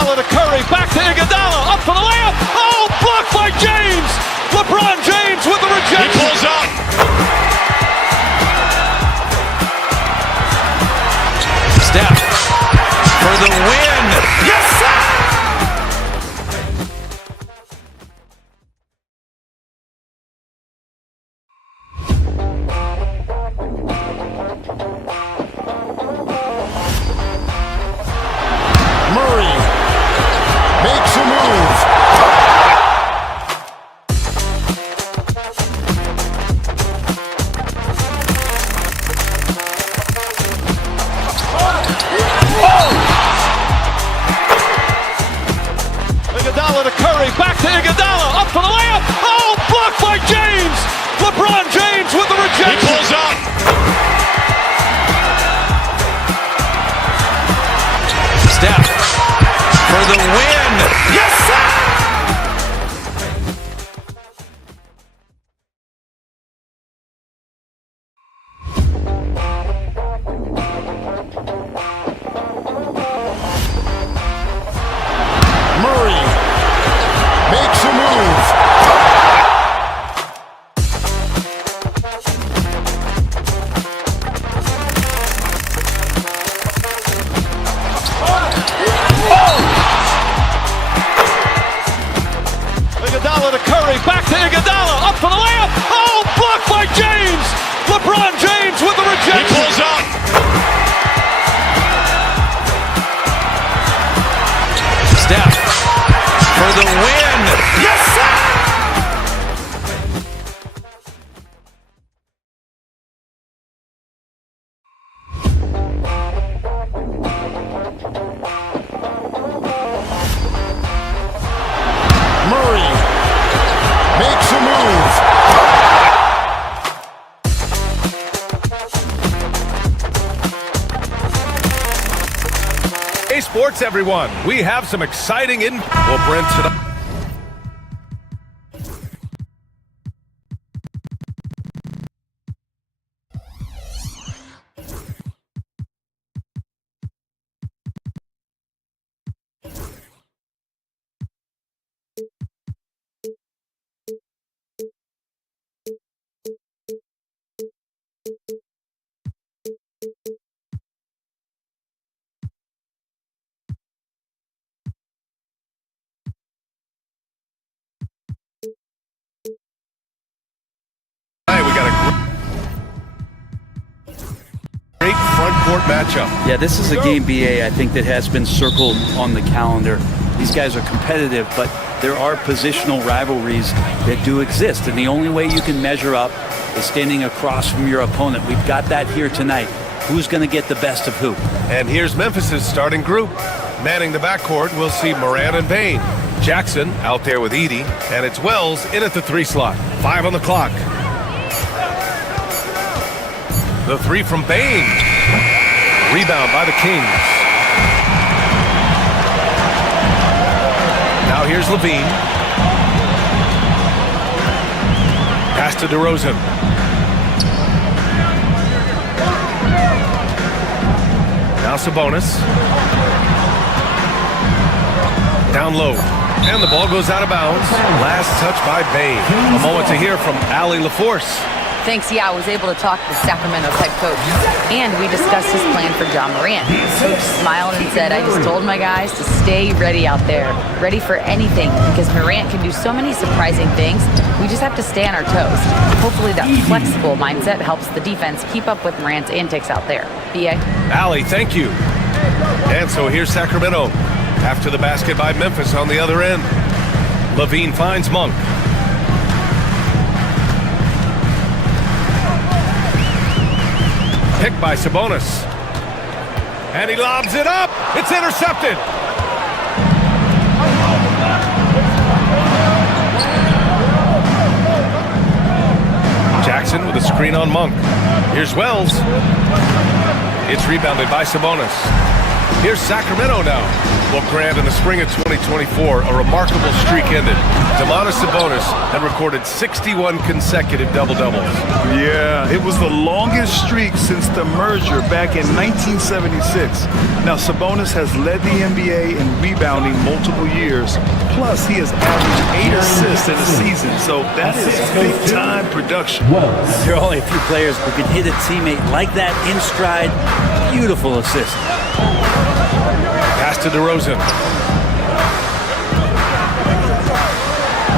Iguodala to Curry, back to Iguodala, up for the layup. Oh, blocked by James. LeBron James with the rejection. He pulls up. Steph for the win. Yes, sir! Murray makes a move. Iguodala to Curry, back to Iguodala, up for the layup. Oh, blocked by James. LeBron James with the rejection. He pulls up. Steph for the win. Yes, sir! Murray makes a move. Iguodala to Curry, back to Iguodala, up for the layup. Oh, blocked by James. LeBron James with the He rejection. pulls up. Steph for the win. Yes, sir! Murray makes a move. Hey sports everyone, we have some exciting Well, Brent, we got a great front court matchup. Yeah, this is a game, BA, I think that has been circled on the calendar. These guys are competitive, but there are positional rivalries that do exist, and the only way you can measure up is standing across from your opponent. We've got that here tonight. Who's going to get the best of who? And here's Memphis's starting group. Manning the backcourt, we'll see Morant and Bain. Jackson out there with Edey, and it's Wells in at the 3 slot. 5 on the clock. The 3 from Bain. Rebound by the Kings. Now here's Levine. Pass to DeRozan. Now Sabonis. Down low. And the ball goes out of bounds. Last touch by Bain. A moment to hear from Allie LaForce. Thanks, yeah, I was able to talk to Sacramento's head coach, and we discussed his plan for John Morant. Coach smiled and said, I just told my guys to stay ready out there, ready for anything, because Morant can do so many surprising things. We just have to stay on our toes. Hopefully that flexible mindset helps the defense keep up with Morant's antics out there. B.A.? Allie, thank you. And so here's Sacramento. After the basket by Memphis on the other end. Levine finds Monk. Picked by Sabonis. And he lobs it up. It's intercepted. Jackson with a screen on Monk. Here's Wells. It's rebounded by Sabonis. Here's Sacramento now. Well, Grant, in the spring of 2024, a remarkable streak ended. Domantas Sabonis had recorded 61 consecutive double-doubles. Yeah, it was the longest streak since the merger back in 1976. Now, Sabonis has led the NBA in rebounding multiple years. Plus, he has averaged 8 assists in a season, so that is big-time production. There are only a few players who can hit a teammate like that in stride. Beautiful assist. Pass to DeRozan.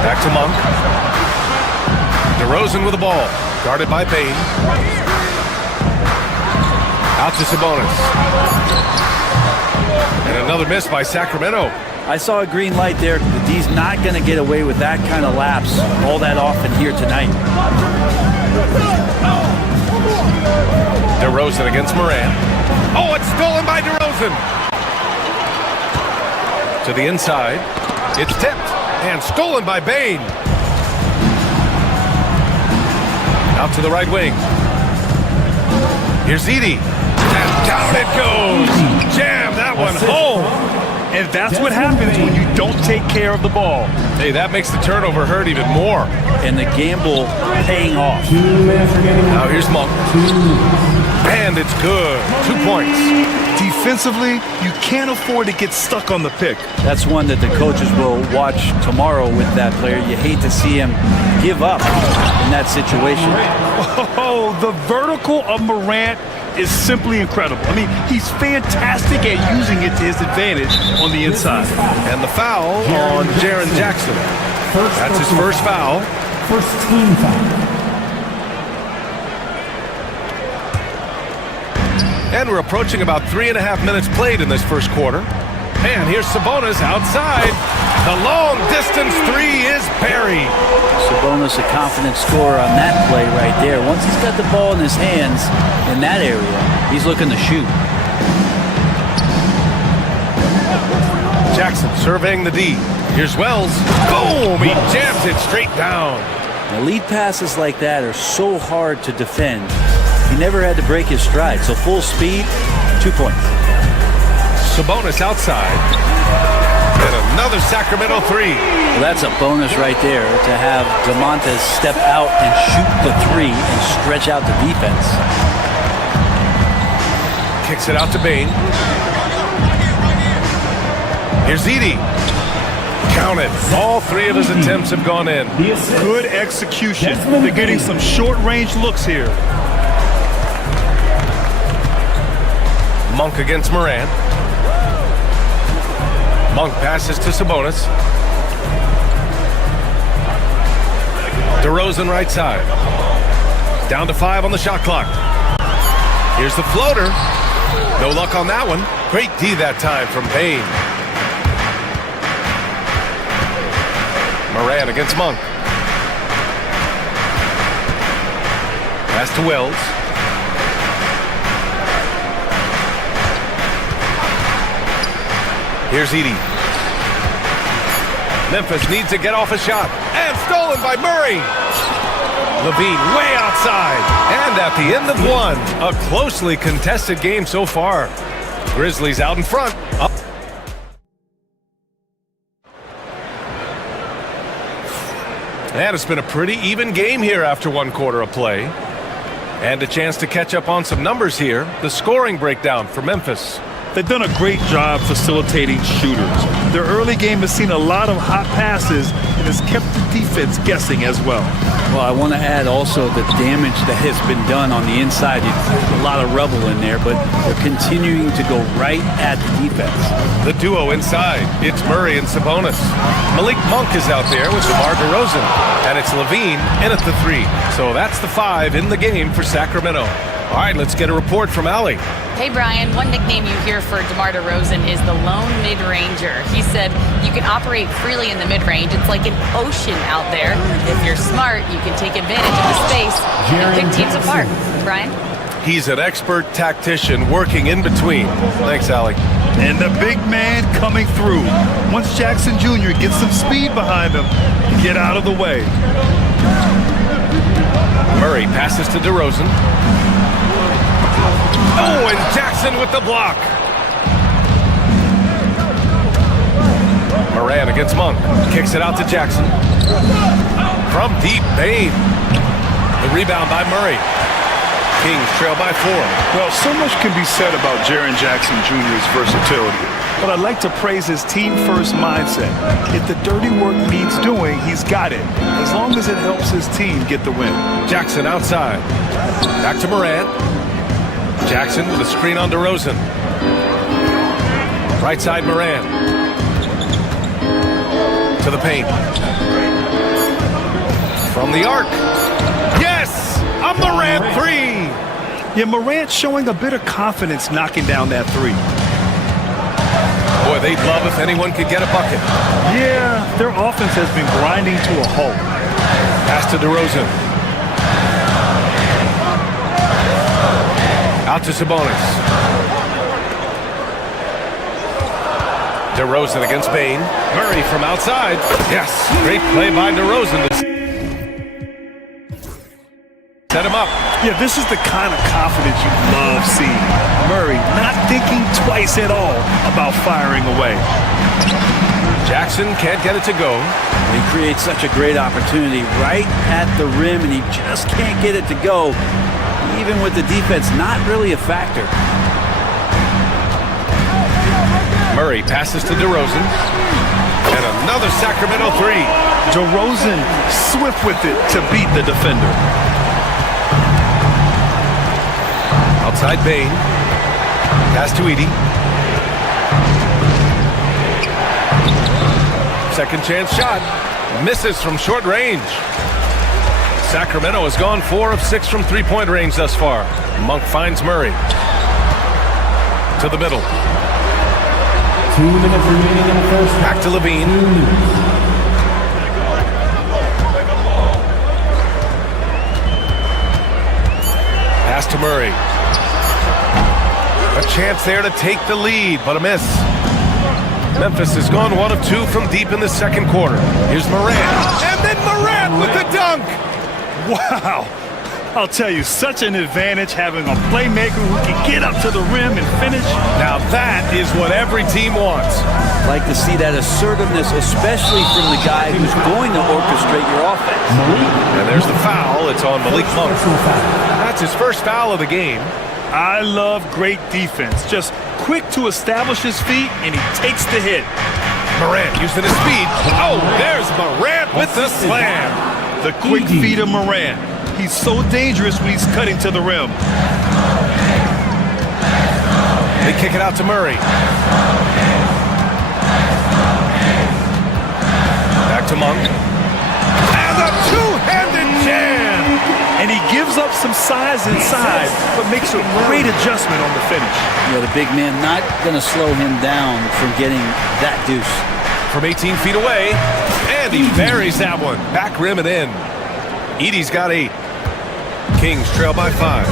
Back to Monk. DeRozan with the ball. Guarded by Bane. Out to Sabonis. And another miss by Sacramento. I saw a green light there. The D's not going to get away with that kind of lapse all that often here tonight. DeRozan against Morant. Oh, it's stolen by DeRozan. To the inside. It's tipped and stolen by Bane. Out to the right wing. Here's Edey. And down it goes. Jam that one home. And that's what happens when you don't take care of the ball. Hey, that makes the turnover hurt even more. And the gamble paying off. Now here's Monk. And it's good. 2 points. Defensively, you can't afford to get stuck on the pick. That's one that the coaches will watch tomorrow with that player. You hate to see him give up in that situation. Oh, the vertical of Morant is simply incredible. I mean, he's fantastic at using it to his advantage on the inside. And the foul on Jaren Jackson. That's his first foul. First team foul. And we're approaching about 3.5 minutes played in this first quarter. And here's Sabonis outside. The long distance three is buried. Sabonis a confident scorer on that play right there. Once he's got the ball in his hands in that area, he's looking to shoot. Jackson surveying the D. Here's Wells. Boom! He jams it straight down. Now, lead passes like that are so hard to defend. He never had to break his stride, so full speed, 2 points. Sabonis outside. And another Sacramento three. Well, that's a bonus right there to have Domantas step out and shoot the three and stretch out the defense. Kicks it out to Bane. Here's Edey. Count it. All three of his attempts have gone in. Good execution. They're getting some short-range looks here. Monk against Morant. Monk passes to Sabonis. DeRozan right side. Down to 5 on the shot clock. Here's the floater. No luck on that one. Great D that time from Payne. Morant against Monk. Pass to Wells. Here's Edey. Memphis needs to get off a shot. And stolen by Murray. Levine way outside. And at the end of one, a closely contested game so far. Grizzlies out in front. Up. And it's been a pretty even game here after 1 quarter of play. And a chance to catch up on some numbers here. The scoring breakdown for Memphis. They've done a great job facilitating shooters. Their early game has seen a lot of hot passes and has kept the defense guessing as well. Well, I want to add also the damage that has been done on the inside. There's a lot of rubble in there, but they're continuing to go right at the defense. The duo inside. It's Murray and Sabonis. Malik Monk is out there with DeMar DeRozan. And it's Levine in at the 3. So that's the 5 in the game for Sacramento. All right, let's get a report from Allie. Hey, Brian, one nickname you hear for DeMar DeRozan is the lone mid-ranger. He said you can operate freely in the mid-range. It's like an ocean out there. If you're smart, you can take advantage of the space and pick teams apart. Brian? He's an expert tactician working in between. Thanks, Allie. And the big man coming through. Once Jackson Jr. gets some speed behind him, get out of the way. Murray passes to DeRozan. Oh, and Jackson with the block. Moran against Monk. Kicks it out to Jackson. From deep, Bain. The rebound by Murray. Kings trail by 4. Well, so much can be said about Jaren Jackson Jr.'s versatility, but I'd like to praise his team-first mindset. If the dirty work needs doing, he's got it, as long as it helps his team get the win. Jackson outside. Back to Moran. Jackson with a screen on DeRozan. Right side Moran. To the paint. From the arc. Yes! A Morant 3! Yeah, Morant showing a bit of confidence knocking down that 3. Boy, they'd love if anyone could get a bucket. Yeah, their offense has been grinding to a halt. Pass to DeRozan. Out to Sabonis. DeRozan against Bain. Murray from outside. Yes, great play by DeRozan to set him up. Yeah, this is the kind of confidence you love seeing. Murray not thinking twice at all about firing away. Jackson can't get it to go. He creates such a great opportunity right at the rim, and he just can't get it to go, even with the defense not really a factor. Murray passes to DeRozan. And another Sacramento 3. DeRozan swift with it to beat the defender. Outside Bain. Pass to Edey. Second chance shot. Misses from short range. Sacramento has gone 4 of 6 from three-point range thus far. Monk finds Murray. To the middle. 2 minutes remaining in the first. Back to Levine. Pass to Murray. A chance there to take the lead, but a miss. Memphis has gone 1 of 2 from deep in the second quarter. Here's Morant. And then Morant with the dunk. Wow. I'll tell you, such an advantage having a playmaker who can get up to the rim and finish. Now that is what every team wants. Like to see that assertiveness, especially from the guy who's going to orchestrate your offense. And there's the foul. It's on Malik Monk. That's his first foul of the game. I love great defense. Just quick to establish his feet, and he takes the hit. Morant using his speed. Oh, there's Morant with the slam. The quick feet of Morant. He's so dangerous when he's cutting to the rim. They kick it out to Murray. Back to Monk. And a two-handed jam. And he gives up some size inside, but makes a great adjustment on the finish. You know, the big man not going to slow him down from getting that deuce. From 18 feet away, and he buries that one. Back rim and in. Edey's got 8. Kings trail by 5.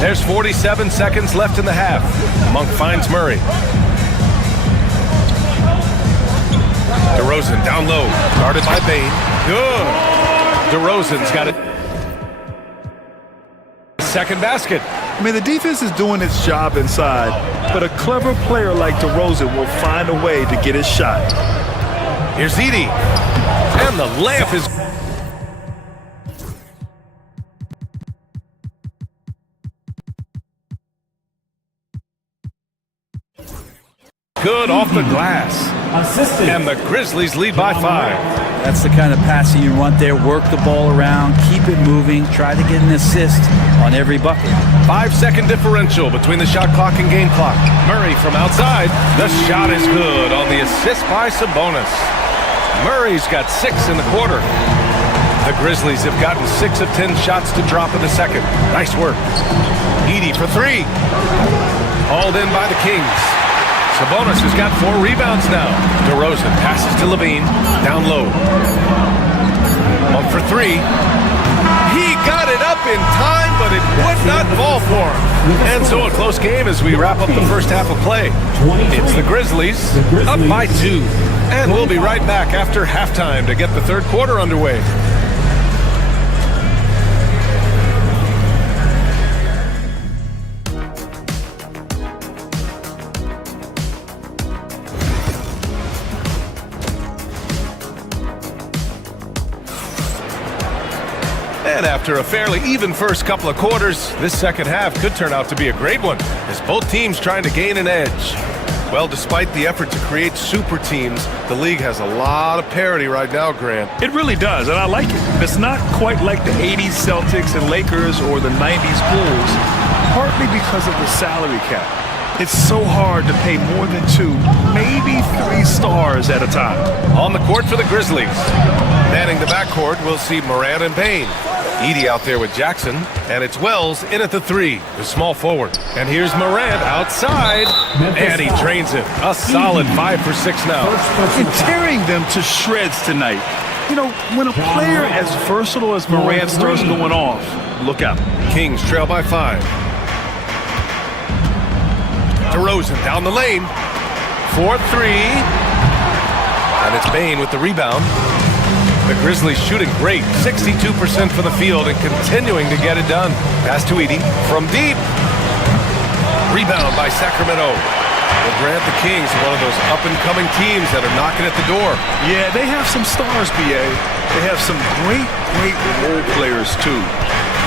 There's 47 seconds left in the half. Monk finds Murray. DeRozan down low, guarded by Bain. Good. DeRozan's got it. Second basket. I mean, the defense is doing its job inside, but a clever player like DeRozan will find a way to get his shot. Here's Edey. And the layup is good off the glass. Assisted. And the Grizzlies lead by 5. That's the kind of passing you want there. Work the ball around, keep it moving, try to get an assist on every bucket. 5-second differential between the shot clock and game clock. Murray from outside. The shot is good on the assist by Sabonis. Murray's got 6 in the quarter. The Grizzlies have gotten 6 of 10 shots to drop in the second. Nice work. Edey for 3. Hauled in by the Kings. Sabonis has got 4 rebounds now. DeRozan passes to Levine. Down low. Monk for 3. He got it up in time, but it would not fall for him. And so a close game as we wrap up the first half of play. It's the Grizzlies up by 2. And we'll be right back after halftime to get the third quarter underway. And after a fairly even first couple of quarters, this second half could turn out to be a great one, as both teams trying to gain an edge. Well, despite the effort to create super teams, the league has a lot of parity right now, Grant. It really does, and I like it. It's not quite like the 80s Celtics and Lakers or the 90s Bulls, partly because of the salary cap. It's so hard to pay more than 2, maybe 3 stars at a time. On the court for the Grizzlies. Manning the backcourt, we'll see Morant and Payne. Edie out there with Jackson, and it's Wells in at the 3, the small forward. And here's Morant outside, and he drains it. A solid 5 for 6 now. And tearing them to shreds tonight. You know, when a player as versatile as Morant starts going off, look out. Kings trail by 5. DeRozan down the lane for 3. And it's Bane with the rebound. The Grizzlies shooting great, 62% for the field and continuing to get it done. Pass to Edie from deep. Rebound by Sacramento. Well, Grant, the Kings are one of those up-and-coming teams that are knocking at the door. Yeah, they have some stars, BA. They have some great role players, too.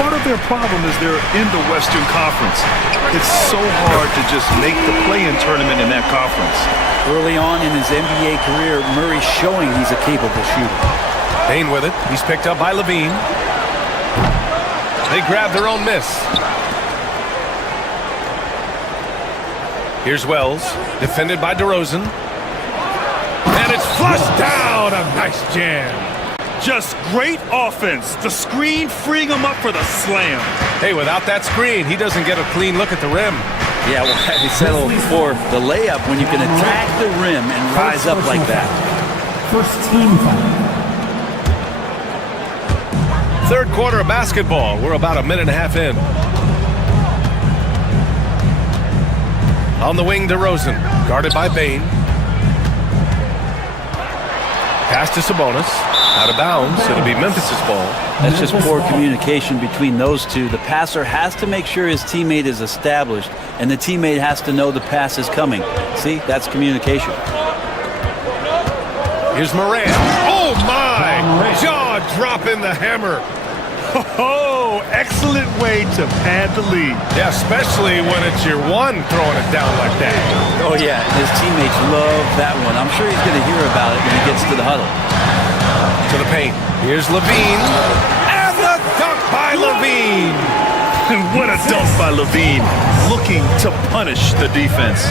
Part of their problem is they're in the Western Conference. It's so hard to just make the play-in tournament in that conference. Early on in his NBA career, Murray's showing he's a capable shooter. Payne with it. He's picked up by Levine. They grab their own miss. Here's Wells, defended by DeRozan. And it's flushed down. A nice jam. Just great offense. The screen freeing him up for the slam. Hey, without that screen, he doesn't get a clean look at the rim. Yeah, well, we settled for the layup when you can attack the rim and rise up like that. First team foul. Third quarter of basketball. We're about a minute and a half in. On the wing, DeRozan, guarded by Bane. Pass to Sabonis. Out of bounds. It'll be Memphis' ball. That's just poor communication between those two. The passer has to make sure his teammate is established, and the teammate has to know the pass is coming. See, that's communication. Here's Morant. Oh, my! Jaw dropping the hammer. Oh, excellent way to pad the lead. Yeah, especially when it's your one throwing it down like that. Oh, yeah, his teammates love that one. I'm sure he's going to hear about it when he gets to the huddle. To the paint. Here's Levine. And the dunk by Levine. And what a dunk by Levine, looking to punish the defense.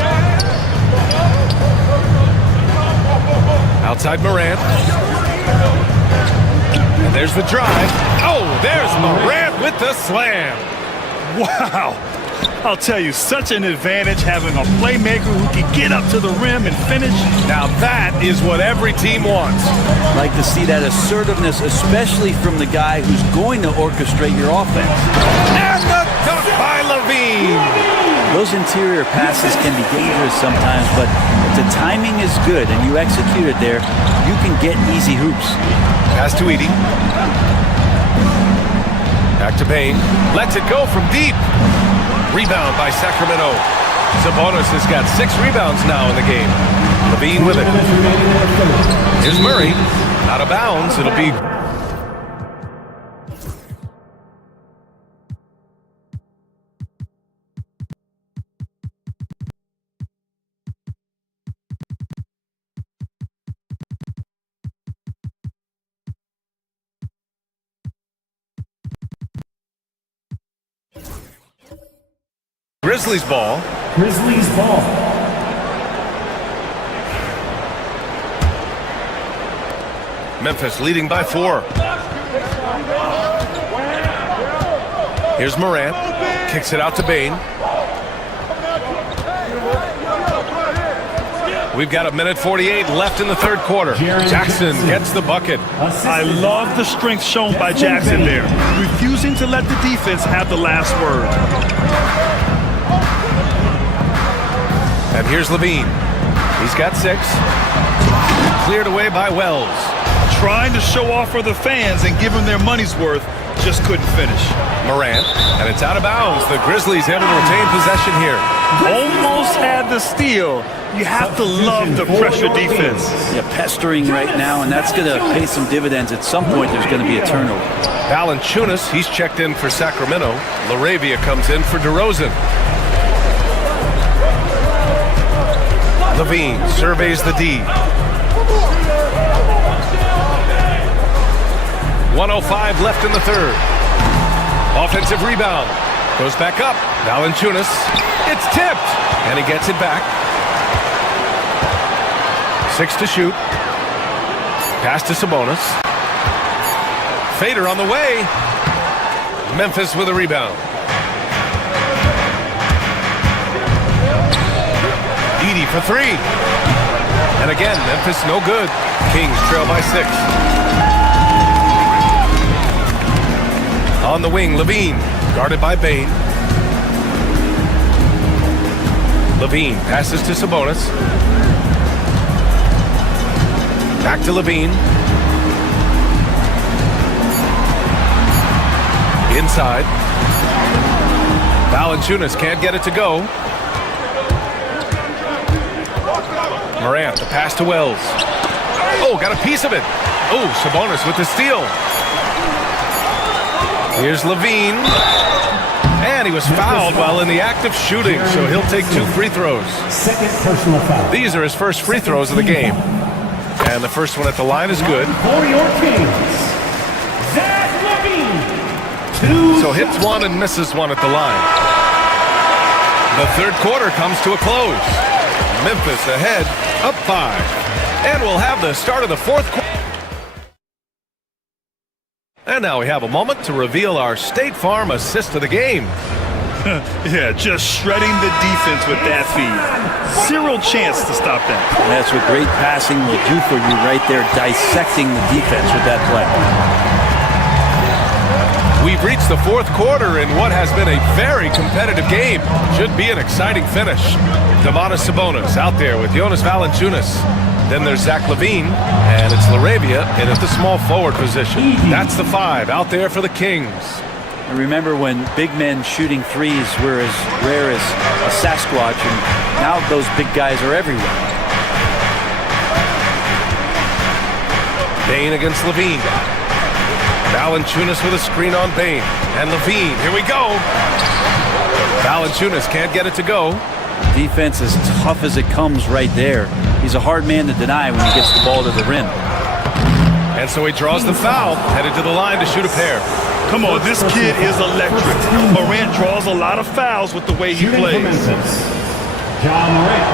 Outside Morant. And there's the drive. Oh, there's Morant with the slam. Wow. I'll tell you, such an advantage having a playmaker who can get up to the rim and finish. Now that is what every team wants. I'd like to see that assertiveness, especially from the guy who's going to orchestrate your offense. And the dunk by Levine. Those interior passes can be dangerous sometimes, but if the timing is good and you execute it there, you can get easy hoops. Pass to Edie. Back to Payne. Lets it go from deep. Rebound by Sacramento. Sabonis has got 6 rebounds now in the game. Levine with it. Here's Murray. Out of bounds. It'll be... Grizzlies ball. Grizzlies ball. Memphis leading by 4. Here's Morant. Kicks it out to Bane. We've got 1:48 left in the third quarter. Jackson gets the bucket. I love the strength shown by Jackson there, refusing to let the defense have the last word. And here's Levine. He's got 6. Cleared away by Wells. Trying to show off for the fans and give them their money's worth, just couldn't finish. Morant, and it's out of bounds. The Grizzlies able to retain possession here. Almost had the steal. You have to love the pressure defense. Yeah, pestering right now, and that's going to pay some dividends. At some point, there's going to be a turnover. Valanciunas, he's checked in for Sacramento. Laravia comes in for DeRozan. Levine surveys the D. 1:05 left in the third. Offensive rebound. Goes back up. Valanciunas. It's tipped. And he gets it back. 6 to shoot. Pass to Sabonis. Fader on the way. Memphis with a rebound. Edey for 3. And again, Memphis no good. Kings trail by 6. On the wing, Levine, guarded by Bane. Levine passes to Sabonis. Back to Levine. Inside. Valanciunas can't get it to go. Morant, the pass to Wells. Oh, got a piece of it. Oh, Sabonis with the steal. Here's Levine. And he was fouled while in the act of shooting, so he'll take 2 free throws. Second personal foul. These are his first free throws of the game. And the first one at the line is good. For your Kings, Zach Levine. So hits 1 and misses 1 at the line. The third quarter comes to a close. Memphis ahead, up 5. And we'll have the start of the fourth quarter. And now we have a moment to reveal our State Farm assist of the game. Yeah, just shredding the defense with that feed. Zero chance to stop that. That's what great passing will do for you right there, dissecting the defense with that play. We've reached the fourth quarter in what has been a very competitive game. Should be an exciting finish. Domantas Sabonis out there with Jonas Valanciunas. Then there's Zach Levine, and it's Laravia in at the small forward position. That's the 5 out there for the Kings. I remember when big men shooting threes were as rare as a Sasquatch, and now those big guys are everywhere. Bane against Levine. Valanciunas with a screen on Bane. And Levine, here we go. Valanciunas can't get it to go. Defense as tough as it comes right there. He's a hard man to deny when he gets the ball to the rim. And so he draws the foul, headed to the line to shoot a pair. Come on, this kid is electric. Morant draws a lot of fouls with the way he plays. John Morant.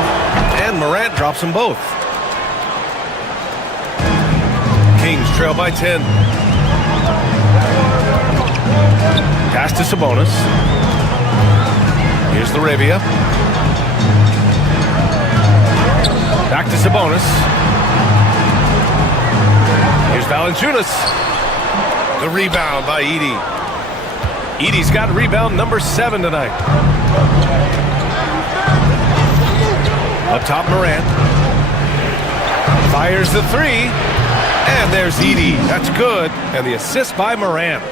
And Morant drops them both. Kings trail by 10. Pass to Sabonis. Here's Laravia. Back to Sabonis. Here's Valanciunas. The rebound by Edey. Edey's got rebound number 7 tonight. Up top, Morant. Fires the 3. And there's Edey. That's good. And the assist by Morant.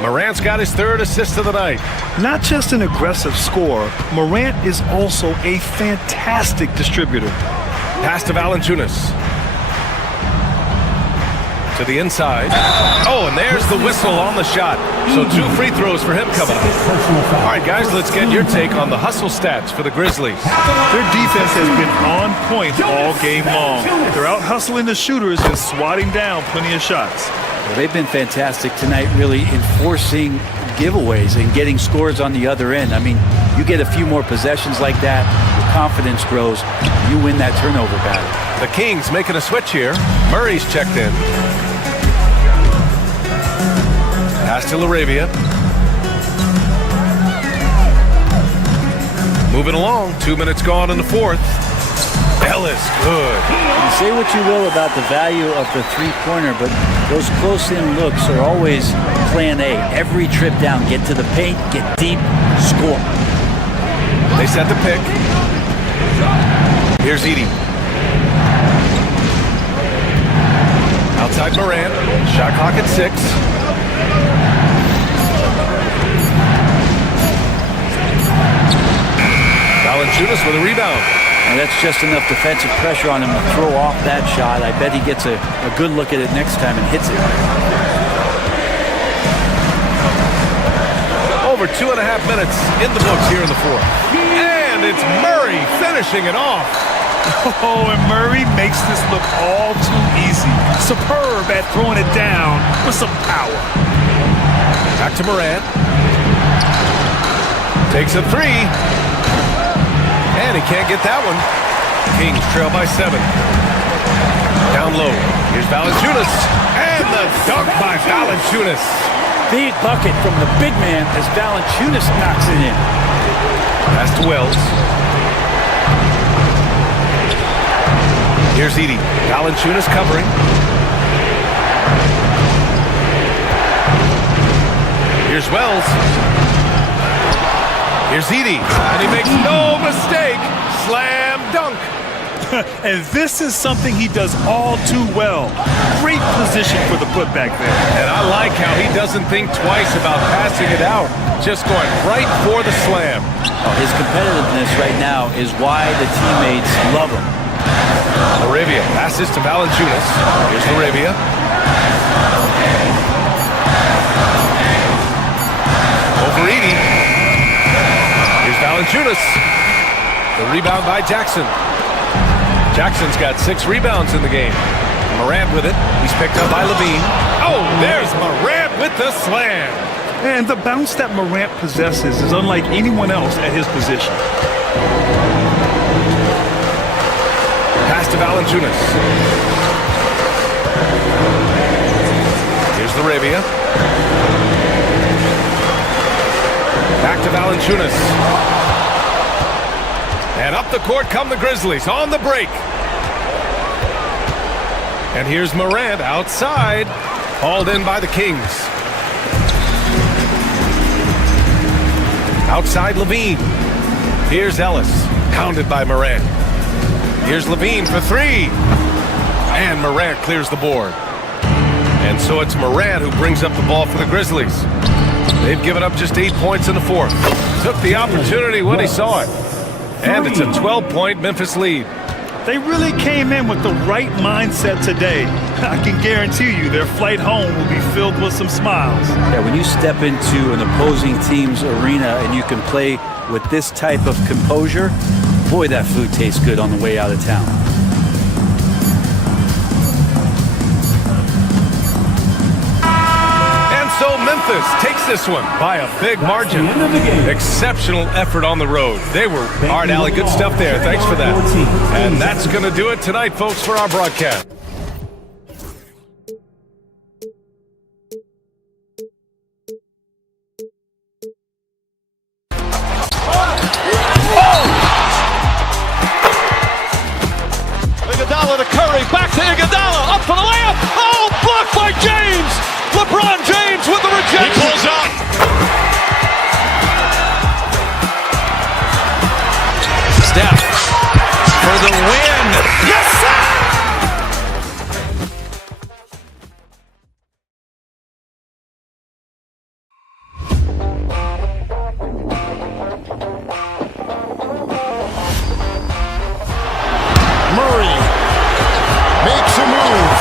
Morant's got his 3rd assist of the night. Not just an aggressive scorer, Morant is also a fantastic distributor. Pass to Valanciunas. To the inside. Oh, and there's the whistle on the shot. So 2 free throws for him coming up. All right, guys, let's get your take on the hustle stats for the Grizzlies. Their defense has been on point all game long. They're out hustling the shooters and swatting down plenty of shots. Well, they've been fantastic tonight, really enforcing giveaways and getting scores on the other end. I mean, you get a few more possessions like that, your confidence grows, you win that turnover battle. The Kings making a switch here. Murray's checked in. Pass to Laravia. Moving along, 2 minutes gone in the fourth. Ellis, good. You say what you will about the value of the three-pointer, but those close-in looks are always plan A. Every trip down, get to the paint, get deep, score. They set the pick. Here's Edey. Outside Morant. Shot clock at 6. Valanciunas with a rebound. And that's just enough defensive pressure on him to throw off that shot. I bet he gets a good look at it next time and hits it. Over 2.5 minutes in the books here in the fourth. And it's Murray finishing it off. Oh, and Murray makes this look all too easy. Superb at throwing it down with some power. Back to Morant. Takes a three. And he can't get that one. Kings trail by 7. Down low. Here's Valanciunas. And the dunk by Valanciunas. Big bucket from the big man as Valanciunas knocks it in. Pass to Wells. Here's Edey. Valanciunas covering. Here's Wells. Here's Edey. And he makes no mistake. Slam dunk. And this is something he does all too well. Great position for the putback there. And I like how he doesn't think twice about passing it out. Just going right for the slam. Oh, his competitiveness right now is why the teammates love him. Arabia passes to Valanciunas. Here's Arabia. Over Edey. Here's Valanciunas. The rebound by Jackson. Jackson's got 6 rebounds in the game. Morant with it. He's picked up by Levine. Oh, there's Morant with the slam. And the bounce that Morant possesses is unlike anyone else at his position. Pass to Valanciunas. Here's Arabia. Back to Valanciunas. And up the court come the Grizzlies on the break. And here's Morant outside. Hauled in by the Kings. Outside Levine. Here's Ellis. Pounded by Morant. Here's Levine for 3. And Morant clears the board. And so it's Morant who brings up the ball for the Grizzlies. They've given up just 8 points in the fourth. Took the opportunity when he saw it. And it's a 12-point Memphis lead. They really came in with the right mindset today. I can guarantee you their flight home will be filled with some smiles. Yeah, when you step into an opposing team's arena and you can play with this type of composure, boy, that food tastes good on the way out of town. So Memphis takes this one by a big margin. Exceptional effort on the road. They were, all right, Allie, good stuff there. Thanks for that. And that's going to do it tonight, folks, for our broadcast. Iguodala to Curry, back to Iguodala, up for the layup. Oh, blocked by James. LeBron James with the rejection. He pulls up. Steph for the win. Yes, sir! Murray makes a move.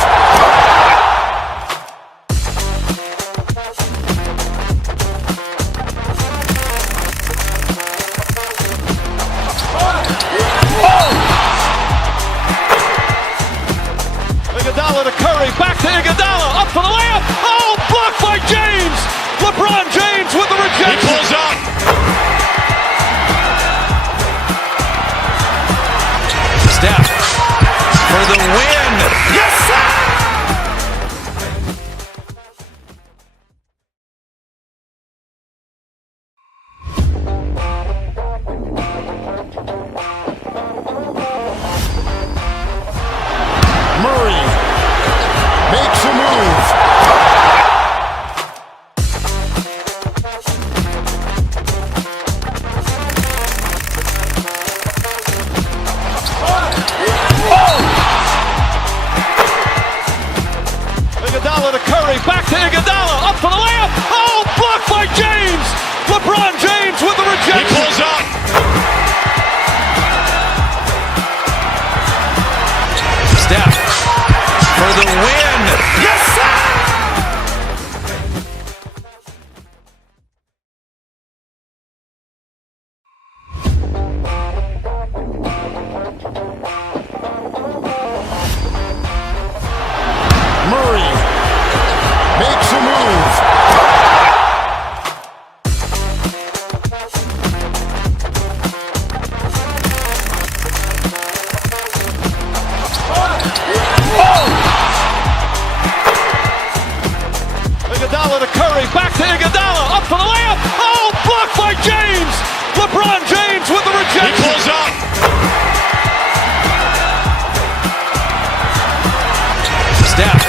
Iguodala to Curry, back to Iguodala, up for the layup. Oh, blocked by James. LeBron James with the rejection. He pulls up. Steph for the win. Yes, sir! Murray makes a move. Iguodala to Curry, back to Iguodala, up for the layup. Oh, blocked by James. LeBron James with the rejection. He pulls up. Iguodala to Curry, back to Iguodala, up for the layup. Oh, blocked by James. LeBron James with the rejection. He pulls up. Steph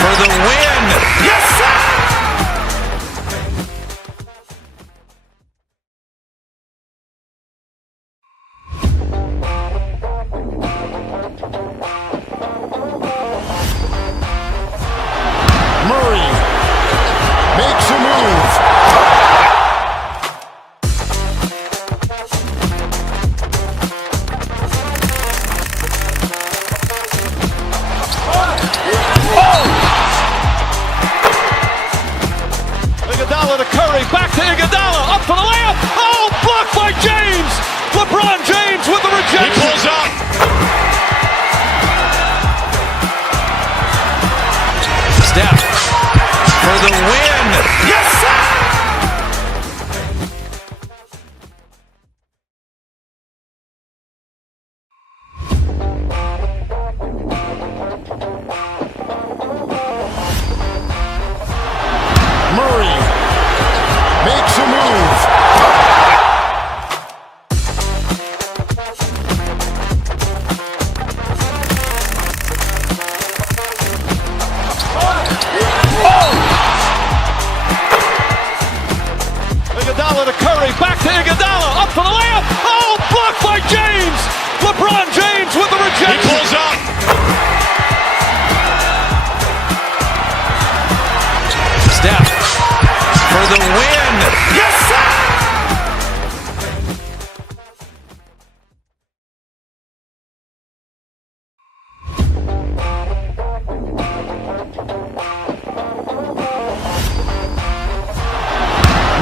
for the win. Yes, sir! Murray makes a move. Iguodala to Curry, back to Iguodala, up for the layup. Oh, blocked by James. LeBron James with the rejection. He pulls up. Steph for the win. Yes, sir! Murray makes a move. Iguodala to Curry, back to Iguodala, up for the layup. Oh, blocked by James. LeBron James with the rejection. He pulls up. Steph for the win. Yes, sir!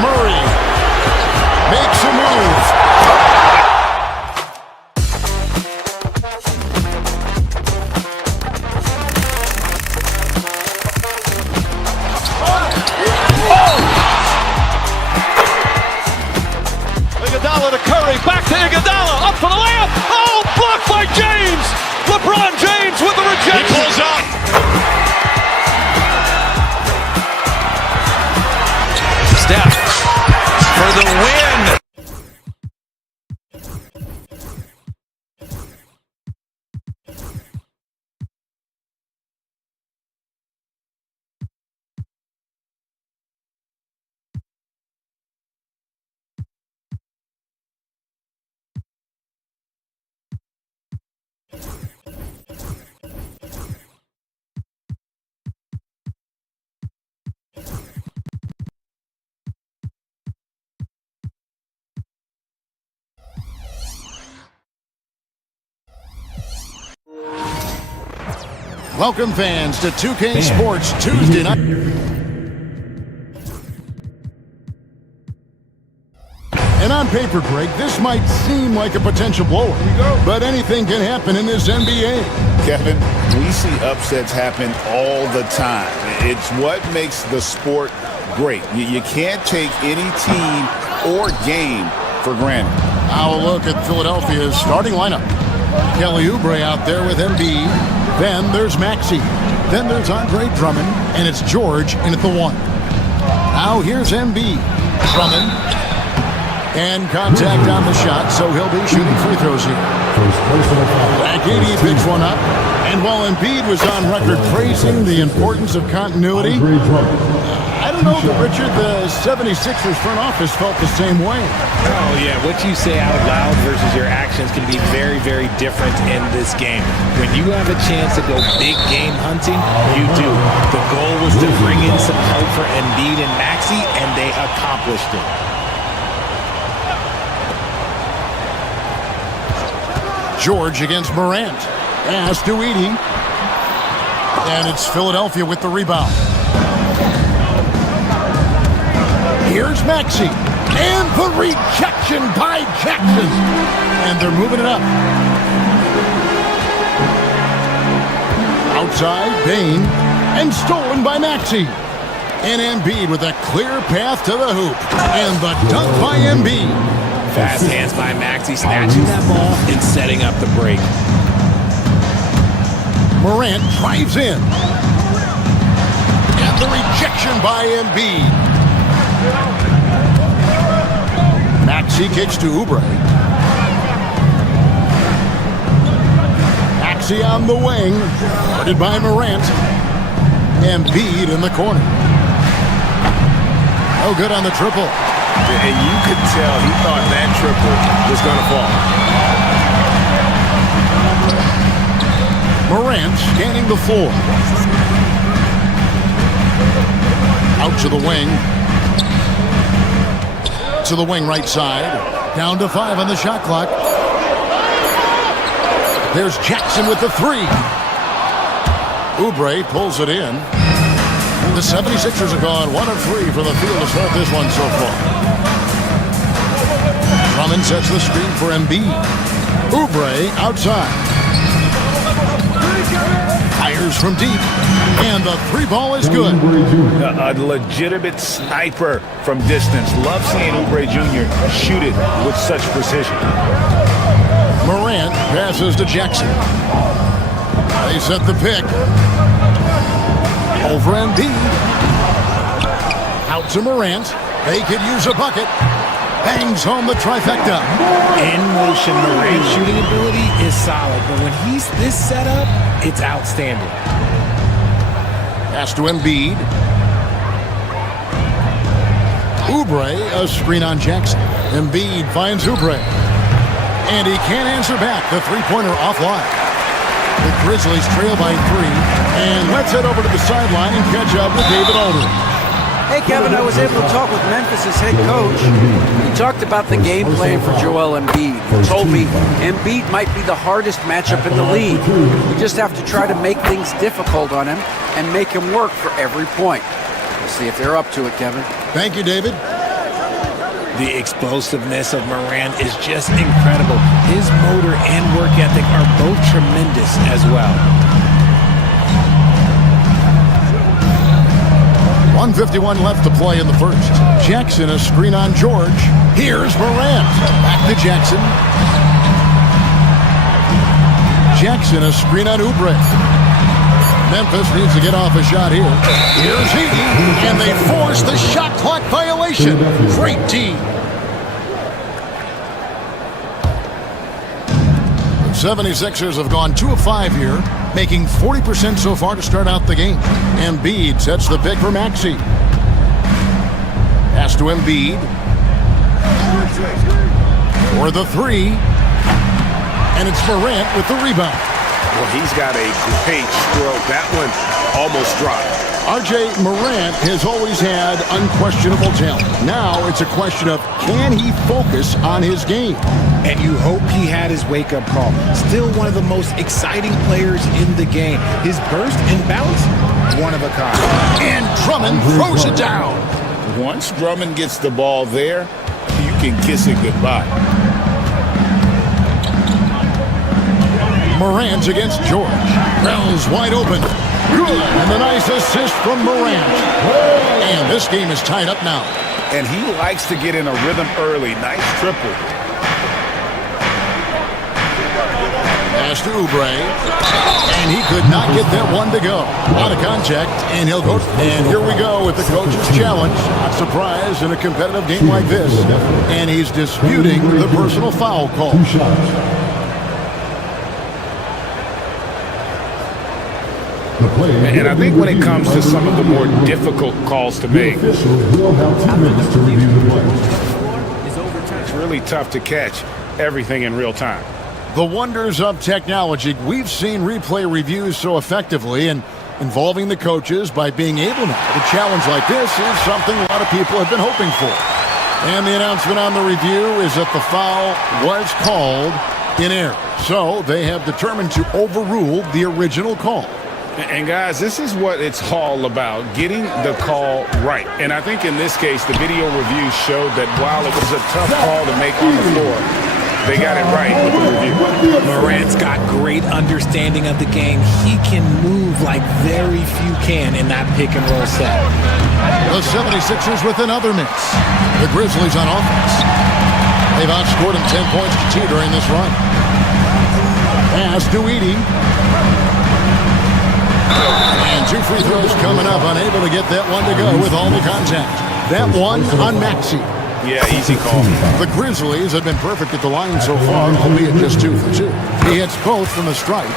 Murray makes a move. Iguodala to Curry, back to Iguodala, up for the layup. Oh, blocked by James. LeBron James with the rejection. He pulls up. Steph for the win. Welcome fans to 2K Sports Tuesday night. And on paper, Greg, this might seem like a potential blowout, but anything can happen in this NBA. Kevin, we see upsets happen all the time. It's what makes the sport great. You can't take any team or game for granted. Now a look at Philadelphia's starting lineup. Kelly Oubre out there with Embiid. Then there's Maxey. Then there's Andre Drummond. And it's George in at the 1. Now here's Embiid. Drummond. And contact on the shot, so he'll be shooting free throws here. Zach Edey picks one up. And while Embiid was on record praising the importance of continuity, I don't know that, Richard, the 76ers front office felt the same way. Oh, yeah. What you say out loud versus your actions can be very, very different in this game. When you have a chance to go big game hunting, you do. The goal was to bring in some help for Embiid and Maxey, and they accomplished it. George against Morant. Pass to Edey. And it's Philadelphia with the rebound. Here's Maxey. And the rejection by Jackson. And they're moving it up. Outside, Bain. And stolen by Maxey. And Embiid with a clear path to the hoop. And the dunk by Embiid. Fast hands by Maxey, snatching that ball and setting up the break. Morant drives in. And And the rejection by Embiid. Maxey kicks to Oubre. Maxey on the wing. Guarded by Morant. Embiid in the corner. No good on the triple. And you could tell he thought that triple was going to fall. Morant scanning the floor. Out to the wing. To the wing right side. Down to 5 on the shot clock. There's Jackson with the 3. Oubre pulls it in. The 76ers have gone 1 of 3 from the field to start this one so far. Drummond sets the screen for Embiid. Oubre outside. Fires from deep. And the 3 ball is good. A legitimate sniper from distance. Love seeing Oubre Jr. shoot it with such precision. Morant passes to Jackson. They set the pick. Over Embiid. Out to Morant. They could use a bucket. Bangs home the trifecta. In motion, Morant's shooting ability is solid, but when he's this set up, it's outstanding. Pass to Embiid. Oubre, a screen on Jackson. Embiid finds Oubre. And he can't answer back. The three-pointer offline. The Grizzlies trail by 3. And let's head over to the sideline and catch up with David Aldridge. Hey, Kevin, I was able to talk with Memphis' head coach. He talked about the game plan for Joel Embiid. He told me Embiid might be the hardest matchup in the league. We just have to try to make things difficult on him and make him work for every point. We'll see if they're up to it, Kevin. Thank you, David. The explosiveness of Morant is just incredible. His motor and work ethic are both tremendous as well. 1:51 left to play in the first. Jackson, a screen on George. Here's Morant. Back to Jackson. Jackson, a screen on Oubre. Memphis needs to get off a shot here. Here's Heaton, and they force the shot clock violation. Great team. The 76ers have gone 2 of 5 here, making 40% so far to start out the game. Embiid sets the pick for Maxey. Pass to Embiid. For the 3. And it's Morant with the rebound. Well, he's got a great stroke. That one almost dropped. R.J. Morant has always had unquestionable talent. Now it's a question of, can he focus on his game? And you hope he had his wake-up call. Still one of the most exciting players in the game. His burst and bounce, one of a kind. And Drummond throws it down. Once Drummond gets the ball there, you can kiss it goodbye. Morant against George. Brown's wide open. Good. And a nice assist from Morant. And this game is tied up now. And he likes to get in a rhythm early. Nice triple. Pass to Oubre. And he could not get that one to go. Out of contact, and he'll go. And here we go with the coach's challenge. Not surprised in a competitive game like this. And he's disputing the personal foul call. 2 shots. And I think when it comes to some of the more difficult calls to make, Officials will have 2 minutes to review the play. it's really tough to catch everything in real time. The wonders of technology. We've seen replay reviews so effectively, and involving the coaches by being able now to challenge like this is something a lot of people have been hoping for. And the announcement on the review is that the foul was called in error. So they have determined to overrule the original call. And guys, this is what it's all about, getting the call right. And I think in this case, the video review showed that while it was a tough call to make on the floor, they got it right with the review. Morant's got great understanding of the game. He can move like very few can in that pick and roll set. The 76ers with another miss. The Grizzlies on offense. They've outscored them 10 points to 2 during this run. Pass to Edey. And 2 free throws coming up, unable to get that one to go with all the contact. That one on Maxey. Yeah, easy call. The Grizzlies have been perfect at the line so far, albeit just 2 for 2. He hits both from the stripe.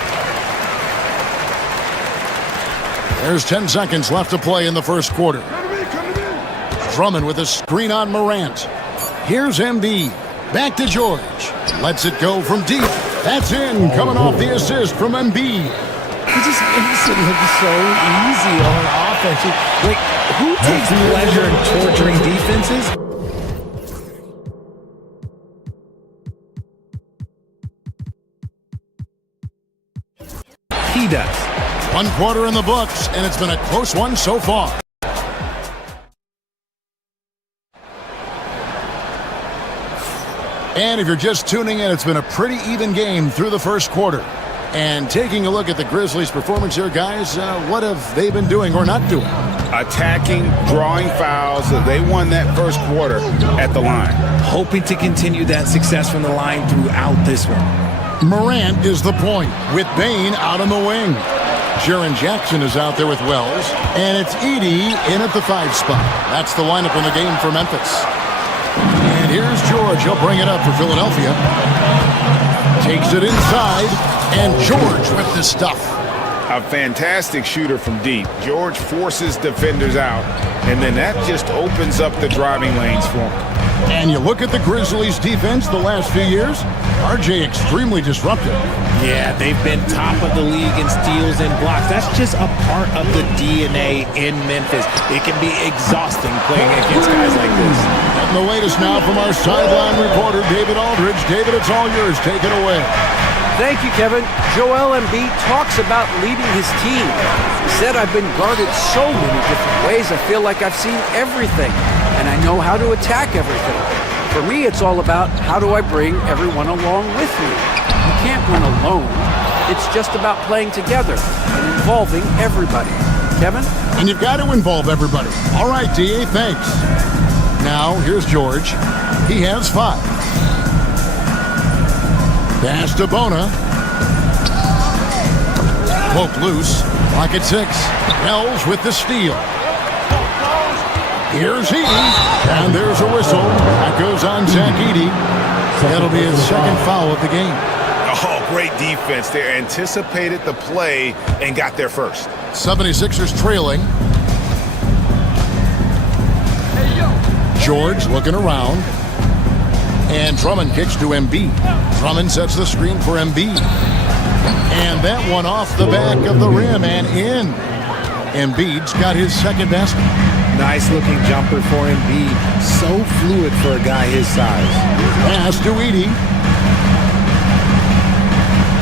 There's 10 seconds left to play in the first quarter. Drummond with a screen on Morant. Here's Embiid. Back to George. Lets it go from deep. That's in, coming off the assist from Embiid. He just makes it look so easy on offense. Like, who takes pleasure in torturing defenses? He does. 1 quarter in the books, and it's been a close one so far. And if you're just tuning in, it's been a pretty even game through the first quarter. And taking a look at the Grizzlies' performance here, guys, what have they been doing or not doing? Attacking, drawing fouls. They won that first quarter at the line. Hoping to continue that success from the line throughout this one. Morant is the point, with Bane out on the wing. Jaren Jackson is out there with Wells, and it's Edey in at the 5 spot. That's the lineup in the game for Memphis. And here's George. He'll bring it up for Philadelphia. Takes it inside, and George with the stuff. A fantastic shooter from deep. George forces defenders out, and then that just opens up the driving lanes for him. And you look at the Grizzlies' defense the last few years, RJ extremely disruptive. Yeah, they've been top of the league in steals and blocks. That's just a part of the DNA in Memphis. It can be exhausting playing against guys like this. And the latest now from our sideline reporter, David Aldridge. David, it's all yours. Take it away. Thank you, Kevin. Joel Embiid talks about leading his team. He said, I've been guarded so many different ways, I feel like I've seen everything, and I know how to attack everything. For me, it's all about how do I bring everyone along with me. You can't win alone. It's just about playing together and involving everybody. Kevin? And you've got to involve everybody. All right, D.A., thanks. Now, here's George. He has 5. Pass to Bona. Poke loose. Lock at 6. Wells with the steal. Here's Edey. And there's a whistle. That goes on Zach Edey. That'll be his second foul of the game. Oh, great defense. They anticipated the play and got there first. 76ers trailing. George looking around. And Drummond kicks to Embiid. Drummond sets the screen for Embiid. And that one off the back of the rim and in. Embiid's got his second basket. Nice looking jumper for Embiid. So fluid for a guy his size. Pass to Edey.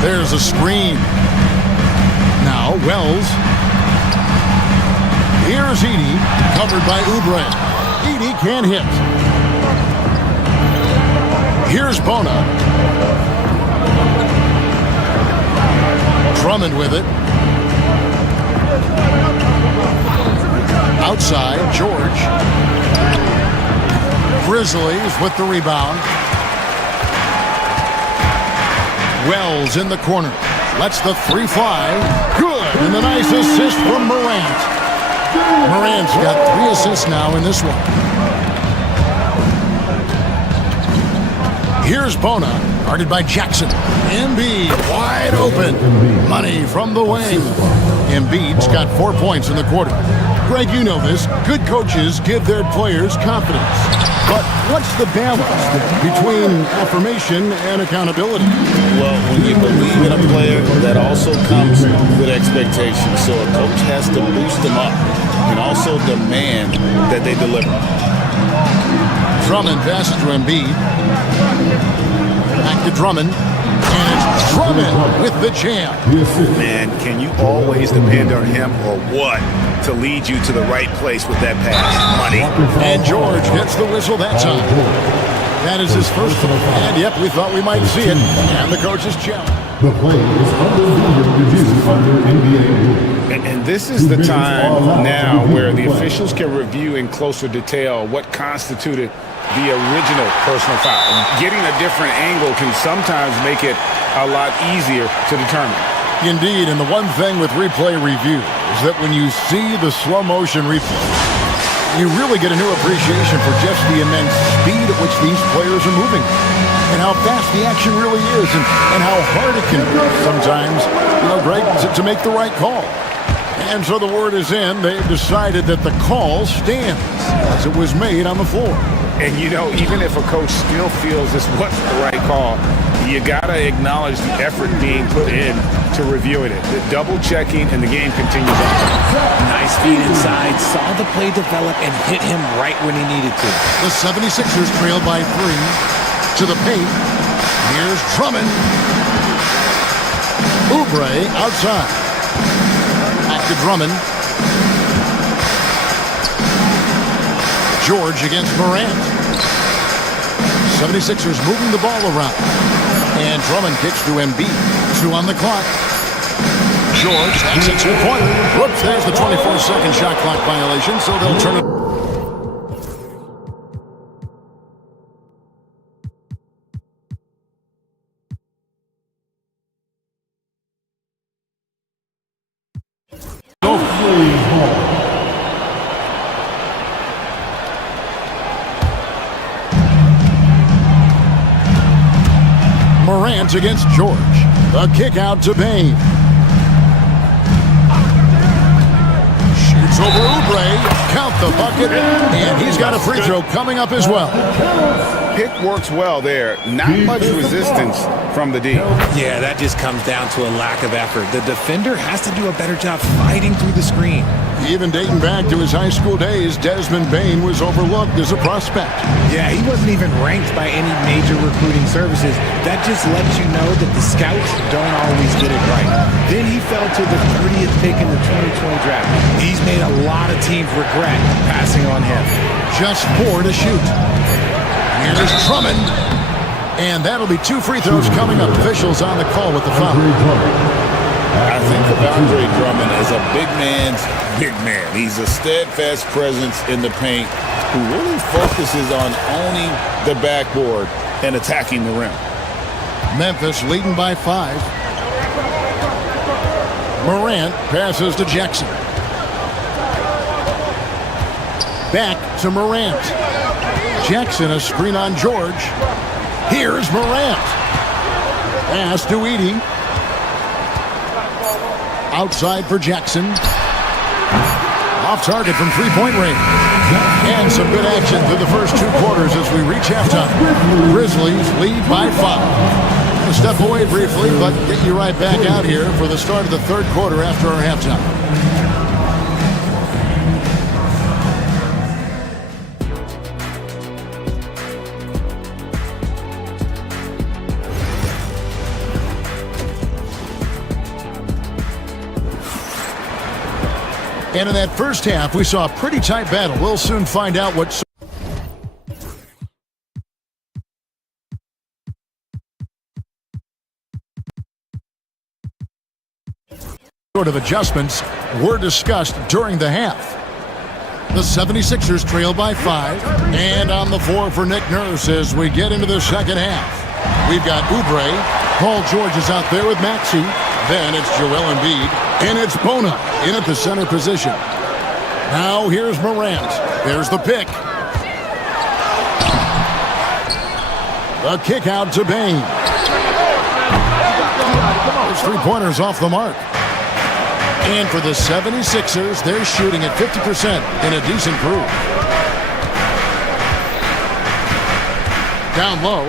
There's a screen. Now Wells. Here's Edey, covered by Oubre. Edey can't hit. Here's Bona. Drummond with it. Outside, George. Grizzlies with the rebound. Wells in the corner. Lets the 3 fly. Good. And a nice assist from Morant. Morant's got 3 assists now in this one. Here's Bona, guarded by Jackson. Embiid wide open. Money from the wing. Embiid's got 4 points in the quarter. Greg, you know this. Good coaches give their players confidence. But what's the balance between affirmation and accountability? Well, when you believe in a player, that also comes with expectations. So a coach has to boost them up and also demand that they deliver. Drummond passes to Embiid. Back to Drummond. And it's Drummond with the jam. Man, can you always depend on him or what to lead you to the right place with that pass? Money. And George gets the whistle that time. That is his first. And yep, we thought we might see it. And the coach's challenge. The play is under review under NBA rules. And this is the time now where the officials can review in closer detail what constituted the original personal foul. Getting a different angle can sometimes make it a lot easier to determine. Indeed, and the one thing with replay review is that when you see the slow motion replay, you really get a new appreciation for just the immense speed at which these players are moving and how fast the action really is and how hard it can be sometimes, Greg, to make the right call. And so the word is in. They've decided that the call stands as it was made on the floor. And, even if a coach still feels this wasn't the right call, you got to acknowledge the effort being put in to reviewing it. The double checking, and the game continues on. Nice feed inside, saw the play develop, and hit him right when he needed to. The 76ers trail by 3 to the paint. Here's Drummond. Oubre outside. Back to Drummond. George against Morant. 76ers moving the ball around. And Drummond kicks to Embiid. 2 on the clock. George, that's a two-pointer. Whoops, there's the 24-second shot clock violation, so they'll turn it. Morant against George. The kick out to Bain. Shoots over Oubre. Count the bucket. And he's got a free throw coming up as well. Pick works well there. Not much resistance from the D. Yeah, that just comes down to a lack of effort. The defender has to do a better job fighting through the screen. Even dating back to his high school days, Desmond Bain was overlooked as a prospect. Yeah, he wasn't even ranked by any major recruiting services. That just lets you know that the scouts don't always get it right. Then he fell to the 30th pick in the 2020 draft. He's made a lot of teams regret passing on him. Just 4 to shoot. Here's Drummond. And that'll be 2 free throws coming up. Officials on the call with the foul. I think of Andre Drummond as a big man's big man. He's a steadfast presence in the paint who really focuses on owning the backboard and attacking the rim. Memphis leading by 5. Morant passes to Jackson. Back to Morant. Jackson, a screen on George. Here's Morant. Pass to Edey. Outside for Jackson. Off target from three-point range. And some good action through the first 2 quarters as we reach halftime. Grizzlies lead by 5. We'll step away briefly, but get you right back out here for the start of the 3rd quarter after our halftime. And in that first half, we saw a pretty tight battle. We'll soon find out what sort of adjustments were discussed during the half. The 76ers trail by 5. And on the floor for Nick Nurse as we get into the second half. We've got Oubre. Paul George is out there with Maxey. Then it's Joel Embiid. And it's Bona in at the center position. Now here's Morant. There's the pick. The kick out to Bain. Those 3-pointers off the mark. And for the 76ers, they're shooting at 50% in a decent groove. Down low.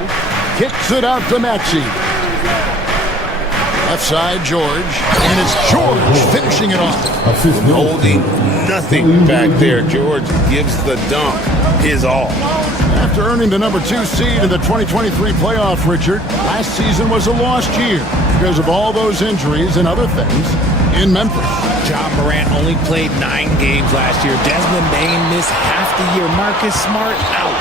Kicks it out to Maxey. Left side, George. And it's George finishing it off. Holding nothing back there. George gives the dunk his all. After earning the number 2 seed in the 2023 playoff, Richard, last season was a lost year because of all those injuries and other things in Memphis. Ja Morant only played 9 games last year. Desmond Bain missed half the year. Marcus Smart out.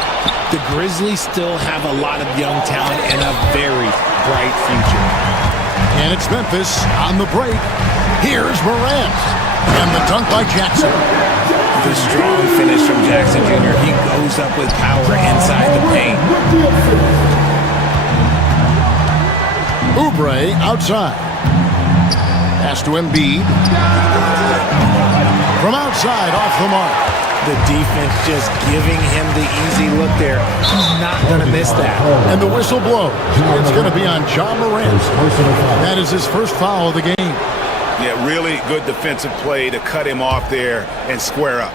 The Grizzlies still have a lot of young talent and a very bright future. And it's Memphis on the break. Here's Morant. And the dunk by Jackson. The strong finish from Jackson Jr. He goes up with power inside the paint. Oubre outside. Pass to Embiid. From outside, off the mark. The defense just giving him the easy look there. He's not going to miss that. And the whistle blows. It's going to be on Ja Morant. That is his first foul of the game. Yeah, really good defensive play to cut him off there and square up.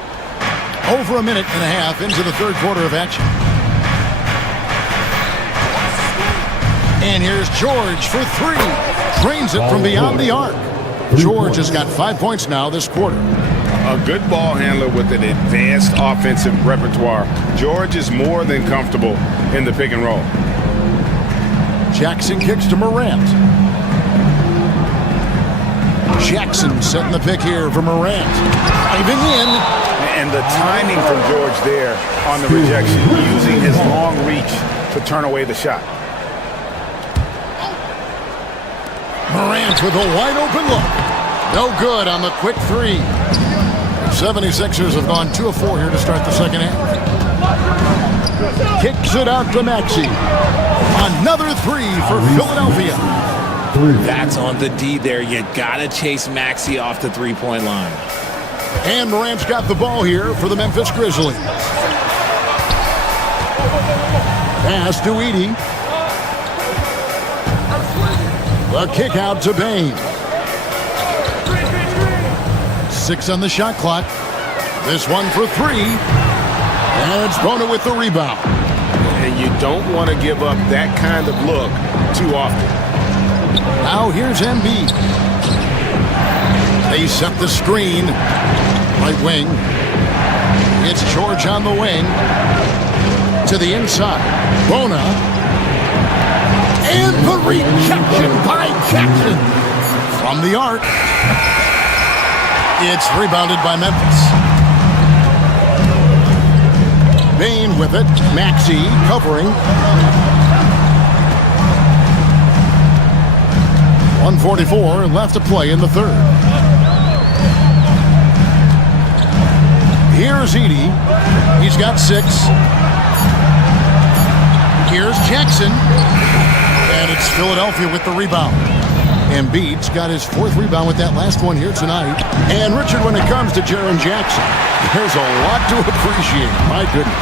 Over a minute and a half into the third quarter of action. And here's George for three. Drains it from beyond the arc. George has got 5 points now this quarter. A good ball handler with an advanced offensive repertoire. George is more than comfortable in the pick and roll. Jackson kicks to Morant. Jackson setting the pick here for Morant. Driving in. And the timing from George there on the rejection, using his long reach to turn away the shot. Morant with a wide open look. No good on the quick three. 76ers have gone 2 of 4 here to start the second half. Kicks it out to Maxey. Another three for Philadelphia. That's on the D there. You got to chase Maxey off the three-point line. And Morant's got the ball here for the Memphis Grizzlies. Pass to Edey. The kick out to Bain. 6 on the shot clock. This one for 3. And it's Bona with the rebound. And you don't want to give up that kind of look too often. Now here's Embiid. They set the screen. Right wing. It's George on the wing. To the inside. Bona. And the rejection by Jackson. From the arc. It's rebounded by Memphis. Bain with it. Maxey covering. 1:44 left to play in the third. Here's Edey. He's got 6. Here's Jackson. And it's Philadelphia with the rebound. Embiid's got his 4th rebound with that last one here tonight. And Richard, when it comes to Jaren Jackson, there's a lot to appreciate. My goodness.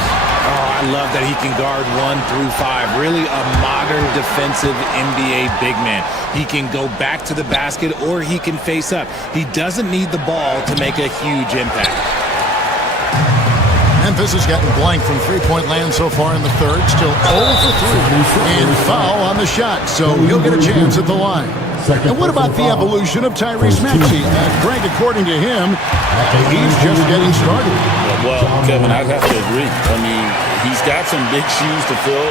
Oh, I love that he can guard 1 through 5. Really a modern defensive NBA big man. He can go back to the basket or he can face up. He doesn't need the ball to make a huge impact. Memphis has gotten blank from three-point land so far in the third. Still 0 for 3. And foul on the shot, so he'll get a chance at the line. And what about the evolution of Tyrese Maxey? Greg, according to him, he's just getting started. Well, Kevin, I'd have to agree. I mean, he's got some big shoes to fill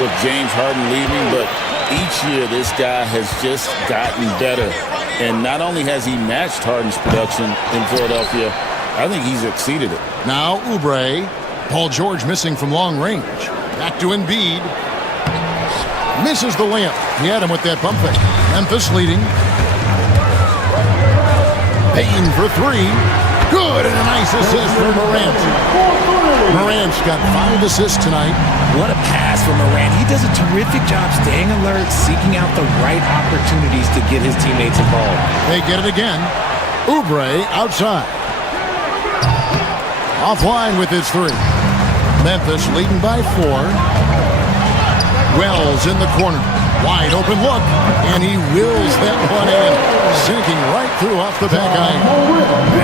with James Harden leaving, but each year this guy has just gotten better. And not only has he matched Harden's production in Philadelphia, I think he's exceeded it. Now Oubre. Paul George missing from long range. Back to Embiid. Misses the layup. He had him with that bump fake. Memphis leading. Bain for 3. Good, and a nice assist from Morant. Morant's got 5 assists tonight. What a pass from Morant. He does a terrific job staying alert, seeking out the right opportunities to get his teammates involved. They get it again. Oubre outside. Offline with his 3. Memphis leading by 4. Wells in the corner. Wide open look. And he wills that one in. Sinking right through off the back iron.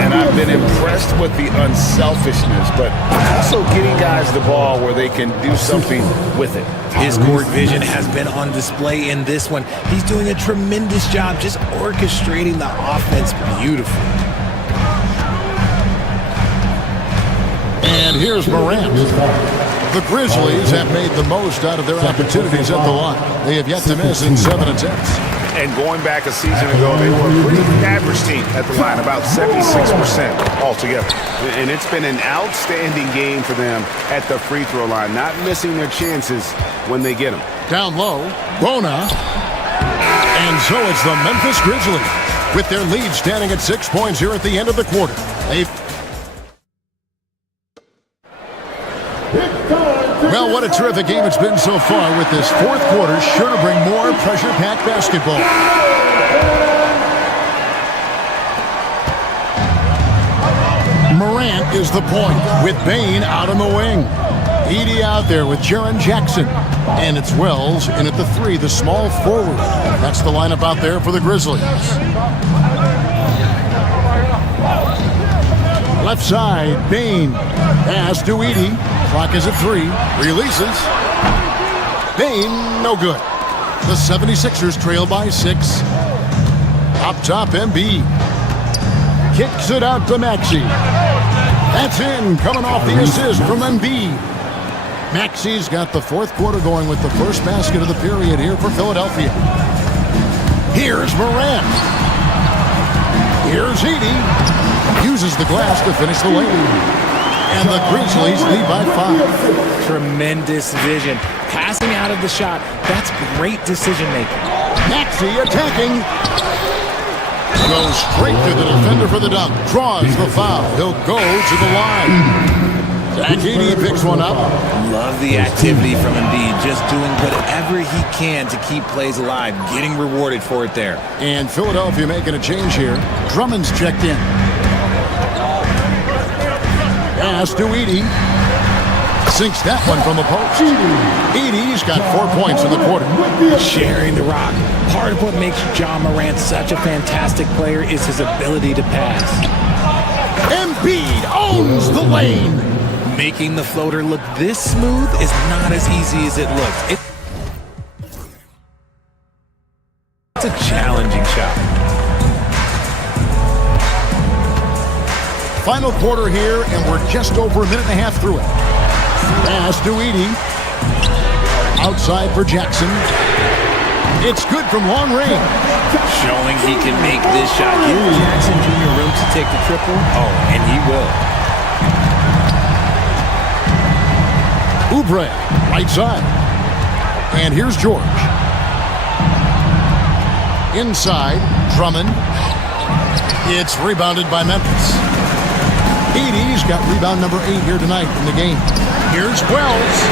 And I've been impressed with the unselfishness, but also getting guys the ball where they can do something with it. His court vision has been on display in this one. He's doing a tremendous job just orchestrating the offense beautifully. And here's Morant. The Grizzlies have made the most out of their opportunities at the line. They have yet to miss in 7 attempts. And going back a season ago, they were a pretty average team at the line, about 76% altogether. And it's been an outstanding game for them at the free throw line, not missing their chances when they get them. Down low, Bona. And so it's the Memphis Grizzlies with their lead standing at 6 points here at the end of the quarter. Well, what a terrific game it's been so far with this fourth quarter. Sure to bring more pressure-packed basketball. is the point with Bain out on the wing. Edey out there with Jaren Jackson. And it's Wells in at the 3, the small forward. That's the lineup out there for the Grizzlies. Left side, Bain. Pass to Edey. Clock is at 3. Releases. Bain, no good. The 76ers trail by 6. Up top, Embiid. Kicks it out to Maxey. That's in, coming off the assist from Embiid. Maxey's got the fourth quarter going with the first basket of the period here for Philadelphia. Here's Morant. Here's Edey. Uses the glass to finish the lane. And the Grizzlies lead by 5. Tremendous vision. Passing out of the shot. That's great decision making. Maxey attacking. Goes straight to the defender for the dunk. Draws the foul. He'll go to the line. Zach Edey picks one up. Love the activity from Embiid. Just doing whatever he can to keep plays alive. Getting rewarded for it there. And Philadelphia making a change here. Drummond's checked in. Pass to Edey. Sinks that one from the post. Edey's got 4 points in the quarter. Sharing the rock. Part of what makes Ja Morant such a fantastic player is his ability to pass. Embiid owns the lane. Making the floater look this smooth is not as easy as it looks. It's a challenging shot. Final quarter here, and we're just over a minute and a half through it. Pass to Edey. Outside for Jackson. It's good from long range. Showing he can make this shot. Give Jackson Jr. room to take the triple. Oh, and he will. Oubre, right side. And here's George. Inside, Drummond. It's rebounded by Memphis. Edey's got rebound number 8 here tonight in the game. Here's Wells.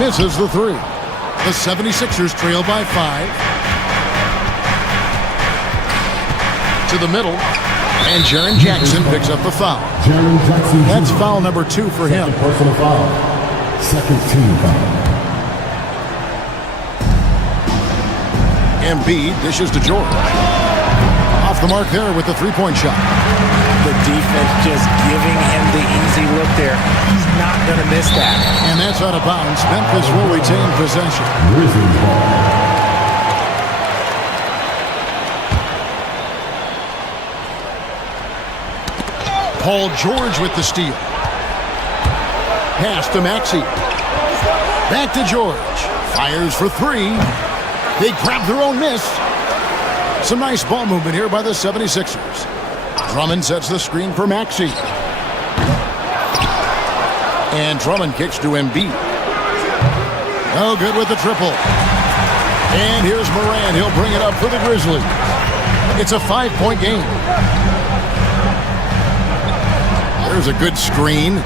Misses the 3. The 76ers trail by 5. To the middle. And Jaren Jackson picks up the foul. That's foul number 2 for him. Personal foul. Second team foul. Embiid dishes to George. Off the mark there with the 3-point shot. The defense just giving him the easy look there. He's not going to miss that. And that's out of bounds. Memphis will retain possession. Grizzlies ball. Paul George with the steal. Pass to Maxey. Back to George. Fires for 3. They grab their own miss. Some nice ball movement here by the 76ers. Drummond sets the screen for Maxey. And Drummond kicks to Embiid. Oh, good with the triple. And here's Morant. He'll bring it up for the Grizzlies. It's a 5-point game. There's a good screen.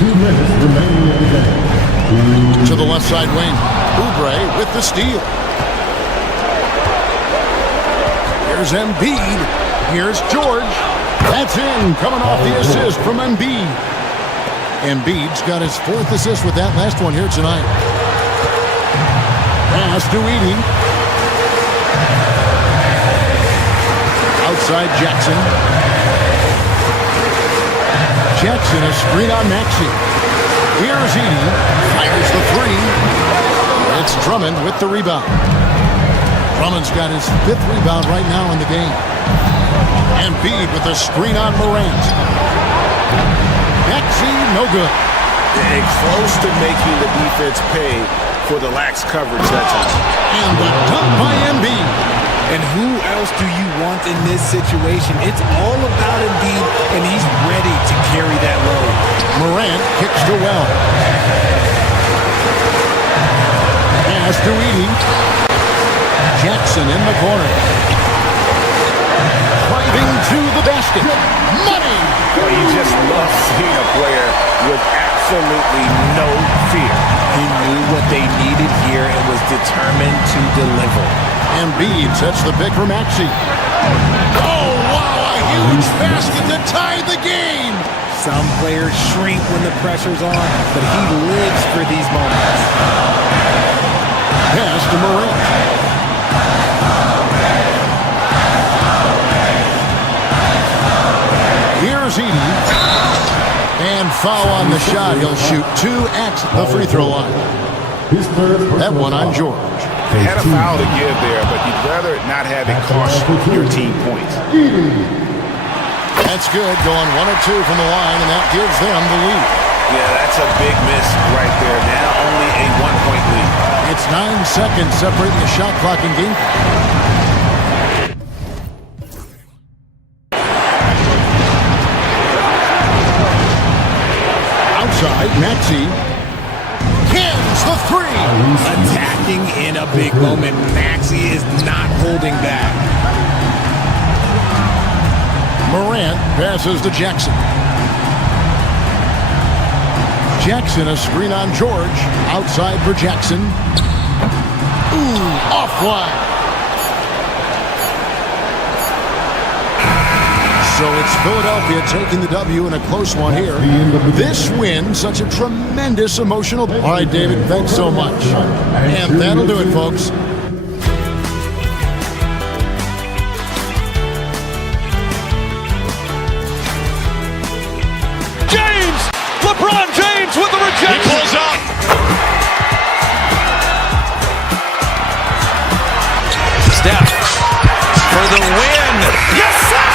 2 minutes remaining in the game. To the left side wing. Oubre with the steal. Here's Embiid. Here's George. That's in. Coming off the assist from Embiid. Embiid's got his 4th assist with that last one here tonight. Pass to Edey. Outside Jackson. Jackson is screen on Maxey. Here's Edey. Fires the 3. It's Drummond with the rebound. Drummond's got his 5th rebound right now in the game. Embiid with the screen on Morant. Maxey, no good. They're close to making the defense pay for the lax coverage that time. And the dunk by Embiid. And who else do you want in this situation? It's all about Embiid, and he's ready to carry that load. Morant kicks to Wells. Pass to Edey. Jackson in the corner. Driving to the basket. Money! Well, you just love seeing a player with absolutely no fear. He knew what they needed here and was determined to deliver. Embiid sets the pick for Maxey. Oh, wow, a huge basket to tie the game. Some players shrink when the pressure's on, but he lives for these moments. Pass to Morant. Here's Edey. And foul on the shot. He'll shoot 2 at the free throw line. That one on George. Had a foul to give there, but you'd rather not have it cost your team points. That's good. Going 1 or 2 from the line, and that gives them the lead. Yeah, that's a big miss right there. Now only a 1-point lead. It's 9 seconds separating the shot clock and game clock. Outside, Maxey cans the 3. Attacking in a big moment. Maxey is not holding back. Morant passes to Jackson. Jackson, a screen on George. Outside for Jackson. Ooh, offline. So it's Philadelphia taking the W in a close one here. This win, such a tremendous emotional... All right, David, thanks so much. And that'll do it, folks. LeBron James with the rejection. He pulls up. Steph for the win. Yes, sir!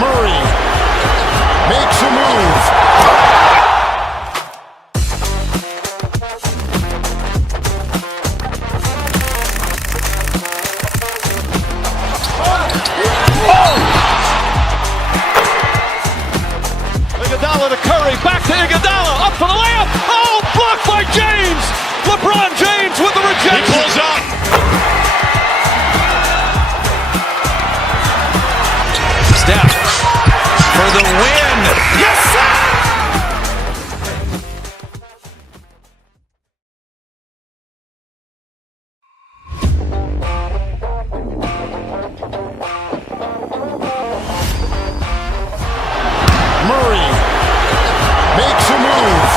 Murray makes a move. Iguodala to Curry, back to Iguodala, up for the layup. Oh, blocked by James. LeBron James with the rejection. He pulls up. Steph for the win. Yes, sir! Murray makes a move.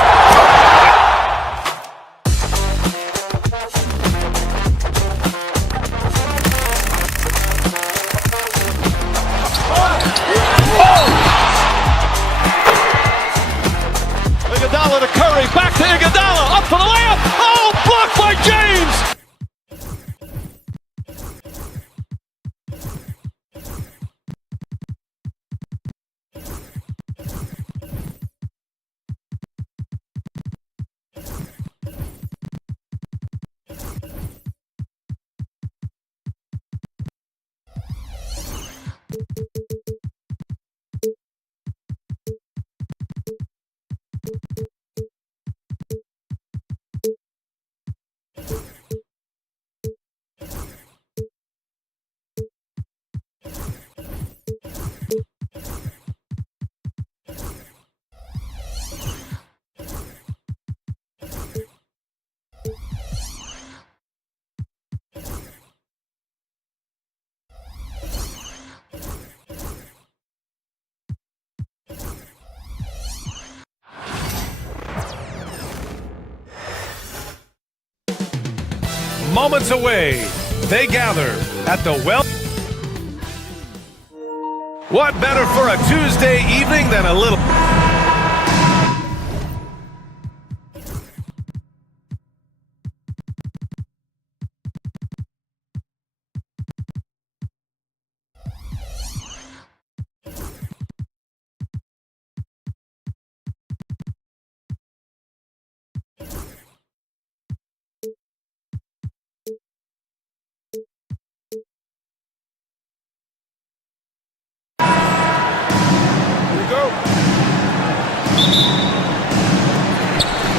Iguodala to Curry, back to Iguodala, up for the layup. Oh, blocked by James. Moments away, they gather at the well. What better for a Tuesday evening than a little...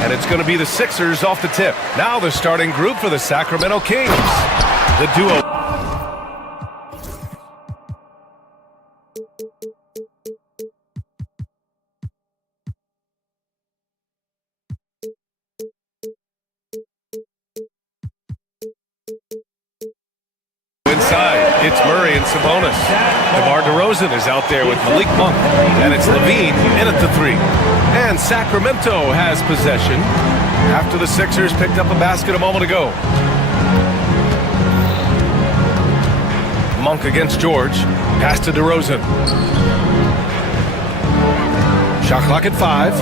And it's going to be the Sixers off the tip. Now the starting group for the Sacramento Kings. The duo. Sabonis. DeMar DeRozan is out there with Malik Monk, and it's Levine in at the 3. And Sacramento has possession after the Sixers picked up a basket a moment ago. Monk against George. Pass to DeRozan. Shot clock at 5.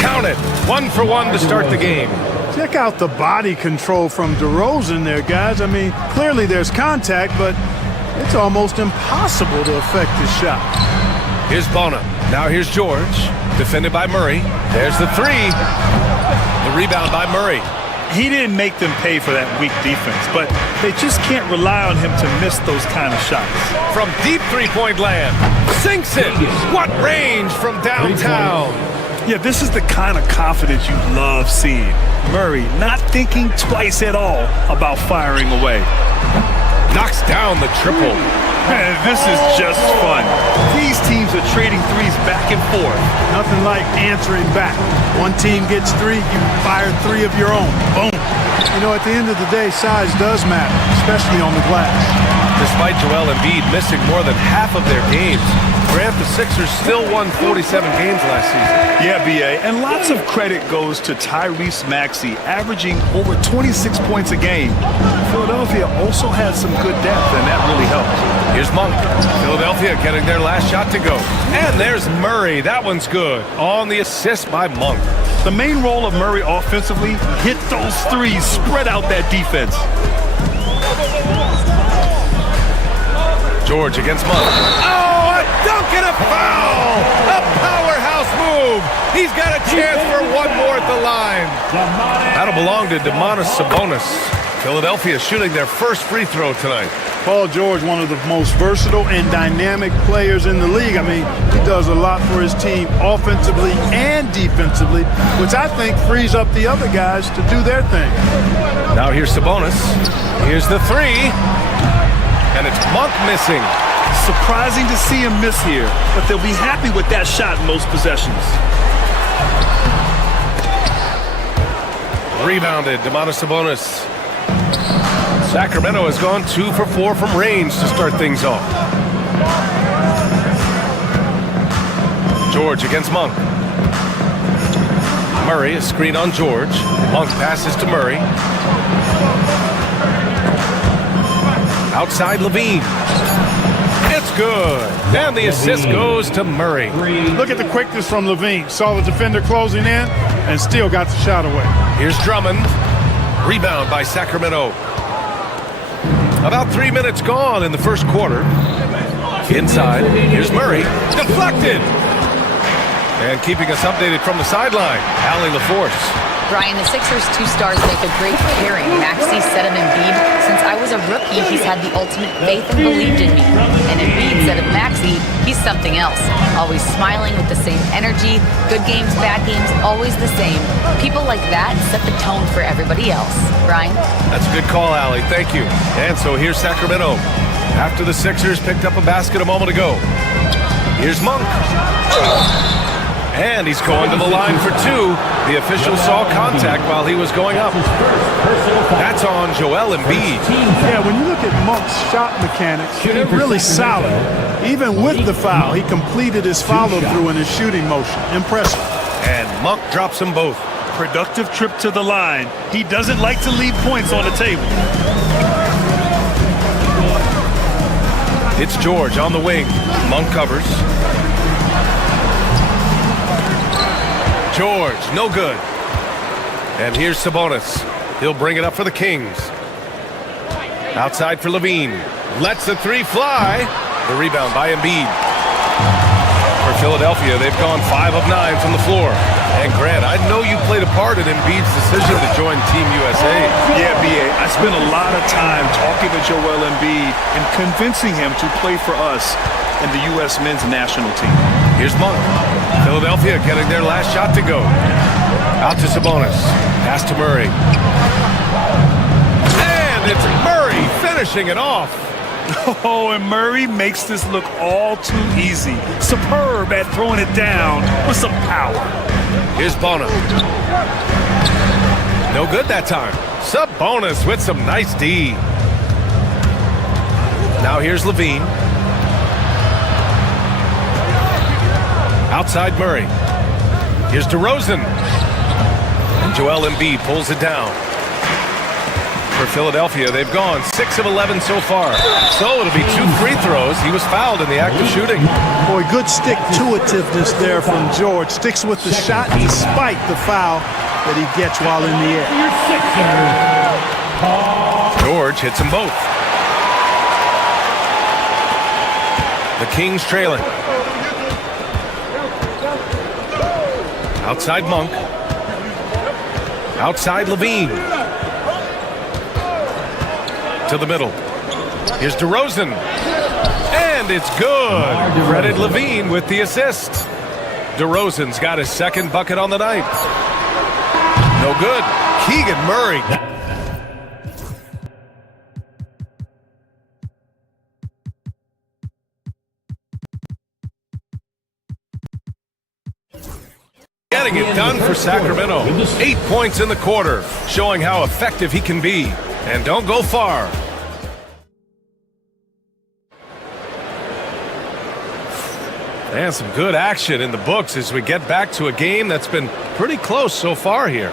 Count it. 1 for 1 to start the game. Check out the body control from DeRozan there, guys. I mean, clearly there's contact, but it's almost impossible to affect this shot. Here's Bona. Now here's George. Defended by Murray. There's the 3. The rebound by Murray. He didn't make them pay for that weak defense, but they just can't rely on him to miss those kind of shots. From deep three-point land. Sinks it. What range from downtown. Yeah, this is the kind of confidence you love seeing. Murray not thinking twice at all about firing away. Knocks down the triple. Man, this is just fun. These teams are trading threes back and forth. Nothing like answering back. One team gets 3, you fire 3 of your own. Boom. You know, at the end of the day, size does matter, especially on the glass. Despite Joel Embiid missing more than half of their games, Grant, the Sixers still won 47 games last season. Yeah, B.A., and lots of credit goes to Tyrese Maxey, averaging over 26 points a game. Philadelphia also had some good depth, and that really helped. Here's Monk. Philadelphia getting their last shot to go. And there's Murray. That one's good. On the assist by Monk. The main role of Murray offensively, hit those threes, spread out that defense. George against Monk. Oh, a dunk and a foul! A powerhouse move! He's got a chance for one more at the line. That'll belong to Domantas Sabonis. Philadelphia shooting their first free throw tonight. Paul George, one of the most versatile and dynamic players in the league. I mean, he does a lot for his team offensively and defensively, which I think frees up the other guys to do their thing. Now here's Sabonis. Here's the 3. And it's Monk missing. Surprising to see him miss here, but they'll be happy with that shot in most possessions. Rebounded, Domantas Sabonis. Sacramento has gone 2 for 4 from range to start things off. George against Monk. Murray, a screen on George. Monk passes to Murray. Outside Levine. It's good. And the assist goes to Murray. Look at the quickness from Levine. Saw the defender closing in and still got the shot away. Here's Drummond. Rebound by Sacramento. About 3 minutes gone in the first quarter. Inside, here's Murray. Deflected! And keeping us updated from the sideline, Allie LaForce. Brian, the Sixers' 2 stars make a great pairing. Maxey said of Embiid, since I was a rookie, he's had the ultimate faith and believed in me. And Embiid said of Maxey, he's something else. Always smiling with the same energy, good games, bad games, always the same. People like that set the tone for everybody else. Brian? That's a good call, Allie. Thank you. And so here's Sacramento. After the Sixers picked up a basket a moment ago. Here's Monk. And he's going to the line for 2. The official saw contact while he was going up. That's on Joel Embiid. Yeah, when you look at Monk's shot mechanics, they're really solid. Even with the foul, he completed his follow-through in his shooting motion. Impressive. And Monk drops them both. Productive trip to the line. He doesn't like to leave points on the table. It's George on the wing. Monk covers. George, no good. And here's Sabonis. He'll bring it up for the Kings. Outside for Levine. Lets the 3 fly. The rebound by Embiid. For Philadelphia, they've gone 5 of 9 from the floor. And Grant, I know you played a part in Embiid's decision to join Team USA. Yeah, B.A., I spent a lot of time talking to Joel Embiid and convincing him to play for us in the U.S. men's national team. Here's Monk. Philadelphia getting their last shot to go. Out to Sabonis. Pass to Murray. And it's Murray finishing it off. Oh, and Murray makes this look all too easy. Superb at throwing it down with some power. Here's Bona. No good that time. Sabonis with some nice D. Now here's Levine. Outside Murray. Here's DeRozan. And Joel Embiid pulls it down. For Philadelphia, they've gone 6 of 11 so far. So it'll be 2 free throws. He was fouled in the act of shooting. Boy, good stick-to-itiveness there from George. Sticks with the shot despite the foul that he gets while in the air. George hits them both. The Kings trailing. Outside Monk. Outside Levine. To the middle. Here's DeRozan. And it's good. Credit Levine with the assist. DeRozan's got his second bucket on the night. No good. Keegan Murray. Getting it done for Sacramento. 8 points in the quarter, showing how effective he can be. And don't go far. And some good action in the books as we get back to a game that's been pretty close so far here.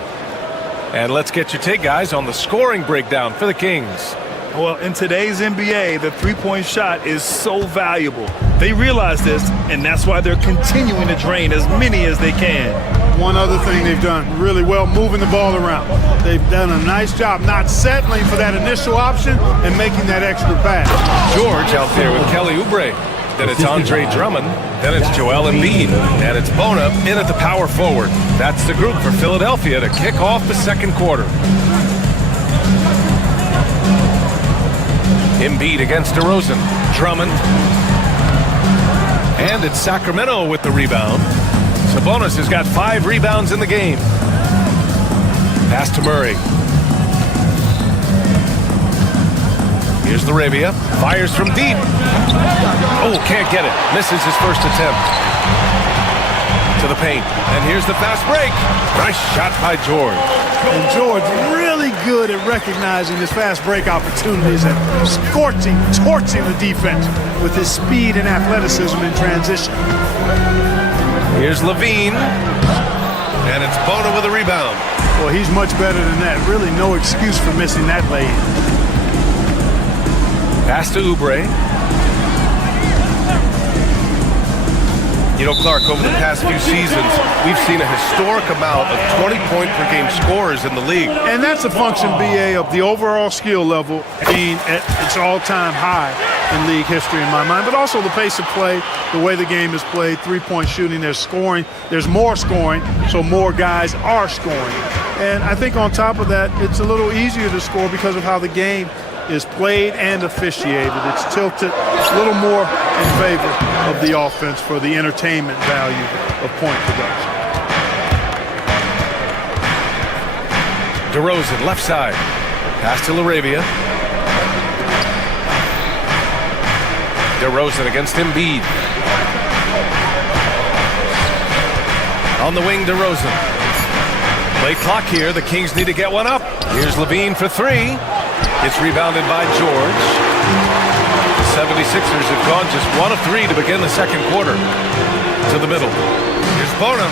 And let's get your take, guys, on the scoring breakdown for the Kings. Well, in today's NBA, the three-point shot is so valuable. They realize this, and that's why they're continuing to drain as many as they can. One other thing they've done really well, moving the ball around. They've done a nice job not settling for that initial option and making that extra pass. George out there with Kelly Oubre. Then it's Andre Drummond. Then it's Joel Embiid. And it's Bona in at the power forward. That's the group for Philadelphia to kick off the second quarter. Embiid against DeRozan. Drummond. And it's Sacramento with the rebound. Sabonis has got 5 rebounds in the game. Pass to Murray. Here's Laravia. Fires from deep. Oh, can't get it. Misses his first attempt. To the paint. And here's the fast break. Nice shot by George. And George really good at recognizing his fast break opportunities and torching the defense with his speed and athleticism in transition. Here's Levine. And it's Bona with a rebound. Well, he's much better than that. Really no excuse for missing that lay-in. Pass to Oubre. You know, Clark, over the past few seasons, we've seen a historic amount of 20-point-per-game scorers in the league. And that's a function, BA, of the overall skill level being at its all-time high in league history in my mind, but also the pace of play, the way the game is played, three-point shooting, there's scoring, there's more scoring, so more guys are scoring. And I think on top of that, it's a little easier to score because of how the game is played and officiated. It's tilted a little more in favor of the offense for the entertainment value of point production. DeRozan, left side. Pass to Laravia. DeRozan against Embiid. On the wing, DeRozan. Late clock here. The Kings need to get one up. Here's Levine for 3. It's rebounded by George. The 76ers have gone just 1 of 3 to begin the second quarter. To the middle. Here's Bona.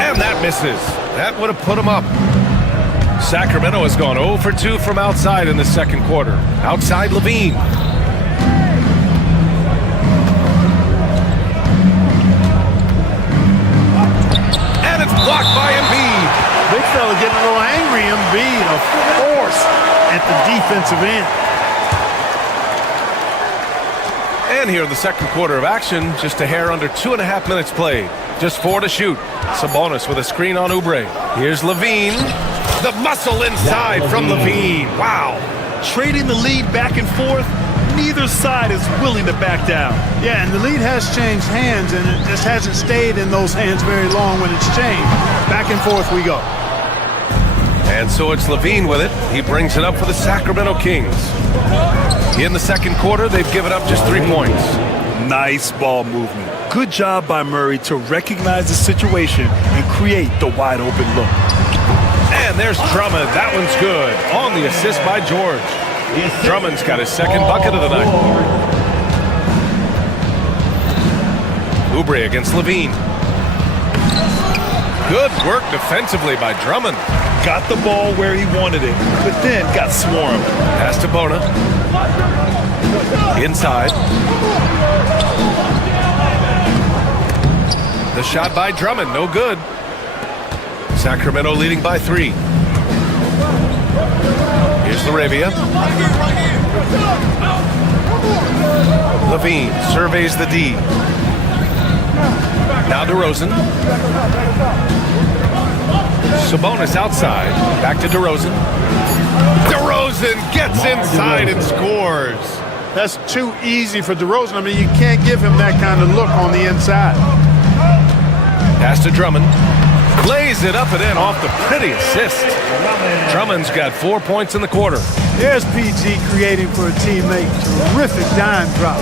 And that misses. That would have put him up. Sacramento has gone 0 for 2 from outside in the second quarter. Outside Levine. And it's blocked by Embiid. Big fella getting a little angry. Embiid, a force at the defensive end. And here in the second quarter of action, just a hair under 2.5 minutes played. Just 4 to shoot. Sabonis with a screen on Oubre. Here's Levine. The muscle inside from Levine. Wow. Trading the lead back and forth, neither side is willing to back down. Yeah, and the lead has changed hands, and it just hasn't stayed in those hands very long when it's changed. Back and forth we go. And so it's Levine with it. He brings it up for the Sacramento Kings. In the second quarter, they've given up just 3 points. Nice ball movement. Good job by Murray to recognize the situation and create the wide open look. And there's Drummond. That one's good. On the assist by George. Drummond's got his second bucket of the night. Oubre against Levine. Good work defensively by Drummond. Got the ball where he wanted it, but then got swarmed. Pass to Bona. Inside. The shot by Drummond, no good. Sacramento leading by 3. Here's Laravia. Levine surveys the D. Now DeRozan. Sabonis outside. Back to DeRozan. DeRozan gets inside and scores. That's too easy for DeRozan. I mean, you can't give him that kind of look on the inside. Pass to Drummond. Lays it up and in off the pretty assist. Drummond's got 4 points in the quarter. There's PG creating for a teammate. Terrific dime drop.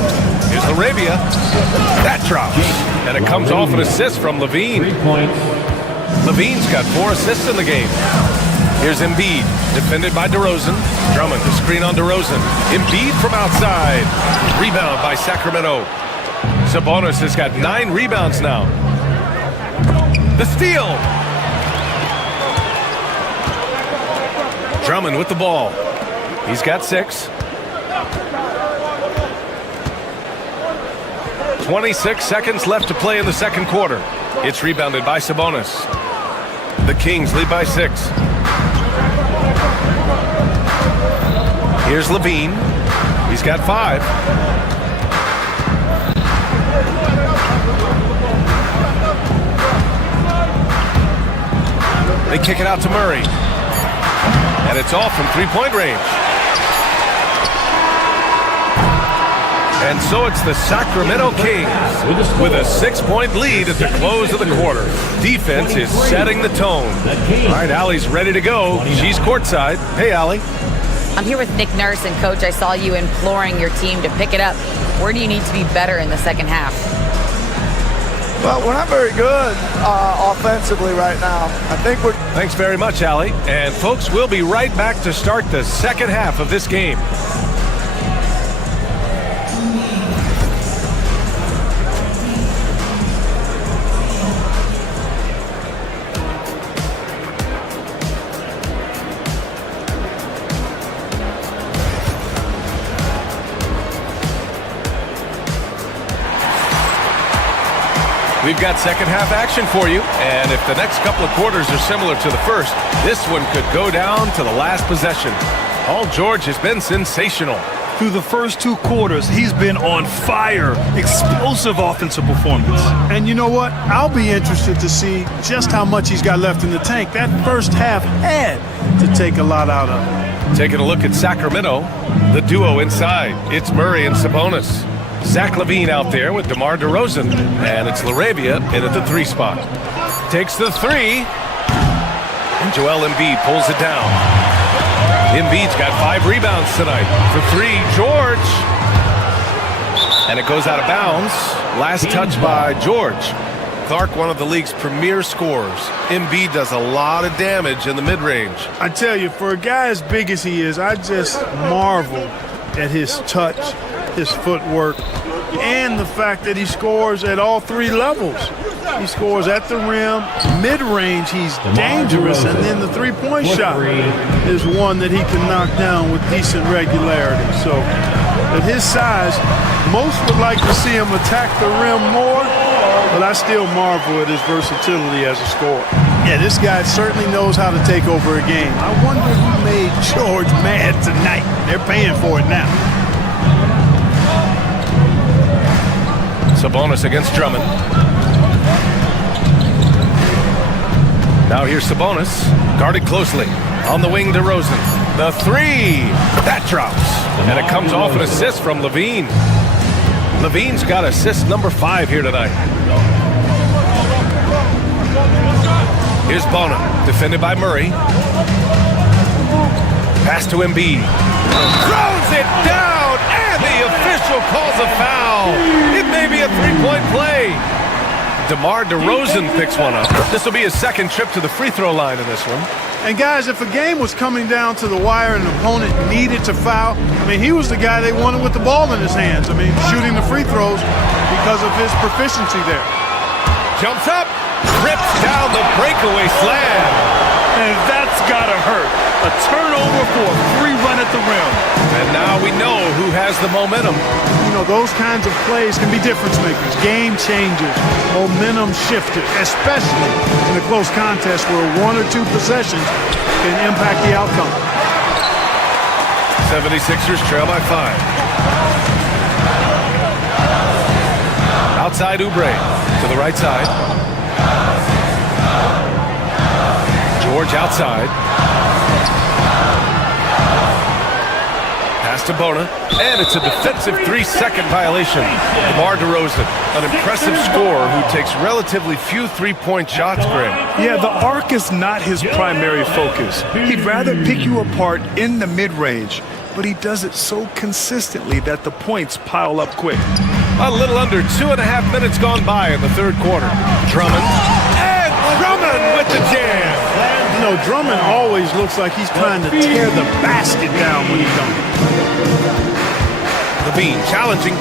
Here's Laravia. That drops. And it comes off an assist from Levine. 3 points. Levine's got 4 assists in the game. Here's Embiid, defended by DeRozan. Drummond, the screen on DeRozan. Embiid from outside. Rebound by Sacramento. Sabonis has got 9 rebounds now. The steal. Drummond with the ball. He's got 6. 26 seconds left to play in the second quarter. It's rebounded by Sabonis. The Kings lead by 6. Here's Levine. He's got 5. They kick it out to Murray. And it's off from three-point range. And so it's the Sacramento Kings with a 6-point lead at the close of the quarter. Defense is setting the tone. All right, Allie's ready to go. She's courtside. Hey, Allie. I'm here with Nick Nurse, and Coach, I saw you imploring your team to pick it up. Where do you need to be better in the second half? Well, we're not very good offensively right now. I think we're... Thanks very much, Allie. And folks, we'll be right back to start the second half of this game. We've got second half action for you, and if the next couple of quarters are similar to the first, this one could go down to the last possession. Paul George has been sensational. Through the first 2 quarters, he's been on fire. Explosive offensive performance. And you know what? I'll be interested to see just how much he's got left in the tank. That first half had to take a lot out of him. Taking a look at Sacramento, the duo inside. It's Murray and Sabonis. Zach LaVine out there with DeMar DeRozan, and it's Laravia in at the 3 spot. Takes the 3, and Joel Embiid pulls it down. Embiid's got 5 rebounds tonight. For 3, George. And it goes out of bounds. Last touch by George. Clark, one of the league's premier scorers. Embiid does a lot of damage in the mid-range. I tell you, for a guy as big as he is, I just marvel at his touch, his footwork, and the fact that he scores at all 3 levels. He scores at the rim, mid-range, he's dangerous, and then the three-point shot is one that he can knock down with decent regularity. So at his size, most would like to see him attack the rim more, but I still marvel at his versatility as a scorer. Yeah, this guy certainly knows how to take over a game. I wonder who made George mad tonight. They're paying for it now. Sabonis against Drummond. Now here's Sabonis, guarded closely. On the wing, DeRozan. The 3, that drops. And it comes off an assist from Levine. Levine's got assist number 5 here tonight. Here's Bona, defended by Murray. Pass to Embiid. Throws it down, and the official calls a foul. It may be a three-point play. DeMar DeRozan picks one up. This will be his second trip to the free throw line in this one. And guys, if a game was coming down to the wire and an opponent needed to foul, I mean, he was the guy they wanted with the ball in his hands. I mean, shooting the free throws because of his proficiency there. Jumps up, rips down the breakaway slam. And that's gotta hurt. A turnover for a free run at the rim. And now we know who has the momentum. You know, those kinds of plays can be difference makers, game changers, momentum shifters, especially in a close contest where one or two possessions can impact the outcome. 76ers trail by 5. Outside Oubre to the right side. George outside. Pass to Bona, and it's a defensive 3-second violation. DeMar DeRozan, an impressive scorer who takes relatively few three-point shots, Greg. Yeah, the arc is not his primary focus. He'd rather pick you apart in the mid-range, but he does it so consistently that the points pile up quick. A little under 2.5 minutes gone by in the third quarter. Drummond, and Drummond with the jam. You know, Drummond always looks like he's trying to tear the basket down when he's done. Levine challenging.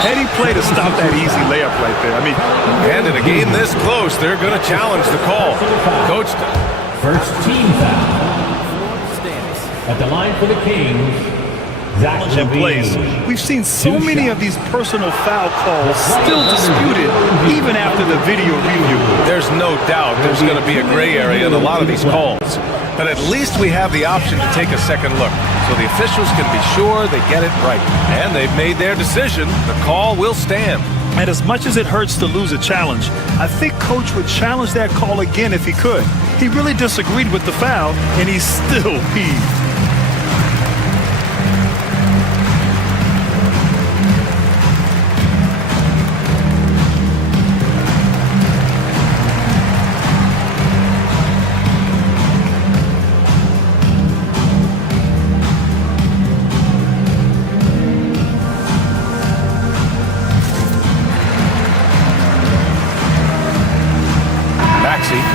Heady play to stop that easy layup right there. I mean, and in a game this close, they're going to challenge the call. Coach. First team foul. At the line for the Kings, Zach plays. We've seen so many of these personal foul calls still disputed even after the video review. There's no doubt there's going to be a gray area in a lot of these calls. But at least we have the option to take a second look, so the officials can be sure they get it right. And they've made their decision. The call will stand. And as much as it hurts to lose a challenge, I think Coach would challenge that call again if he could. He really disagreed with the foul, and he's still peeved.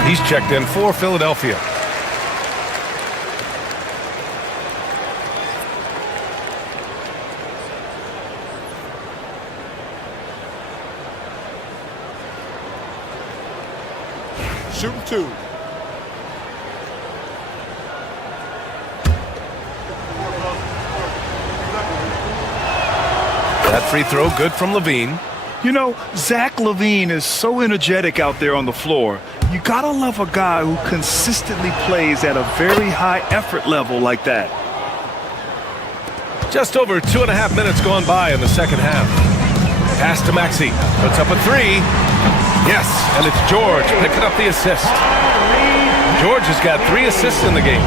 He's checked in for Philadelphia. Shooting 2. That free throw good from Levine. You know, Zach LaVine is so energetic out there on the floor. You gotta love a guy who consistently plays at a very high effort level like that. Just over 2.5 minutes gone by in the second half. Pass to Maxey. Puts up a 3. Yes, and it's George picking up the assist. George has got 3 assists in the game.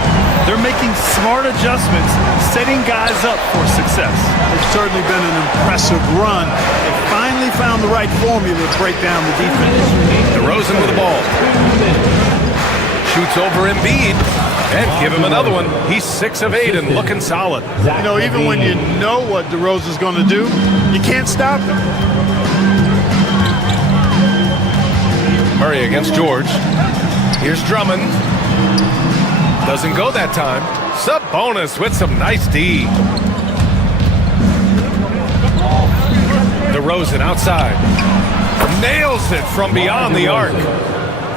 They're making smart adjustments, setting guys up for success. It's certainly been an impressive run. They finally found the right formula to break down the defense. DeRozan with the ball. Shoots over Embiid. And give him another one. He's 6 of 8 and looking solid. You know, even when you know what DeRozan's going to do, you can't stop him. Murray against George. Here's Drummond. Doesn't go that time. Sabonis with some nice D. DeRozan outside. Nails it from beyond the arc.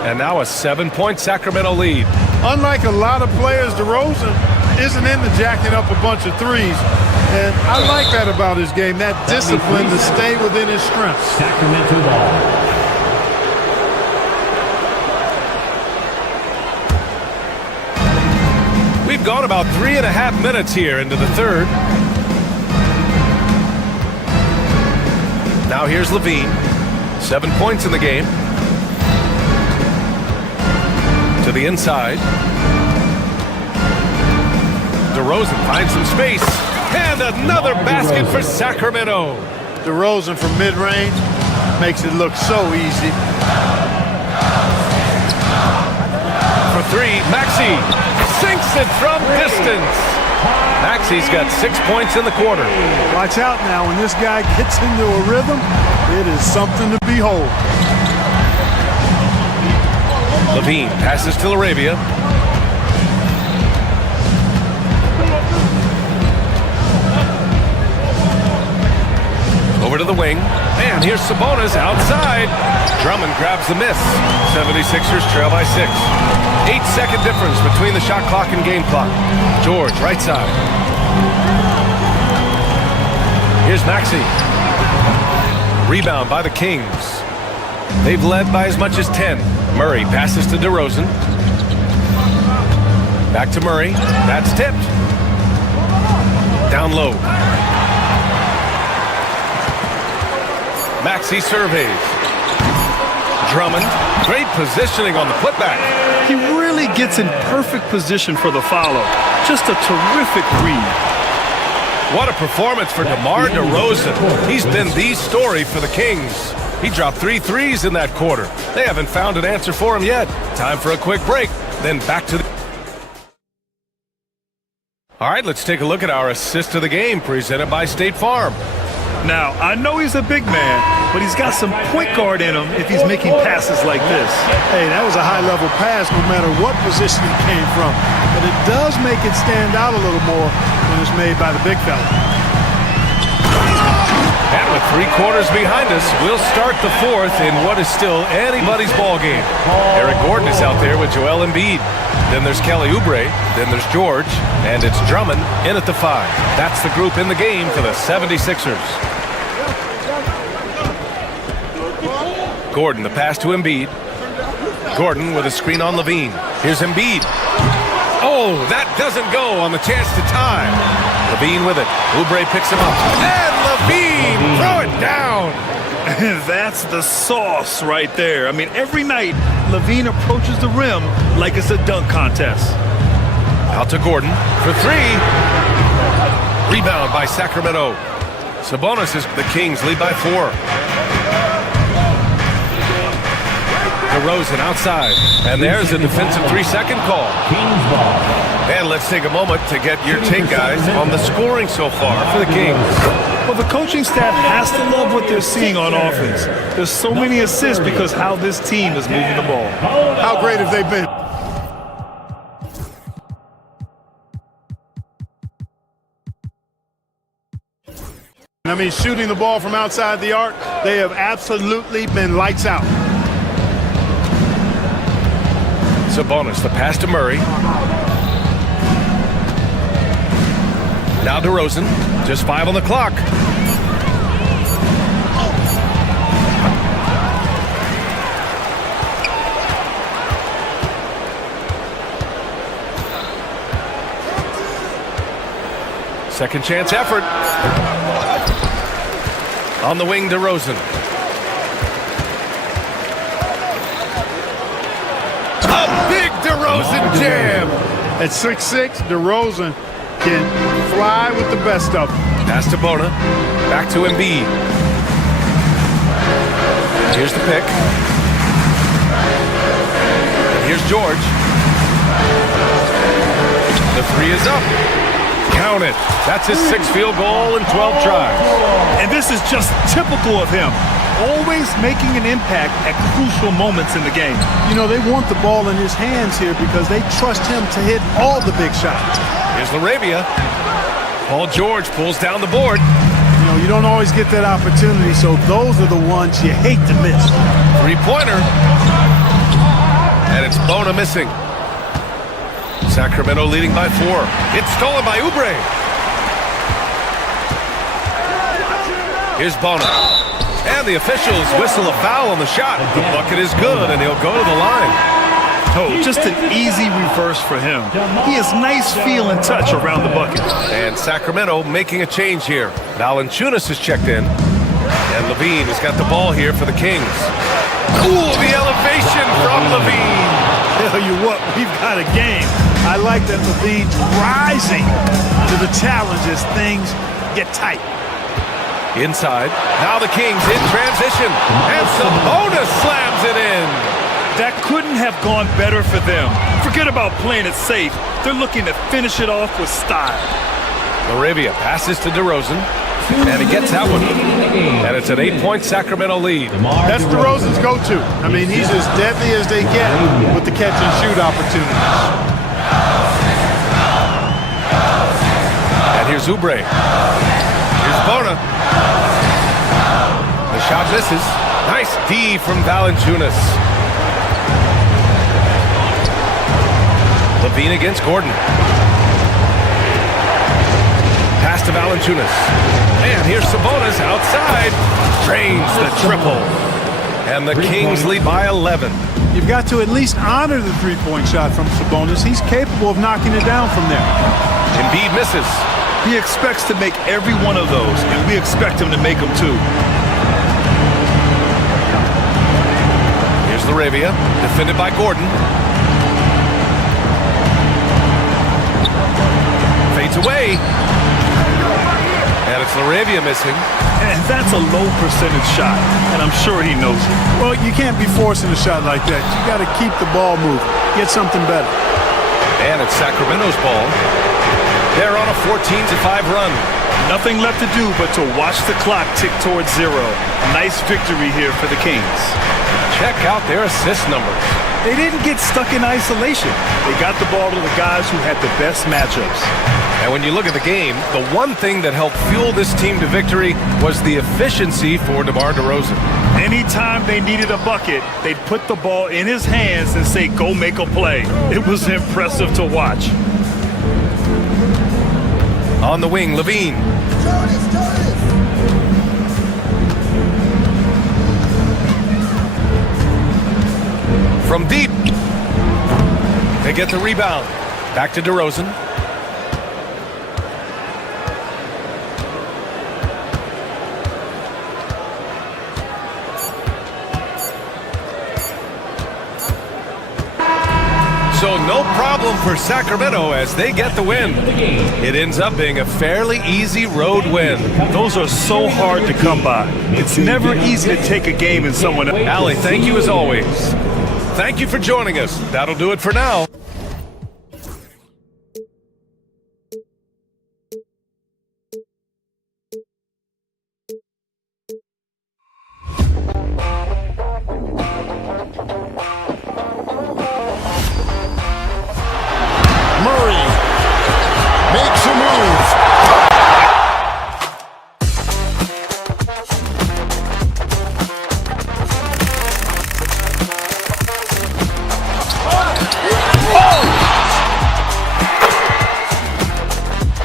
And now a 7-point Sacramento lead. Unlike a lot of players, DeRozan isn't into jacking up a bunch of threes. And I like that about his game, that discipline to stay within his strengths. Sacramento ball. We've gone about 3.5 minutes here into the third. Now here's Levine. 7 points in the game. To the inside. DeRozan finds some space. And another basket for Sacramento. DeRozan from mid-range makes it look so easy. For 3, Maxey sinks it from distance. Maxey's got 6 points in the quarter. Watch out now. When this guy gets into a rhythm, it is something to behold. Levine passes to Arabia. Over to the wing. And here's Sabonis outside. Drummond grabs the miss. 76ers trail by 6. 8-second difference between the shot clock and game clock. George, right side. Here's Maxey. Rebound by the Kings. They've led by as much as 10. Murray passes to DeRozan. Back to Murray. That's tipped. Down low. Maxey surveys. Drummond, great positioning on the putback. He really gets in perfect position for the follow. Just a terrific read. What a performance for DeMar DeRozan. He's been the story for the Kings. He dropped 3 threes in that quarter. They haven't found an answer for him yet. Time for a quick break, then back to the... All right, let's take a look at our assist of the game presented by State Farm. Now, I know he's a big man, but he's got some point guard in him if he's making passes like this. Hey, that was a high-level pass no matter what position it came from. But it does make it stand out a little more when it's made by the big fella. And with 3 quarters behind us, we'll start the 4th in what is still anybody's ball game. Eric Gordon is out there with Joel Embiid. Then there's Kelly Oubre. Then there's George. And it's Drummond in at the 5. That's the group in the game for the 76ers. Gordon, the pass to Embiid. Gordon with a screen on Levine. Here's Embiid. Oh, that doesn't go on the chance to tie. Levine with it. Oubre picks him up. And Levine, throw it down. That's the sauce right there. I mean, every night, Levine approaches the rim like it's a dunk contest. Out to Gordon for 3. Rebound by Sacramento. Sabonis is the Kings lead by 4. DeRozan outside. And there's a defensive 3-second call. And let's take a moment to get your take, guys, on the scoring so far for the Kings. Well, the coaching staff has to love what they're seeing on offense. There's so many assists because how this team is moving the ball. How great have they been? I mean, shooting the ball from outside the arc, they have absolutely been lights out. Sabonis, the pass to Murray. Now DeRozan, just 5 on the clock. Second chance effort. On the wing, DeRozan. A big DeRozan jam. At 6'6", DeRozan can fly with the best of them. Pass to Bona. Back to Embiid. Here's the pick. And here's George. The 3 is up. Count it. That's his 6th field goal in 12 tries. And this is just typical of him. Always making an impact at crucial moments in the game. You know, they want the ball in his hands here because they trust him to hit all the big shots. Here's Arabia. Paul George pulls down the board. You know, you don't always get that opportunity, so those are the ones you hate to miss. 3-pointer. And it's Bona missing. Sacramento leading by 4. It's stolen by Oubre. Here's Bona. And the officials whistle a foul on the shot. The bucket is good, and he'll go to the line. Oh, just an easy reverse for him. He has nice feel and touch around the bucket. And Sacramento making a change here. Valanciunas has checked in. And Levine has got the ball here for the Kings. Ooh, the elevation from Levine. Tell you what, we've got a game. I like that Levine's rising to the challenge as things get tight. Inside. Now the Kings in transition. And Sabonis slams it in. That couldn't have gone better for them. Forget about playing it safe. They're looking to finish it off with style. Laravia passes to DeRozan, and he gets that one. And it's an 8-point Sacramento lead. That's DeRozan's go-to. I mean, he's as deadly as they get with the catch-and-shoot opportunities. And here's Oubre. Here's Bona. The shot misses. Nice D from Valanciunas. Levine against Gordon. Pass to Valanciunas. And here's Sabonis outside. Drains the triple. And the Kings lead by 11. You've got to at least honor the three-point shot from Sabonis. He's capable of knocking it down from there. Embiid misses. He expects to make every one of those, and we expect him to make them too. Here's Laravia, defended by Gordon. Fades away. And it's Laravia missing. And that's a low percentage shot, and I'm sure he knows it. Well, you can't be forcing a shot like that. You got to keep the ball moving. Get something better. And it's Sacramento's ball. They're on a 14-5 run. Nothing left to do but to watch the clock tick towards 0. Nice victory here for the Kings. Check out their assist numbers. They didn't get stuck in isolation. They got the ball to the guys who had the best matchups. And when you look at the game, the one thing that helped fuel this team to victory was the efficiency for DeMar DeRozan. Anytime they needed a bucket, they'd put the ball in his hands and say, go make a play. It was impressive to watch. On the wing, Levine. From deep. They get the rebound. Back to DeRozan. So no problem for Sacramento as they get the win. It ends up being a fairly easy road win. Those are so hard to come by. It's never easy to take a game in someone else. Allie, thank you as always. Thank you for joining us. That'll do it for now. Murray makes a move.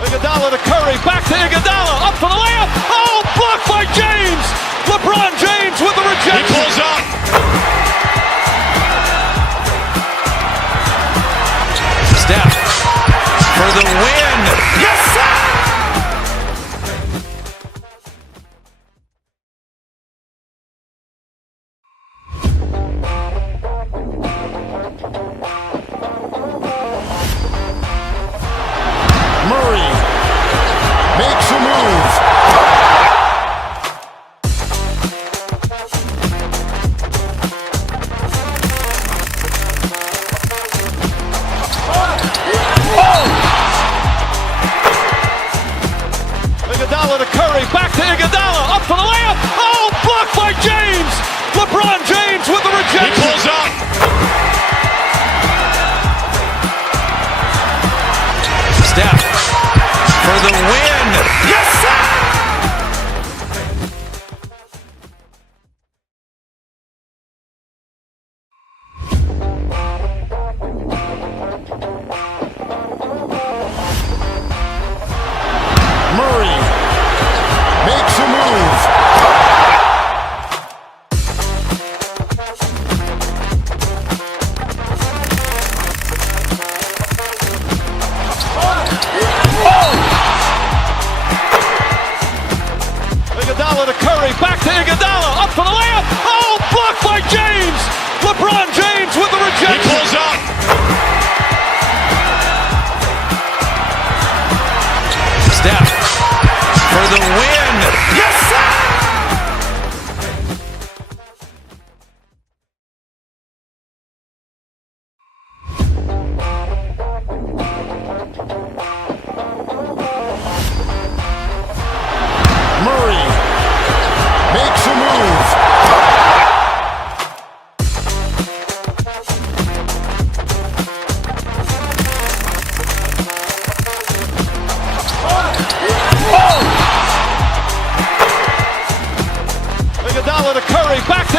Iguodala to Curry, back to Iguodala, up for the layup. Oh, blocked by James. LeBron James with the rejection. He pulls up. Steph for the win. Yes, sir! Murray makes a move.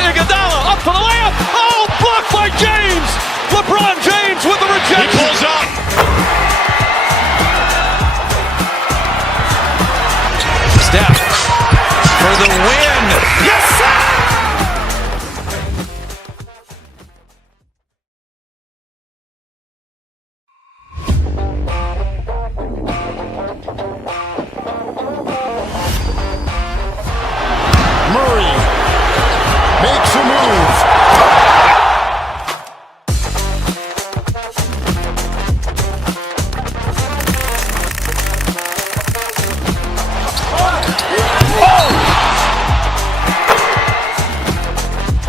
Iguodala, up for the layup. Oh, blocked by James. LeBron James with the rejection. He pulls up. Steph for the win. Yes, sir! Murray makes a move.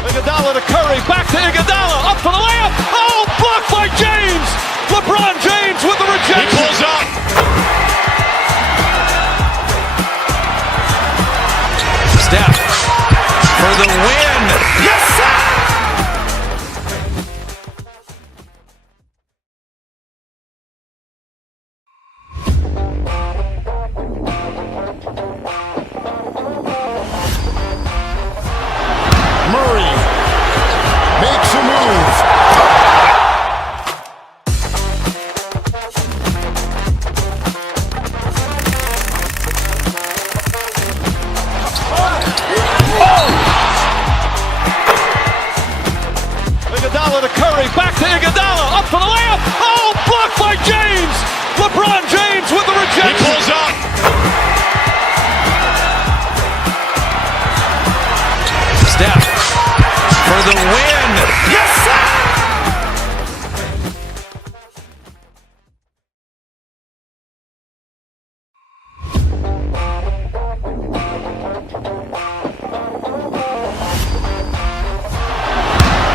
Iguodala to Curry, back to Iguodala, up for the layup. Oh, blocked by James. LeBron James with the rejection. He pulls up. Steph for the win. Yes, sir! Murray makes a move. Iguodala to Curry, back to Iguodala, up for the layup. Oh, blocked by James. LeBron James with the rejection. He pulls up. Steph for the win. Yes, sir!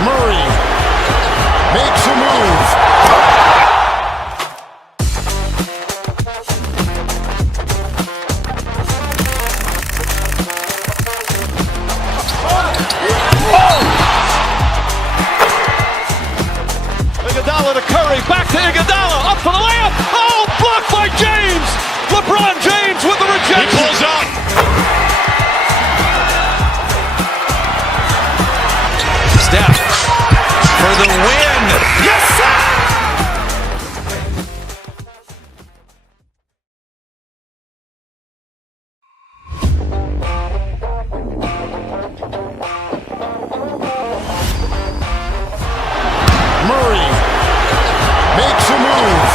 Murray makes a move. Iguodala to Curry, back to Iguodala, up for the layup. Oh, blocked by James. LeBron James with the rejection. He pulls up. Steph for the win. Yes, sir! Murray makes a move.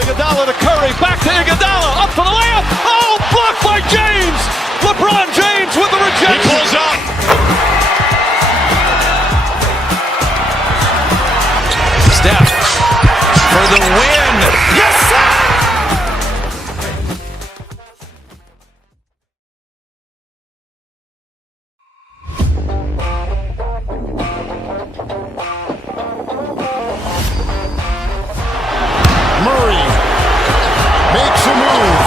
Iguodala to Curry, back to Iguodala, up for the layup. Oh, blocked by James. LeBron James with the rejection. He pulls up. Steph for the win. Yes, sir! Murray makes a move.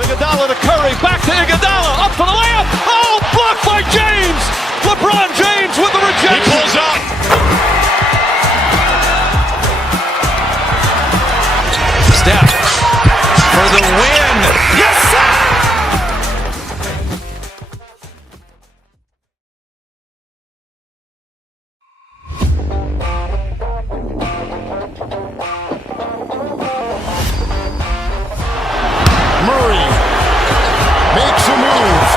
Iguodala to Curry, back to Iguodala, up for the layup. Oh, blocked by James. LeBron James with the rejection. He pulls up. Steph for the win. Yes, sir! Murray makes a move.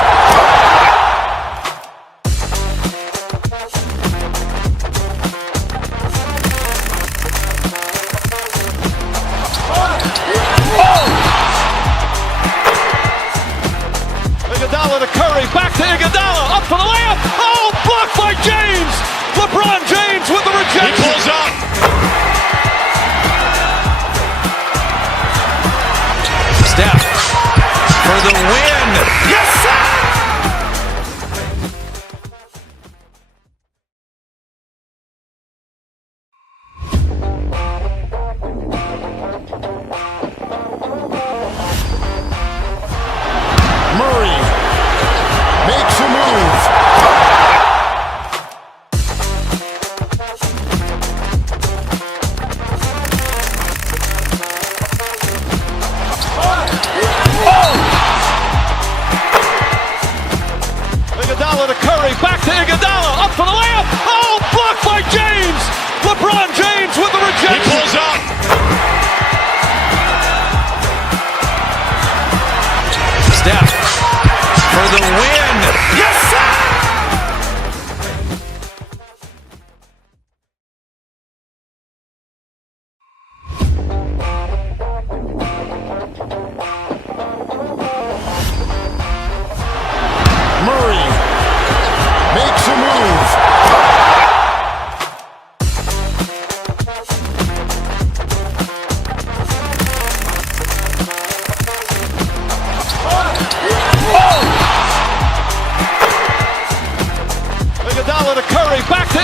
Iguodala to Curry, back to Iguodala, up for the layup. Oh, blocked by James. LeBron James with the rejection. He pulls up. Steph for the win. Yes, sir!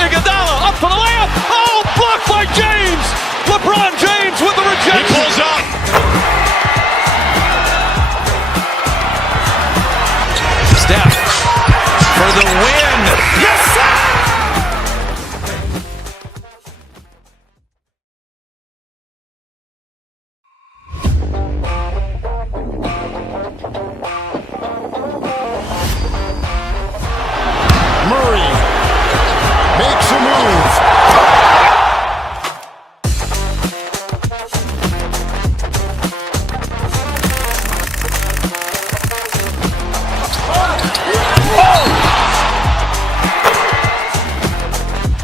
Iguodala, up for the layup. Oh, blocked by James. LeBron James with the rejection. He pulls up. Steph for the win. Yes, sir! Murray makes a move.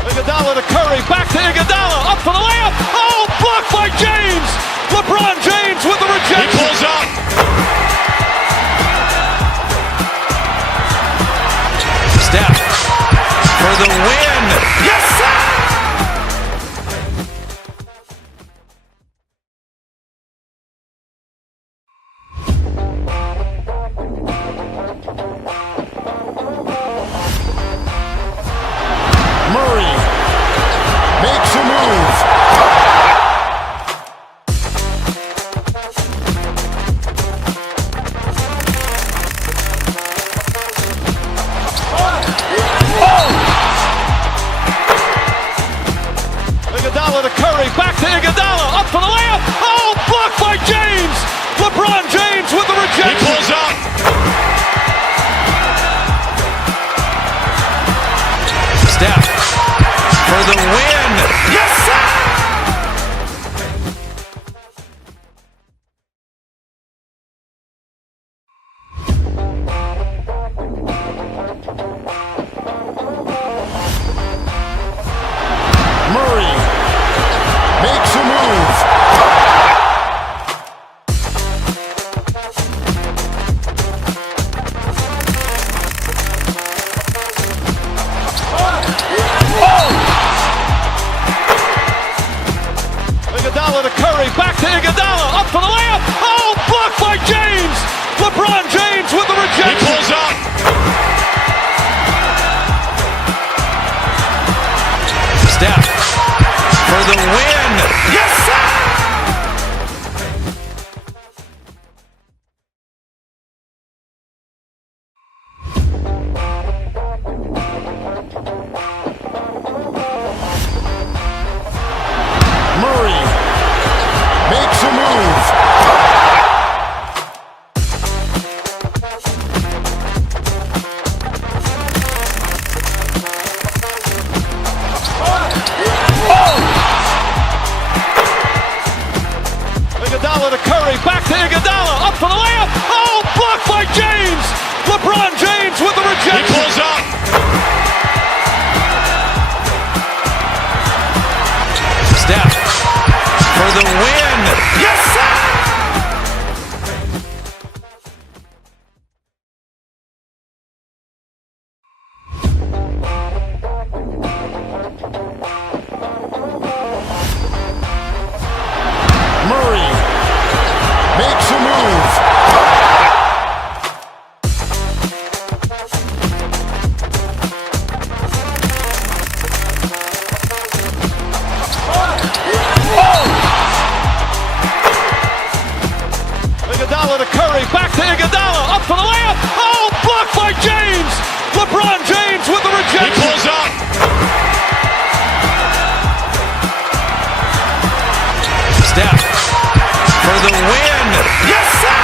Iguodala to Curry, back to Iguodala, up for the layup. Oh, blocked by James. LeBron James with the rejection. He pulls up. Steph for the win. Yes, sir! Murray makes a move. Iguodala to Curry, back to Iguodala, up for the layup. Oh, blocked by James. LeBron James with the rejection. He pulls up. Steph for the win. Yes, sir! Murray makes a move. Iguodala to Curry, back to Iguodala, up for the layup. Oh, blocked by James. LeBron James with the rejection. He pulls up. Steph for the win. Yes, sir! Murray makes a move. Iguodala to Curry, back to Iguodala, up for the layup. Oh, blocked by James. LeBron James with the rejection. He pulls up. Steph for the win. Yes, sir! Murray makes a move. Iguodala to Curry, back to Iguodala, up for the layup. Oh, blocked by James. LeBron James with the rejection. He pulls up. Steph for the win. Yes, sir!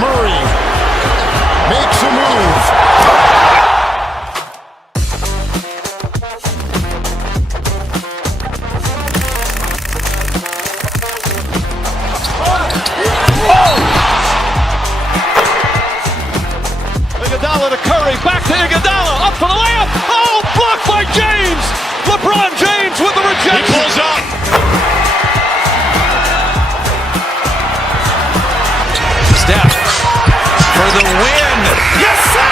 Murray makes a move. Iguodala to Curry, back to Iguodala, up for the layup. Oh, blocked by James. LeBron James with the rejection. He pulls up. Steph for the win. Yes, sir!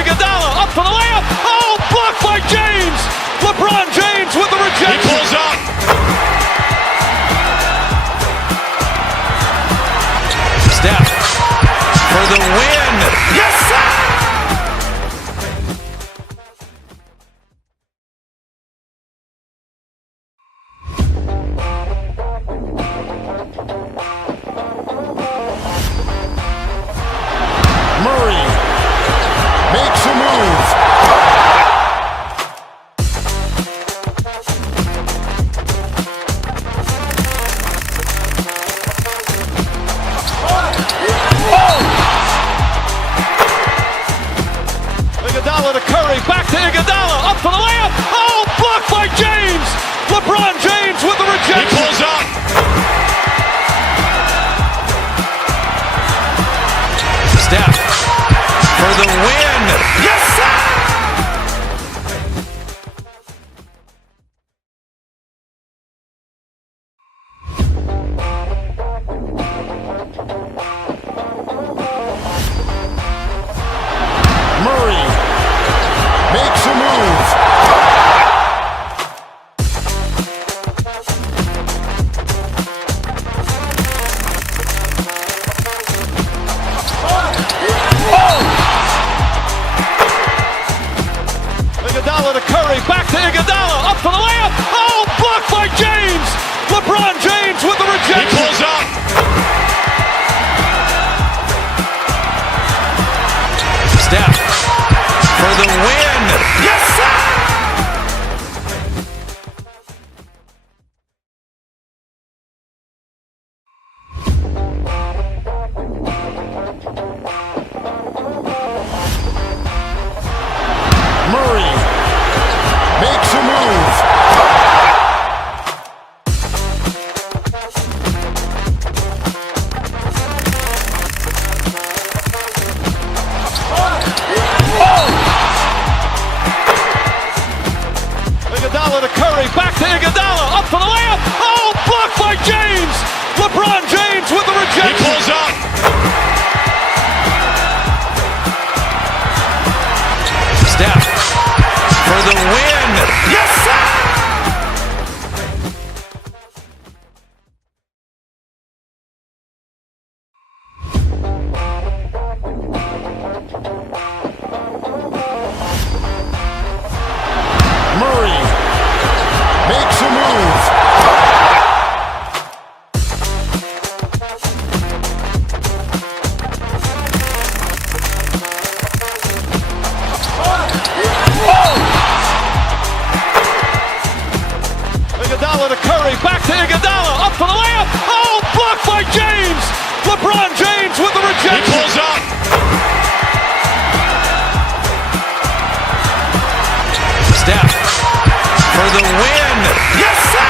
Iguodala, up for the layup. Oh, blocked by James. LeBron James with the rejection. He pulls up. Steph for the win. Yes, sir! Murray makes a move. Iguodala to Curry, back to Iguodala, up for the layup. Oh, blocked by James. LeBron James with the rejection. He pulls up. Steph for the win. Yes, sir! Murray makes a move. Iguodala to Curry, back to Iguodala, up for the layup. Oh, blocked by James. LeBron James with the He rejection. pulls up. Steph for the win. Yes, sir! Murray makes a move. Iguodala to Curry, back to Iguodala, up for the layup. Oh, blocked by James. LeBron James with the He rejection. pulls up. Steph for the win. Yes, sir! Murray makes a move. Iguodala to Curry, back to Iguodala, up for the layup. Oh, blocked by James. LeBron James with the He rejection. pulls up. Steph for the win. Yes, sir!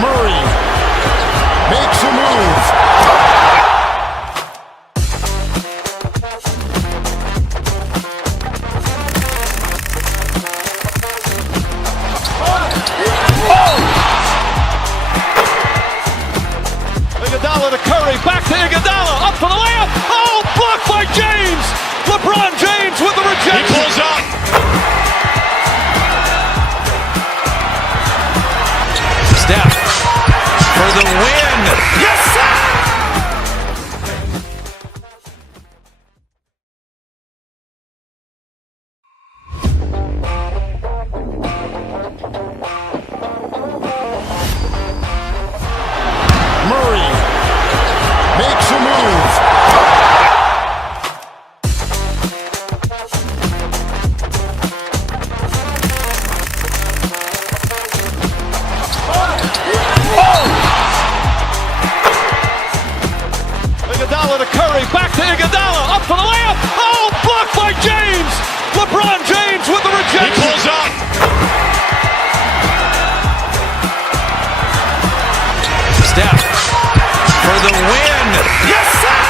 Murray makes a move. Iguodala to Curry, back to Iguodala, up for the layup. Oh, blocked by James. LeBron James with the He rejection. pulls up. Steph for the win. Yes, sir! Murray makes a move. Iguodala to Curry, back to Iguodala, up for the layup. Oh, blocked by James. LeBron James with the He rejection. pulls up. Steph for the win. Yes, sir!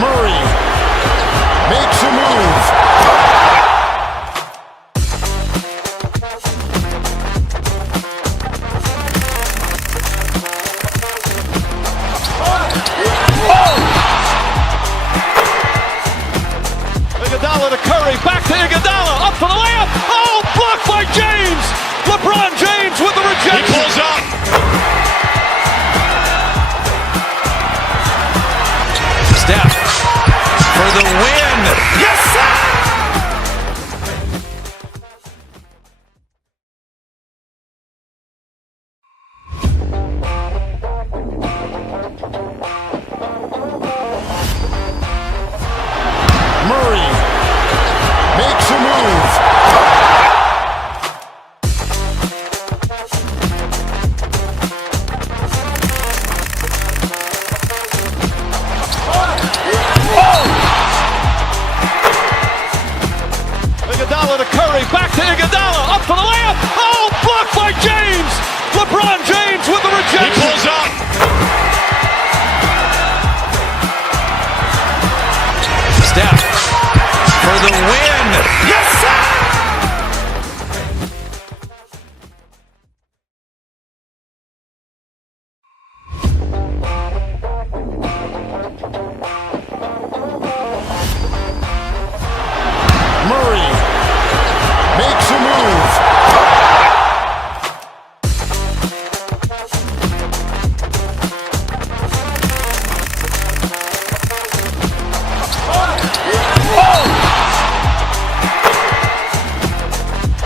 Murray makes a move. Iguodala to Curry, back to Iguodala, up for the layup. Oh, blocked by James. LeBron James with the rejection. He pulls up. Steph for the win. Yes, sir! Murray makes a move. Iguodala to Curry, back to Iguodala, up for the layup. Oh, blocked by James. LeBron James with the rejection. He pulls up. Steph for the win. Yes, sir! Murray makes a move.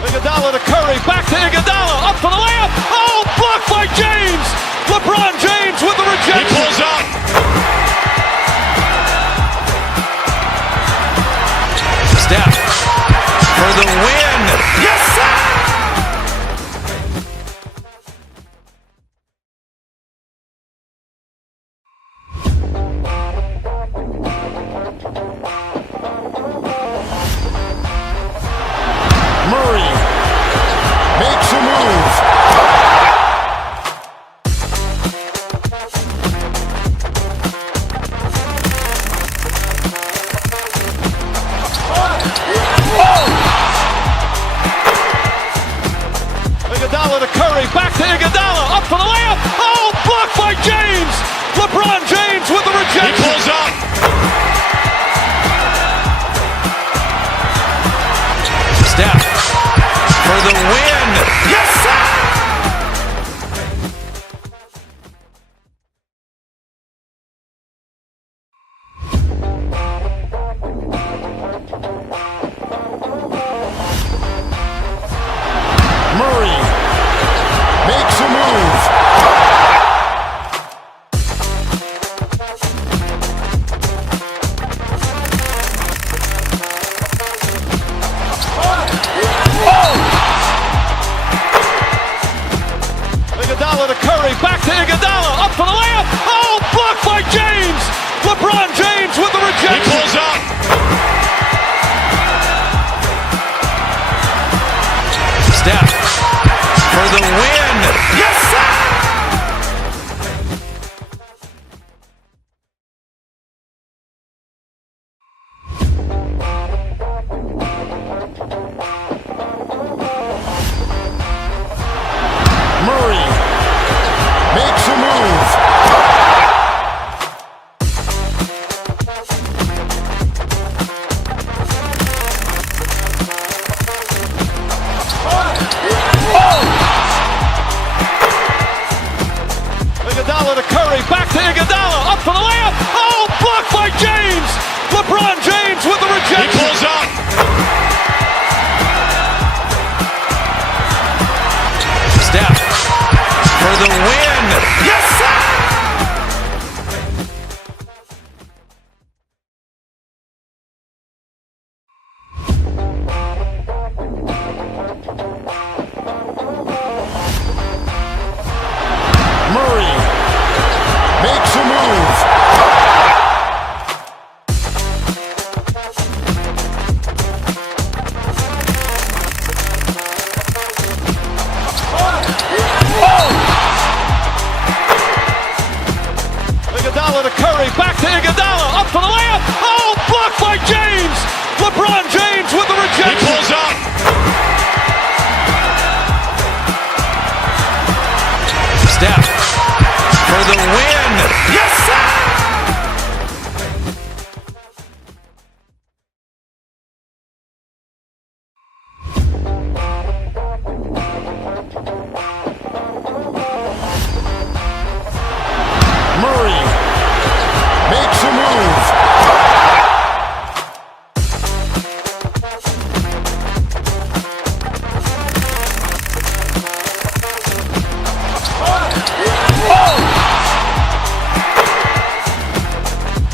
Iguodala to Curry, back to Iguodala, up for the layup. Oh, blocked by James. LeBron James with the rejection. He pulls up. Steph for the win. Yes, sir! Murray makes a move. Iguodala to Curry, back to Iguodala, up for the layup. Oh, blocked by James. LeBron James with the rejection. He pulls up. Steph for the win. Yes, sir! Murray makes a move. Curry, back to Iguodala, up for the layup. Oh, blocked by James. LeBron James with the rejection. He pulls up. Steph for the win. Yes, sir! Murray makes a move.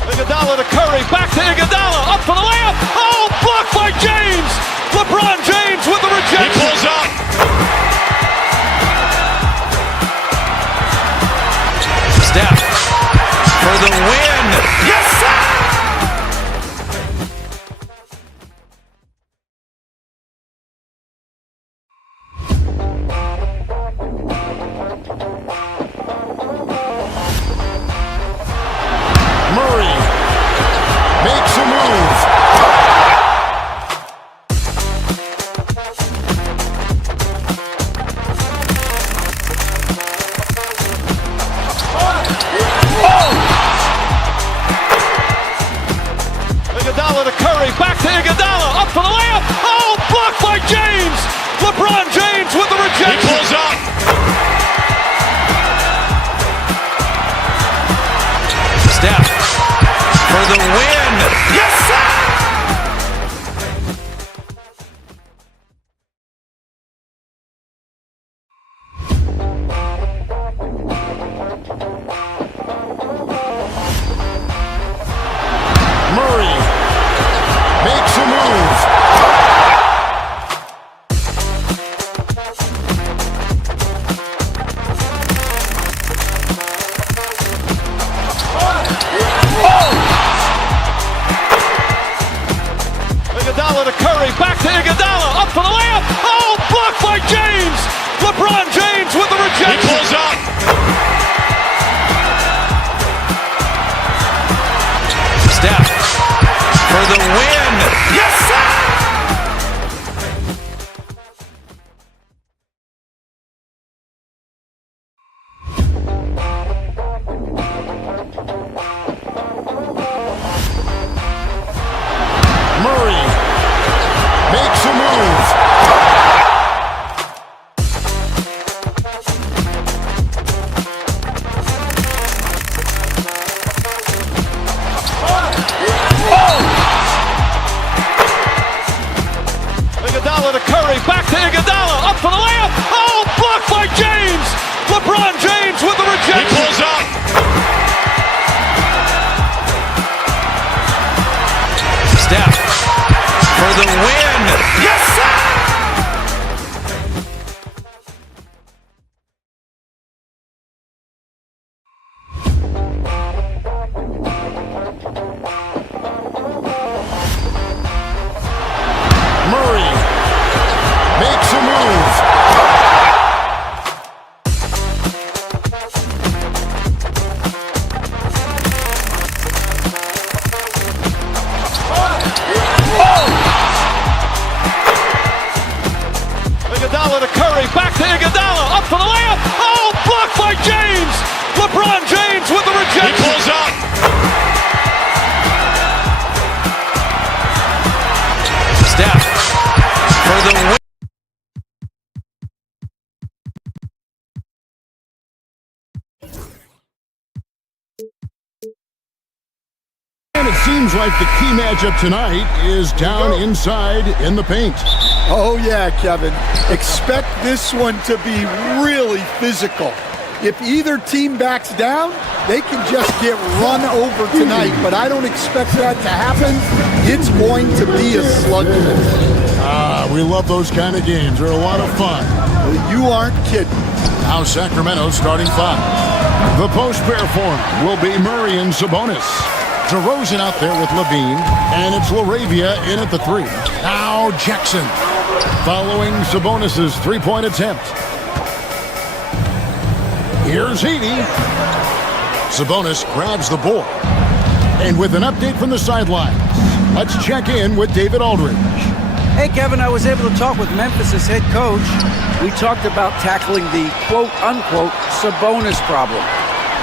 Iguodala to Curry, back to Iguodala, up for the layup. Oh, blocked by James. LeBron James with the rejection. He pulls up. Steph for the win. Yes, sir! Murray makes a move. Iguodala to Curry, back to Iguodala, up for the layup. Oh, blocked by James. LeBron James with the rejection. He pulls up. Steph for the win. Yes, sir! Murray makes a move. Iguodala to Curry, back to Iguodala, up for the layup. Oh, blocked by James. LeBron James with the rejection. He pulls up. Steph for the win. Yes, sir! Murray makes a move. Iguodala to Curry, back to Iguodala, up for the layup. Oh, blocked by James. LeBron James with the rejection. He pulls up. Steph for the win. Yes, sir! Murray makes a move. Iguodala to Curry, back to Iguodala, up for the layup. Oh, blocked by James. LeBron James with the rejection. He pulls up. Steph for the win. And it seems like the key matchup tonight is down inside in the paint. Oh, yeah, Kevin. Expect this one to be really physical. If either team backs down, they can just get run over tonight, but I don't expect that to happen. It's going to be a slugfest. We love those kind of games. They're a lot of fun. Well, you aren't kidding. Now Sacramento starting five. The post pair form will be Murray and Sabonis. DeRozan out there with Levine, and it's LaRavia in at the three. Now Jackson, following Sabonis' three-point attempt. Here's Heaney. Sabonis grabs the board. And with an update from the sidelines, let's check in with David Aldridge. Hey, Kevin, I was able to talk with Memphis' head coach. We talked about tackling the quote-unquote Sabonis problem.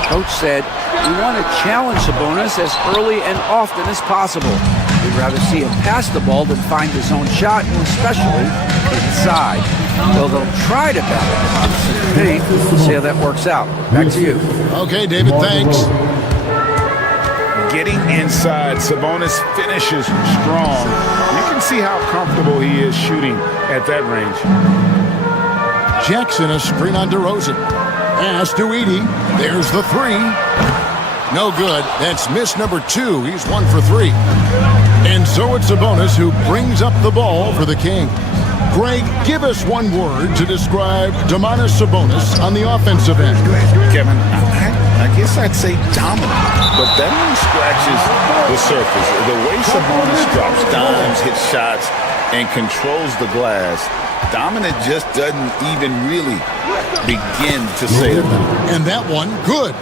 Coach said, we want to challenge Sabonis as early and often as possible. We'd rather see him pass the ball than find his own shot, and especially inside. Well, they'll try to battle the paint. We'll see how that works out. Back to you. Okay, David, thanks. Getting inside, Sabonis finishes strong. You can see how comfortable he is shooting at that range. Jackson, a screen on DeRozan. Pass to Edey. There's the three. No good. That's miss number 2. He's 1 for 3. And so it's Sabonis who brings up the ball for the King. Greg, give us one word to describe Domantas Sabonis on the offensive end. Kevin, I guess I'd say dominant, but that only scratches the surface. The way Sabonis drops dimes, hits shots, and controls the glass, dominant just doesn't even really begin to say it. And that one, good.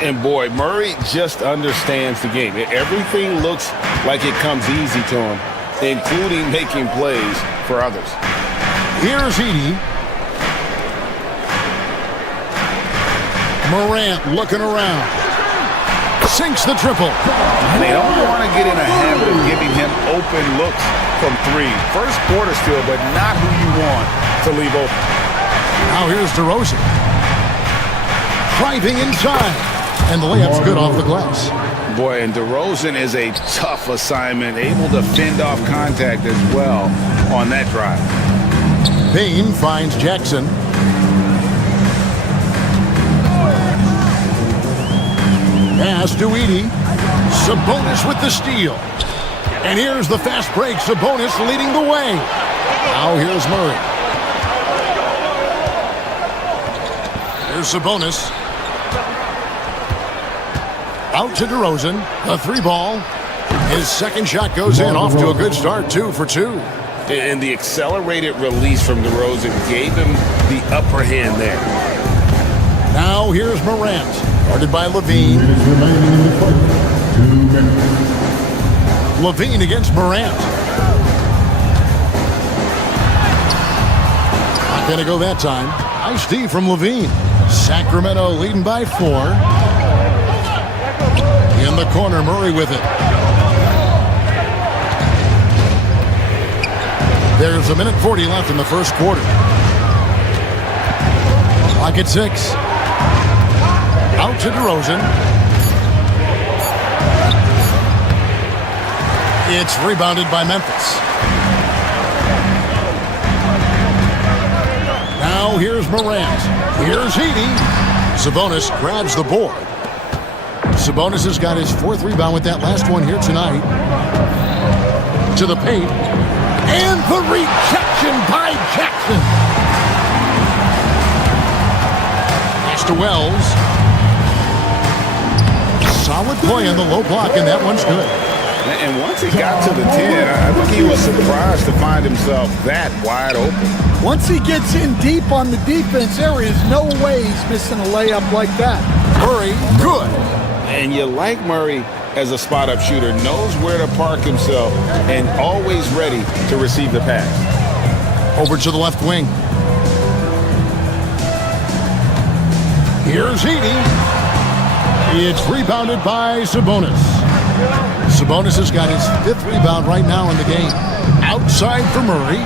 And boy, Murray just understands the game. Everything looks like it comes easy to him, including making plays for others. Here's Edey. Morant looking around. Sinks the triple. They don't want to get in a habit of giving him open looks from 3. First quarter still, but not who you want to leave open. Now here's DeRozan. Driving inside. And the layup's good off the glass. Boy, and DeRozan is a tough assignment, able to fend off contact as well on that drive. Payne finds Jackson. Pass to Edey. Sabonis with the steal. And here's the fast break. Sabonis leading the way. Now here's Murray. Here's Sabonis. Out to DeRozan. The 3-ball. His second shot goes in. Off to a good start. 2 for 2. And the accelerated release from DeRozan gave him the upper hand there. Now here's Morant. Guarded by Levine. Levine against Morant. Not going to go that time. Nice D from Levine. Sacramento leading by 4. In the corner, Murray with it. There's 1:40 left in the first quarter. Clock at 6. Out to DeRozan. It's rebounded by Memphis. Now here's Morant. Here's Edey. Sabonis grabs the board. Sabonis has got his 4th rebound with that last one here tonight. To the paint. And the rejection by Jackson. Pass to Wells. Solid play on the low block, and that one's good. And once he got to the 10, I think he was surprised to find himself that wide open. Once he gets in deep on the defense, there is no way he's missing a layup like that. Murray, good. And you like Murray as a spot-up shooter, knows where to park himself, and always ready to receive the pass. Over to the left wing. Here's Edey. It's rebounded by Sabonis. Sabonis has got his 5th rebound right now in the game. Outside for Murray.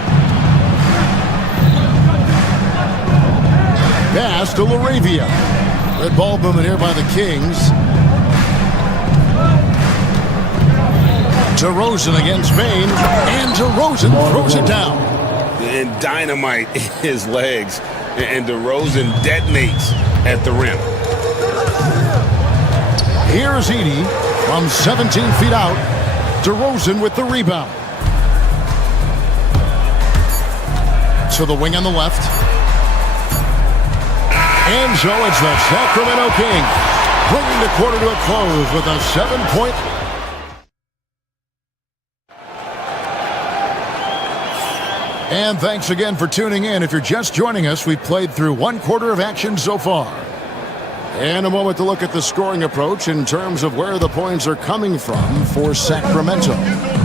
Pass to LaRavia. Red ball movement here by the Kings. DeRozan against Payne, and DeRozan throws it down. And dynamite in his legs, and DeRozan detonates at the rim. Here's Edey from 17 feet out. DeRozan with the rebound. To the wing on the left. And so it's the Sacramento Kings bringing the quarter to a close with a 7-point. And thanks again for tuning in. If you're just joining us, we've played through 1 quarter of action so far. And a moment to look at the scoring approach in terms of where the points are coming from for Sacramento.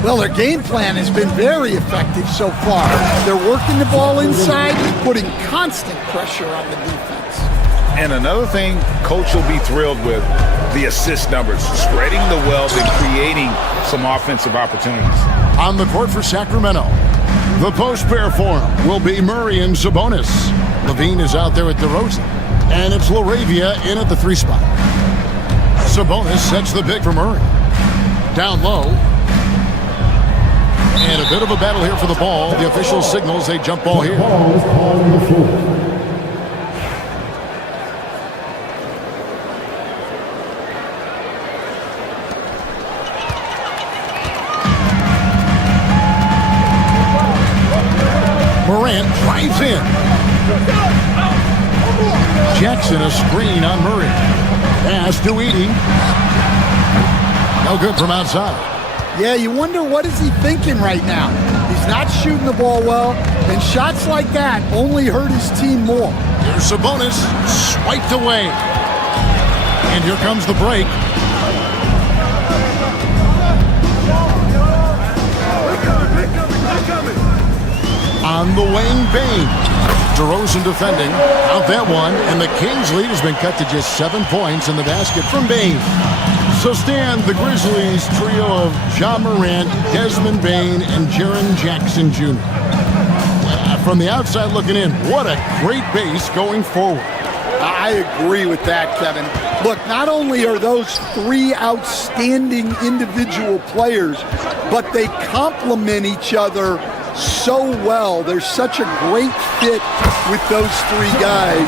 Well, their game plan has been very effective so far. They're working the ball inside, putting constant pressure on the defense. And another thing Coach will be thrilled with, the assist numbers, spreading the wealth and creating some offensive opportunities. On the court for Sacramento, the post pair form will be Murray and Sabonis. Levine is out there with DeRozan. And it's LaRavia in at the 3 spot. Sabonis sets the pick for Murray. Down low. And a bit of a battle here for the ball. The official signals a jump ball here. Morant drives in. Jackson a screen on Murray. Pass to Edey. No good from outside. Yeah, you wonder what is he thinking right now. He's not shooting the ball well, and shots like that only hurt his team more. Here's Sabonis, swiped away. And here comes the break. On the wing, Bane. DeRozan defending. Out that one, and the Kings' lead has been cut to just 7 points in the basket from Bane. So stand the Grizzlies trio of Ja Morant, Desmond Bane, and Jaren Jackson Jr. From the outside looking in, what a great base going forward. I agree with that, Kevin. Look, not only are those 3 outstanding individual players, but they complement each other so well. There's such a great fit with those 3 guys.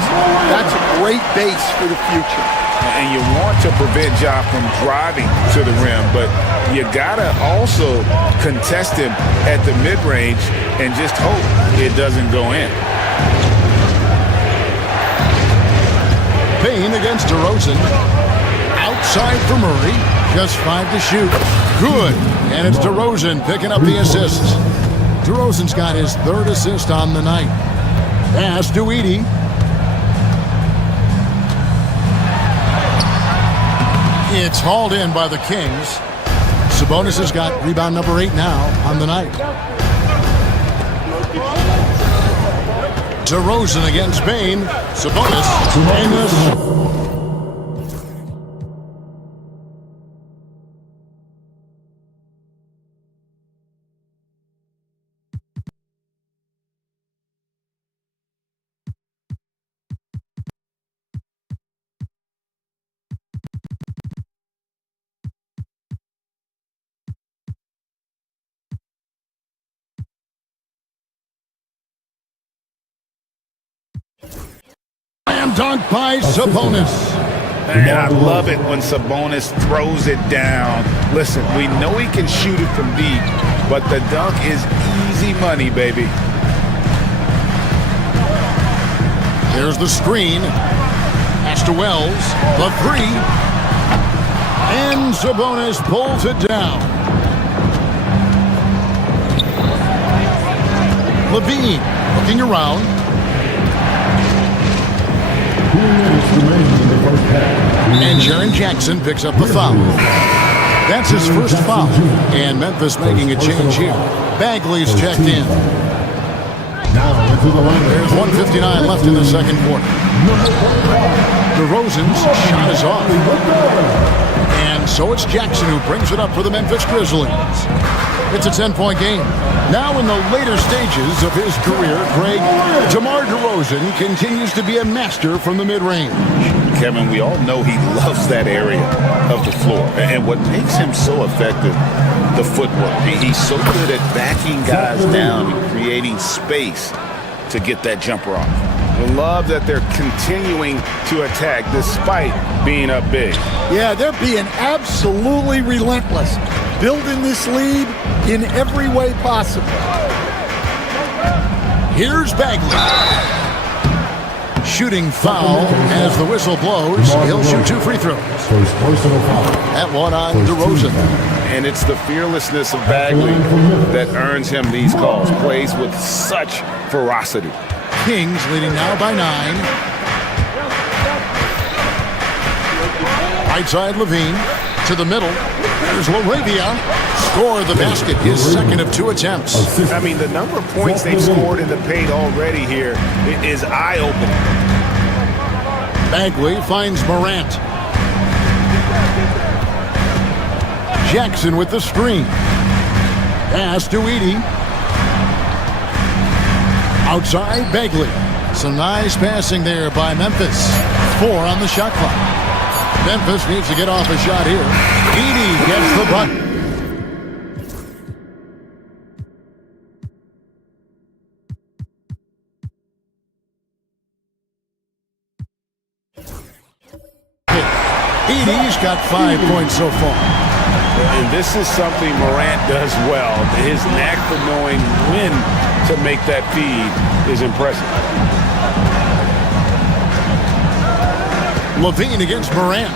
That's a great base for the future. And you want to prevent Ja from driving to the rim, but you gotta also contest him at the mid-range and just hope it doesn't go in. Bane against DeRozan. Outside for Murray. Just 5 to shoot. Good. And it's DeRozan picking up the assists. DeRozan's got his 3rd assist on the night. Pass to Edey. It's hauled in by the Kings. Sabonis has got rebound number 8 now on the night. DeRozan against Bane. Sabonis. And this. Slam dunk by Sabonis. And I love it when Sabonis throws it down. Listen, we know he can shoot it from deep, but the dunk is easy money, baby. There's the screen. Pass to Wells. The 3. And Sabonis pulls it down. Levine looking around. And Jaren Jackson picks up the foul. That's his first foul. And Memphis making a change here. Bagley's checked in. There's 1:59 left in the second quarter. DeRozan's shot is off. And so it's Jackson who brings it up for the Memphis Grizzlies. It's a 10-point game. Now in the later stages of his career, Greg, DeMar DeRozan continues to be a master from the mid-range. Kevin, we all know he loves that area of the floor. And what makes him so effective, the footwork. He's so good at backing guys down and creating space to get that jumper off. I love that they're continuing to attack despite being up big. Yeah, they're being absolutely relentless, building this lead in every way possible. Here's Bagley. Shooting foul as the whistle blows. He'll shoot 2 free throws. That one on DeRozan. And it's the fearlessness of Bagley that earns him these calls. Plays with such ferocity. Kings leading now by 9. Right side, Levine. To the middle. There's Laravia. Score the basket. His second of 2 attempts. I mean, the number of points they've scored in the paint already here is eye-opening. Bagley finds Morant. Jackson with the screen. Pass to Edey. Outside, Bagley. Some nice passing there by Memphis. 4 on the shot clock. Memphis needs to get off a shot here. Edey gets the bucket. Edey's got 5 points so far. And this is something Morant does well. His knack for knowing when to make that feed is impressive. Levine against Morant.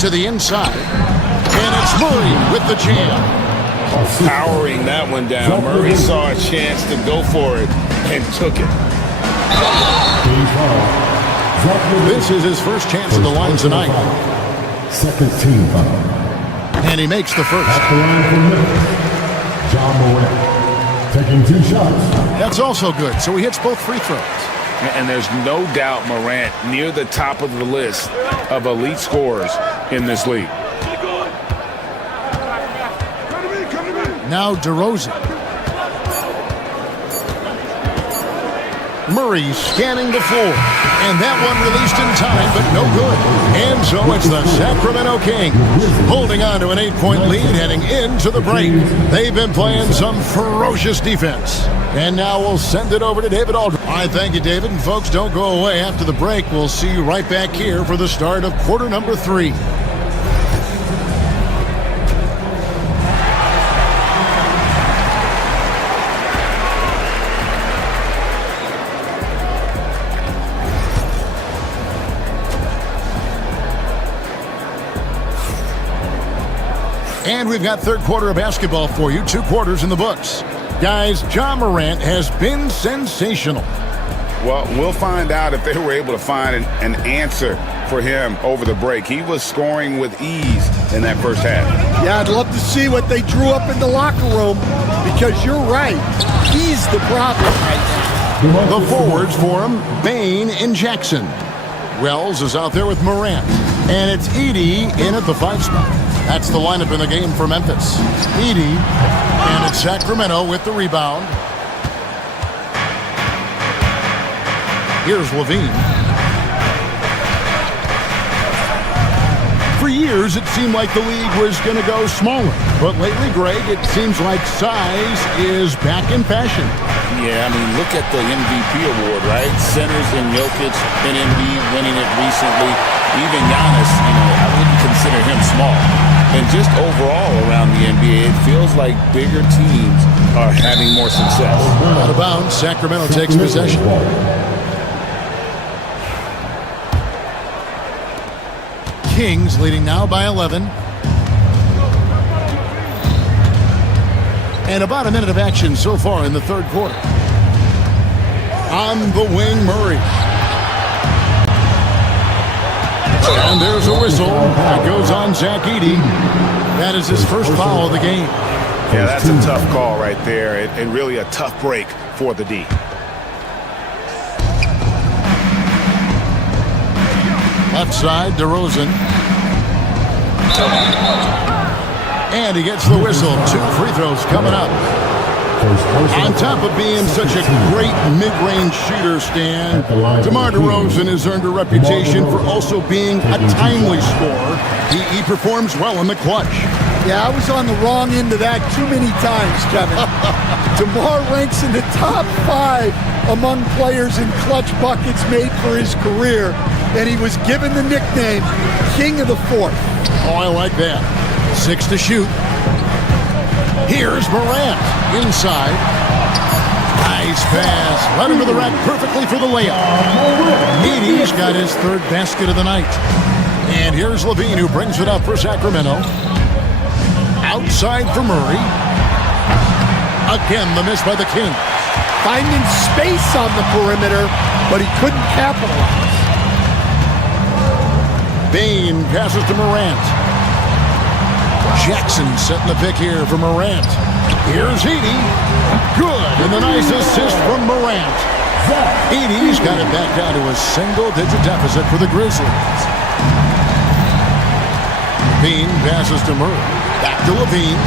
To the inside. And it's Murray with the jam. Powering that one down. Murray saw a chance to go for it and took it. This is his first chance at the line tonight. Second team foul. And he makes the first. At the line for Memphis, John Morant taking 2 shots. That's also good, so he hits both free throws. And there's no doubt Morant near the top of the list of elite scorers in this league. Now DeRozan. Murray scanning the floor. And that one released in time, but no good. And so it's the Sacramento Kings holding on to an 8-point lead heading into the break. They've been playing some ferocious defense. And now we'll send it over to David Aldridge. All right, thank you, David. And folks, don't go away. After the break, we'll see you right back here for the start of quarter number 3. And we've got third quarter of basketball for you. 2 quarters in the books. Guys, John Morant has been sensational. Well, we'll find out if they were able to find an answer for him over the break. He was scoring with ease in that first half. Yeah, I'd love to see what they drew up in the locker room, because you're right. He's the problem right now. The forwards for him, Bain and Jackson. Wells is out there with Morant. And it's Edey in at the 5 spot. That's the lineup in the game for Memphis. Edey, and it's Sacramento with the rebound. Here's Levine. For years, it seemed like the league was going to go smaller. But lately, Greg, it seems like size is back in fashion. Yeah, I mean, look at the MVP award, right? Centers and Jokic and Embiid winning it recently. Even Giannis, I wouldn't consider him small. And just overall around the NBA, it feels like bigger teams are having more success. Out of bounds, Sacramento takes possession. Kings leading now by 11. And about a minute of action so far in the third quarter. On the wing, Murray. And there's a whistle. It goes on Zach Edey. That is his first foul of the game. Yeah, that's a tough call right there, and really a tough break for the D. Left side, DeRozan. And he gets the whistle. 2 free throws coming up. On top of being such a great mid-range shooter, Stan, DeMar DeRozan has earned a reputation for also being a timely scorer. He performs well in the clutch. Yeah, I was on the wrong end of that too many times, Kevin. DeMar ranks in the top 5 among players in clutch buckets made for his career, and he was given the nickname King of the Fourth. Oh, I like that. 6 to shoot. Here's Morant inside. Nice pass. Right under the rack perfectly for the layup. Edey's got his 3rd basket of the night. And here's Levine, who brings it up for Sacramento. Outside for Murray. Again, the miss by the King. Finding space on the perimeter, but he couldn't capitalize. Bain passes to Morant. Jackson setting the pick here for Morant. Here's Edey. Good. And a nice assist from Morant. Edey's got it back down to a single-digit deficit for the Grizzlies. Levine passes to Murray. Back to Levine.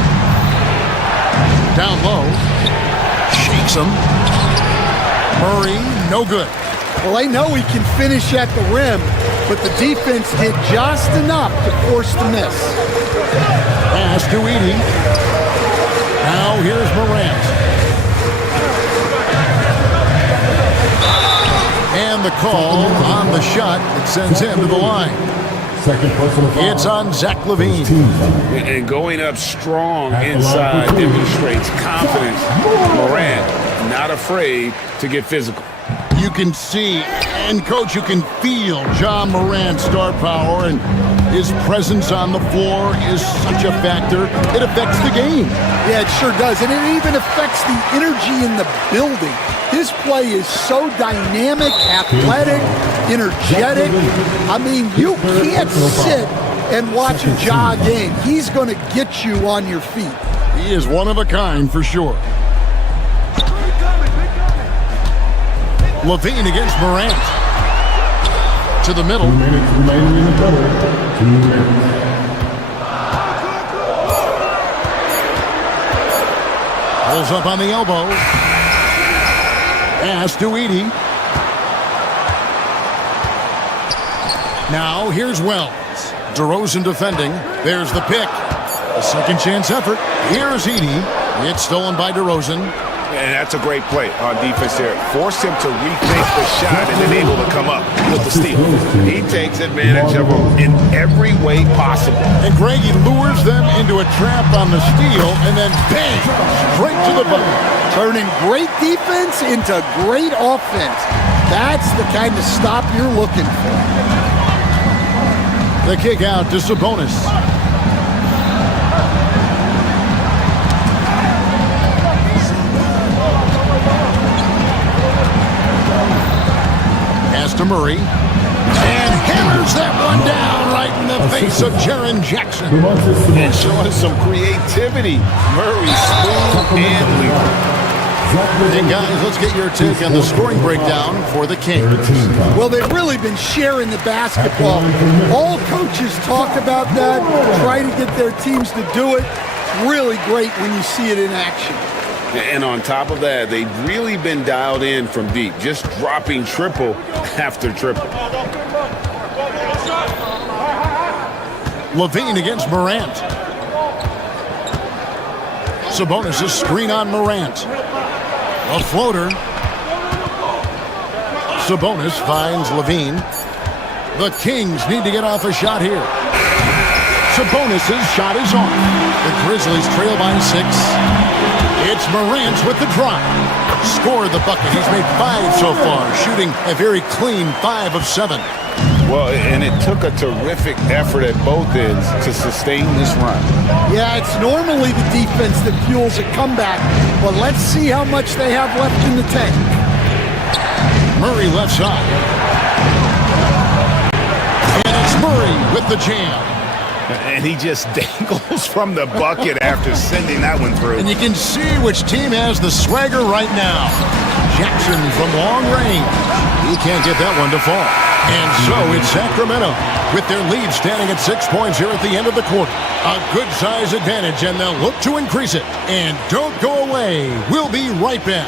Down low. Shakes him. Murray, no good. Well, I know he can finish at the rim, but the defense did just enough to force the miss. Pass to Edey. Now here's Morant. And the call on the shot that sends him to the line. It's on Zach LaVine. And going up strong inside demonstrates confidence. Morant not afraid to get physical. You can see, and coach, you can feel John Morant's star power, and his presence on the floor is such a factor. It affects the game. Yeah, it sure does, and it even affects the energy in the building. His play is so dynamic, athletic, energetic. I mean, you can't sit and watch a Ja game. He's going to get you on your feet. He is one of a kind for sure. LaVine against Morant. To the middle. 2 minutes remaining in the quarter. 2 minutes. Pulls up on the elbow. Pass to Edey. Now here's Wells. DeRozan defending. There's the pick. A second chance effort. Here's Edey. It's stolen by DeRozan. And that's a great play on defense there. Forced him to rethink the shot and then able to come up with the steal. He takes advantage of him in every way possible. And Greg, he lures them into a trap on the steal and then bang, straight to the bucket. Turning great defense into great offense. That's the kind of stop you're looking for. The kick out to Sabonis. To Murray, and hammers that one down right in the face of Jaren Jackson. And showing some creativity. Murray smooth and legal. Hey guys, let's get your take on the scoring breakdown for the Kings. Well, they've really been sharing the basketball. All coaches talk about that, try to get their teams to do it. It's really great when you see it in action. And on top of that, they've really been dialed in from deep, just dropping triple after triple. LaVine against Morant. Sabonis' screen on Morant. A floater. Sabonis finds LaVine. The Kings need to get off a shot here. Sabonis' shot is off. The Grizzlies trail by 6. It's Morant with the drive. Scored the bucket. He's made 5 so far, shooting a very clean 5 of 7. Well, and it took a terrific effort at both ends to sustain this run. Yeah, it's normally the defense that fuels a comeback, but let's see how much they have left in the tank. Murray left side. And it's Murray with the jam. And he just dangles from the bucket after sending that one through. And you can see which team has the swagger right now. Jackson from long range. He can't get that one to fall. And so it's Sacramento with their lead standing at 6 points here at the end of the quarter. A good size advantage, and they'll look to increase it. And don't go away. We'll be right back.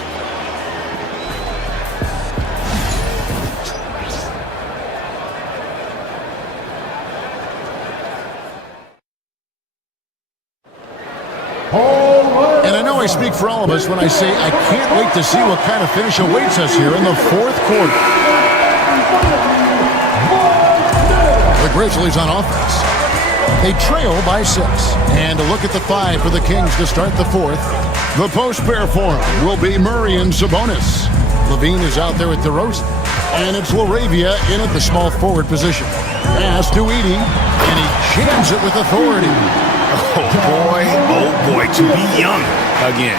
And I know I speak for all of us when I say I can't wait to see what kind of finish awaits us here in the fourth quarter. The Grizzlies on offense. They trail by 6. And a look at the 5 for the Kings to start the fourth. The post pair for him will be Murray and Sabonis. LaVine is out there with DeRozan. And it's LaRavia in at the small forward position. Pass to Edey, and he jams it with authority. Oh boy, to be young again.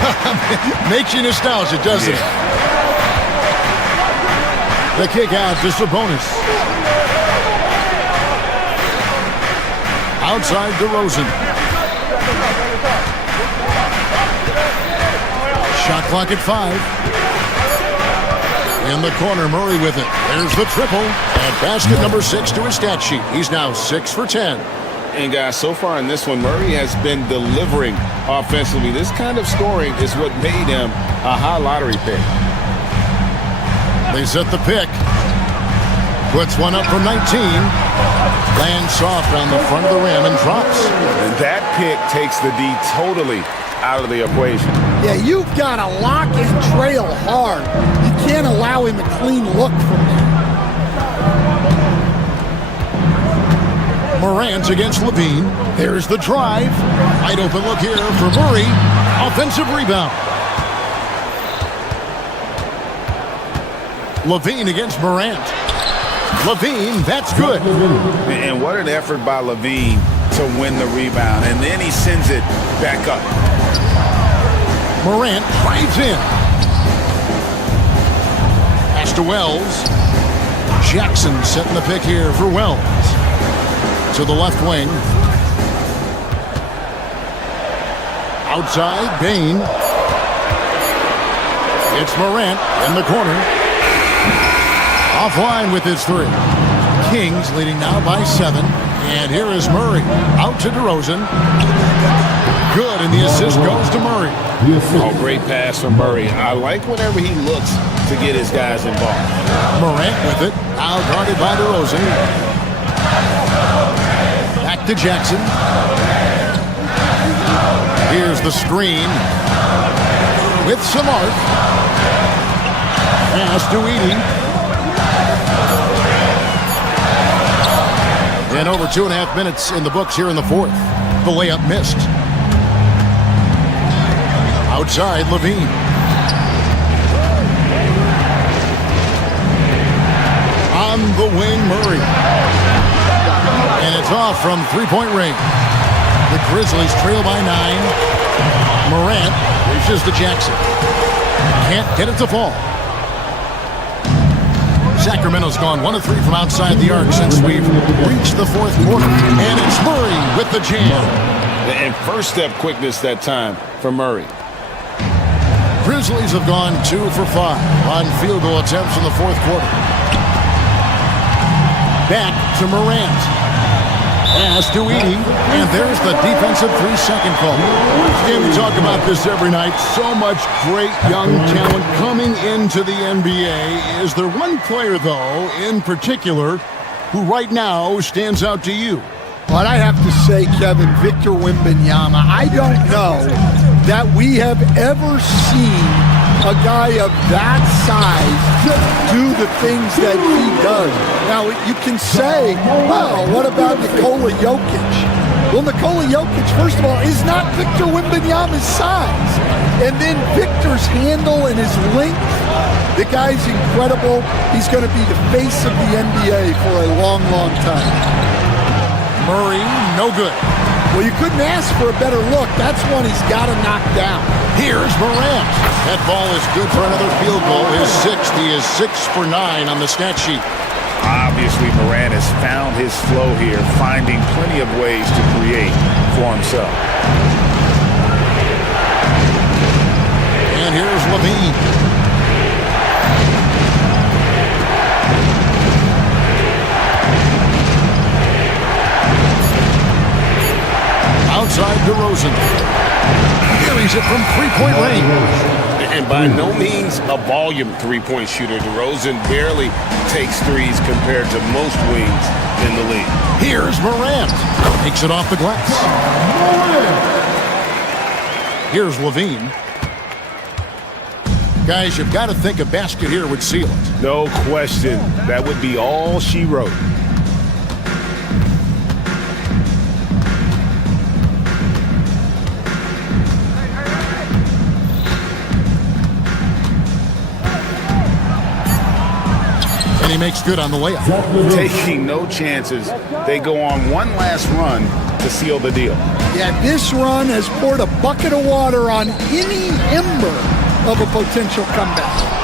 Makes you nostalgic, doesn't it? The kick out to Sabonis. Outside DeRozan. Shot clock at 5. In the corner, Murray with it. There's the triple. And basket number 6 to his stat sheet. He's now 6 for 10. And guys, so far in this one, Murray has been delivering offensively. This kind of scoring is what made him a high lottery pick. They set the pick. Puts one up from 19. Lands soft on the front of the rim and drops. And that pick takes the D totally out of the equation. Yeah, you've got to lock and trail hard. You can't allow him a clean look from there. Morant against Levine. There's the drive. Wide open look here for Murray. Offensive rebound. Levine against Morant. Levine, that's good. And what an effort by Levine to win the rebound. And then he sends it back up. Morant drives in. Pass to Wells. Jackson setting the pick here for Wells. To the left wing. Outside, Bain. It's Morant in the corner. Offline with his 3. Kings leading now by 7. And here is Murray. Out to DeRozan. Good, and the assist goes to Murray. Oh, great pass from Murray. I like whenever he looks to get his guys involved. Morant with it. Now guarded by DeRozan. Back to Jackson. Here's the screen. With some arc. Pass to Edey. And over 2.5 minutes in the books here in the fourth. The layup missed. Outside, Levine. On the wing, Murray. And it's off from three-point range. The Grizzlies trail by 9. Morant reaches to Jackson. Can't get it to fall. Sacramento's gone 1 of 3 from outside the arc since we've reached the fourth quarter. And it's Murray with the jam. And first step quickness that time for Murray. Grizzlies have gone 2 for 5 on field goal attempts in the fourth quarter. Back to Morant. Pass to Edey. And there's the defensive 3-second call. Jim, we talk about this every night. So much great young talent coming into the NBA. Is there one player, though, in particular, who right now stands out to you? But I have to say, Kevin, Victor Wembanyama, I don't know that we have ever seen a guy of that size do the things that he does. Now, you can say, well, what about Nikola Jokic? Well, Nikola Jokic, first of all, is not Victor Wembanyama's size. And then Victor's handle and his length, the guy's incredible. He's going to be the face of the NBA for a long, long time. Murray, no good. Well, you couldn't ask for a better look. That's one he's got to knock down. Here's Morant. That ball is good for another field goal. His 6th. He is 6 for 9 on the stat sheet. Obviously, Morant has found his flow here, finding plenty of ways to create for himself. And here's Levine. Outside DeRozan. Carries it from three-point range. And by no means a volume three-point shooter. DeRozan barely takes threes compared to most wings in the league. Here's Morant. Takes it off the glass. Here's Levine. Guys, you've got to think a basket here would seal it. No question. That would be all she wrote. And he makes good on the layup. Taking no chances. They go on one last run to seal the deal. Yeah, this run has poured a bucket of water on any ember of a potential comeback.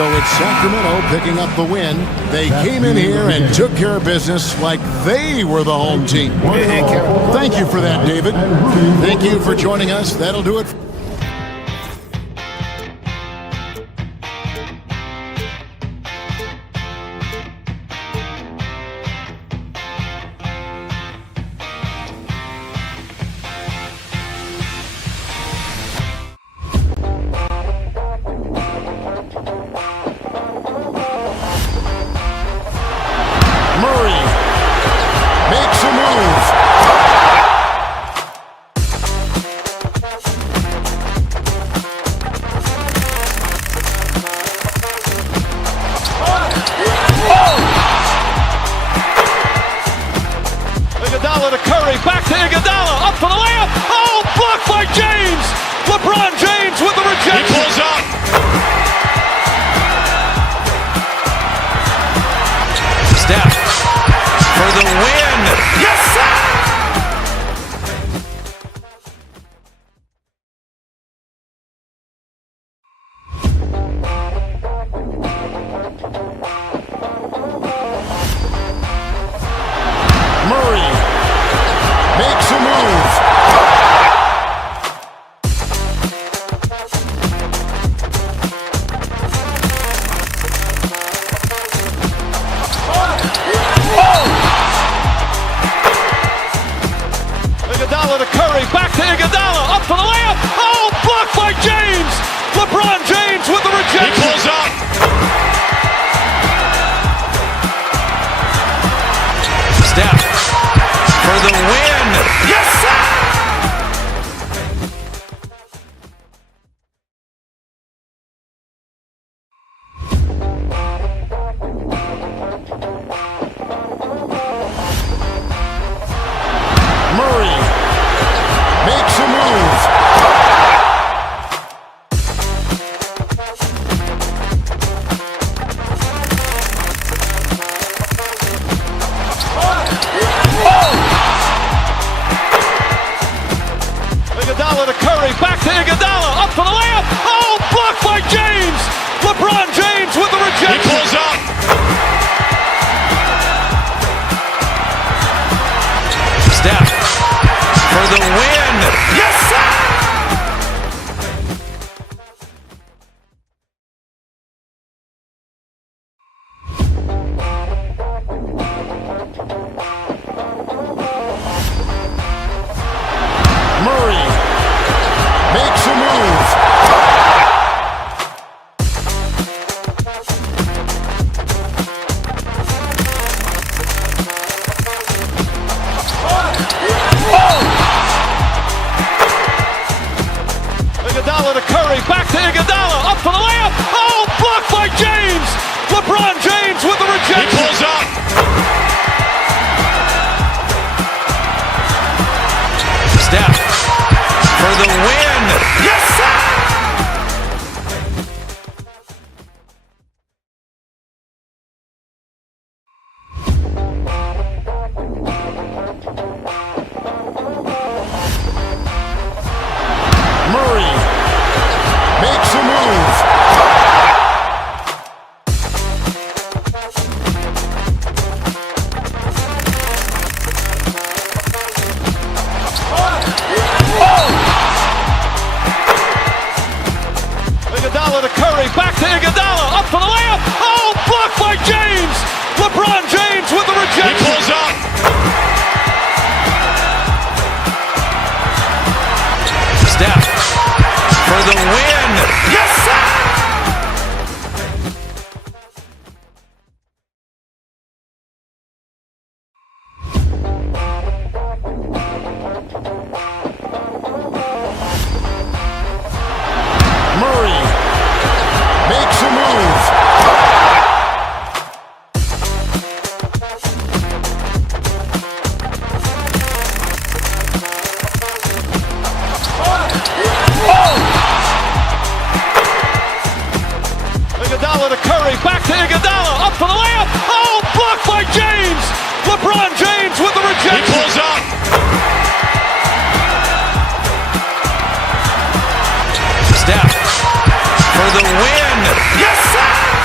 So it's Sacramento picking up the win. They came in here and took care of business like they were the home team. Thank you for that, David. Thank you for joining us. That'll do it. Iguodala to Curry, back to Iguodala, up for the layup. Oh, blocked by James. LeBron James with the rejection. He pulls up. Steph for the win. Yes, sir! Murray makes a move. Iguodala to Curry, back to Iguodala, up for the layup. Oh, blocked by James. LeBron James with the rejection. He pulls up. Steph for the win. Yes, sir! Murray makes a move. Iguodala to Curry, back to Iguodala, up for the layup. Oh, blocked by James. LeBron James with the rejection. He pulls up. Steph for the win. Yes, sir! Murray makes a move. Iguodala to Curry, back to Iguodala, up for the layup. Oh, blocked by James. LeBron James with the rejection. He pulls up. Steph for the win. Yes, sir! Murray makes a move. Iguodala to Curry, back to Iguodala, up for the layup. Oh, blocked by James. LeBron James with the rejection. He pulls up. Steph for the win. Yes, sir! Murray makes a move. Iguodala to Curry, back to Iguodala, up for the layup. Oh, blocked by James. LeBron James with the rejection. He pulls up. Steph for the win. Yes, sir!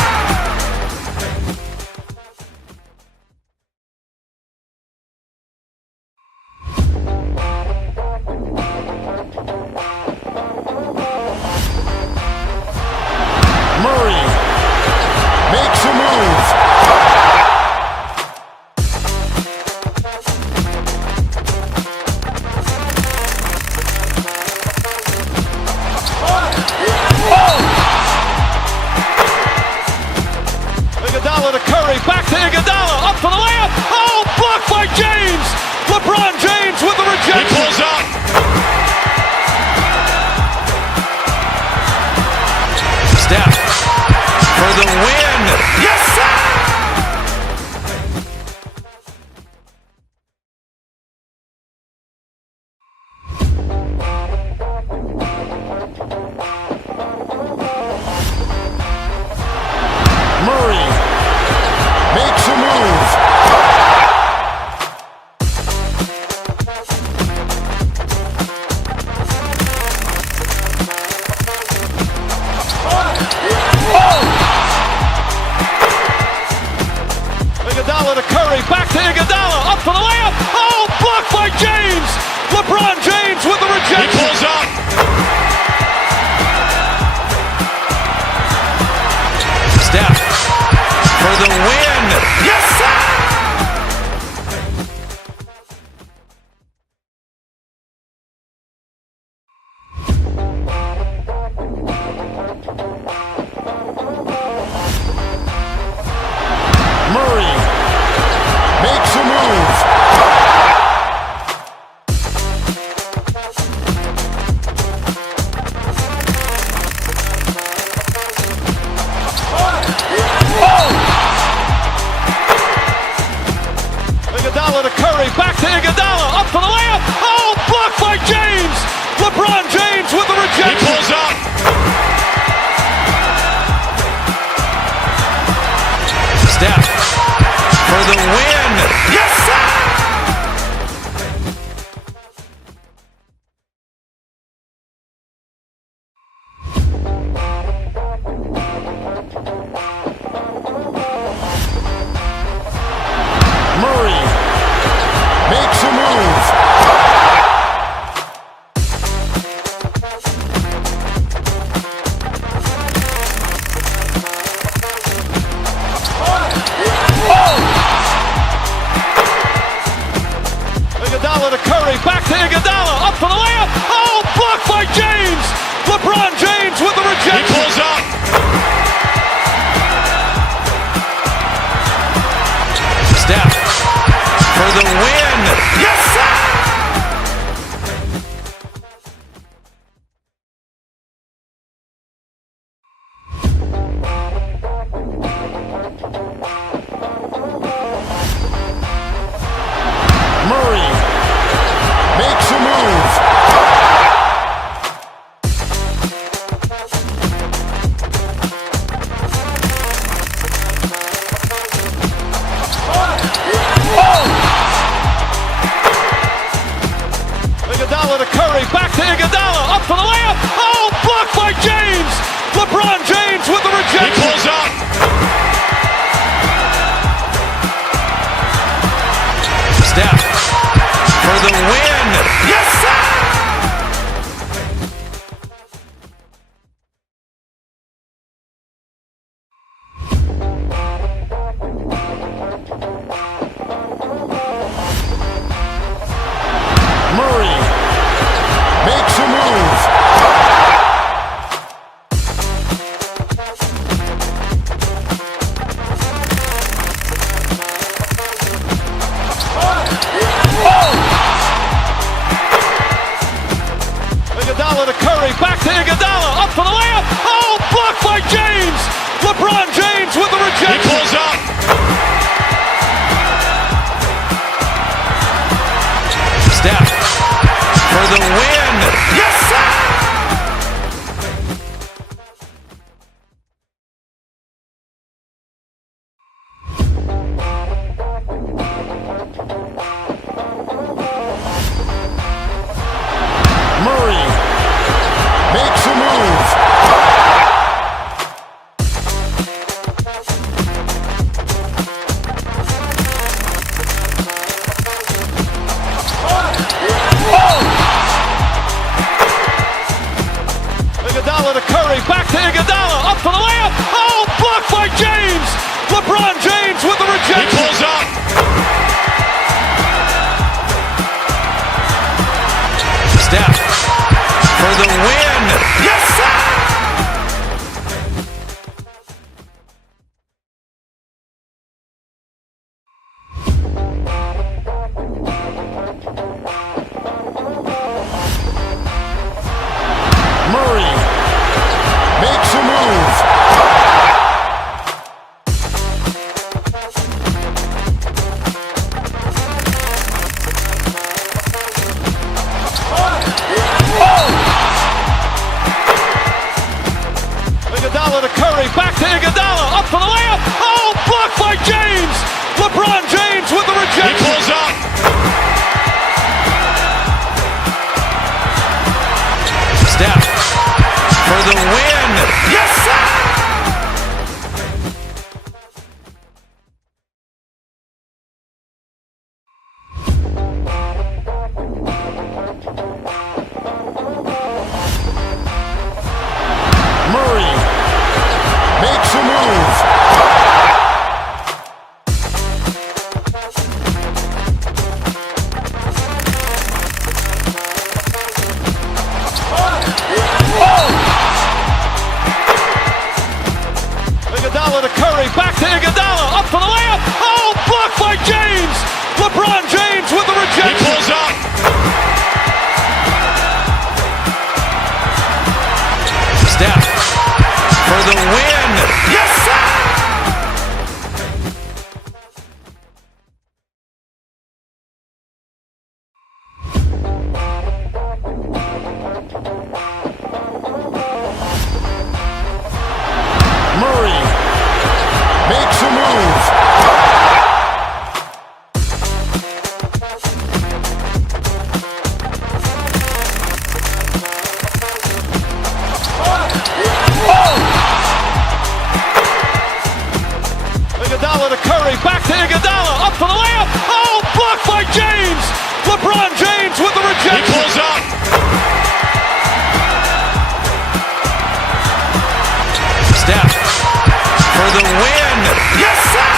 Curry, back to Iguodala, up for the layup. Oh, blocked by James. LeBron James with the rejection. He pulls up. Steph for the win. Yes, sir! Murray makes a move. Iguodala to Curry, back to Iguodala, up for the layup. Oh, blocked by James. LeBron James with the rejection. He pulls up. Steph for the win. Yes, sir! Murray makes a move. Iguodala to Curry, back to Iguodala, up for the layup. Oh, blocked by James. LeBron James with the rejection. He pulls up. Steph for the win. Yes, sir! Murray makes a move. Iguodala to Curry, back to Iguodala, up for the layup. Oh, blocked by James. LeBron James with the rejection. He pulls up. Steph for the win. Yes, sir! Murray makes a move. Iguodala to Curry, back to Iguodala, up for the layup. Oh, blocked by James. LeBron James with the He rejection. pulls up. Steph for the win. Yes, sir! Murray makes a move. Iguodala to Curry, back to Iguodala, up for the layup. Oh, blocked by James. LeBron James with the He rejection. pulls up. Steph for the win. Yes, sir! Murray makes a move. Iguodala to Curry, back to Iguodala, up for the layup. Oh, blocked by James. LeBron James with the He rejection. pulls up. Steph for the win. Yes, sir!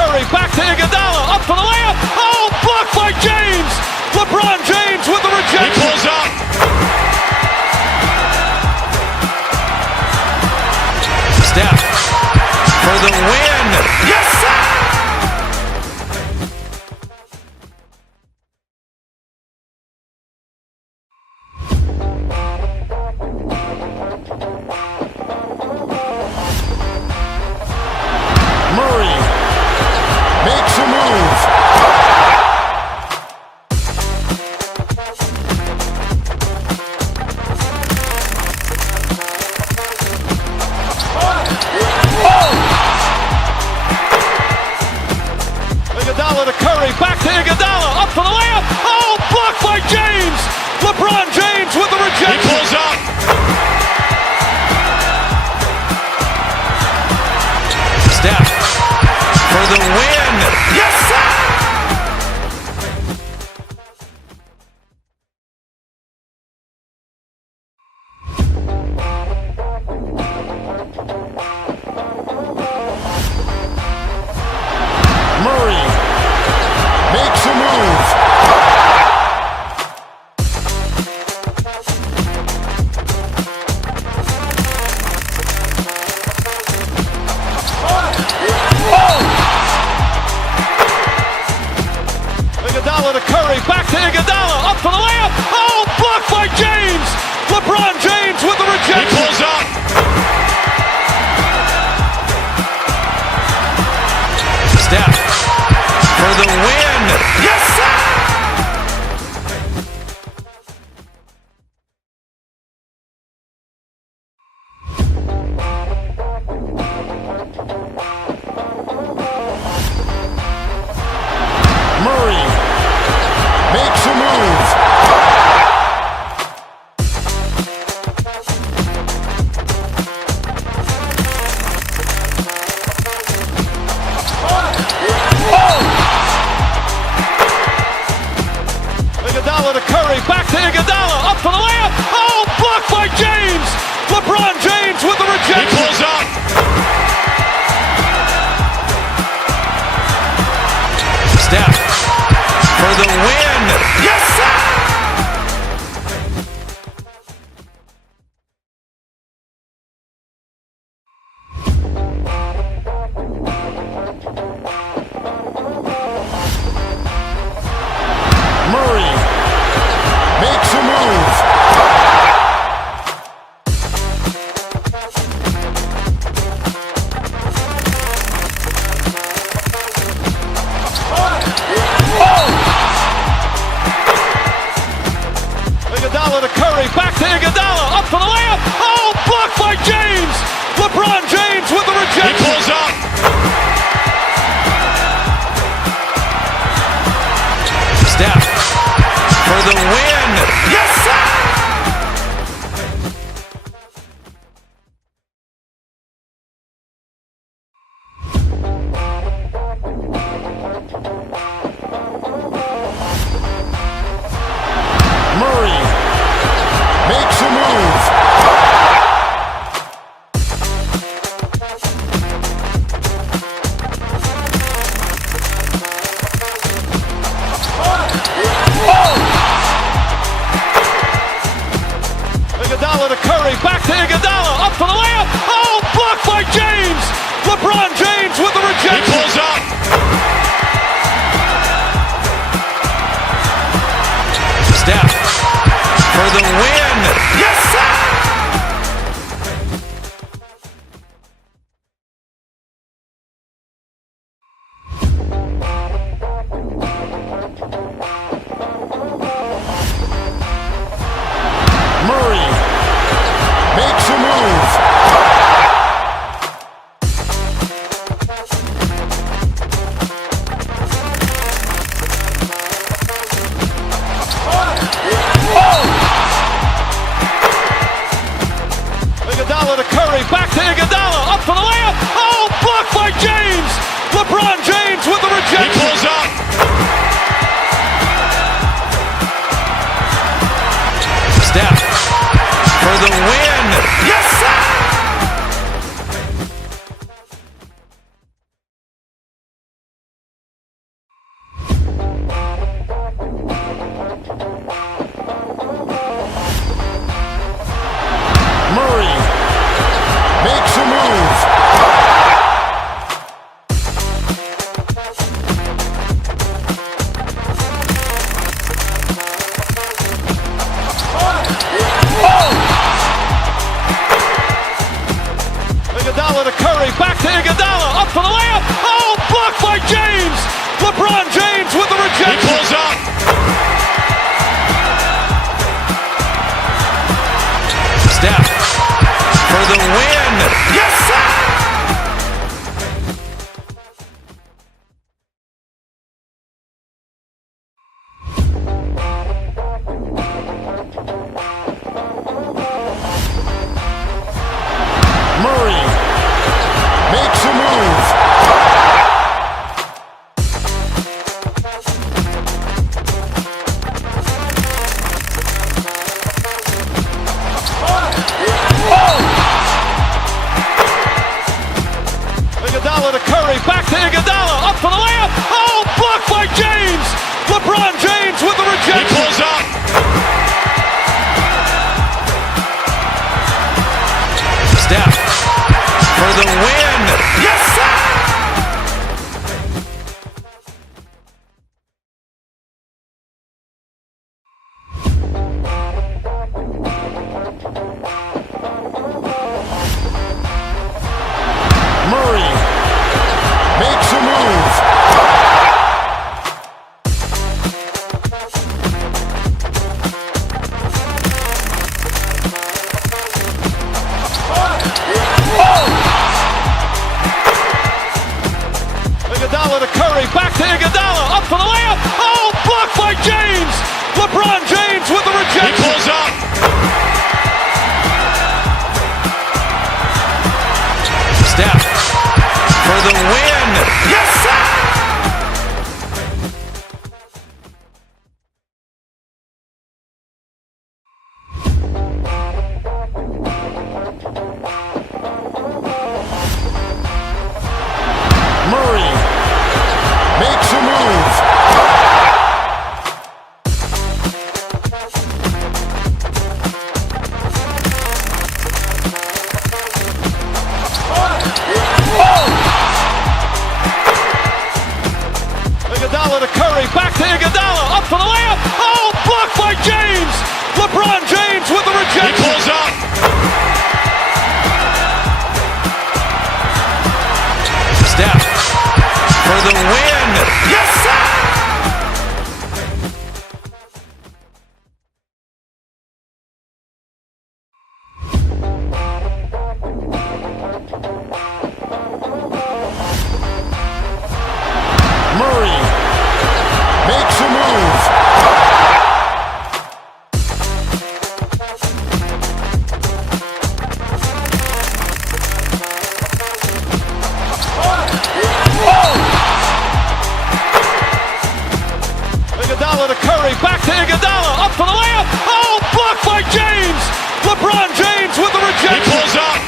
Curry, back to Iguodala, up for the layup. Oh, blocked by James. LeBron James with the rejection. He pulls up. Steph for the win. Yes, sir! Murray makes a move. Iguodala to Curry, back to Iguodala, up for the layup. Oh, blocked by James. LeBron James with the rejection. He pulls up. Steph for the win. Yes, sir! Murray makes a move. Iguodala to Curry, back to Iguodala, up for the layup. Oh, blocked by James. LeBron James with the rejection. He pulls up. Steph for the win. Yes, sir! Murray makes a move. Iguodala to Curry, back to Iguodala, up for the layup. Oh, blocked by James. LeBron James with the rejection. He pulls up. Steph for the win. Yes, sir! Murray makes a move. Iguodala to Curry, back to Iguodala, up for the layup. Oh, blocked by James. LeBron James with the rejection. He pulls up. Steph for the win. Yes, sir! Murray makes a move. Iguodala to Curry, back to Iguodala, up for the layup. Oh, blocked by James. LeBron James with the rejection. He pulls up. Steph for the win. Yes, sir! Murray makes a move. Iguodala to Curry, back to Iguodala, up for the layup. Oh, blocked by James. LeBron James with the rejection. He pulls up. Steph for the win. Yes, sir! Curry, back to Iguodala, up for the layup. Oh, blocked by James. LeBron James with the rejection. He pulls up. Steph for the win. Yes, sir! Murray makes a move. Iguodala to Curry, back to Iguodala, up for the layup. Oh, blocked by James. LeBron James with the rejection. He pulls up. Steph for the win. Yes, sir! Murray makes a move. Iguodala to Curry, back to Iguodala, up for the layup. Oh, blocked by James. LeBron James with the rejection. He pulls up.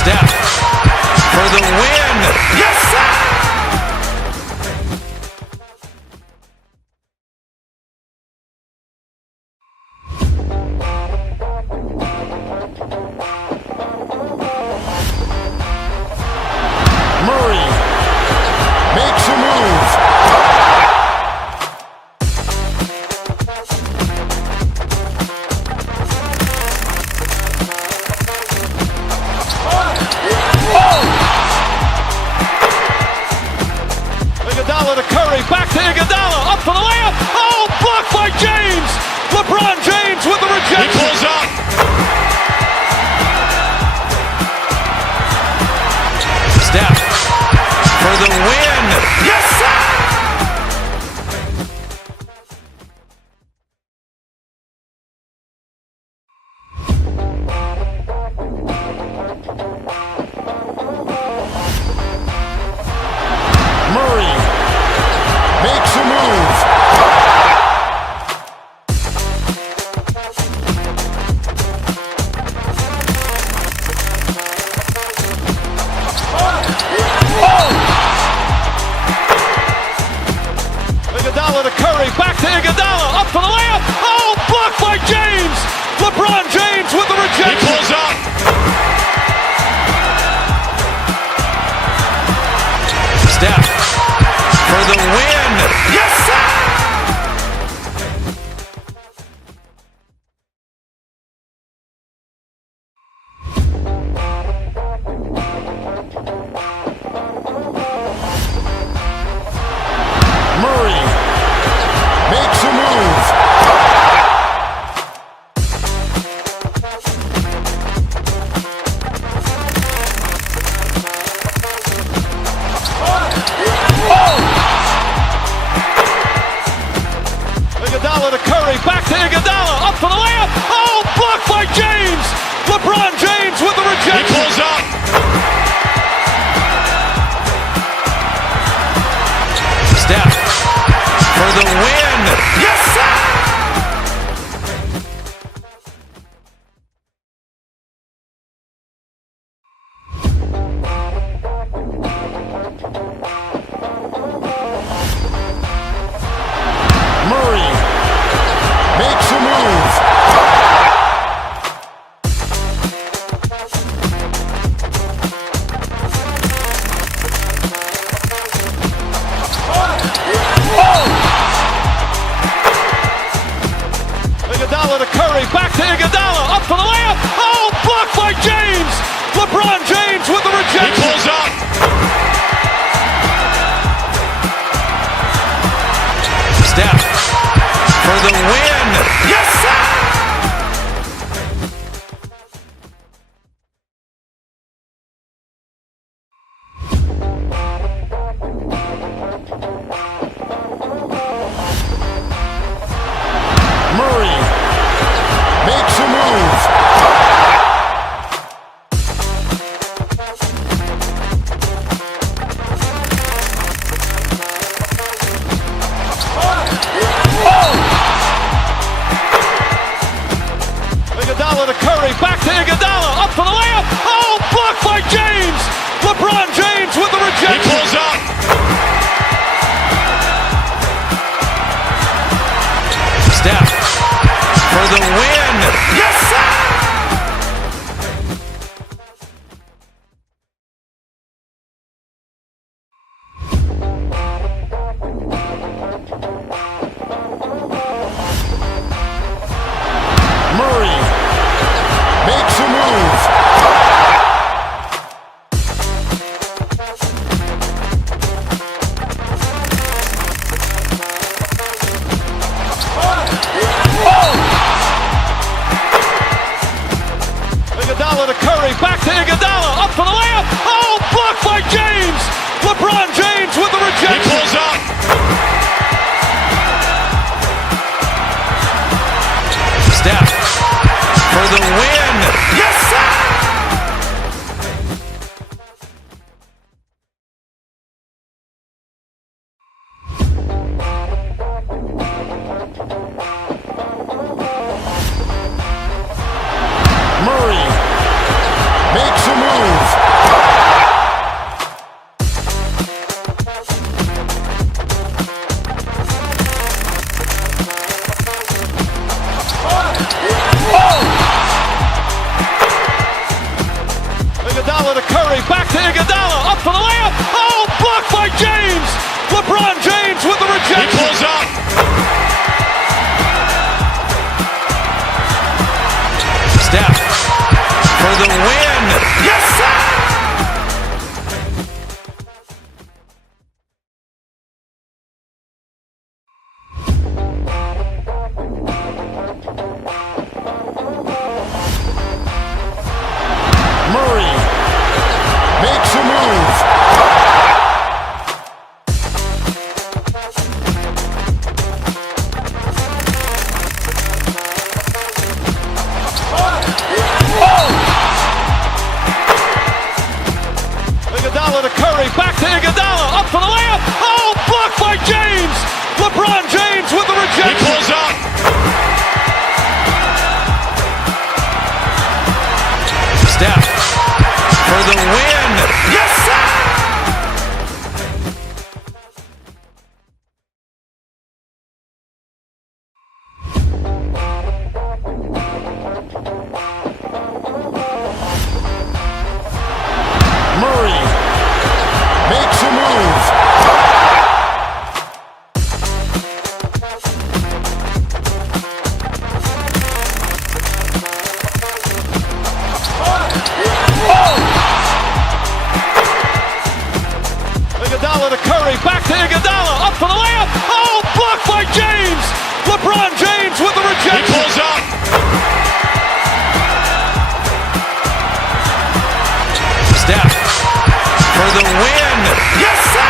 Steph for the win. Yes, sir! Murray makes a move. Iguodala to Curry, back to Iguodala, up for the layup. Oh, blocked by James. LeBron James with the rejection. He pulls up. Steph for the win. Yes, sir! Murray makes a move. Iguodala to Curry, back to Iguodala, up for the layup. Oh, blocked by James. LeBron James with the rejection. He pulls up. Steph for the win. Yes, sir! Murray makes a move. Curry, back to Iguodala, up for the layup. Oh, blocked by James. LeBron James with the rejection. He pulls up. Steph for the win. Yes, sir! Murray makes a move. Iguodala to Curry, back to Iguodala, up for the layup. Oh, blocked by James. LeBron James with the rejection. He pulls up. Steph for the win. Yes, sir! Murray makes a move. Iguodala to Curry, back to Iguodala, up for the layup. Oh, blocked by James. LeBron James with the rejection. He pulls up. Steph for the win. Yes, sir!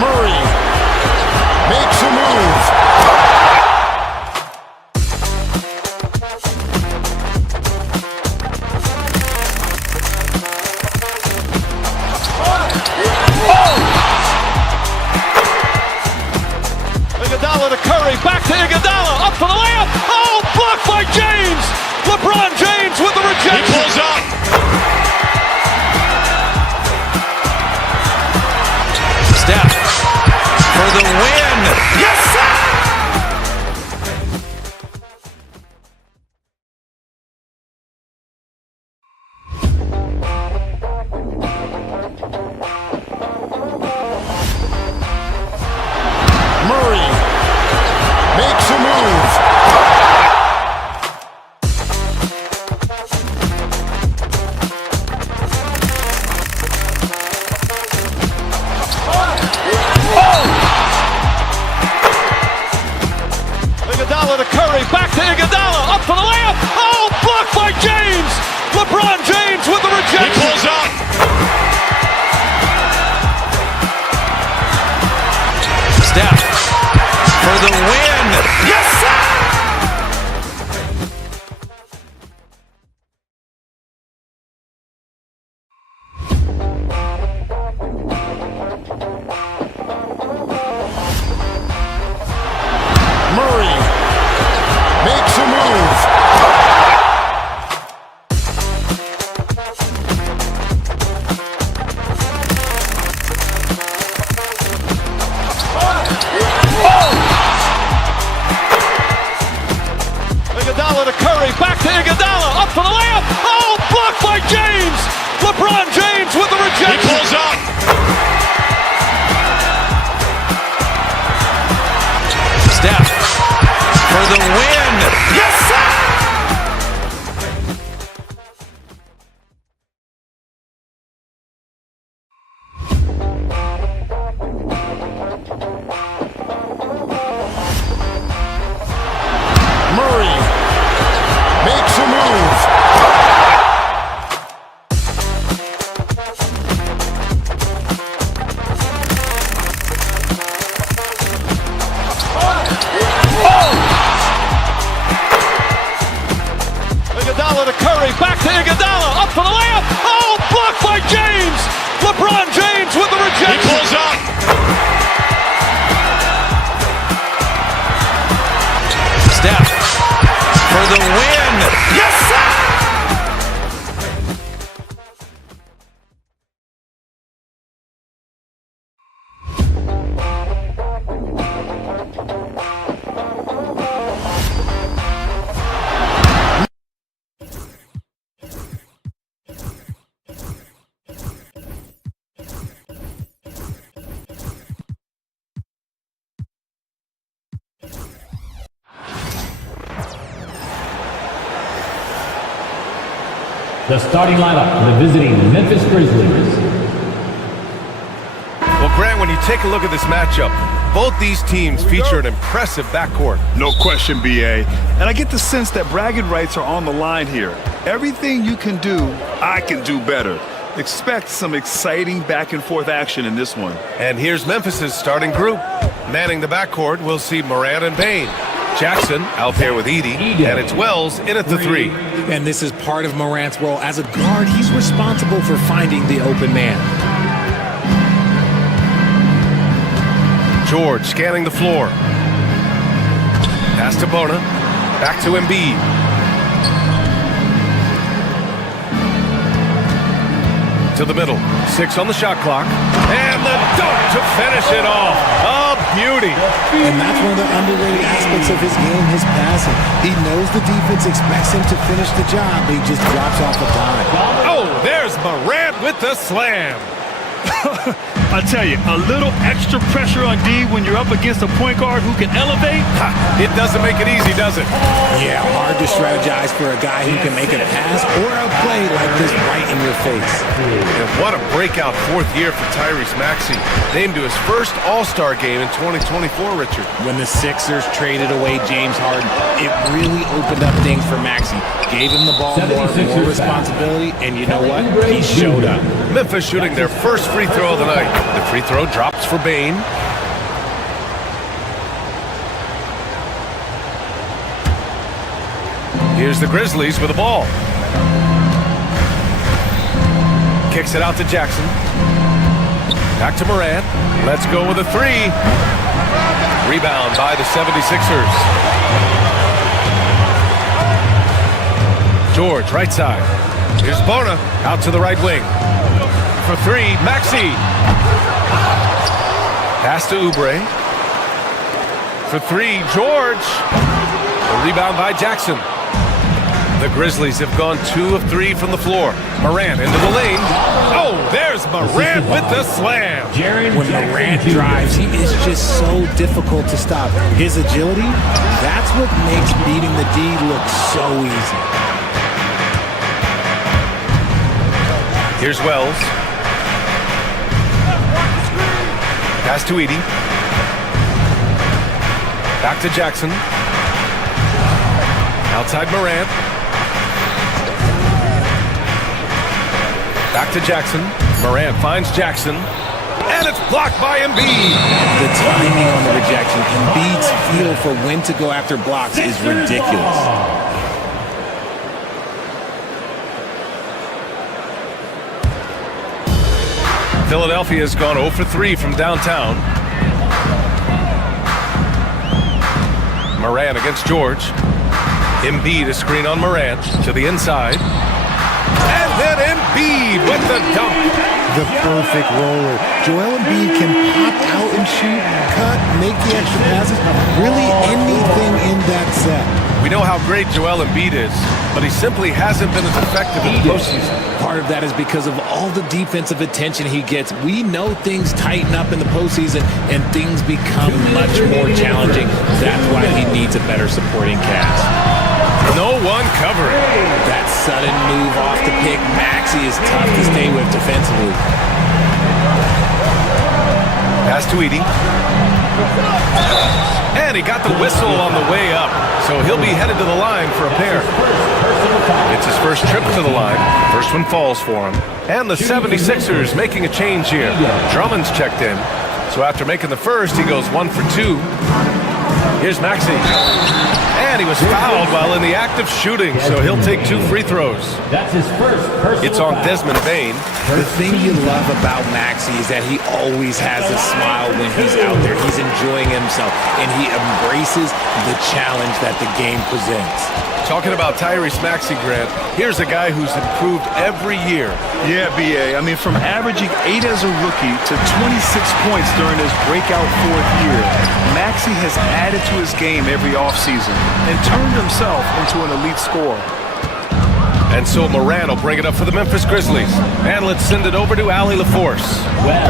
Murray makes a move. Iguodala to Curry, back to Iguodala, up for the layup. Oh, blocked by James. LeBron James with the rejection. He pulls up. Steph for the win. Yes, sir! Murray makes a move. Iguodala to Curry, back to Iguodala, up for the layup. Oh, blocked by James. LeBron James with the rejection. He pulls up. Steph for the win. Yes, sir! Murray makes a move. Iguodala to Curry, back to Iguodala, up for the layup. Oh, blocked by James. LeBron James with the rejection. He pulls up. Steph for the win. Yes, sir! Murray makes a move. Iguodala to Curry, back to Iguodala, up for the layup. Oh, blocked by James. LeBron James with the rejection. He pulls up. Steph for the win. Yes, sir! The starting lineup for the visiting Memphis Grizzlies. Well, Grant, when you take a look at this matchup, both these teams feature an impressive backcourt. No question, BA. And I get the sense that bragging rights are on the line here. Everything you can do, I can do better. Expect some exciting back-and-forth action in this one. And here's Memphis's starting group. Manning the backcourt, we'll see Morant and Bane. Jackson out there with Edey, and it's Wells in at the 3. And this is part of Morant's role. As a guard, he's responsible for finding the open man. George scanning the floor. Pass to Bona. Back to Embiid. To the middle. 6 on the shot clock. And the dunk to finish it off. A beauty. And that's one of the underrated aspects of his game, his passing. He knows the defense expects him to finish the job, but he just drops off a dime. Oh, there's Morant with the slam. I tell you, a little extra pressure on D when you're up against a point guard who can elevate. It doesn't make it easy, does it? Yeah, hard to strategize for a guy who can make a pass or a play like this right in your face. And what a breakout 4th year for Tyrese Maxey. Named to his first All-Star game in 2024, Richard. When the Sixers traded away James Harden, it really opened up things for Maxey. Gave him the ball more responsibility, and you know what? He showed up. Memphis shooting their first free throw of the night. The free throw drops for Bane. Here's the Grizzlies with the ball. Kicks it out to Jackson. Back to Morant. Let's go with a 3. Rebound by the 76ers. George, right side. Here's Bona out to the right wing. For 3, Maxey. Pass to Oubre. For 3, George. A rebound by Jackson. The Grizzlies have gone 2 of 3 from the floor. Morant into the lane. Oh, there's Morant with the slam. When Morant drives, he is just so difficult to stop. His agility, that's what makes beating the D look so easy. Here's Wells. Pass to Edey. Back to Jackson. Outside Morant. Back to Jackson. Morant finds Jackson. And it's blocked by Embiid. The timing on the rejection, Embiid's feel for when to go after blocks is ridiculous. Philadelphia's gone 0 for 3 from downtown. Morant against George. Embiid a screen on Morant to the inside. And then Embiid with the dunk. The perfect roller. Joel Embiid can pop out and shoot, cut, make the extra passes, really anything in that set. We know how great Joel Embiid is, but he simply hasn't been as effective in the postseason. Part of that is because of all the defensive attention he gets. We know things tighten up in the postseason and things become much more challenging. That's why he needs a better supporting cast. No one covering. That sudden move off the pick, Maxey, is tough to stay with defensively. Pass to Edey. And he got the whistle on the way up, so he'll be headed to the line for a pair. It's his first trip to the line. First one falls for him. And the 76ers making a change here. Drummond's checked in. So after making the first, he goes 1 for 2. Here's Maxey. And he was fouled while in the act of shooting, so he'll take 2 free throws. That's his first personal It's on foul. Desmond Bane. The thing you love about Maxey is that he always has a smile when he's out there. He's enjoying himself, and he embraces the challenge that the game presents. Talking about Tyrese Maxey, Grant, here's a guy who's improved every year. Yeah, BA. I mean, from averaging 8 as a rookie to 26 points during his breakout 4th year, Maxey has added to his game every offseason and turned himself into an elite scorer. And so Morant will bring it up for the Memphis Grizzlies. And let's send it over to Allie LaForce.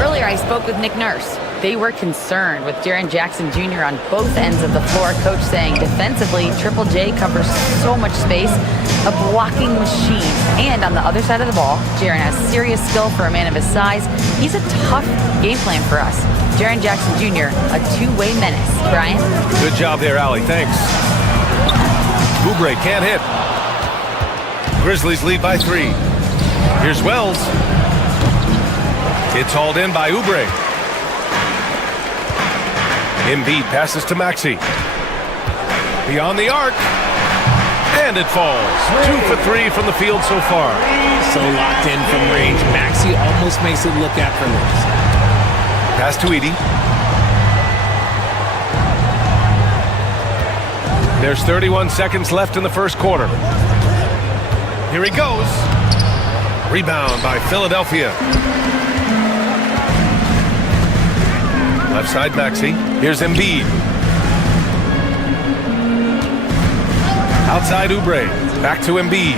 Earlier, I spoke with Nick Nurse. They were concerned with Jaren Jackson Jr. on both ends of the floor. Coach saying defensively, Triple J covers so much space, a blocking machine. And on the other side of the ball, Jaren has serious skill for a man of his size. He's a tough game plan for us. Jaren Jackson Jr., a two-way menace. Brian? Good job there, Allie. Thanks. Oubre can't hit. Grizzlies lead by 3. Here's Wells. It's hauled in by Oubre. Embiid passes to Maxey. Beyond the arc. And it falls. 2 for 3 from the field so far. So locked in from range. Maxey almost makes it look effortless. Pass to Edey. There's 31 seconds left in the first quarter. Here he goes. Rebound by Philadelphia. Left side Maxey. Here's Embiid. Outside Oubre. Back to Embiid.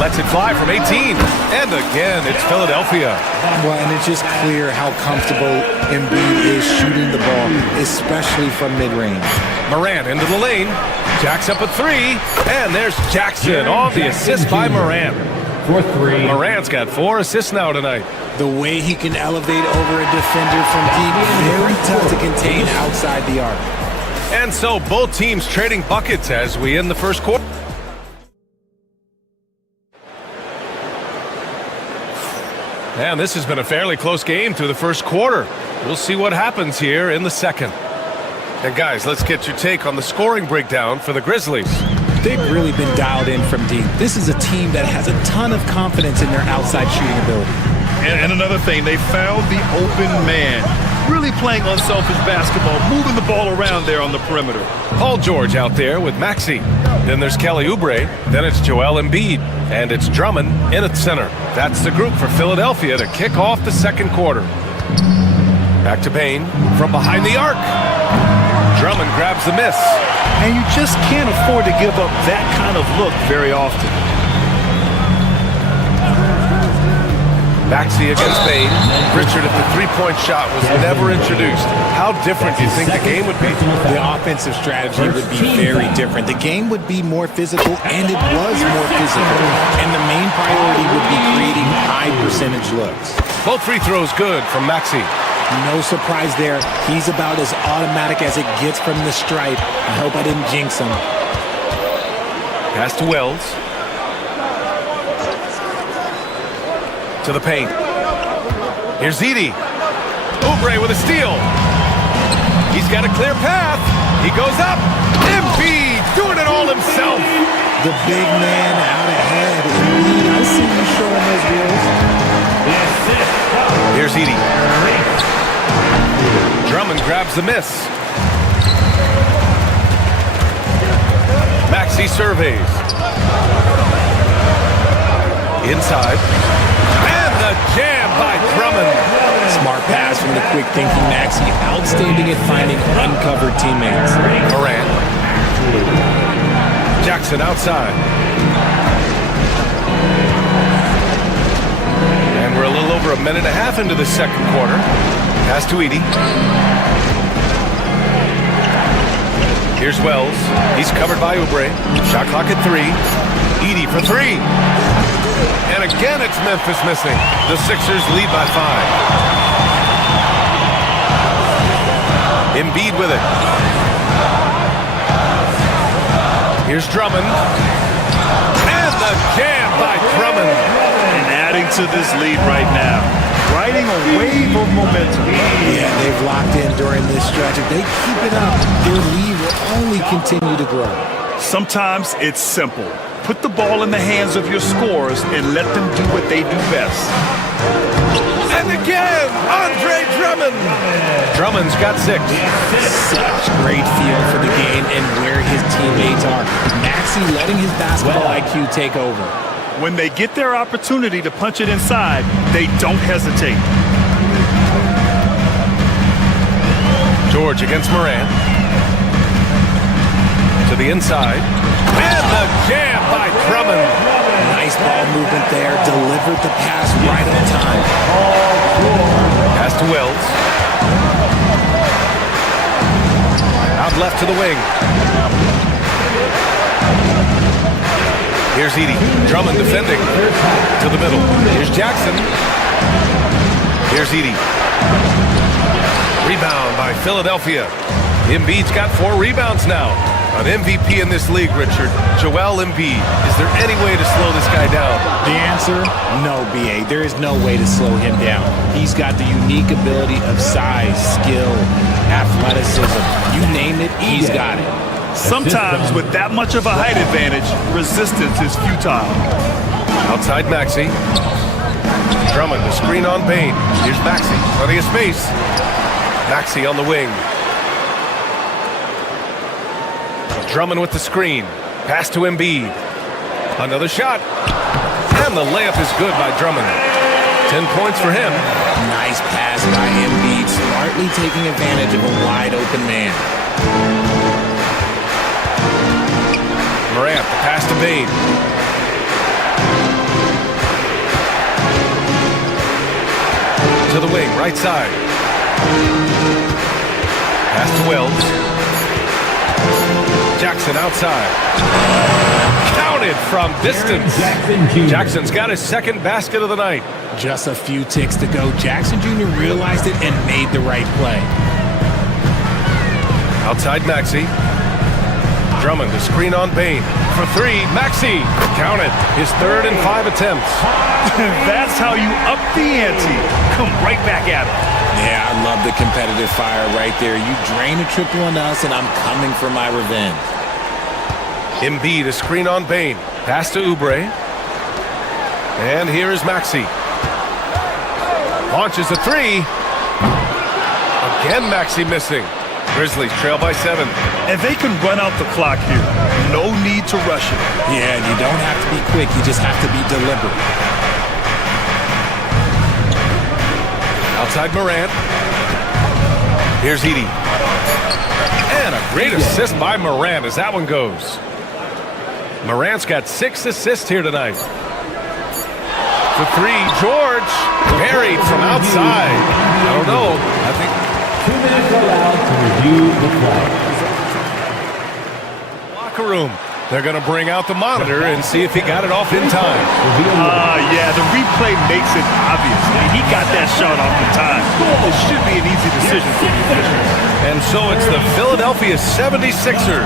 Lets it fly from 18. And again, it's Philadelphia. Well, and it's just clear how comfortable Embiid is shooting the ball, especially from mid-range. Morant into the lane. Jacks up a 3. And there's Jackson on the assist by Morant. For 3. Morant's got 4 assists now tonight. The way he can elevate over a defender from deep, very tough to contain outside the arc. And so both teams trading buckets as we end the first quarter. And this has been a fairly close game through the first quarter. We'll see what happens here in the second. And guys, let's get your take on the scoring breakdown for the Grizzlies. They've really been dialed in from deep. This is a team that has a ton of confidence in their outside shooting ability. And another thing, they found the open man. Really playing unselfish basketball, moving the ball around there on the perimeter. Paul George out there with Maxey. Then there's Kelly Oubre. Then it's Joel Embiid. And it's Drummond in at center. That's the group for Philadelphia to kick off the second quarter. Back to Payne from behind the arc. Drummond grabs the miss. And you just can't afford to give up that kind of look very often. Maxey against Payne. Richard, if the three-point shot was never introduced, how different do you think the game would be? The offensive strategy would be very different. The game would be more physical, and it was more physical. And the main priority would be creating high percentage looks. Both free throws good from Maxey. No surprise there. He's about as automatic as it gets from the stripe. I hope I didn't jinx him. Pass to Wells. To the paint. Here's Edey. Oubre with a steal. He's got a clear path. He goes up. Embiid doing it all himself. The big man out ahead. Embiid, I see you showing those wheels. Here's Edey. Drummond grabs the miss. Maxey surveys. Inside. And the jam by Drummond. Smart pass from the quick thinking Maxey. Outstanding at finding uncovered teammates. Morant. Jackson outside. And we're a little over a minute and a half into the second quarter. Pass to Edey. Here's Wells. He's covered by Oubre. Shot clock at 3. Edey for 3. And again, it's Memphis missing. The Sixers lead by 5. Embiid with it. Here's Drummond. And the jam by Drummond. And adding to this lead right now. Riding a wave of momentum. Yeah, they've locked in during this stretch. If they keep it up, their lead will only continue to grow. Sometimes it's simple. Put the ball in the hands of your scorers and let them do what they do best. And again, Andre Drummond. Drummond's got 6. Such great feel for the game and where his teammates are. Maxey letting his basketball IQ take over. When they get their opportunity to punch it inside, they don't hesitate. George against Morant. To the inside. And the jam by Drummond. Nice ball movement there. Delivered the pass right on time. Pass to Wells. lob left to the wing. Here's Edey. Drummond defending to the middle. Here's Jackson. Here's Edey. Rebound by Philadelphia. Embiid's got 4 rebounds now. An MVP in this league, Richard. Joel Embiid. Is there any way to slow this guy down? The answer, no, BA. There is no way to slow him down. He's got the unique ability of size, skill, athleticism. You name it, he's got it. Sometimes with that much of a height advantage, resistance is futile. Outside Maxey. Drummond, the screen on Bane. Here's Maxey. Plenty of space. Maxey on the wing. Drummond with the screen. Pass to Embiid. Another shot. And the layup is good by Drummond. 10 points for him. Nice pass by Embiid, smartly taking advantage of a wide open man. Morant, the pass to Bane. To the wing, right side. Pass to Wells. Jackson outside. Counted from distance. Jackson's got his second basket of the night. Just a few ticks to go. Jackson Jr. realized it and made the right play. Outside Maxey. Drummond, the screen on Bane. For 3, Maxey. Counted. His 3rd and 5 attempts. That's how you up the ante. Come right back at it. Yeah, I love the competitive fire right there. You drain a triple on us, and I'm coming for my revenge. Embiid, a screen on Bane. Pass to Oubre. And here is Maxey. Launches a 3. Again, Maxey missing. Grizzlies trail by 7. And they can run out the clock here. No need to rush it. Yeah, and you don't have to be quick. You just have to be deliberate. Outside Morant. Here's Edey. And a great assist by Morant as that one goes. Morant's got 6 assists here tonight. For 3, George. Buried from outside. I don't know. I think 2 minutes allowed to review the play. Locker room. They're going to bring out the monitor and see if he got it off in time. Yeah, the replay makes it obvious. He got that shot off in time. It should be an easy decision for the officials. And so it's the Philadelphia 76ers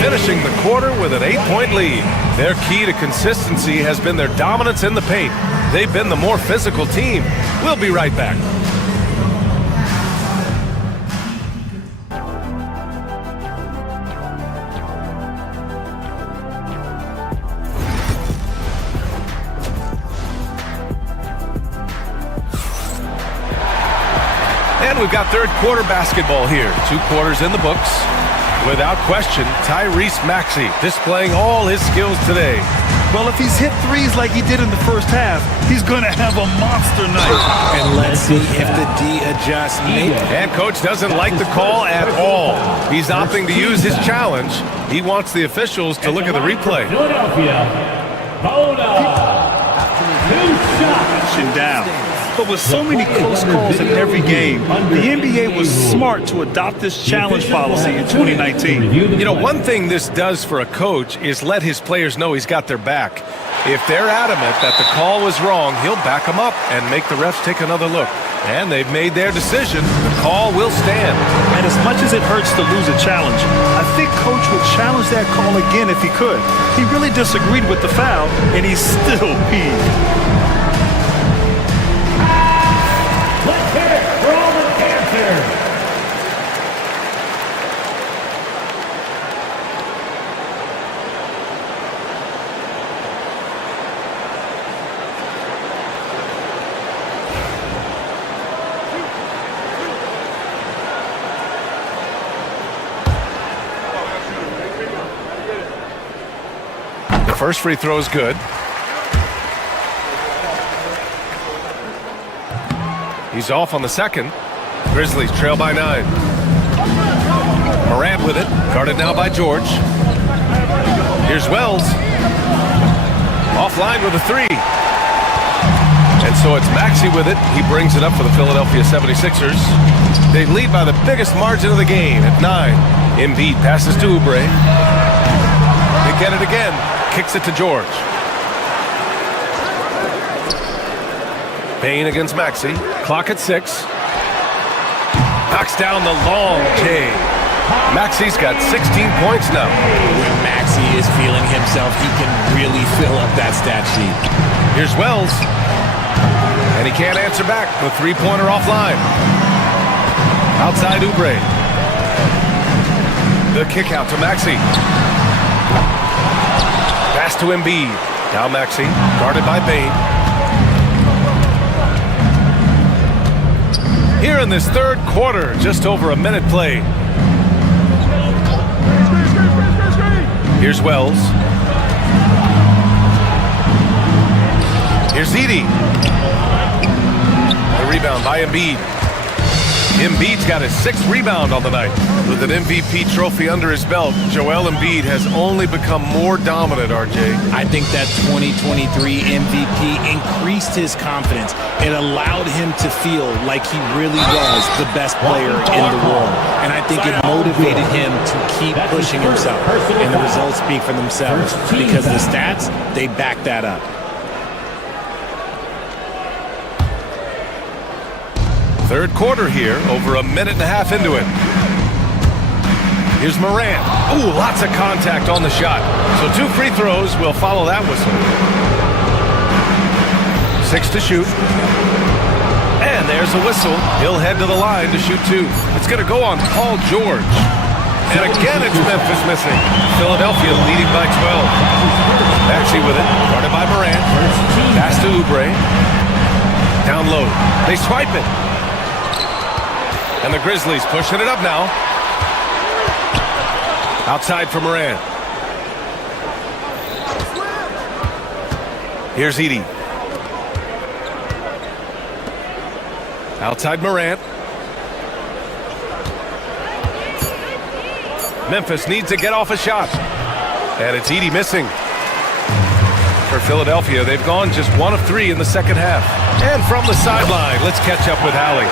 finishing the quarter with an 8-point lead. Their key to consistency has been their dominance in the paint. They've been the more physical team. We'll be right back. And we've got third quarter basketball here. 2 quarters in the books. Without question, Tyrese Maxey displaying all his skills today. Well, if he's hit threes like he did in the first half, he's going to have a monster night. And let's see if the D adjusts. And coach doesn't like the call at all. He's opting to use his challenge. He wants the officials to look at the replay. Philadelphia, hold on. Down. But with so many close calls in every game, the NBA was smart to adopt this challenge policy in 2019. You know, one thing this does for a coach is let his players know he's got their back. If they're adamant that the call was wrong, he'll back them up and make the refs take another look. And they've made their decision. The call will stand. And as much as it hurts to lose a challenge, I think Coach would challenge that call again if he could. He really disagreed with the foul, and he's still peeved. Let's hear it for all the Panthers. The first free throw is good. He's off on the second. Grizzlies trail by 9. Morant with it. Guarded now by George. Here's Wells. Offline with a 3. And so it's Maxey with it. He brings it up for the Philadelphia 76ers. They lead by the biggest margin of the game at 9. Embiid passes to Oubre. They get it again. Kicks it to George. Payne against Maxey. Clock at 6. Knocks down the long J. Maxey's got 16 points now. When Maxey is feeling himself, he can really fill up that stat sheet. Here's Wells. And he can't answer back. The three-pointer offline. Outside Oubre. The kick out to Maxey. Pass to Embiid. Now Maxey, guarded by Payne. Here in this third quarter, just over a minute play. Here's Wells. Here's Edey. The rebound by Embiid. Embiid's got his 6th rebound on the night. With an MVP trophy under his belt, Joel Embiid has only become more dominant, RJ. I think that 2023 MVP increased his confidence. It allowed him to feel like he really was the best player in the world. And I think it motivated him to keep pushing himself. And the results speak for themselves because the stats, they back that up. Third quarter here, over a minute and a half into it. Here's Morant. Ooh, lots of contact on the shot. So 2 free throws will follow that whistle. 6 to shoot. And there's a whistle. He'll head to the line to shoot 2. It's going to go on Paul George. And again, it's Memphis missing. Philadelphia leading by 12. Maxey with it, guarded by Morant. Pass to Oubre. Down low. They swipe it. And the Grizzlies pushing it up now. Outside for Morant. Here's Edey. Outside Morant. Memphis needs to get off a shot. And it's Edey missing. For Philadelphia, they've gone just 1 of 3 in the second half. And from the sideline, let's catch up with Hallie.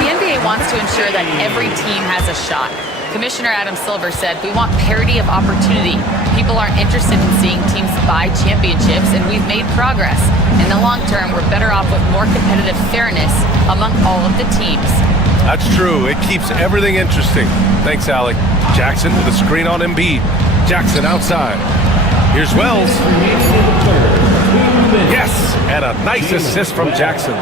The NBA wants to ensure that every team has a shot. Commissioner Adam Silver said, we want parity of opportunity. People aren't interested in seeing teams buy championships, and we've made progress. In the long term, we're better off with more competitive fairness among all of the teams. That's true. It keeps everything interesting. Thanks, Allie. Jackson with a screen on Embiid. Jackson outside. Here's Wells. Yes, and a nice assist from Jackson.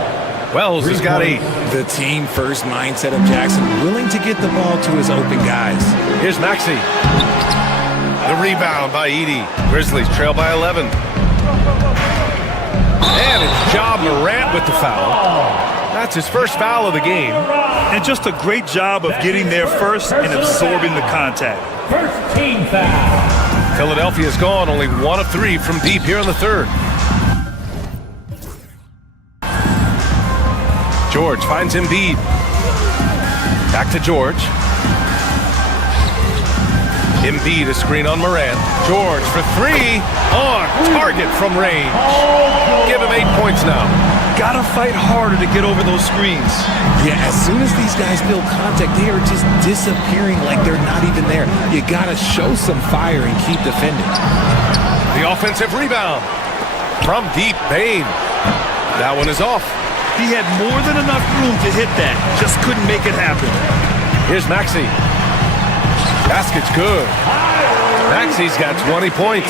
Wells has got 8. The team-first mindset of Jackson, willing to get the ball to his open guys. Here's Maxey. The rebound by Edey. Grizzlies trail by 11. And it's Ja Morant with the foul. That's his first foul of the game. And just a great job of getting there first and absorbing the contact. First team foul. Philadelphia's gone only 1 of 3 from deep here in the third. George finds Embiid. Back to George. Embiid a screen on Morant. George for 3. On target from range. Give him 8 points now. Gotta fight harder to get over those screens. Yeah, as soon as these guys build contact, they are just disappearing like they're not even there. You gotta show some fire and keep defending. The offensive rebound from deep. Payne. That one is off. He had more than enough room to hit that. Just couldn't make it happen. Here's Maxey. Basket's good. Maxey's got 20 points.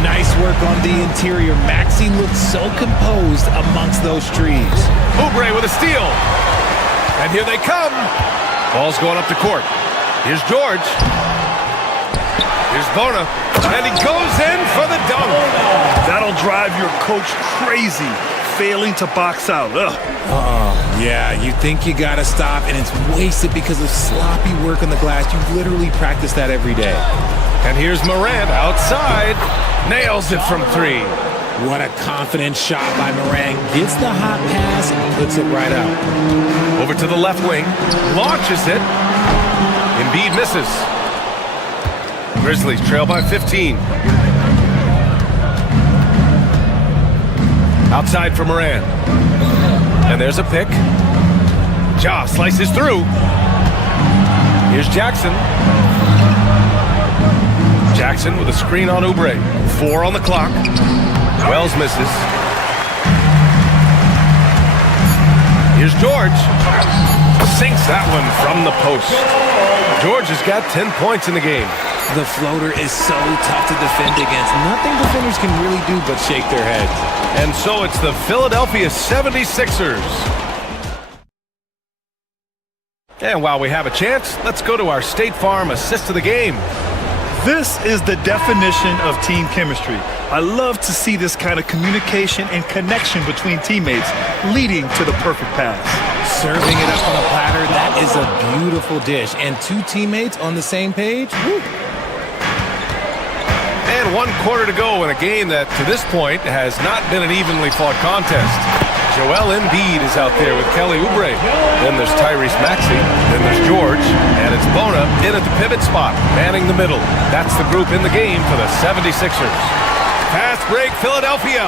Nice work on the interior. Maxey looks so composed amongst those trees. Oubre with a steal. And here they come. Ball's going up the court. Here's George. Here's Bona. And he goes in for the dunk. That'll drive your coach crazy. Failing to box out. Yeah, you think you gotta stop, and it's wasted because of sloppy work on the glass. You literally practice that every day. And here's Morant outside. Nails it from 3. What a confident shot by Morant. Gets the hot pass and puts it right out. Over to the left wing. Launches it. Embiid misses. Grizzlies trail by 15. Outside for Morant. And there's a pick. Ja slices through. Here's Jackson. Jackson with a screen on Oubre. 4 on the clock. Wells misses. Here's George. Sinks that one from the post. George has got 10 points in the game. The floater is so tough to defend against. Nothing defenders can really do but shake their heads. And so it's the Philadelphia 76ers. And while we have a chance, let's go to our State Farm assist of the game. This is the definition of team chemistry. I love to see this kind of communication and connection between teammates leading to the perfect pass. Serving it up on a platter, that is a beautiful dish. And 2 teammates on the same page, woo. And 1 quarter to go in a game that, to this point, has not been an evenly fought contest. Joel Embiid is out there with Kelly Oubre. Then there's Tyrese Maxey. Then there's George. And it's Bona in at the pivot spot, manning the middle. That's the group in the game for the 76ers. Fast break, Philadelphia.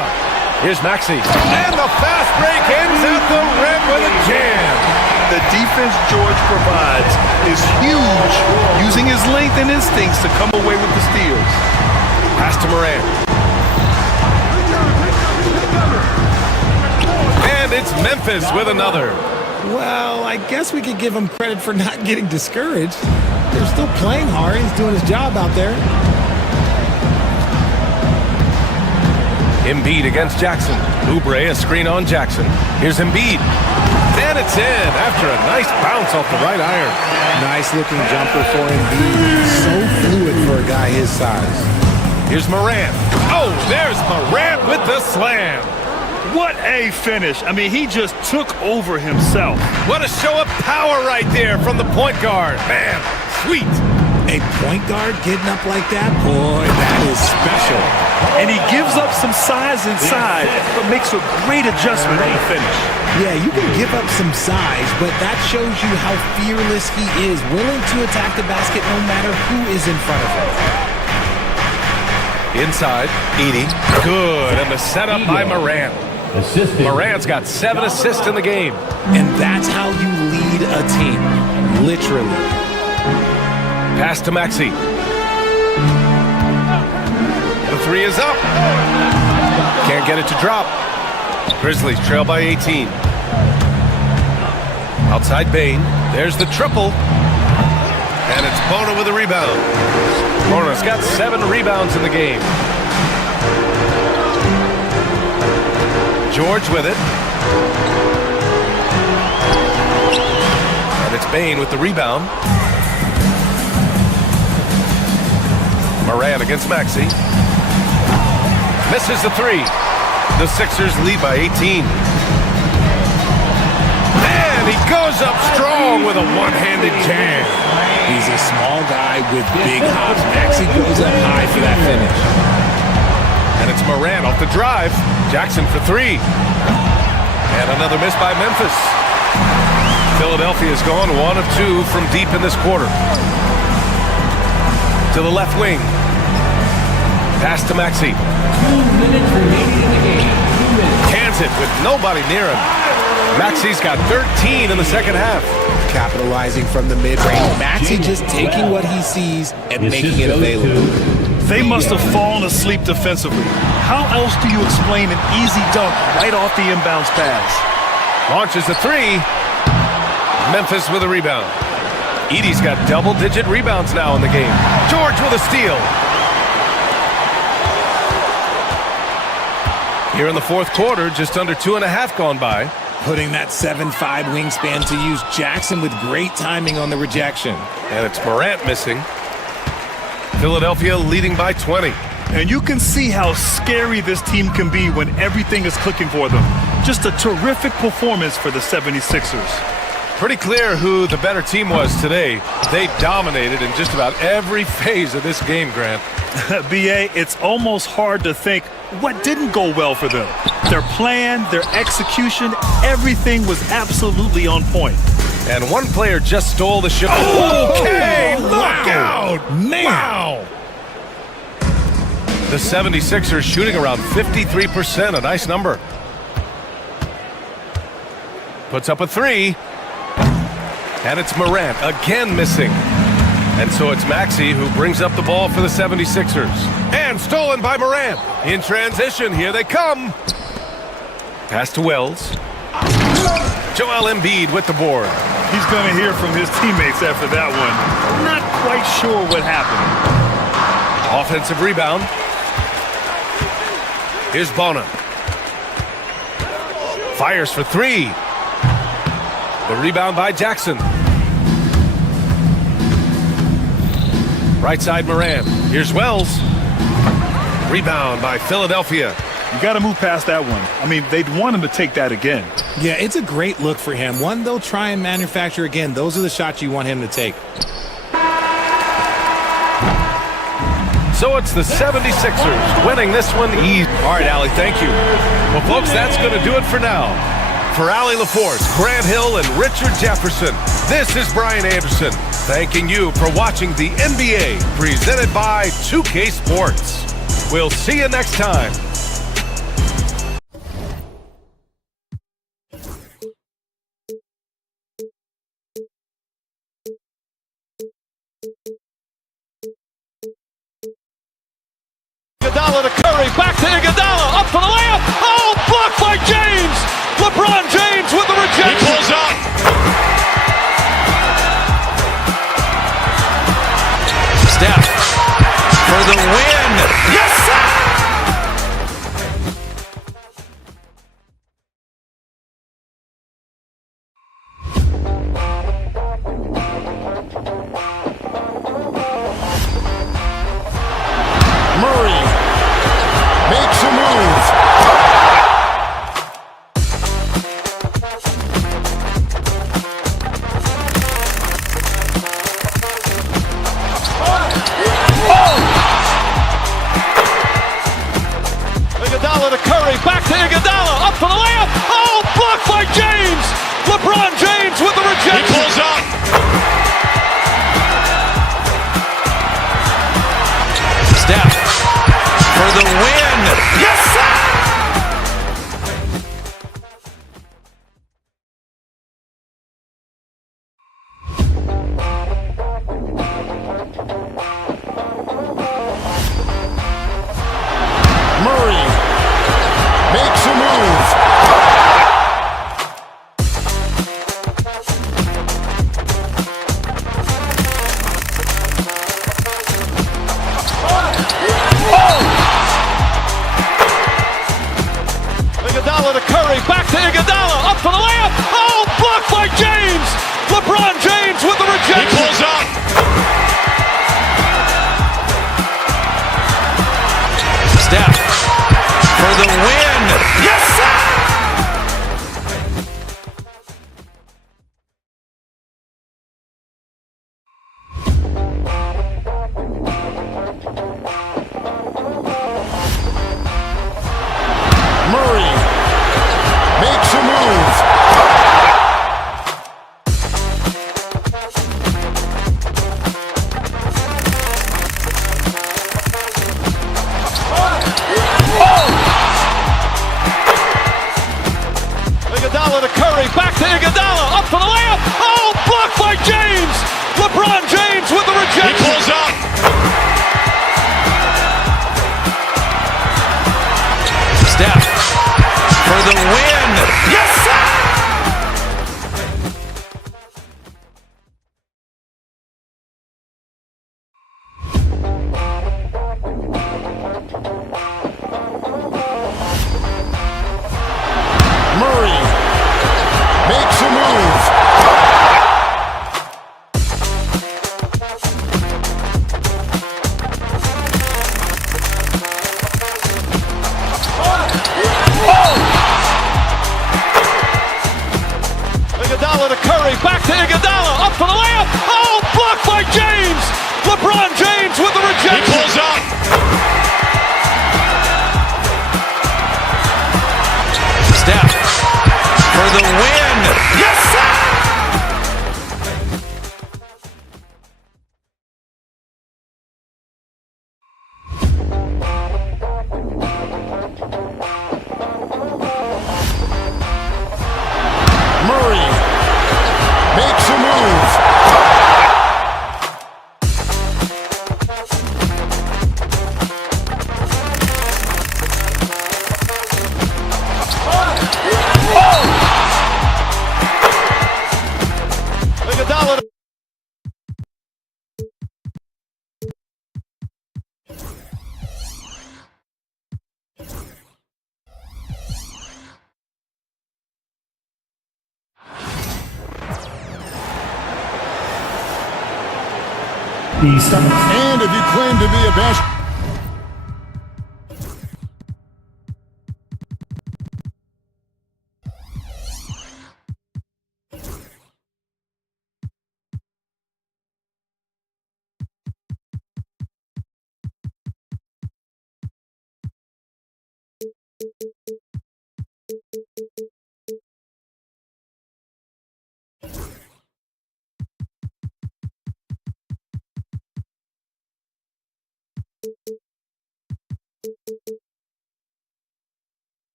Here's Maxey. And the fast break ends at the rim with a jam. The defense George provides is huge, using his length and instincts to come away with the steals. Pass to Morant. And it's Memphis with another. Well, I guess we could give him credit for not getting discouraged. They're still playing hard. He's doing his job out there. Embiid against Jackson. Oubre, a screen on Jackson. Here's Embiid. And it's in after a nice bounce off the right iron. Nice looking jumper for Embiid. So fluid for a guy his size. Here's Morant. Oh, there's Morant with the slam. What a finish. I mean, he just took over himself. What a show of power right there from the point guard. Man, sweet. A point guard getting up like that? Boy, that is special. And he gives up some size inside, but makes a great adjustment on the finish. Yeah, you can give up some size, but that shows you how fearless he is, willing to attack the basket no matter who is in front of him. Inside, Edey. Good, and the setup by Morant. Morant's got 7 assists in the game. And that's how you lead a team, literally. Pass to Maxey. The 3 is up. Can't get it to drop. Grizzlies trail by 18. Outside Bane. There's the triple. And it's Bona with a rebound. Bona's got 7 rebounds in the game. George with it. And it's Bane with the rebound. Morant against Maxey. Misses the 3. The Sixers lead by 18. And he goes up strong with a one-handed jam. He's a small guy with big hops. Maxey goes up high for that finish. And it's Morant off the drive. Jackson for 3. And another miss by Memphis. Philadelphia's gone 1 of 2 from deep in this quarter. To the left wing. Pass to Maxey. 2 minutes remaining in the game. 2 minutes. Cans it with nobody near him. Maxey's got 13 in the second half. Capitalizing from the mid-range. Maxey just taking what he sees and making it available. They must have fallen asleep defensively. How else do you explain an easy dunk right off the inbounds pass? Launches a 3. Memphis with a rebound. Edey's got double-digit rebounds now in the game. George with a steal. Here in the fourth quarter, just under 2.5 gone by. Putting that 7'5" wingspan to use. Jackson with great timing on the rejection. And it's Morant missing. Philadelphia leading by 20. And you can see how scary this team can be when everything is clicking for them. Just a terrific performance for the 76ers. Pretty clear who the better team was today. They dominated in just about every phase of this game, Grant. B.A., it's almost hard to think what didn't go well for them. Their plan, their execution, everything was absolutely on point. And one player just stole the show. Okay, look out! Man! Wow! The 76ers shooting around 53%, a nice number. Puts up a 3. And it's Morant again missing. And so it's Maxey who brings up the ball for the 76ers. And stolen by Morant. In transition, here they come. Pass to Wells. Joel Embiid with the board. He's going to hear from his teammates after that one. Not quite sure what happened. Offensive rebound. Here's Bona. Fires for three. The rebound by Jackson. Right side Moran. Here's Wells. Rebound by Philadelphia. You got to move past that one. I mean, they'd want him to take that again. Yeah, it's a great look for him. One they'll try and manufacture again. Those are the shots you want him to take. So it's the 76ers winning this one easy. All right, Allie, thank you. Well, folks, that's going to do it for now. For Allie LaForce, Grant Hill, and Richard Jefferson, this is Brian Anderson, thanking you for watching the NBA presented by 2K Sports. We'll see you next time. Iguodala to Curry, back to Iguodala, up for the layup. Oh, blocked by James. LeBron James with the rejection. He pulls up. Steph for the win. Yes, sir! Murray makes a move. Iguodala to Curry, back to Iguodala, up for the layup. Oh, blocked by James. LeBron James with the rejection. He pulls up. Steph Iguodala. And if you claim to be a best...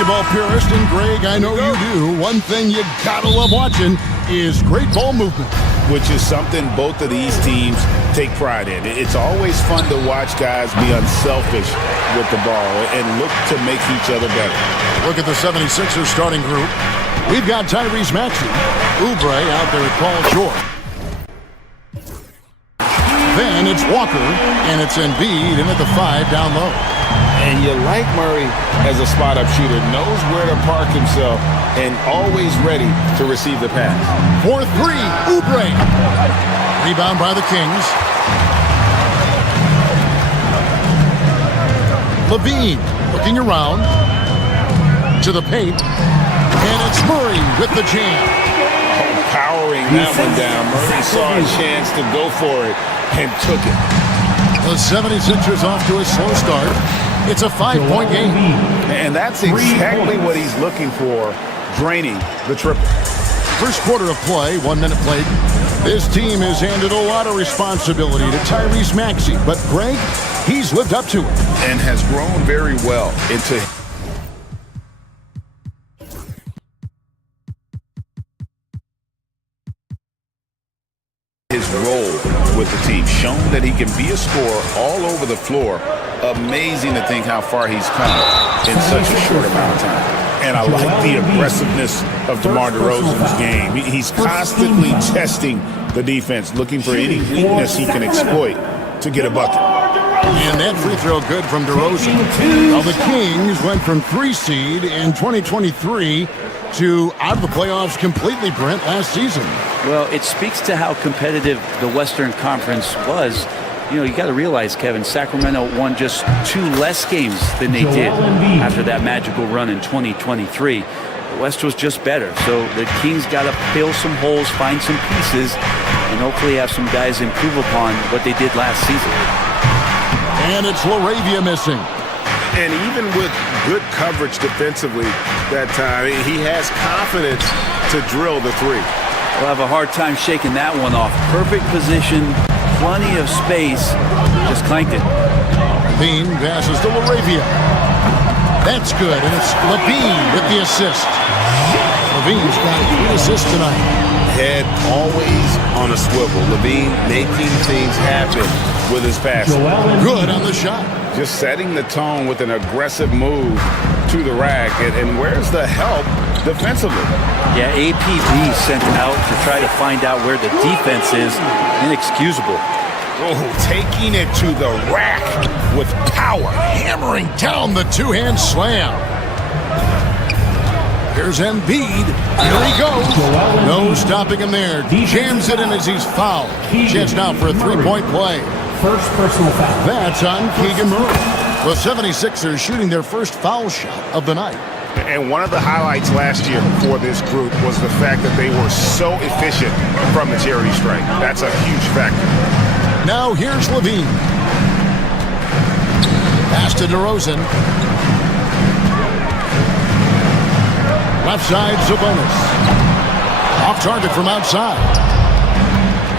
Basketball purist, and Greg, I know you do. One thing you gotta love watching is great ball movement. Which is something both of these teams take pride in. It's always fun to watch guys be unselfish with the ball and look to make each other better. Look at the 76ers starting group. We've got Tyrese Maxey, Oubre out there at Paul George. Then it's Walker, and it's Embiid in at the 5 down low. And you like Murray as a spot-up shooter, knows where to park himself, and always ready to receive the pass. 4-3, Oubre. Rebound by the Kings. Levine looking around to the paint, and it's Murray with the jam. Powering that one down. Murray saw a chance to go for it and took it. The 76ers off to a slow start. It's a 5-point game. And that's exactly what he's looking for, draining the triple. First quarter of play, 1 minute played. This team has handed a lot of responsibility to Tyrese Maxey, but Greg, he's lived up to it. And has grown very well into his role with the team. Shown that he can be a scorer all over the floor. Amazing to think how far he's come in such a short amount of time. And I like the aggressiveness of DeMar DeRozan's game. He's constantly testing the defense, looking for any weakness he can exploit to get a bucket. And that free throw good from DeRozan. Now the Kings went from 3 seed in 2023 to out of the playoffs completely, Brent, last season. Well, it speaks to how competitive the Western Conference was. You know, you got to realize, Kevin, Sacramento won just 2 less games than they did after that magical run in 2023. The West was just better. So the Kings got to fill some holes, find some pieces, and hopefully have some guys improve upon what they did last season. And it's LaRavia missing. And even with good coverage defensively that time, he has confidence to drill the 3. We'll have a hard time shaking that one off. Perfect position. Plenty of space, just clanked it. Levine passes to LaRavia. That's good, and it's Levine with the assist. Levine's got 3 assists tonight. Head always on a swivel. Levine making things happen with his passing. Good on the shot. Just setting the tone with an aggressive move to the rack. And where's the help defensively? Yeah, APB sent out to try to find out where the defense is. Inexcusable. Oh, taking it to the rack with power. Hammering down the 2-hand slam. Here's Embiid. Here he goes. No stopping him there. Jams it in as he's fouled. Chance now for a 3-point play. First personal foul. That's on Keegan Murray. The 76ers shooting their first foul shot of the night. And one of the highlights last year for this group was the fact that they were so efficient from the charity stripe. That's a huge factor. Now here's Levine. Pass to DeRozan. Left side, Sabonis. Off target from outside.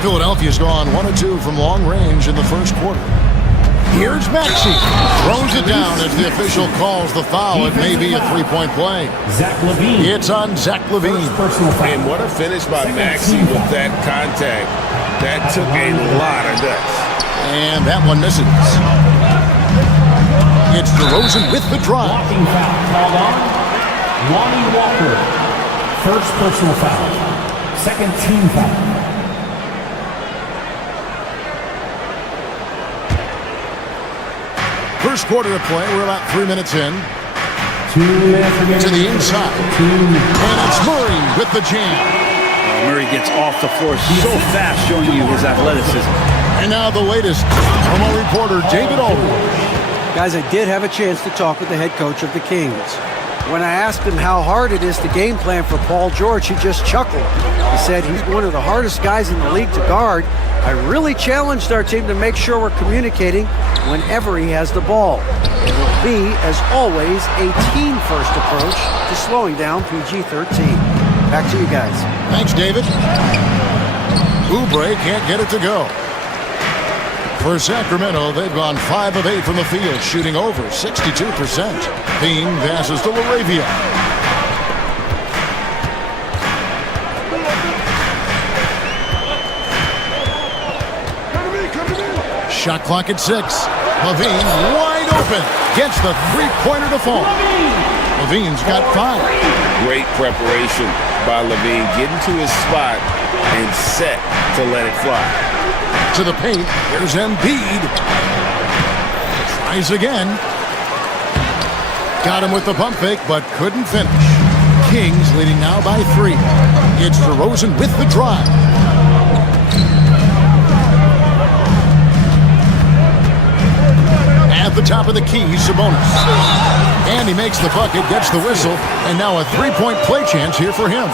Philadelphia's gone 1 of 2 from long range in the first quarter. Here's Maxey. Throws it down as the official calls the foul. It may be a 3-point play. Zach Levine. It's on Zach Levine. And what a finish by Maxey with that contact. That took a lot of guts. And that one misses. It's DeRozan with the drive. Blocking foul called on Lonnie Walker. First personal foul. Second team foul. First quarter of play. We're about 3 minutes in. To the inside. And it's Murray with the jam. Murray gets off the floor so fast, showing you his athleticism. And now the latest from our reporter, David Aldridge. Guys, I did have a chance to talk with the head coach of the Kings. When I asked him how hard it is to game plan for Paul George, he just chuckled. He said he's one of the hardest guys in the league to guard. I really challenged our team to make sure we're communicating whenever he has the ball. It will be, as always, a team-first approach to slowing down PG-13. Back to you guys. Thanks, David. Oubre can't get it to go. For Sacramento, they've gone 5 of 8 from the field, shooting over 62%. Bean passes to LaRavia. Shot clock at 6. Levine wide open. Gets the three-pointer to fall. Levine's got 5. Great preparation by Levine. Getting to his spot and set to let it fly. To the paint. Here's Embiid. Tries again. Got him with the pump fake, but couldn't finish. Kings leading now by 3. It's DeRozan with the drive. At the top of the key, Sabonis. And he makes the bucket, gets the whistle, and now a three-point play chance here for him.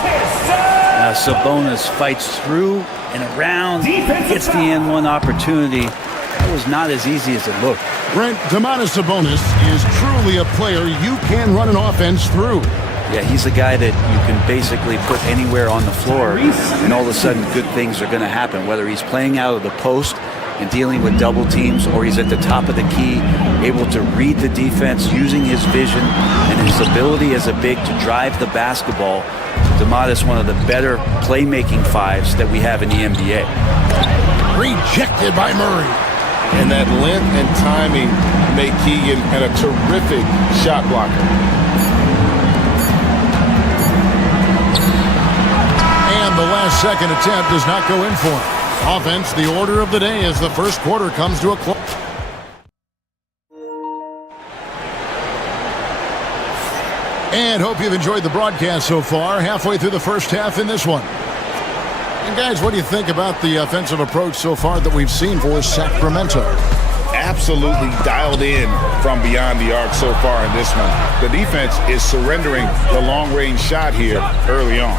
Sabonis fights through and around, gets the N1 opportunity. It was not as easy as it looked. Brent, Domantas Sabonis is truly a player you can run an offense through. Yeah, he's a guy that you can basically put anywhere on the floor, and all of a sudden good things are going to happen, whether he's playing out of the post and dealing with double teams, or he's at the top of the key, able to read the defense, using his vision and his ability as a big to drive the basketball. Domantas, one of the better playmaking 5s that we have in the NBA. Rejected by Murray. And that length and timing make Keegan and a terrific shot blocker. And the last second attempt does not go in for him. Offense, the order of the day as the first quarter comes to a close. And hope you've enjoyed the broadcast so far. Halfway through the first half in this one. And guys, what do you think about the offensive approach so far that we've seen for Sacramento? Absolutely dialed in from beyond the arc so far in this one. The defense is surrendering the long-range shot here early on.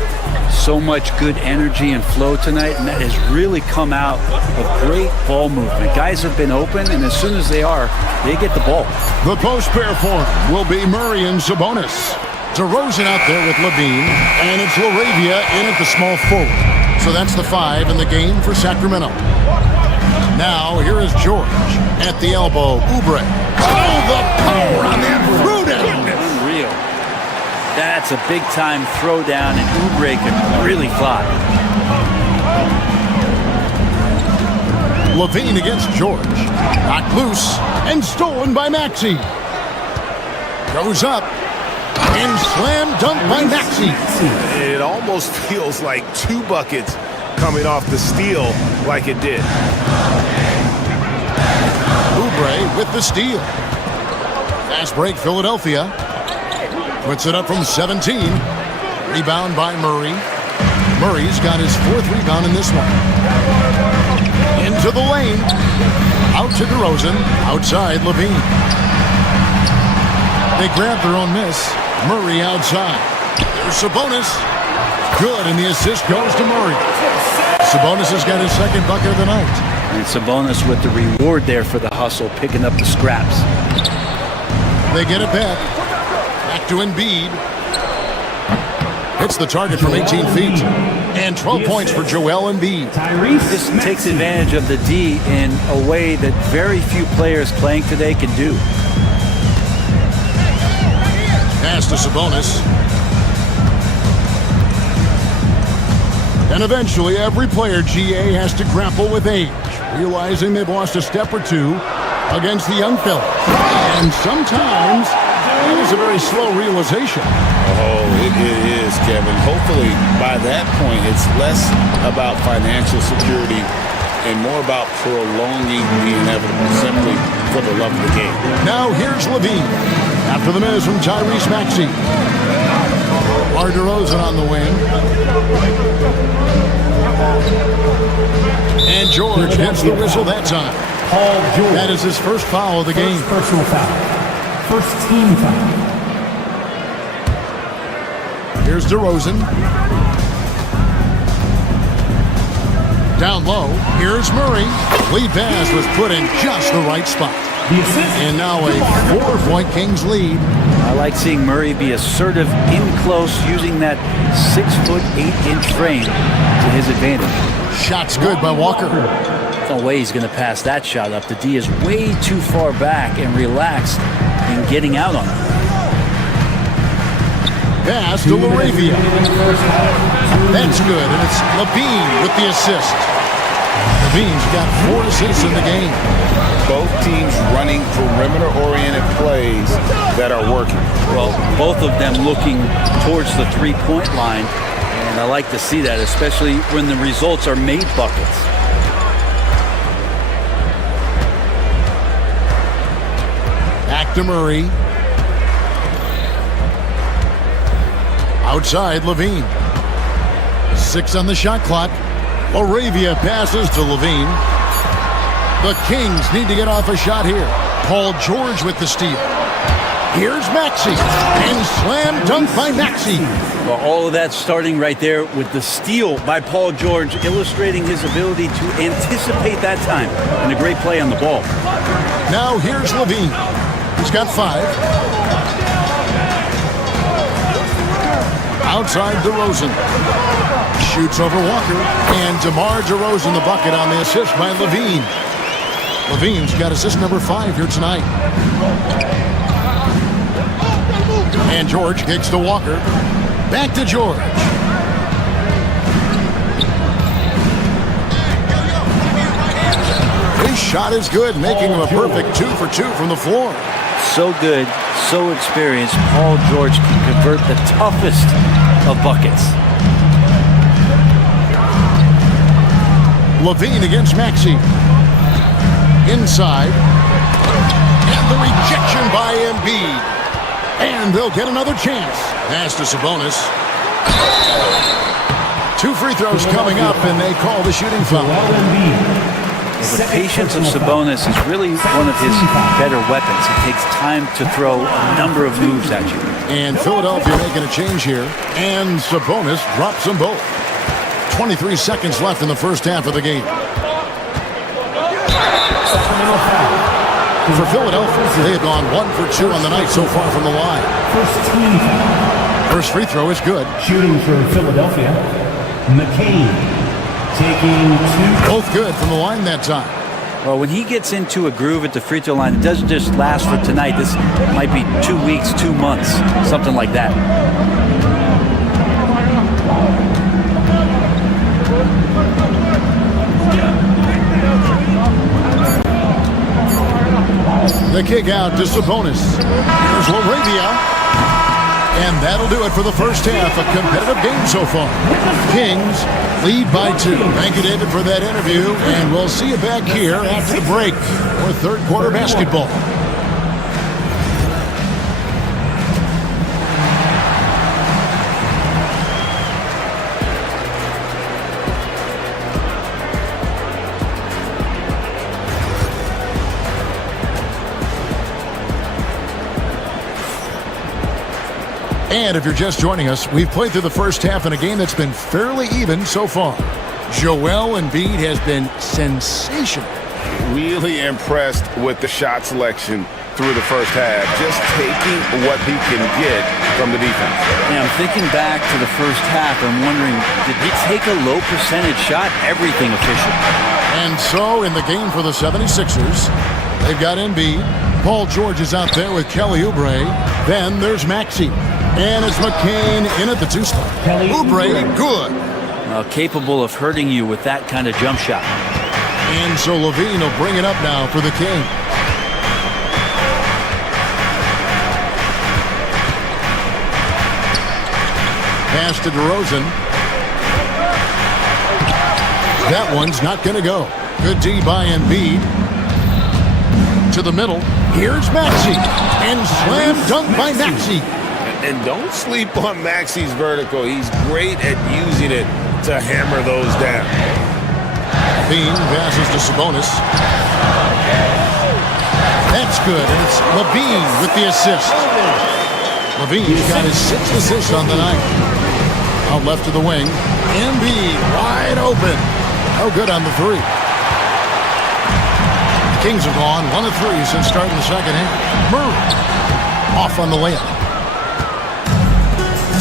So much good energy and flow tonight, and that has really come out of great ball movement. Guys have been open, and as soon as they are, they get the ball. The post pair for him will be Murray and Sabonis. DeRozan out there with Levine, and it's LaRavia in at the small forward. So that's the 5 in the game for Sacramento. Now, here is George at the elbow. Oubre. Oh, the power on that throwdown. Unreal. That's a big-time throwdown, and Oubre can really fly. Levine against George. Knocked loose and stolen by Maxey. Goes up and slam dunk by Maxey. It almost feels like 2 buckets coming off the steal like it did. Oubre with the steal. Fast break, Philadelphia. Puts it up from 17. Rebound by Murray. Murray's got his 4th rebound in this one. Into the lane. Out to DeRozan. Outside, Levine. They grab their own miss. Murray outside. There's Sabonis. Good, and the assist goes to Murray. Sabonis has got his 2nd bucket of the night. And Sabonis with the reward there for the hustle, picking up the scraps. They get it back. Back to Embiid. Hits the target from 18 feet. And 12 points for Joel Embiid. This takes advantage of the D in a way that very few players playing today can do. Pass to Sabonis. And eventually, every player, GA, has to grapple with age, realizing they've lost a step or 2 against the young fella. And sometimes, that is a very slow realization. Oh, it is, Kevin. Hopefully, by that point, it's less about financial security and more about prolonging the inevitable, simply for the love of the game. Now here's Levine. After the miss from Tyrese Maxey. Mar DeRozan on the wing. And George gets the whistle that time. That is his first foul of the game. Personal foul. First team foul. Here's DeRozan. Down low, here's Murray. Lead pass was put in just the right spot. And now a 4-point Kings lead. I like seeing Murray be assertive in close, using that 6'8" frame to his advantage. Shot's good by Walker. No way he's going to pass that shot up. The D is way too far back and relaxed in getting out on it. Pass to Laravia. That's good, and it's Levine with the assist. Levine's got 4 assists in the game. Both teams running perimeter-oriented plays that are working. Well, both of them looking towards the three-point line, and I like to see that, especially when the results are made buckets. Back to Murray. Outside, Levine. 6 on the shot clock. Laravia passes to Levine. The Kings need to get off a shot here. Paul George with the steal. Here's Maxey. And slam dunk by Maxey. Well, all of that starting right there with the steal by Paul George, illustrating his ability to anticipate that time. And a great play on the ball. Now here's Levine. He's got 5. Outside DeRozan. Shoots over Walker. And DeMar DeRozan the bucket on the assist by Levine. Levine's got assist number 5 here tonight. And George kicks to Walker. Back to George. His shot is good, making him a perfect 2 for 2 from the floor. So good, so experienced. Paul George can convert the toughest of buckets. Levine against Maxey. Inside. And the rejection by Embiid. And they'll get another chance. Pass to Sabonis. 2 free throws coming up, and they call the shooting foul. The patience of Sabonis is really one of his better weapons. He takes time to throw a number of moves at you. And Philadelphia making a change here. And Sabonis drops them both. 23 seconds left in the first half of the game. For Philadelphia, they have gone 1 for 2 on the night so far from the line. First free throw is good. Shooting for Philadelphia, McCain taking 2. Both good from the line that time. Well, when he gets into a groove at the free throw line, it doesn't just last for tonight. This might be 2 weeks, 2 months, something like that. The kick out to Sabonis. Here's Laravia. And that'll do it for the first half. A competitive game so far. Kings lead by 2. Thank you, David, for that interview. And we'll see you back here after the break for third quarter basketball. And if you're just joining us, we've played through the first half in a game that's been fairly even so far. Joel Embiid has been sensational. Really impressed with the shot selection through the first half, just taking what he can get from the defense. Yeah, I'm thinking back to the first half. I'm wondering, did he take a low percentage shot? Everything efficient. And so in the game for the 76ers, they've got Embiid. Paul George is out there with Kelly Oubre. Then there's Maxey. And it's McCain in at the 2 spot. Oubre, good. Capable of hurting you with that kind of jump shot. And so Levine will bring it up now for the King. Pass to DeRozan. That one's not going to go. Good D by Embiid. to the middle. Here's Maxey. And slam dunk by Maxey. And don't sleep on Maxey's vertical. He's great at using it to hammer those down. Bean passes to Sabonis. That's good, and it's Levine with the assist. Levine's got his 6th assist on the night. Out left to the wing. Embiid wide open. No good on the 3. The Kings have gone 1 of 3 since starting the second half. Murray off on the layup.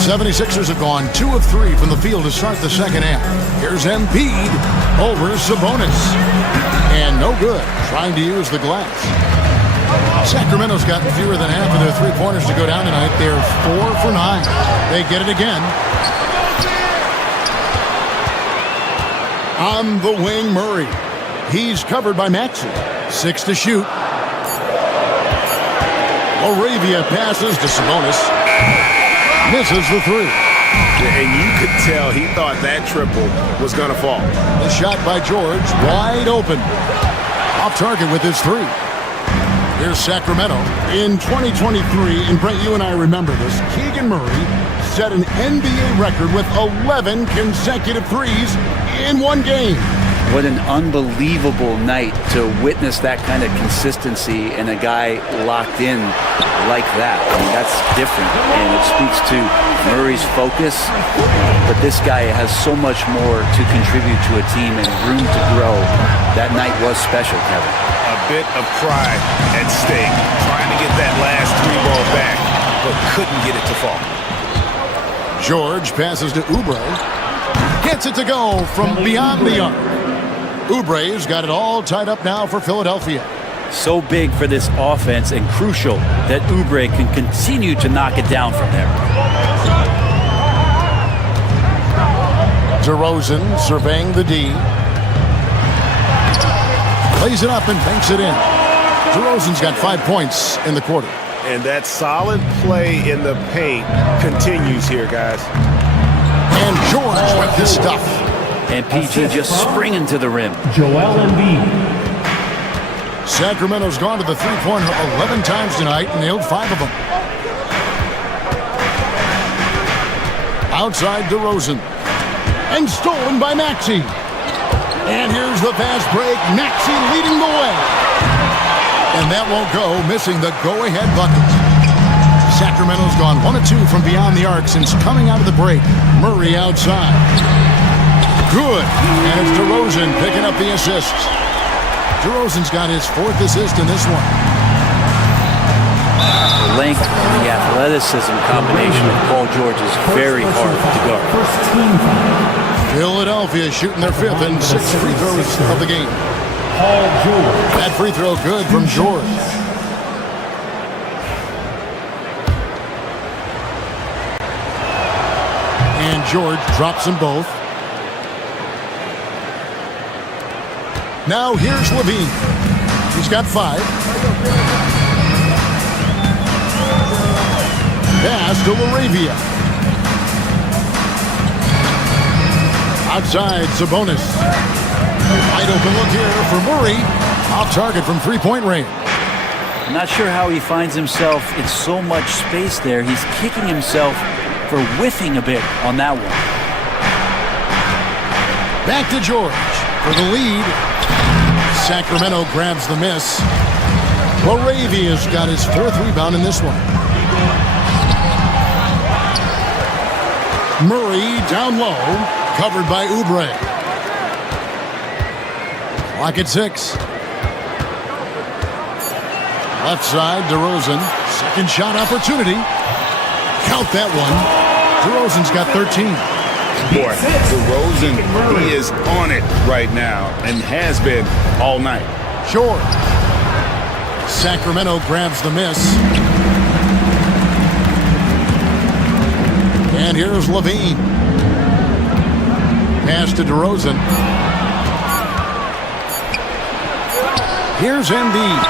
76ers have gone 2 of 3 from the field to start the second half. Here's Embiid over Sabonis. And no good, trying to use the glass. Sacramento's gotten fewer than half of their 3-pointers to go down tonight. They're 4 for 9. They get it again. On the wing, Murray. He's covered by Maxey. 6 to shoot. Moravia passes to Sabonis. Misses the 3. And you could tell he thought that triple was going to fall. The shot by George, wide open. Off target with his 3. Here's Sacramento. In 2023, and Brent, you and I remember this, Keegan Murray set an NBA record with 11 consecutive threes in one game. What an unbelievable night to witness that kind of consistency and a guy locked in like that. I mean, that's different, and it speaks to Murray's focus, but this guy has so much more to contribute to a team and room to grow. That night was special, Kevin. A bit of pride at stake, trying to get that last 3-ball back, but couldn't get it to fall. George passes to Oubre. Gets it to go from beyond the arc. Oubre's got it all tied up now for Philadelphia. So big for this offense and crucial that Oubre can continue to knock it down from there. DeRozan surveying the D. Lays it up and banks it in. DeRozan's got 5 points in the quarter. And that solid play in the paint continues here, guys. And George with his stuff. And PG just springing to the rim. Joel Embiid. Sacramento's gone to the three-pointer 11 times tonight and nailed 5 of them. Outside DeRozan. And stolen by Maxey. And here's the fast break. Maxey leading the way. And that won't go, missing the go-ahead bucket. Sacramento's gone 1 of 2 from beyond the arc since coming out of the break. Murray outside. Good. And it's DeRozan picking up the assist. DeRozan's got his 4th assist in this one. The length and the athleticism combination of Paul George is very hard to guard. Philadelphia shooting their 5th and 6th free throws of the game. Paul George. That free throw good from George. And George drops them both. Now here's Levine. He's got 5. Pass to Moravia. Outside, Sabonis. Wide open look here for Murray. Off target from three-point range. I'm not sure how he finds himself in so much space there. He's kicking himself for whiffing a bit on that one. Back to George for the lead. Sacramento grabs the miss. Moravia's got his 4th rebound in this one. Murray down low, covered by Oubre. Clock at 6. Left side, DeRozan. Second shot opportunity. Count that one. DeRozan's got 13. Boy, DeRozan, he is on it right now and has been all night. Sure. Sacramento grabs the miss. And here's Levine. Pass to DeRozan. Here's Embiid.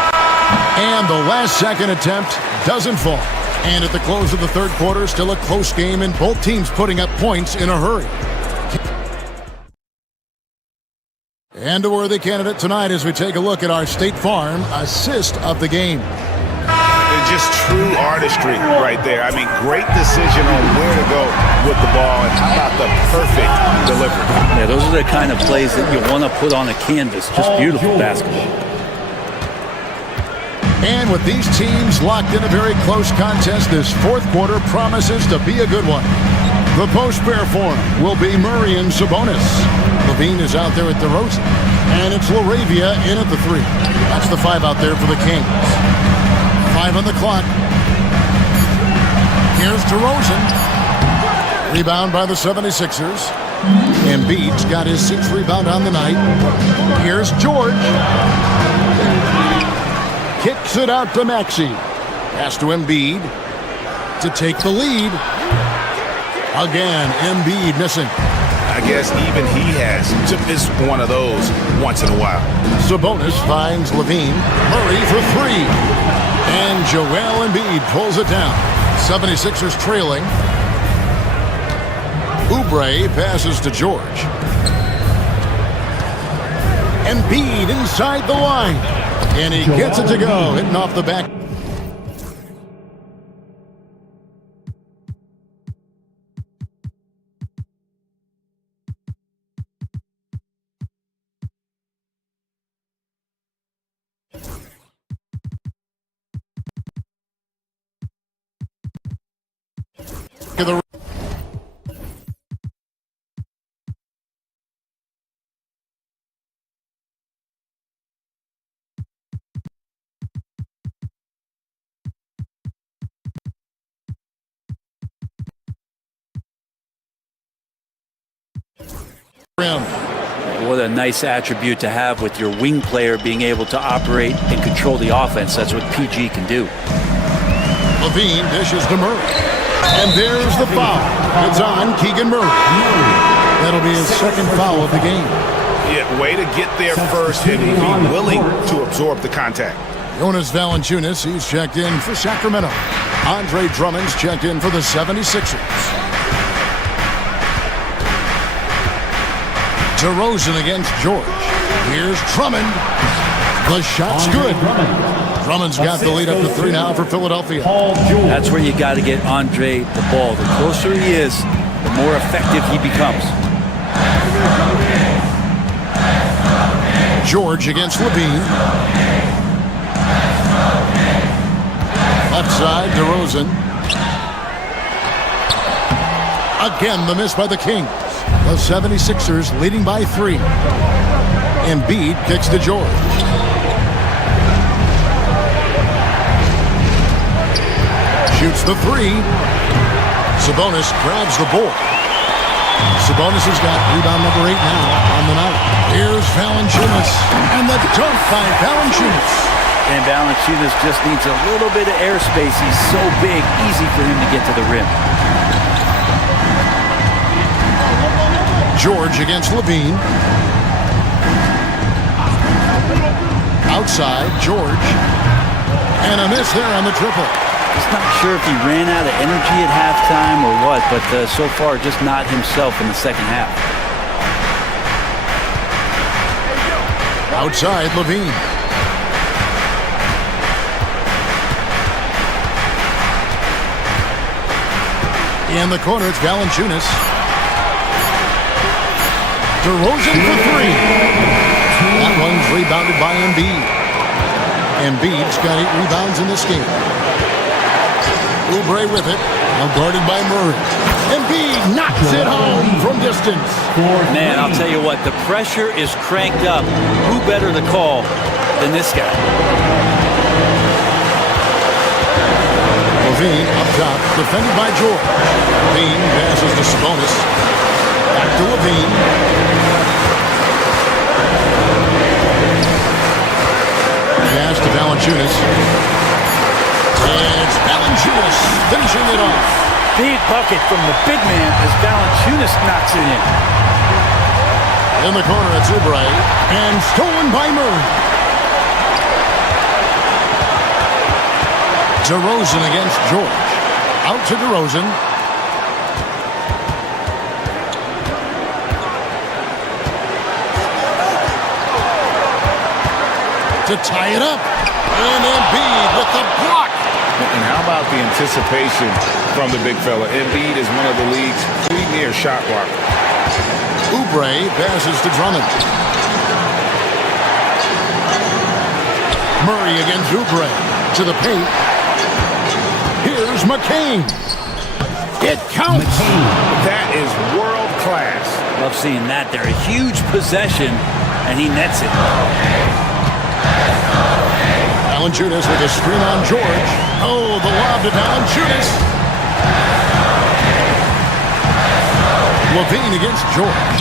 And the last second attempt doesn't fall. And at the close of the 3rd quarter, still a close game and both teams putting up points in a hurry. And a worthy candidate tonight as we take a look at our State Farm assist of the game. It's just true artistry right there. I mean, great decision on where to go with the ball, and how about the perfect delivery? Yeah, those are the kind of plays that you want to put on a canvas. Just beautiful basketball. And with these teams locked in a very close contest, this fourth quarter promises to be a good one. The post-pair form will be Murray and Sabonis. Levine is out there at DeRozan. And it's LaRavia in at the 3. That's the 5 out there for the Kings. 5 on the clock. Here's DeRozan. Rebound by the 76ers. Embiid's got his 6th rebound on the night. Here's George. Kicks it out to Maxey. Pass to Embiid to take the lead. Again, Embiid missing. I guess even he has to miss one of those once in a while. Sabonis finds Levine. Murray for 3. And Joel Embiid pulls it down. 76ers trailing. Oubre passes to George. Embiid inside the line. And he gets it to go, hitting off the back. The rim. What a nice attribute to have with your wing player being able to operate and control the offense. That's what PG can do. Levine dishes to Murray. And there's the foul. It's on Keegan Murray. That'll be his second foul of the game. Yeah, way to get there first and be willing to absorb the contact. Jonas Valanciunas, he's checked in for Sacramento. Andre Drummond's checked in for the 76ers. DeRozan against George. Here's Drummond. The shot's good. Drummond's got the lead up to 3 now for Philadelphia. That's where you got to get Andre the ball. The closer he is, the more effective he becomes. George against Levine. Left side, DeRozan. Again, the miss by the Kings. The 76ers leading by 3. Embiid kicks to George. Shoots the 3. Sabonis grabs the board. Sabonis has got rebound number 8 now on the night. Here's Valanciunas. And the dunk by Valanciunas. And Valanciunas just needs a little bit of airspace. He's so big, easy for him to get to the rim. George against Levine. Outside, George. And a miss there on the triple. Just not sure if he ran out of energy at halftime or what, but so far just not himself in the second half. Outside, Levine. In the corner, it's Valanciunas. DeRozan for 3. That one's rebounded by Embiid. Embiid's got 8 rebounds in this game. Oubre with it, now guarded by Murray. Embiid knocks it home from distance. Man, I'll tell you what, the pressure is cranked up. Who better to call than this guy? Levine up top, defended by George. Levine passes to Sabonis. Back to Levine. Pass to Valanciunas. And it's Valanciunas finishing it off. Big bucket from the big man as Valanciunas knocks it in. In the corner, it's Oubre. And stolen by Murray. DeRozan against George. Out to DeRozan. to tie it up. And Embiid with the block. And how about the anticipation from the big fella? Embiid is one of the league's premier shot blockers. Oubre passes to Drummond. Murray against Oubre to the paint. Here's McCain. It counts. That is world class. Love seeing that there. A huge possession, and he nets it. Valanciunas with a screen on George. Oh, the lob to Valanciunas. Levine against George.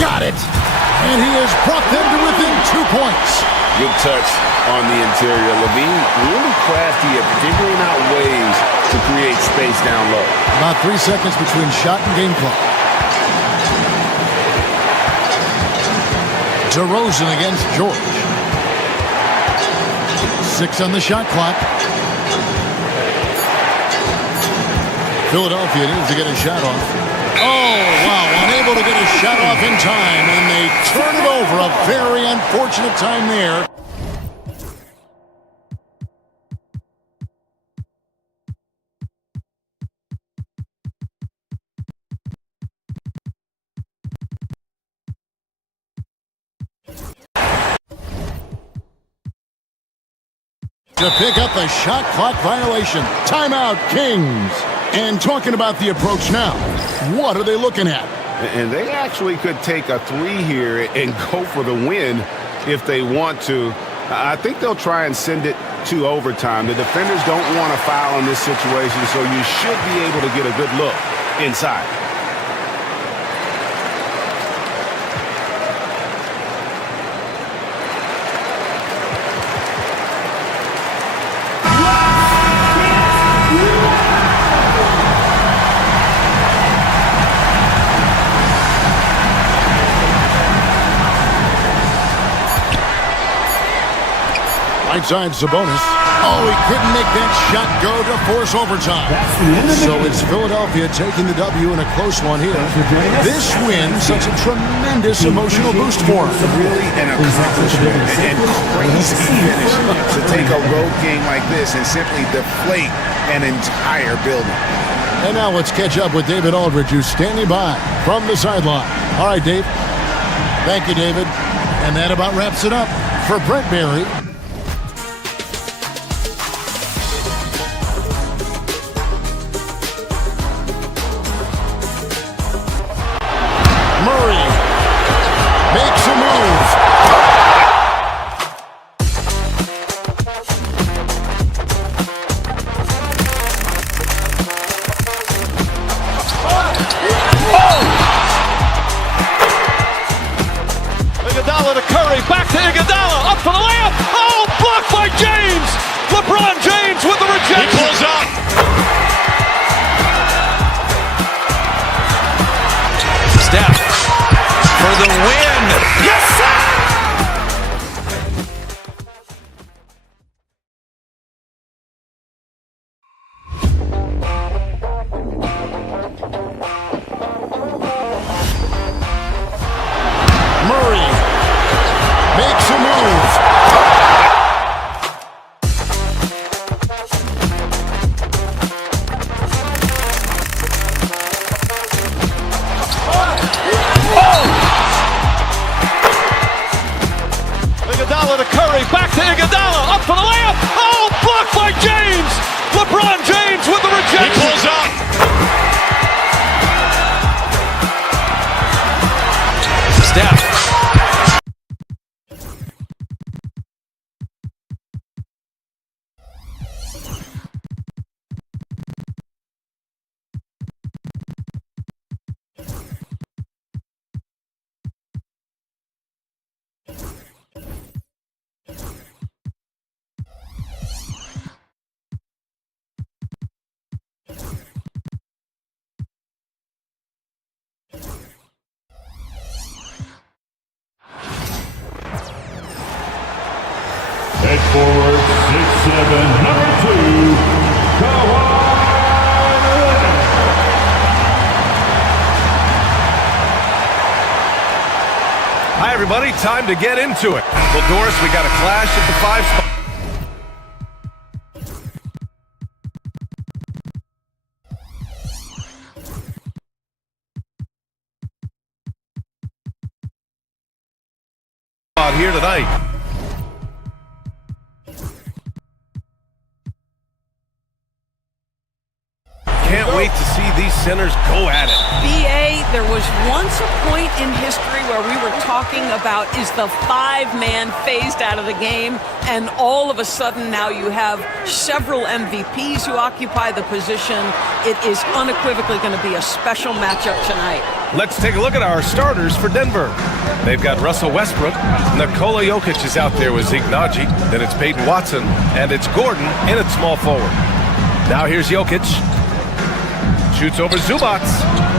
Got it. And he has brought them to within 2 points. Good touch on the interior. Levine really crafty, figuring out ways to create space down low. About 3 seconds between shot and game clock. DeRozan against George. 6 on the shot clock. Philadelphia needs to get a shot off. Oh, wow, unable to get a shot off in time, and they turn it over. A very unfortunate time there. To pick up a shot clock violation. Timeout, Kings. And talking about the approach now, what are they looking at? And they actually could take a 3 here and go for the win if they want to. I think they'll try and send it to overtime. The defenders don't want to foul in this situation, so you should be able to get a good look inside. Right side, Sabonis. Oh, he couldn't make that shot go to force overtime. So it's Philadelphia taking the W in a close one here. This win such a tremendous emotional boost for him. Really an accomplishment and crazy finish to take a road game like this and simply deflate an entire building. And now let's catch up with David Aldridge, who's standing by from the sideline. All right, Dave. Thank you, David. And that about wraps it up for Brent Barry. Head forward, 6'7", number 2, Kawhi Leonard. right, everybody, time to get into it. Well, Doris, we got a clash at the 5 spot. Here tonight. Can't wait to see these centers go at it. BA, there was once a point in history where we were talking about, is the 5-man phased out of the game, and all of a sudden now you have several MVPs who occupy the position. It is unequivocally going to be a special matchup tonight. Let's take a look at our starters for Denver. They've got Russell Westbrook. Nikola Jokic is out there with Zeke Naji. Then it's Peyton Watson. And it's Gordon in at small forward. Now here's Jokic. Shoots over Zubac.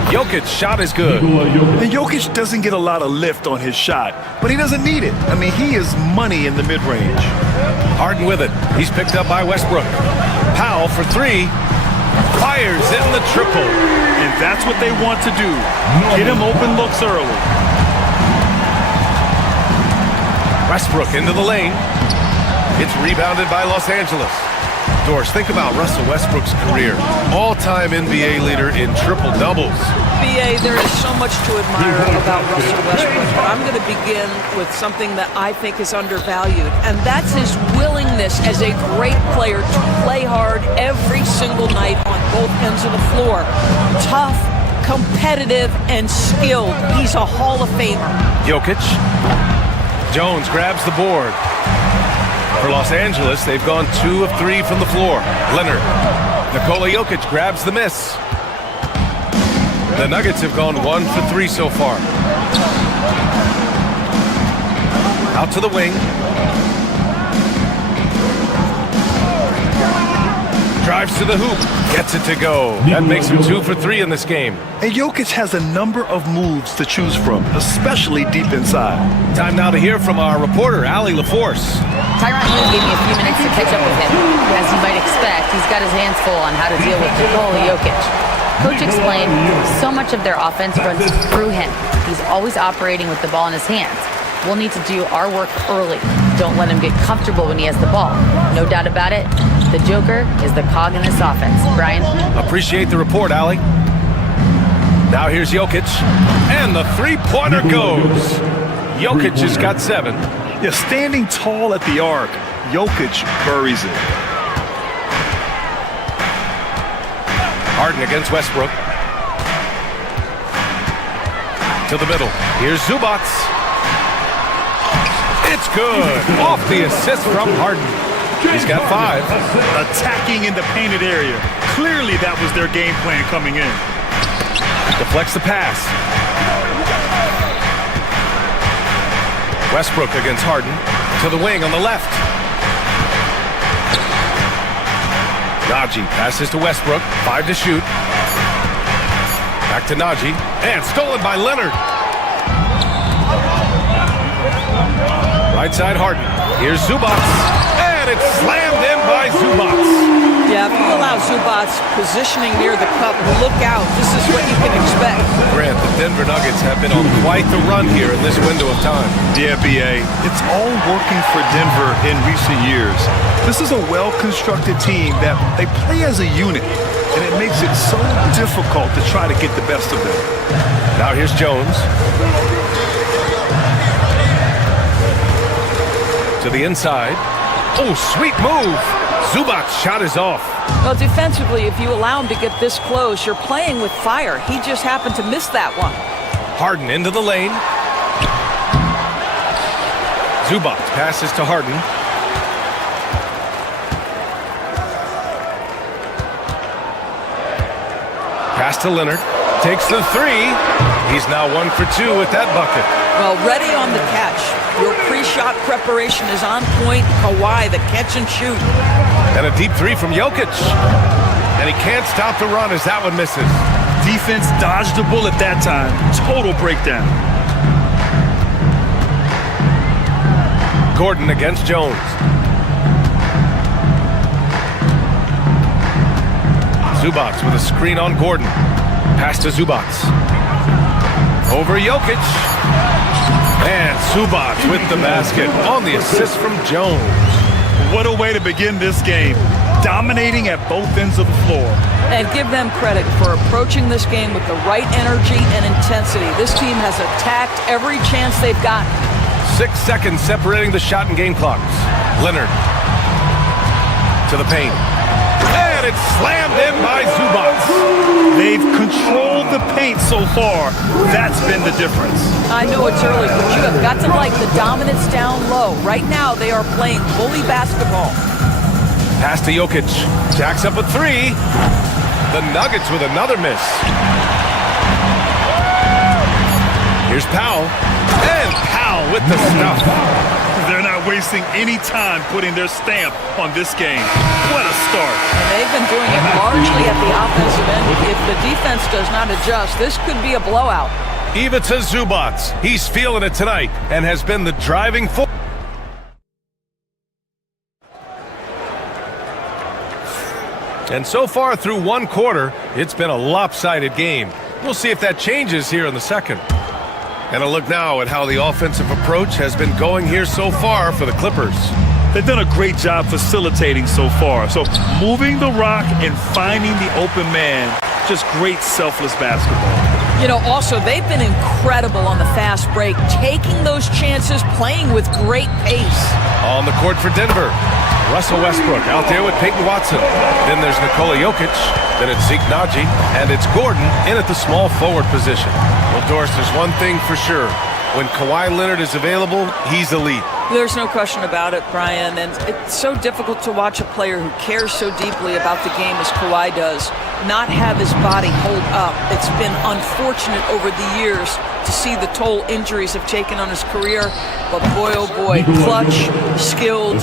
Jokic shot is good. And Jokic doesn't get a lot of lift on his shot, but he doesn't need it. I mean, he is money in the mid-range. Harden with it. He's picked up by Westbrook. Powell for 3. Fires in the triple. And that's what they want to do. Get him open looks early. Westbrook into the lane. It's rebounded by Los Angeles. Doris, think about Russell Westbrook's career. All-time NBA leader in triple-doubles. BA, there is so much to admire about Russell Westbrook, but I'm going to begin with something that I think is undervalued, and that's his willingness as a great player to play hard every single night on both ends of the floor. Tough, competitive, and skilled. He's a Hall of Famer. Jokic. Jones grabs the board. For Los Angeles, they've gone 2 of 3 from the floor. Leonard. Nikola Jokic grabs the miss. The Nuggets have gone 1 for 3 so far. Out to the wing. Drives to the hoop. Gets it to go. That makes him 2 for 3 in this game. And Jokic has a number of moves to choose from, especially deep inside. Time now to hear from our reporter, Allie LaForce. Tyronn Lue gave me a few minutes to catch up with him. As you might expect, he's got his hands full on how to deal with Nikola Jokic. Coach explained so much of their offense runs through him. He's always operating with the ball in his hands. We'll need to do our work early. Don't let him get comfortable when he has the ball. No doubt about it, the Joker is the cog in this offense. Brian? Appreciate the report, Allie. Now here's Jokic, and the three-pointer goes. Jokic has got 7. Yeah, standing tall at the arc, Jokic buries it. Harden against Westbrook. To the middle. Here's Zubac. It's good. Off the assist from Harden. He's got 5. Attacking in the painted area. Clearly that was their game plan coming in. Deflects the pass. Westbrook against Harden. To the wing on the left. Naji passes to Westbrook. 5 to shoot. Back to Naji. And stolen by Leonard. Right side Harden. Here's Zubac. And it's slammed in by Zubac. Yeah, if you allow Zubac positioning near the cup, look out. This is what you can expect. Grant, the Denver Nuggets have been on quite the run here in this window of time. Yeah, BA. It's all working for Denver in recent years. This is a well-constructed team that they play as a unit, and it makes it so difficult to try to get the best of them. Now here's Jones. To the inside. Oh, sweet move. Zubac's shot is off. Well, defensively, if you allow him to get this close, you're playing with fire. He just happened to miss that one. Harden into the lane. Zubac passes to Harden. Pass to Leonard. Takes the 3. He's now 1 for 2 with that bucket. Well, ready on the catch. Your pre-shot preparation is on point. Kawhi, the catch and shoot. And a deep 3 from Jokic. And he can't stop the run as that one misses. Defense dodged the bullet that time. Total breakdown. Gordon against Jones. Zubac with a screen on Gordon. Pass to Zubac. Over Jokic. And Zubac with the basket on the assist from Jones. What a way to begin this game. Dominating at both ends of the floor. And give them credit for approaching this game with the right energy and intensity. This team has attacked every chance they've gotten. 6 seconds separating the shot and game clocks. Leonard to the paint. And it's slammed in by Zubac. They've controlled the paint so far. That's been the difference. I know it's early, but you have got to like the dominance down low. Right now, they are playing bully basketball. Pass to Jokic. Jacks up a three. The Nuggets with another miss. Here's Powell. And Powell with the stuff. They're not wasting any time putting their stamp on this game. What a start. And they've been doing it largely at the offensive end. If the defense does not adjust, this could be a blowout. Ivica Zubac. He's feeling it tonight and has been the driving force. And so far through one quarter, it's been a lopsided game. We'll see if that changes here in the second. And a look now at how the offensive approach has been going here so far for the Clippers. They've done a great job facilitating so far. So moving the rock and finding the open man, just great selfless basketball. You know, also, they've been incredible on the fast break, taking those chances, playing with great pace. On the court for Denver, Russell Westbrook out there with Peyton Watson. Then there's Nikola Jokic. Then it's Zeke Naji. And it's Gordon in at the small forward position. Well, Doris, there's one thing for sure. When Kawhi Leonard is available, he's elite. There's no question about it, Brian. And it's so difficult to watch a player who cares so deeply about the game as Kawhi does not have his body hold up. It's been unfortunate over the years to see the toll injuries have taken on his career. But boy, oh boy, clutch, skilled,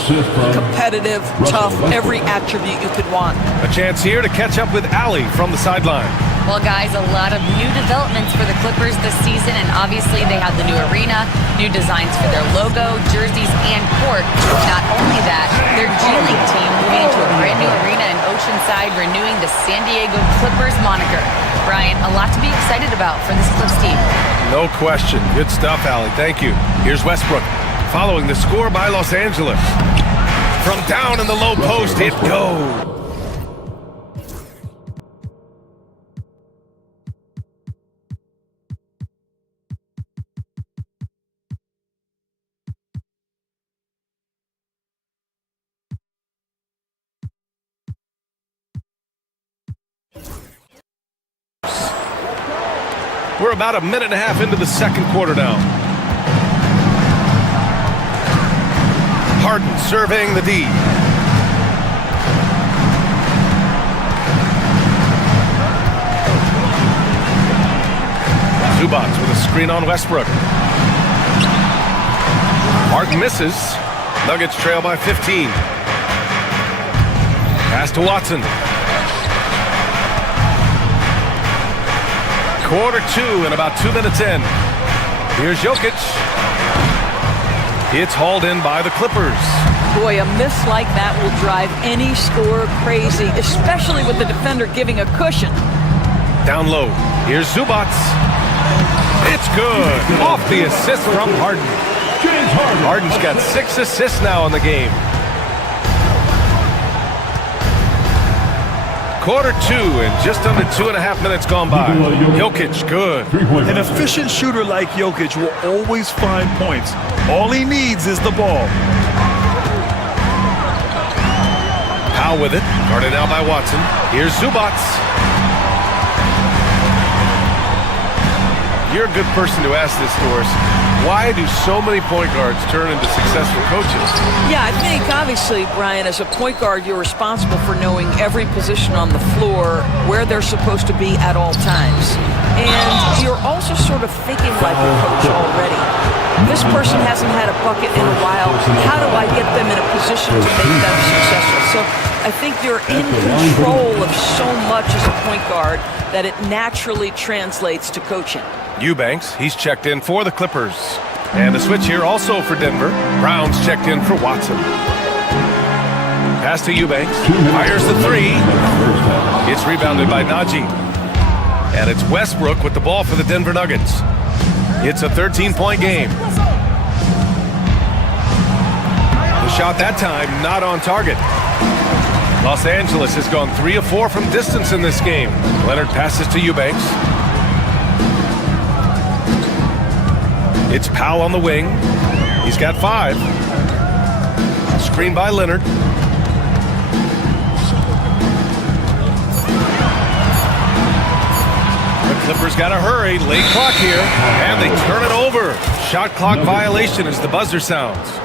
competitive, tough, every attribute you could want. A chance here to catch up with Allie from the sideline. Well, guys, a lot of new developments for the Clippers this season, and obviously they have the new arena, new designs for their logo, jerseys, and court. Not only that, their G League team moving into a brand new arena in Oceanside, renewing the San Diego Clippers moniker. Brian, a lot to be excited about for this Clips team. No question. Good stuff, Allie. Thank you. Here's Westbrook following the score by Los Angeles. From down in the low post, it goes. We're about a minute and a half into the second quarter now. Harden surveying the D. Zubac with a screen on Westbrook. Harden misses. Nuggets trail by 15. Pass to Watson. Quarter two and about 2 minutes in. Here's Jokic. It's hauled in by the Clippers. Boy, a miss like that will drive any scorer crazy, especially with the defender giving a cushion. Down low. Here's Zubac. It's good. Off the assist from Harden. Harden's got 6 assists now in the game. Quarter two and just under 2.5 minutes gone by. Jokic, good. An efficient shooter like Jokic will always find points. All he needs is the ball. Powell with it. Guarded now by Watson. Here's Zubac. You're a good person to ask this, Doris. Why do so many point guards turn into successful coaches? Yeah, I think obviously, Brian, as a point guard, you're responsible for knowing every position on the floor, where they're supposed to be at all times. And you're also sort of thinking like a coach already. This person hasn't had a bucket in a while. How do I get them in a position to make them successful? So I think you're in control of so much as a point guard that it naturally translates to coaching. Eubanks, he's checked in for the Clippers. And the switch here also for Denver. Brown's checked in for Watson. Pass to Eubanks. Fires the three. It's rebounded by Naji. And it's Westbrook with the ball for the Denver Nuggets. It's a 13-point game. shot that time, not on target. Los Angeles has gone 3 of 4 from distance in this game. Leonard passes to Eubanks. It's Powell on the wing. He's got 5. Screen by Leonard. The Clippers got to hurry. Late clock here. And they turn it over. Shot clock violation as the buzzer sounds.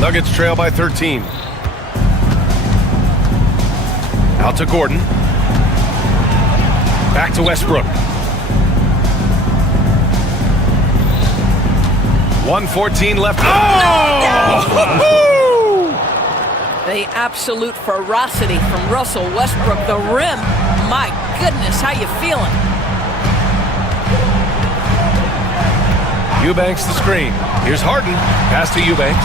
Nuggets trail by 13. Out to Gordon. Back to Westbrook. 1:14 left. Oh! The absolute ferocity from Russell Westbrook. The rim. My goodness, how you feeling? Eubanks the screen. Here's Harden. Pass to Eubanks.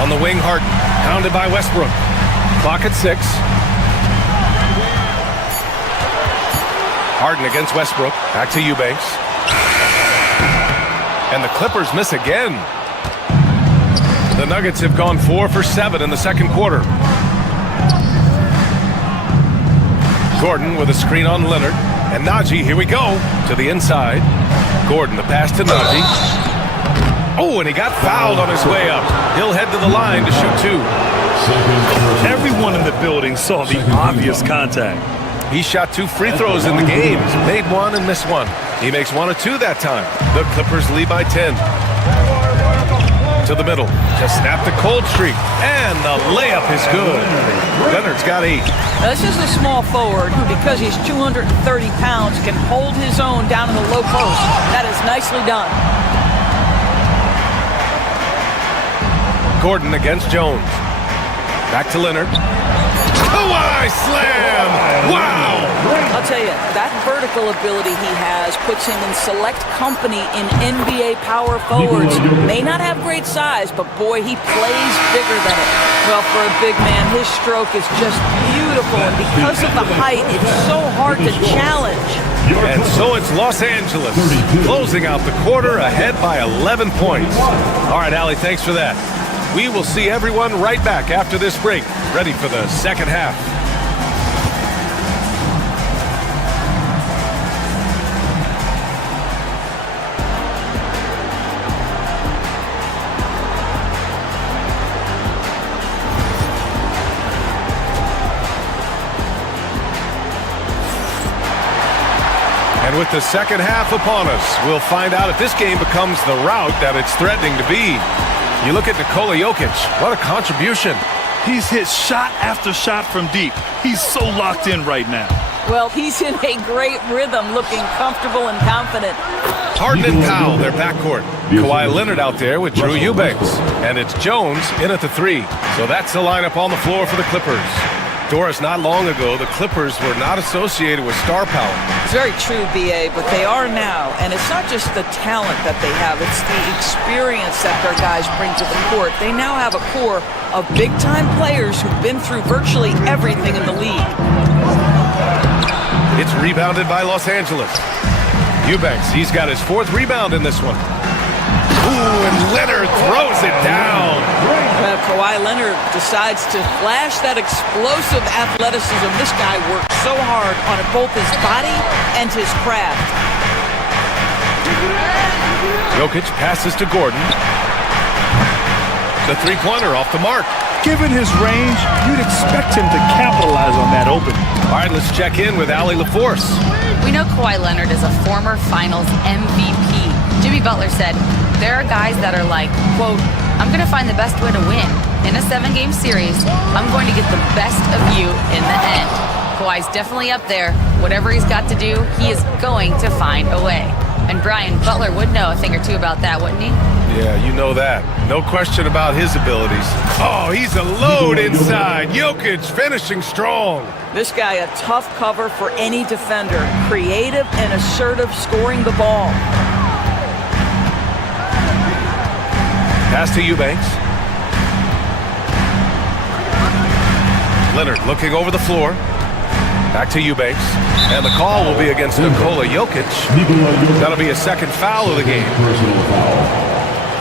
On the wing, Harden. Pounded by Westbrook. Clock at 6. Harden against Westbrook. Back to Eubanks. And the Clippers miss again. The Nuggets have gone 4 for 7 in the second quarter. Gordon with a screen on Leonard. And Najee, here we go, to the inside. Gordon, the pass to Najee. Oh, and he got fouled on his way up. He'll head to the line to shoot 2. Everyone in the building saw the obvious contact. He shot 2 free throws in the game. Made 1 and missed 1. He makes 1 of 2 that time. The Clippers lead by 10. To the middle. Just snapped the cold streak. And the layup is good. Leonard's got 8. Now, this is a small forward who, because he's 230 pounds, can hold his own down in the low post. That is nicely done. Gordon against Jones. Back to Leonard. Kawhi slam! Wow! I'll tell you, that vertical ability he has puts him in select company in NBA power forwards. May not have great size, but boy, he plays bigger than it. Well, for a big man, his stroke is just beautiful, and because of the height, it's so hard to challenge. And so it's Los Angeles closing out the quarter ahead by 11 points. All right, Allie, thanks for that. We will see everyone right back after this break, ready for the second half. And with the second half upon us, we'll find out if this game becomes the rout that it's threatening to be. You look at Nikola Jokic, what a contribution. He's hit shot after shot from deep. He's so locked in right now. Well, he's in a great rhythm, looking comfortable and confident. Harden and Powell, their backcourt. Kawhi Leonard out there with Drew Eubanks. And it's Jones in at the 3. So that's the lineup on the floor for the Clippers. Doris, not long ago, the Clippers were not associated with star power. It's very true, B.A., but they are now. And it's not just the talent that they have, it's the experience that their guys bring to the court. They now have a core of big-time players who've been through virtually everything in the league. It's rebounded by Los Angeles. Eubanks, he's got his 4th rebound in this one. Ooh, and Leonard throws it down. Kawhi Leonard decides to flash that explosive athleticism. This guy works so hard on both his body and his craft. Jokic passes to Gordon. The 3-pointer off the mark. Given his range, you'd expect him to capitalize on that open. All right, let's check in with Allie LaForce. We know Kawhi Leonard is a former Finals MVP. Jimmy Butler said, there are guys that are like, quote, I'm going to find the best way to win. In a 7-game series, I'm going to get the best of you in the end. Kawhi's definitely up there. Whatever he's got to do, he is going to find a way. And Brian, Butler would know a thing or two about that, wouldn't he? Yeah, you know that. No question about his abilities. Oh, he's a load inside. Jokic finishing strong. This guy, a tough cover for any defender. Creative and assertive scoring the ball. Pass to Eubanks. Leonard looking over the floor. Back to Eubanks. And the call will be against Nikola Jokic. That'll be a second foul of the game. Personal foul.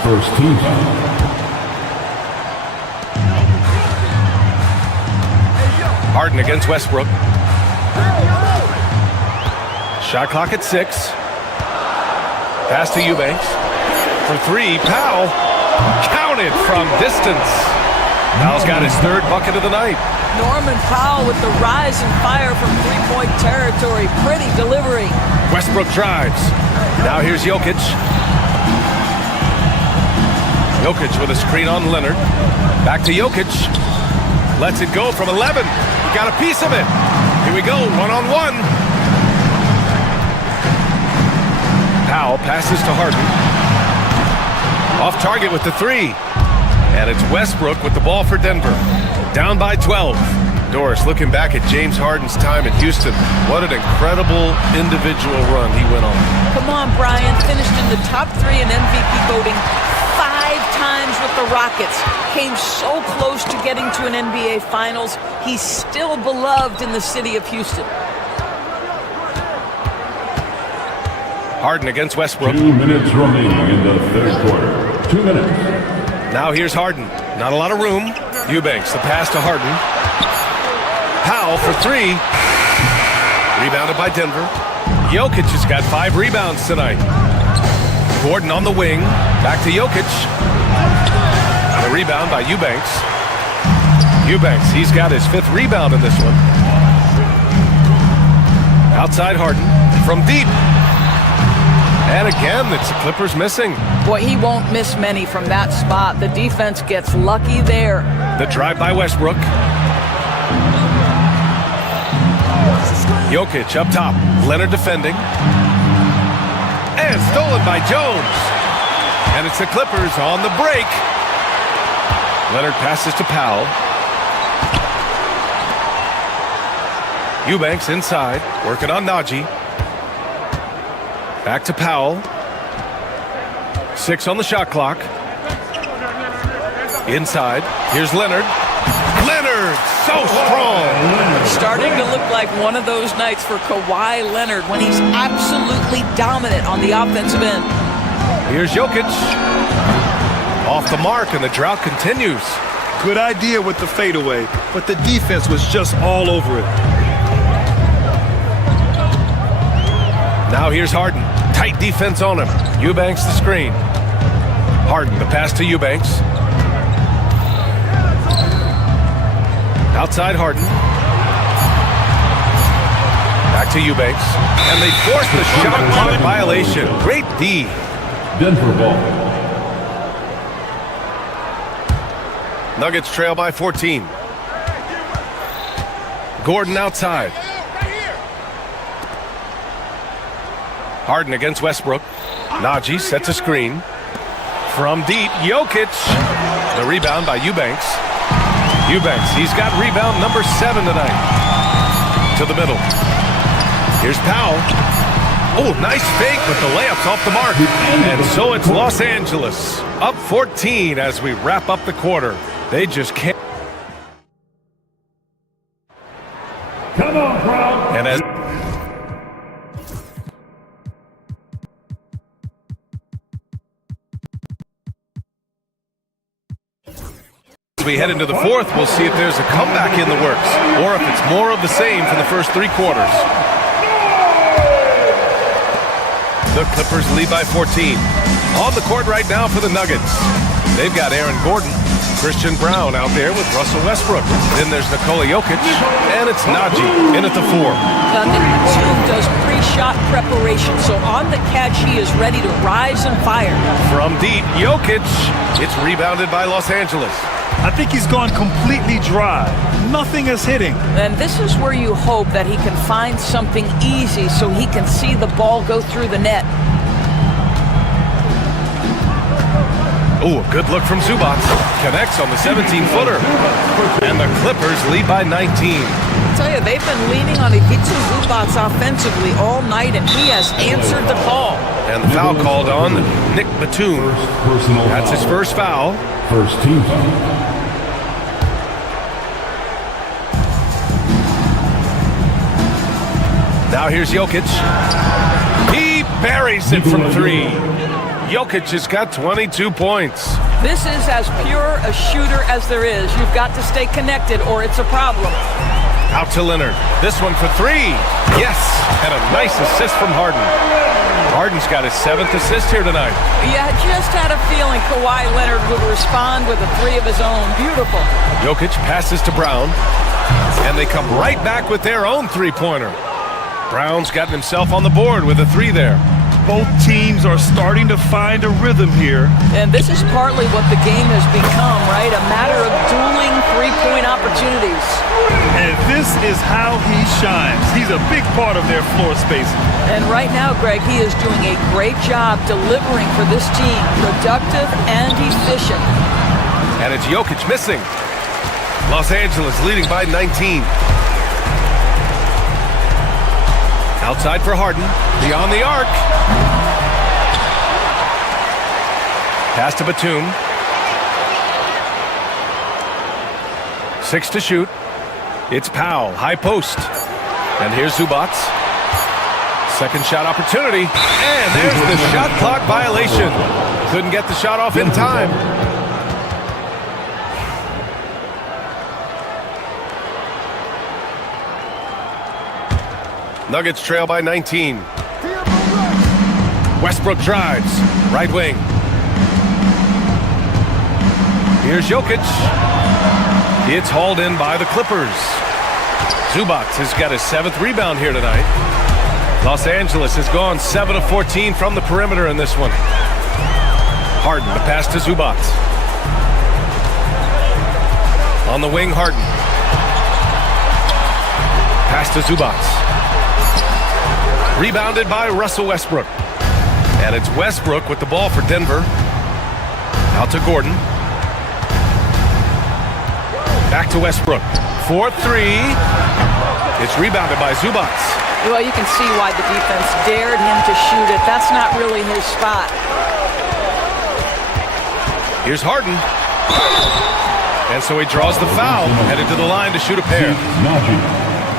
First team foul. Harden against Westbrook. Shot clock at 6. Pass to Eubanks. For 3, Powell. Counted from distance. Powell's got his third bucket of the night. Norman Powell with the rise and fire from three-point territory. Pretty delivery. Westbrook drives. Now here's Jokic. Jokic with a screen on Leonard. Back to Jokic. Lets it go from 11. He got a piece of it. Here we go, one-on-one. Powell passes to Harden. Off target with the 3. And it's Westbrook with the ball for Denver. Down by 12. Doris looking back at James Harden's time in Houston. What an incredible individual run he went on. Come on, Brian. Finished in the top 3 in MVP voting 5 times with the Rockets. Came so close to getting to an NBA Finals. He's still beloved in the city of Houston. Harden against Westbrook. 2 minutes remaining in the third quarter. 2 minutes. Now here's Harden. Not a lot of room. Eubanks, the pass to Harden. Powell for 3. Rebounded by Denver. Jokic has got 5 rebounds tonight. Gordon on the wing. Back to Jokic. The rebound by Eubanks. Eubanks, he's got his 5th rebound in this one. Outside Harden. From deep. And again, it's the Clippers missing. Boy, he won't miss many from that spot. The defense gets lucky there. The drive by Westbrook. Jokic up top. Leonard defending. And stolen by Jones. And it's the Clippers on the break. Leonard passes to Powell. Eubanks inside, working on Najee. Back to Powell. 6 on the shot clock. Inside. Here's Leonard. Leonard, so strong. Starting to look like one of those nights for Kawhi Leonard when he's absolutely dominant on the offensive end. Here's Jokic. Off the mark, and the drought continues. Good idea with the fadeaway, but the defense was just all over it. Now here's Harden. Tight defense on him. Eubanks the screen. Harden, the pass to Eubanks. Outside Harden. Back to Eubanks. And they force the shot clock violation. Great D. Denver ball. Nuggets trail by 14. Gordon outside. Harden against Westbrook. Najee sets a screen. From deep, Jokic. The rebound by Eubanks. Eubanks, he's got rebound number 7 tonight. To the middle. Here's Powell. Oh, nice fake, but the layup's off the mark. And so it's Los Angeles. Up 14 as we wrap up the quarter. They just can't. Come on, crowd. And as we head into the fourth, we'll see if there's a comeback in the works or if it's more of the same for the first 3 quarters. The Clippers lead by 14. On the court right now for the Nuggets. They've got Aaron Gordon, Christian Brown out there with Russell Westbrook. Then there's Nikola Jokic, and it's Najee in at the 4. Nick Batum does pre-shot preparation, so on the catch he is ready to rise and fire. From deep, Jokic. It's rebounded by Los Angeles. I think he's gone completely dry. Nothing is hitting. And this is where you hope that he can find something easy so he can see the ball go through the net. Oh, a good look from Zubac. Connects on the 17-footer. And the Clippers lead by 19. I tell you, they've been leaning on Ivica Zubac offensively all night, and he has answered the call. And the foul called on Nick Batum. That's his first foul. First team foul. Now here's Jokic. He buries it from three. Jokic has got 22 points. This is as pure a shooter as there is. You've got to stay connected or it's a problem. Out to Leonard. This one for three. Yes, and a nice assist from Harden. Harden's got his 7th assist here tonight. Yeah, just had a feeling Kawhi Leonard would respond with a three of his own. Beautiful. Jokic passes to Brown, and they come right back with their own three-pointer. Brown's gotten himself on the board with a three there. Both teams are starting to find a rhythm here. And this is partly what the game has become, right? A matter of dueling three-point opportunities. And this is how he shines. He's a big part of their floor spacing. And right now, Greg, he is doing a great job delivering for this team. Productive and efficient. And it's Jokic missing. Los Angeles leading by 19. Outside for Harden. Beyond the arc. Pass to Batum. 6 to shoot. It's Powell, high post. And here's Zubac. Second shot opportunity. And there's the shot clock violation. Couldn't get the shot off in time. Nuggets trail by 19. Westbrook drives. Right wing. Here's Jokic. It's hauled in by the Clippers. Zubac has got his 7th rebound here tonight. Los Angeles has gone 7 of 14 from the perimeter in this one. Harden, the pass to Zubac. On the wing, Harden. Pass to Zubac. Rebounded by Russell Westbrook. And it's Westbrook with the ball for Denver. Out to Gordon. Back to Westbrook. 4-3. It's rebounded by Zubac. Well, you can see why the defense dared him to shoot it. That's not really his spot. Here's Harden. And so he draws the foul, headed to the line to shoot a pair.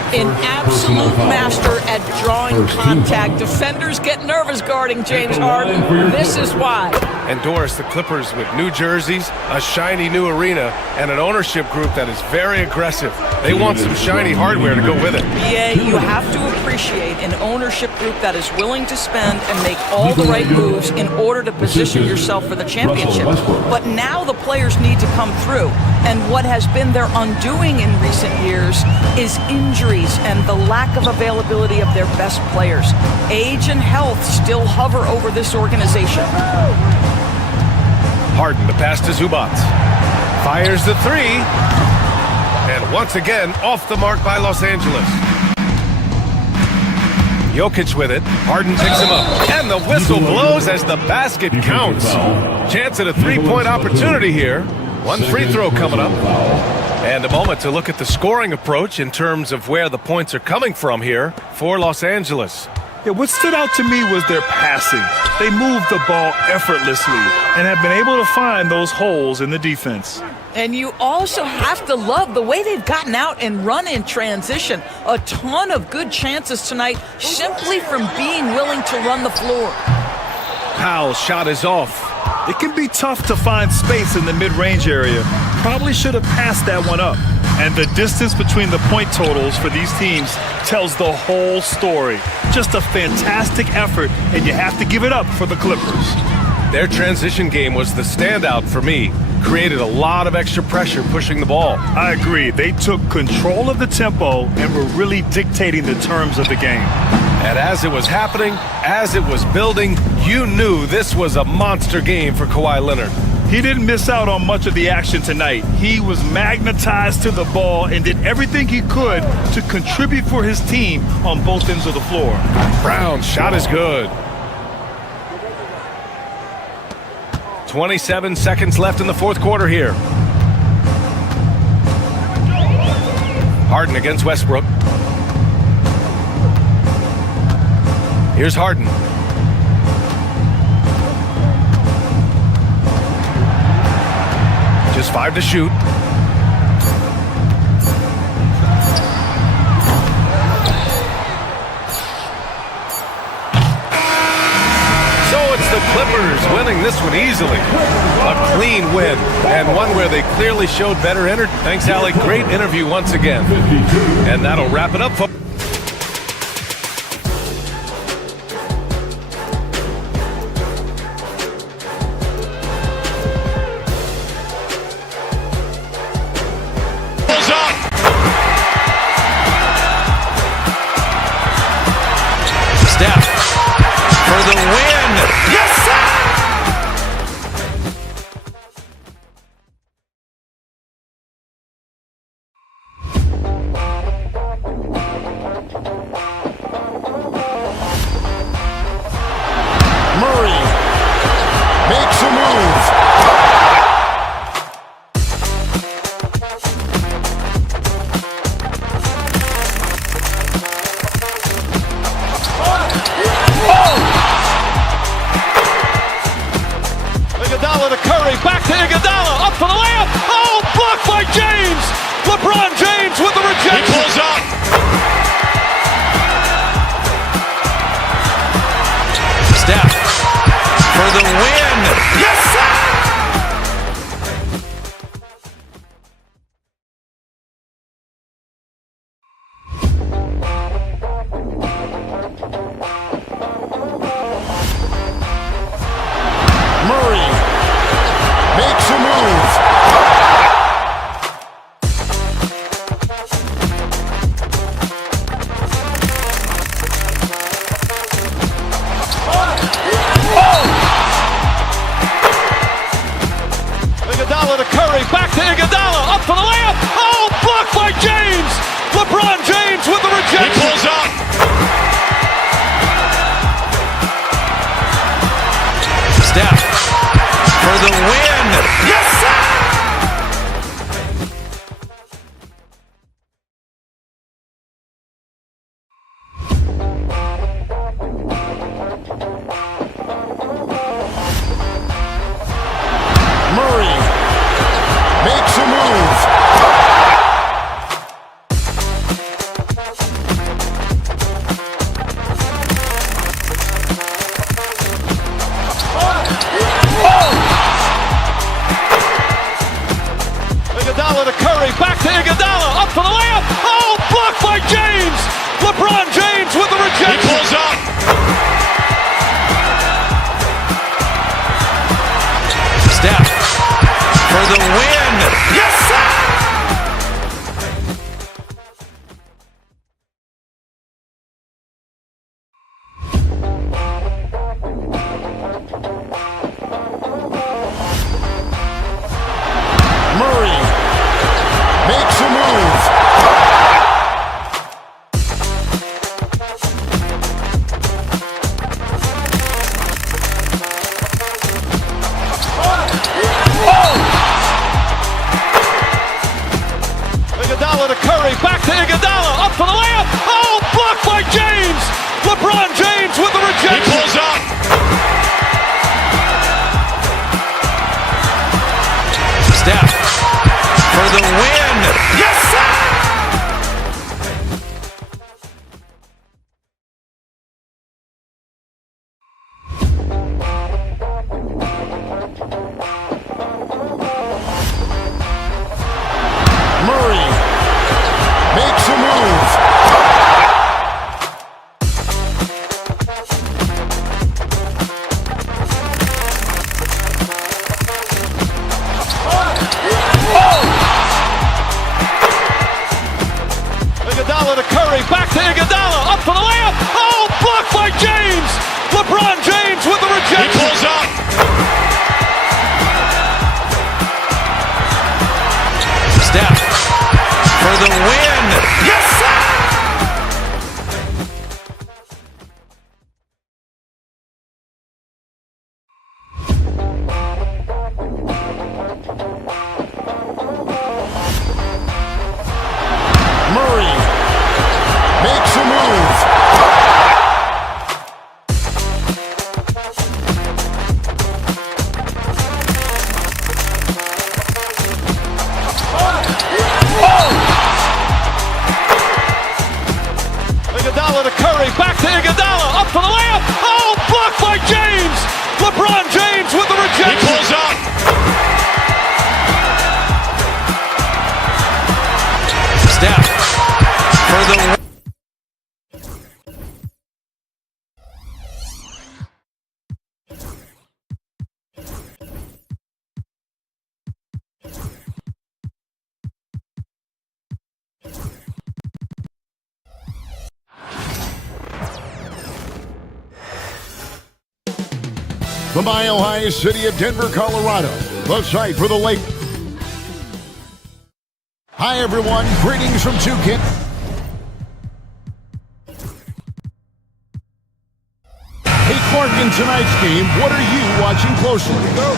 An absolute master at drawing contact. Defenders get nervous guarding James Harden. This is why. And Doris, the Clippers with new jerseys, a shiny new arena, and an ownership group that is very aggressive. They want some shiny hardware to go with it. Yeah, you have to appreciate an ownership group that is willing to spend and make all the right moves in order to position yourself for the championship. But now the players need to come through. And what has been their undoing in recent years is injuries and the lack of availability of their best players. Age and health still hover over this organization. Harden, the pass to Zubac. Fires the three. And once again, off the mark by Los Angeles. Jokic with it. Harden picks him up. And the whistle blows as the basket counts. Chance at a three-point opportunity here. One free throw coming up. And a moment to look at the scoring approach in terms of where the points are coming from here for Los Angeles. Yeah, what stood out to me was their passing. They moved the ball effortlessly and have been able to find those holes in the defense. And you also have to love the way they've gotten out and run in transition. A ton of good chances tonight simply from being willing to run the floor. Powell's shot is off. It can be tough to find space in the mid-range area. Probably should have passed that one up. And the distance between the point totals for these teams tells the whole story. Just a fantastic effort, and you have to give it up for the Clippers. Their transition game was the standout for me. Created a lot of extra pressure pushing the ball. I agree. They took control of the tempo and were really dictating the terms of the game. And as it was happening, as it was building, you knew this was a monster game for Kawhi Leonard. He didn't miss out on much of the action tonight. He was magnetized to the ball and did everything he could to contribute for his team on both ends of the floor. Brown's shot is good. 27 seconds left in the fourth quarter here. Harden against Westbrook. Here's Harden. Just 5 to shoot. Clippers winning this one easily. A clean win, and one where they clearly showed better energy. Thanks, Allie. Great interview once again. And that'll wrap it up, folks. For the win. Yes, sir! Murray makes a move. Iguodala to Curry, back to Iguodala, up for the layup. Oh, blocked by James. LeBron James with the rejection. He pulls up. Steph for the win. Yes, sir! Murray makes a move. Iguodala to Curry, back to Iguodala, up for the layup. Oh, blocked by James. LeBron James with the rejection. He pulls up. Steph for the win. Yes, sir! Murray makes a move. Iguodala to Curry, back to Iguodala, up for the layup. Oh, blocked by James. LeBron James with the rejection. He pulls up. Steph for the win. Yes, sir! Murray makes a move. Iguodala to Curry, back to Iguodala, up for the layup. Oh, blocked by James. LeBron James with the rejection. He pulls up. Steph for the win. Yes, sir! Murray makes a move. Iguodala to Curry, back to Iguodala, up for the layup. Oh, blocked by James. LeBron James with the rejection. He pulls up. Steph for the win. Yes, sir! Murray makes a move. Iguodala to Curry, back to Iguodala, up for the layup. Oh, blocked by James. LeBron James the mile-high city of Denver, Colorado, the site for the Lake. Hi, everyone. Greetings from Toucan. Hey, Clark, in tonight's game, what are you watching closely?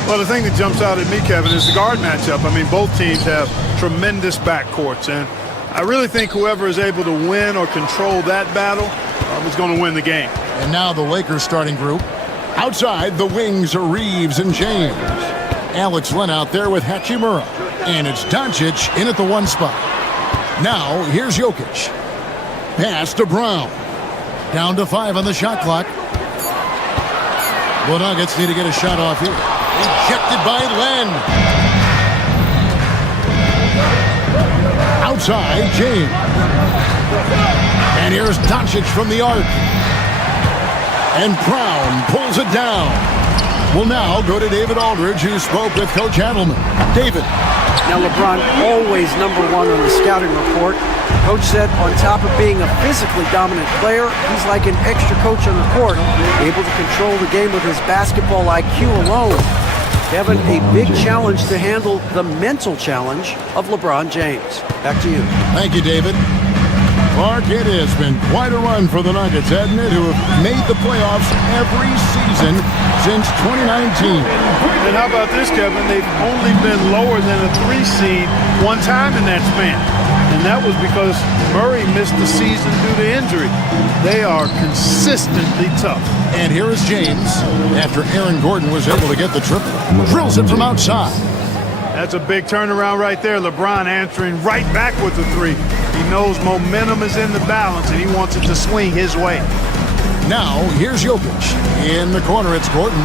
Well, the thing that jumps out at me, Kevin, is the guard matchup. I mean, both teams have tremendous backcourts, and I really think whoever is able to win or control that battle is going to win the game. And now the Lakers starting group. Outside, the wings are Reeves and James. Alex Len out there with Hachimura. And it's Doncic in at the 1 spot. Now, here's Jokic. Pass to Brown. Down to 5 on the shot clock. The Nuggets need to get a shot off here. Ejected by Len. Outside, James. And here's Doncic from the arc. And Brown pulls it down. We'll now go to David Aldridge, who spoke with Coach Adelman. David. Now, LeBron always number 1 on the scouting report. Coach said on top of being a physically dominant player, he's like an extra coach on the court, able to control the game with his basketball IQ alone. Kevin, a big challenge to handle the mental challenge of LeBron James. Back to you. Thank you, David. Clark, it has been quite a run for the Nuggets, hasn't it, who have made the playoffs every season since 2019. And how about this, Kevin? They've only been lower than a 3 seed one time in that span. And that was because Murray missed the season due to injury. They are consistently tough. And here is James, after Aaron Gordon was able to get the triple. Drills it from outside. That's a big turnaround right there. LeBron answering right back with the 3. He knows momentum is in the balance, and he wants it to swing his way. Now, here's Jokic. In the corner, it's Gordon.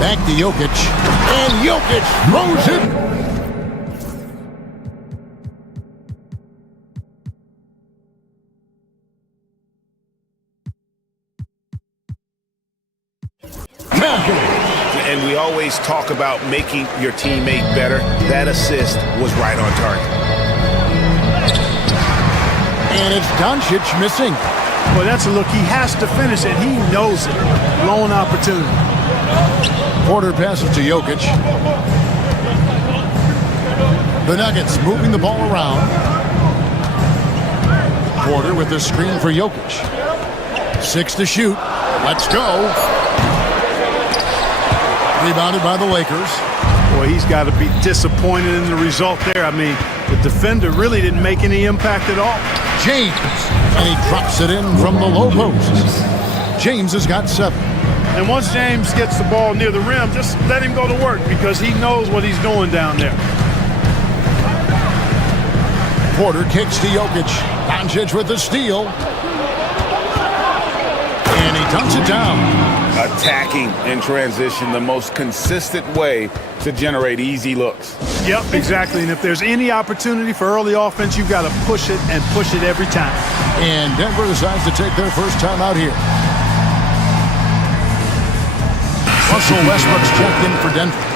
Back to Jokic. And Jokic throws it. And we always talk about making your teammate better. That assist was right on target. And it's Doncic missing. Well, that's a look. He has to finish it. He knows it. Lone opportunity. Porter passes to Jokic. The Nuggets moving the ball around. Porter with the screen for Jokic. 6 to shoot. Let's go. Rebounded by the Lakers. Boy, he's got to be disappointed in the result there. I mean, the defender really didn't make any impact at all. James, and he drops it in from the low post. James has got 7. And once James gets the ball near the rim, just let him go to work because he knows what he's doing down there. Porter kicks to Jokic. Doncic with the steal. And he dunks it down. Attacking in transition, the most consistent way to generate easy looks. Yep, exactly. And if there's any opportunity for early offense, you've got to push it and push it every time. And Denver decides to take their first time out here. Russell Westbrook's checked in for Denver.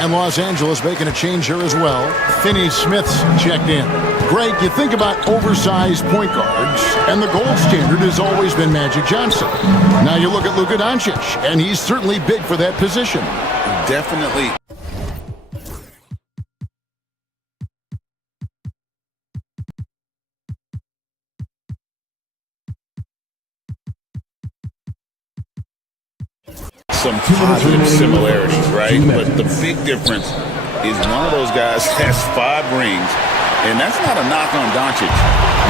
And Los Angeles making a change here as well. Finney Smith's checked in. Greg, you think about oversized point guards, and the gold standard has always been Magic Johnson. Now you look at Luka Doncic, and he's certainly big for that position. Definitely. Some positive similarities, right? But the big difference is one of those guys has 5 rings, and that's not a knock on Doncic.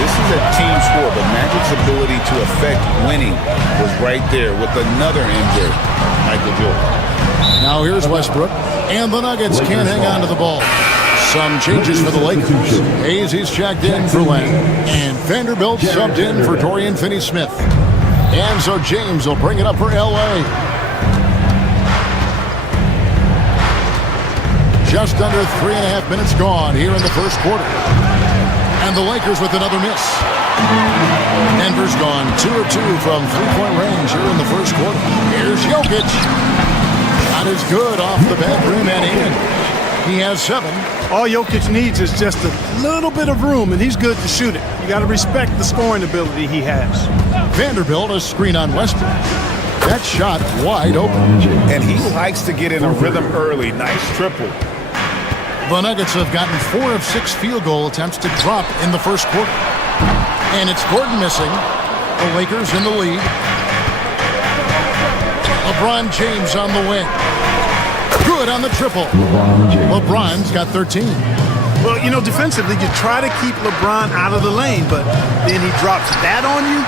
This is a team sport, but Magic's ability to affect winning was right there with another MJ, Michael Jordan. Now here's Westbrook, and the Nuggets can't hang on to the ball. Some changes for the Lakers. Hayes is checked in for Len, and Vanderbilt subbed in for Dorian Finney-Smith. And so James will bring it up for L.A. Just under 3.5 minutes gone here in the first quarter. And the Lakers with another miss. Denver's gone 2 of 2 from three-point range here in the first quarter. Here's Jokic. Shot is good off the back rim and in. He has 7. All Jokic needs is just a little bit of room, and he's good to shoot it. You got to respect the scoring ability he has. Vanderbilt, a screen on Westbrook. That shot wide open. And he likes to get in a rhythm early. Nice triple. The Nuggets have gotten 4 of 6 field goal attempts to drop in the first quarter. And it's Gordon missing. The Lakers in the lead. LeBron James on the wing. Good on the triple. LeBron's got 13. Well, you know, defensively, you try to keep LeBron out of the lane, but then he drops that on you.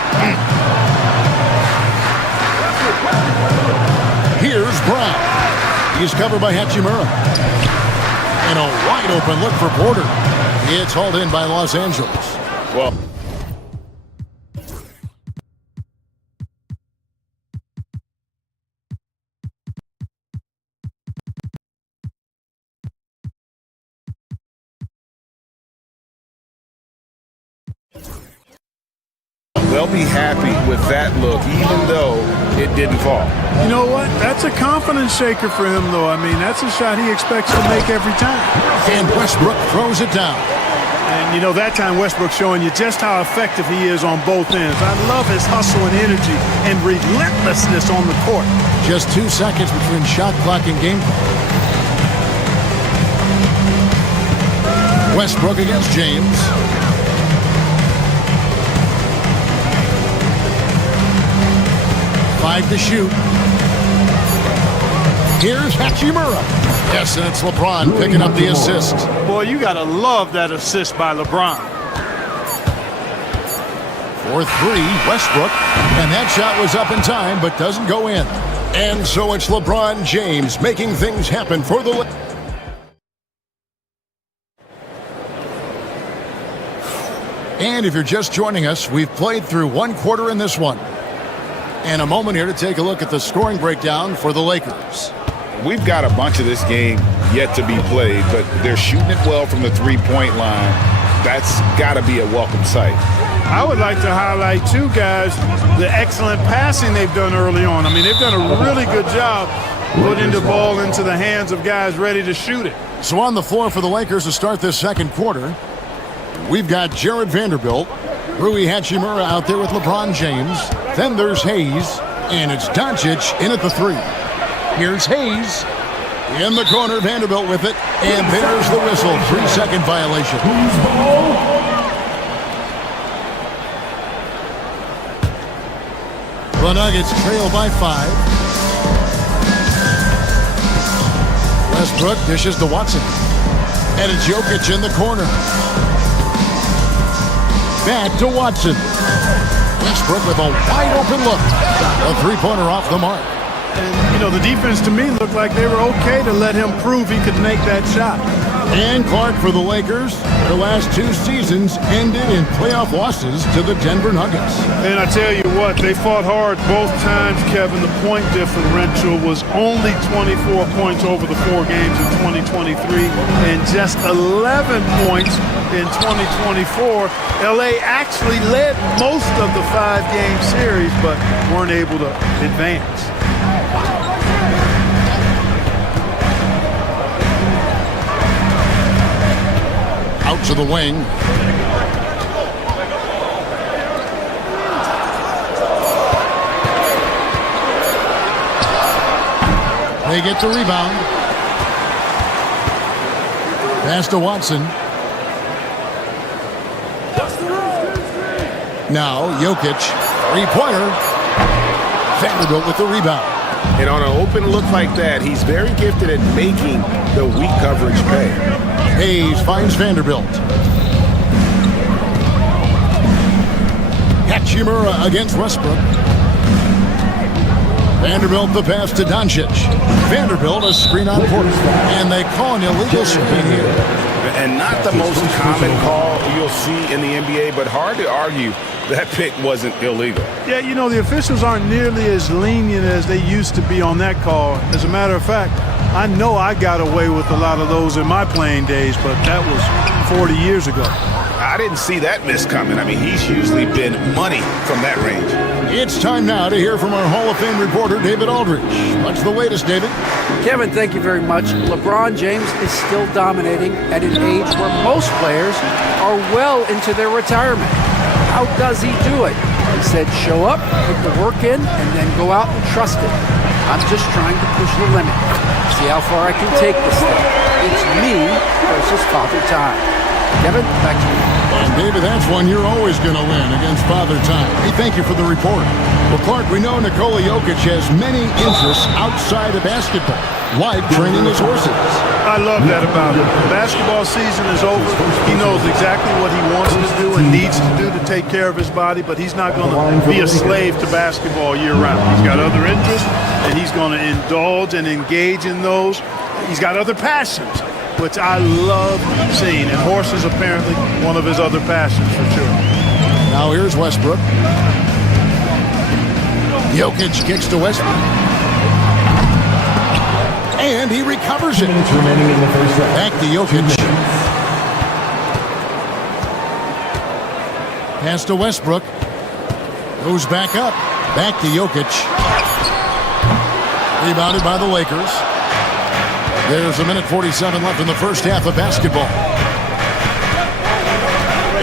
Here's Brown. He's covered by Hachimura. And a wide open look for Porter. It's hauled in by Los Angeles. Well, they'll be happy with that look, even though it didn't fall. You know what? That's a confidence shaker for him, though. I mean, that's a shot he expects to make every time. And Westbrook throws it down. And, you know, that time Westbrook showing you just how effective he is on both ends. I love his hustle and energy and relentlessness on the court. Just 2 seconds between shot clock and game clock. Westbrook against James. Five to shoot. Here's Hachimura. Yes, and it's LeBron picking up the assist. Boy, you got to love that assist by LeBron. For 3, Westbrook. And that shot was up in time, but doesn't go in. And so it's LeBron James making things happen for the... And if you're just joining us, we've played through 1 quarter in this one. And a moment here to take a look at the scoring breakdown for the Lakers. We've got a bunch of this game yet to be played, but they're shooting it well from the three-point line. That's got to be a welcome sight. I would like to highlight, too, guys, the excellent passing they've done early on. I mean, they've done a really good job putting the ball into the hands of guys ready to shoot it. So on the floor for the Lakers to start this second quarter, we've got Jared Vanderbilt, Rui Hachimura out there with LeBron James. Then there's Hayes, and it's Doncic in at the 3. Here's Hayes. In the corner, Vanderbilt with it. And there's the whistle. 3-second violation. The Nuggets trail by 5. Westbrook dishes to Watson. And it's Jokic in the corner. Back to Watson. Westbrook with a wide open look. A 3-pointer off the mark. And, you know, the defense to me looked like they were okay to let him prove he could make that shot. And Clark for the Lakers. Their last 2 seasons ended in playoff losses to the Denver Nuggets. And I tell you what, they fought hard both times, Kevin. The point differential was only 24 points over the 4 games in 2023 and just 11 points in 2024. LA actually led most of the 5-game series, but weren't able to advance. Out to the wing. They get the rebound. Pass to Watson. Now Jokic, 3-pointer. Vanderbilt with the rebound. And on an open look like that, he's very gifted at making the weak coverage pay. Hayes finds Vanderbilt. Hachimura against Westbrook. Vanderbilt the pass to Doncic. Vanderbilt a screen on Porter. And they call an illegal screen here. And not the most common call you'll see in the NBA, but hard to argue that pick wasn't illegal. Yeah, you know, the officials aren't nearly as lenient as they used to be on that call. As a matter of fact, I know I got away with a lot of those in my playing days, but that was 40 years ago. I didn't see that miss coming. I mean, he's usually been money from that range. It's time now to hear from our Hall of Fame reporter, David Aldridge. What's the latest, David? Kevin, thank you very much. LeBron James is still dominating at an age where most players are well into their retirement. How does he do it? He said, show up, put the work in, and then go out and trust it. I'm just trying to push the limit. See how far I can take this thing. It's me versus Father Time. Kevin, back to you. And David, that's one you're always going to win against Father Time. Hey, thank you for the report. Well, Clark, we know Nikola Jokic has many interests outside of basketball, like training his horses. I love that about him. The basketball season is over. He knows exactly what he wants to do and needs to do to take care of his body, but he's not going to be a slave to basketball year-round. He's got other interests, and he's going to indulge and engage in those. He's got other passions, which I love seeing, and horses apparently one of his other passions for sure. Now here's Westbrook. Jokic kicks to Westbrook. And he recovers it. Back to Jokic. Pass to Westbrook. Goes back up. Back to Jokic. Rebounded by the Lakers. There's a minute 47 left in the first half of basketball.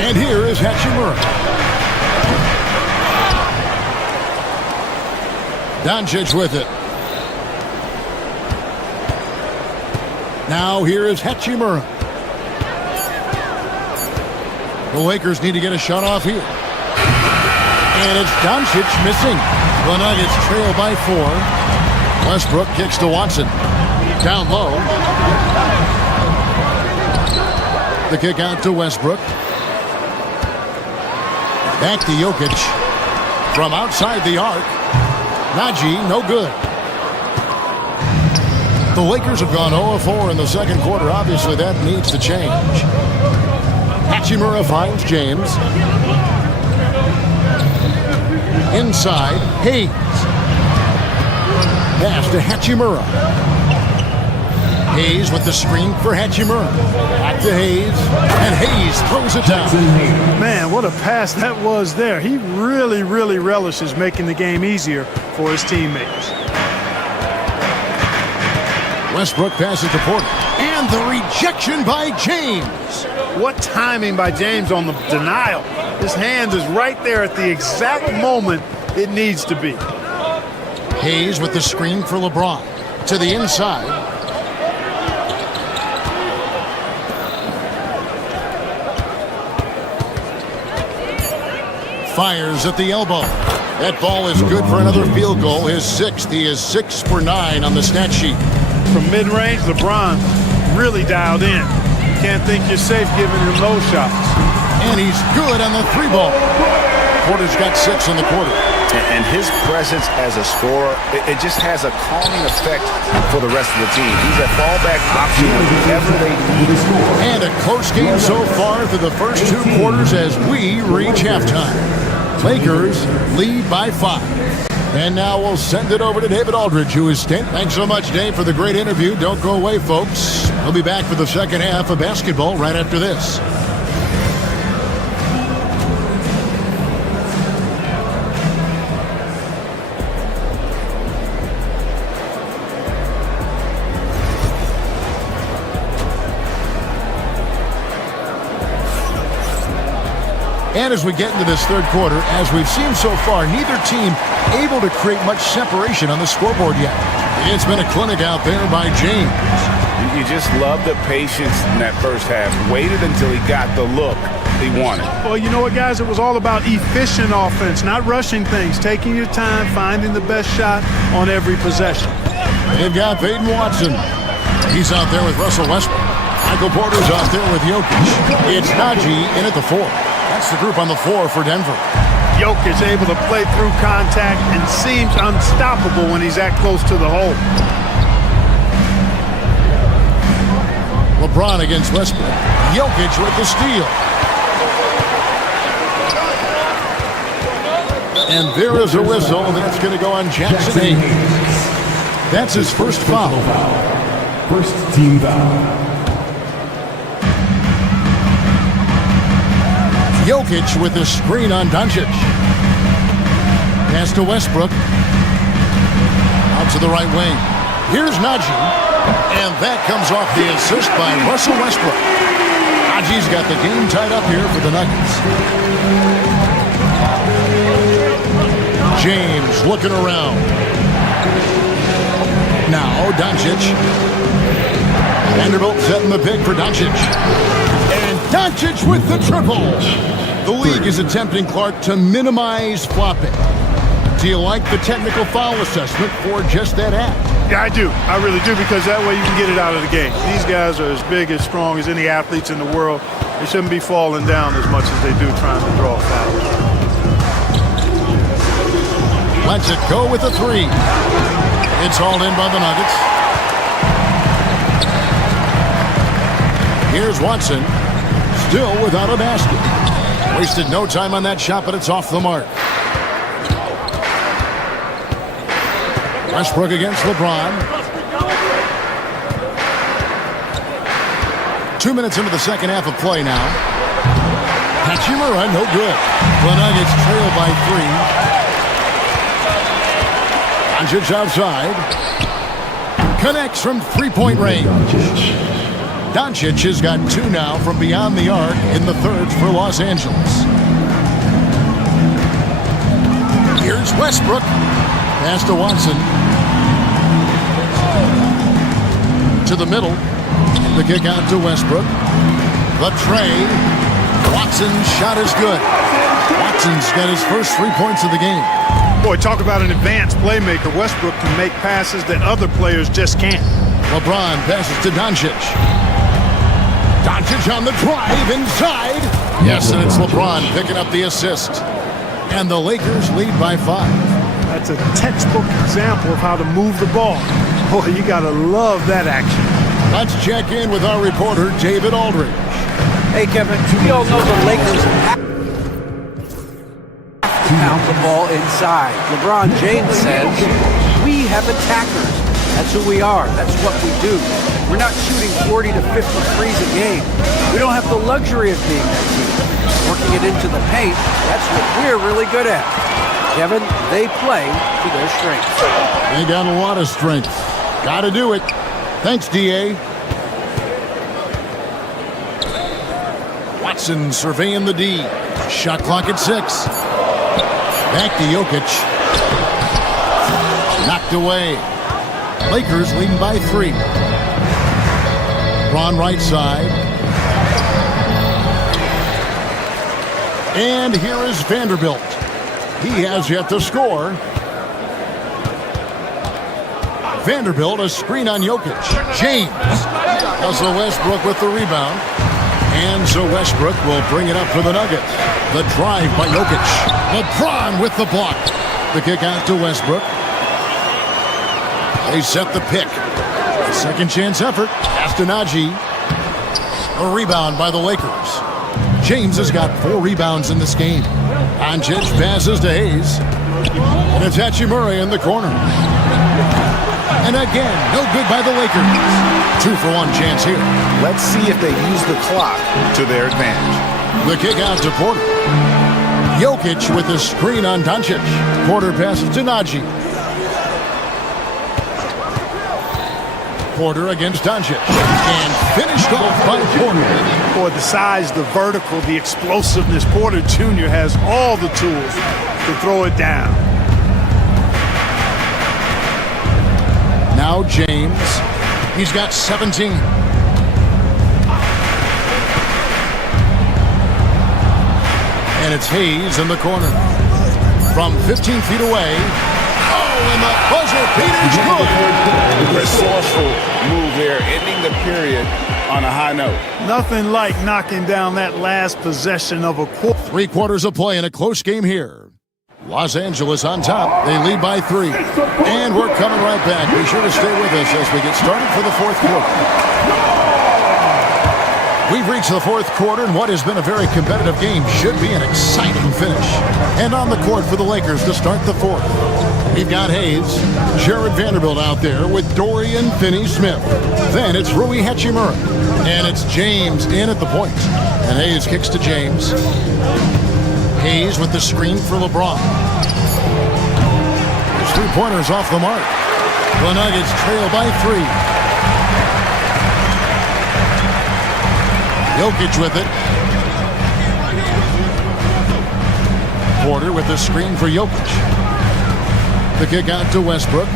And here is Hachimura. Doncic with it. Now here is Hachimura. The Lakers need to get a shot off here. And it's Doncic missing. The Nuggets trail by 4. Westbrook kicks to Watson. Down low. The kick out to Westbrook. Back to Jokic. From outside the arc. Najee, no good. The Lakers have gone 0-4 in the second quarter. Obviously, that needs to change. Hachimura finds James. Inside, Hayes. Pass to Hachimura. Hayes with the screen for Hachimura. Back to Hayes. And Hayes throws it down. Man, what a pass that was there. He really, really relishes making the game easier for his teammates. Westbrook passes to Porter. And the rejection by James. What timing by James on the denial. His hand is right there at the exact moment it needs to be. Hayes with the screen for LeBron. To the inside. Fires at the elbow. That ball is good for another field goal. His 6th. He is 6 for 9 on the stat sheet. From mid-range, LeBron really dialed in. You can't think you're safe giving him those shots. And he's good on the 3-ball. Porter's got 6 in the quarter. And his presence as a scorer, it just has a calming effect for the rest of the team. He's a fallback option whenever they need to score. And a close game so far through the first 2 quarters as we reach halftime. Lakers lead by 5. And now we'll send it over to David Aldridge, who is standing. Thanks so much, Dave, for the great interview. Don't go away, folks. We'll be back for the second half of basketball right after this. And as we get into this third quarter, as we've seen so far, neither team able to create much separation on the scoreboard yet. It's been a clinic out there by James. You just love the patience in that first half. Waited until he got the look he wanted. Well, you know what, guys? It was all about efficient offense, not rushing things, taking your time, finding the best shot on every possession. They've got Peyton Watson. He's out there with Russell Westbrook. Michael Porter's out there with Jokic. It's Najee in at the 4. That's the group on the floor for Denver. Jokic able to play through contact and seems unstoppable when he's that close to the hole. LeBron against Westbrook. Jokic with the steal. And there is a whistle that's going to go on Jackson Hayes. That's his first foul. First team foul. Jokic with the screen on Doncic. Pass to Westbrook. Out to the right wing. Here's Najee. And that comes off the assist by Russell Westbrook. Najee's got the game tied up here for the Nuggets. James looking around. Now Doncic. Vanderbilt setting the pick for Doncic. And Doncic with the triple. The league is attempting, Clark, to minimize flopping. Do you like the technical foul assessment for just that act? Yeah, I do. I really do, because that way you can get it out of the game. These guys are as big, as strong as any athletes in the world. They shouldn't be falling down as much as they do trying to draw fouls. Lets it go with a three. It's hauled in by the Nuggets. Here's Watson, still without a basket. Wasted no time on that shot, but it's off the mark. Westbrook against LeBron. 2 minutes into the second half of play now. Hachimura, no good. The Nuggets trail by 3. Doncic outside. Connects from three-point range. Doncic has got 2 now from beyond the arc in the third for Los Angeles. Here's Westbrook. Pass to Watson. To the middle. The kick out to Westbrook. The tray. Watson's shot is good. Watson's got his first 3 points of the game. Boy, talk about an advanced playmaker. Westbrook can make passes that other players just can't. LeBron passes to Doncic. Doncic on the drive inside. Yes, and it's LeBron picking up the assist. And the Lakers lead by 5. That's a textbook example of how to move the ball. Boy, you got to love that action. Let's check in with our reporter, David Aldridge. Hey, Kevin, we all know the Lakers have to pound the ball inside. LeBron James says, we have attackers. That's who we are. That's what we do. We're not shooting 40 to 50 threes a game. We don't have the luxury of being that team. Working it into the paint, that's what we're really good at. Kevin, they play to their strengths. They got a lot of strength. Got to do it. Thanks, D.A. Watson surveying the D. Shot clock at 6. Back to Jokic. Knocked away. Lakers leading by 3. Ron right side. And here is Vanderbilt. He has yet to score. Vanderbilt, a screen on Jokic. James. Russell Westbrook with the rebound. And so Westbrook will bring it up for the Nuggets. The drive by Jokic. LeBron with the block. The kick out to Westbrook. They set the pick. Second chance effort. Astonagi. A rebound by the Lakers. James has got 4 rebounds in this game. Doncic passes to Hayes. And it's Hachimura in the corner. And again, no good by the Lakers. 2-for-1 chance here. Let's see if they use the clock to their advantage. The kick out to Porter. Jokic with the screen on Doncic. Porter passes to Nagy. Porter against Doncic. And finished off by Porter. Boy, the size, the vertical, the explosiveness. Porter Jr. has all the tools to throw it down. Now James. He's got 17. And it's Hayes in the corner. From 15 feet away. Oh, and the buzzer beater's good. Resourceful move there, ending the period on a high note. Nothing like knocking down that last possession of a quarter. 3 quarters of play in a close game here. Los Angeles on top. They lead by 3. And we're coming right back. Be sure to stay with us as we get started for the 4th quarter. We've reached the 4th quarter, and what has been a very competitive game should be an exciting finish. And on the court for the Lakers to start the 4th. We've got Hayes, Jared Vanderbilt out there with Dorian Finney-Smith. Then it's Rui Hachimura. And it's James in at the point. And Hayes kicks to James. Hayes with the screen for LeBron. His 3-pointers off the mark. The Nuggets trail by 3. Jokic with it. Porter with the screen for Jokic. The kick out to Westbrook.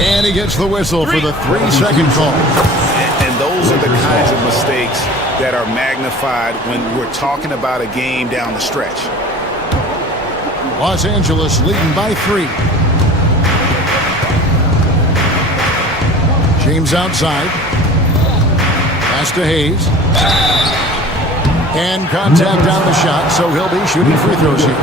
And he gets the whistle for the 3-second call. And those are the kinds of mistakes that are magnified when we're talking about a game down the stretch. Los Angeles leading by 3. James outside. Pass to Hayes. And contact down the shot, so he'll be shooting free throws here.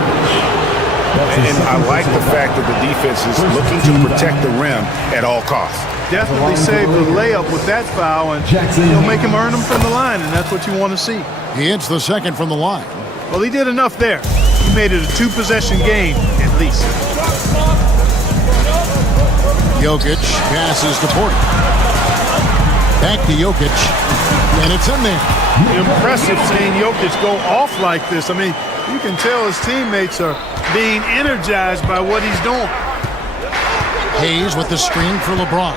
And I like the fact that the defense is looking to protect the rim at all costs. Definitely save the layup with that foul, and he'll make him earn them from the line, and that's what you want to see. He hits the second from the line. Well, he did enough there. He made it a 2-possession game, at least. Jokic passes to Porter. Back to Jokic, and it's in there. Impressive seeing Jokic go off like this. I mean, you can tell his teammates are being energized by what he's doing. Hayes with the screen for LeBron.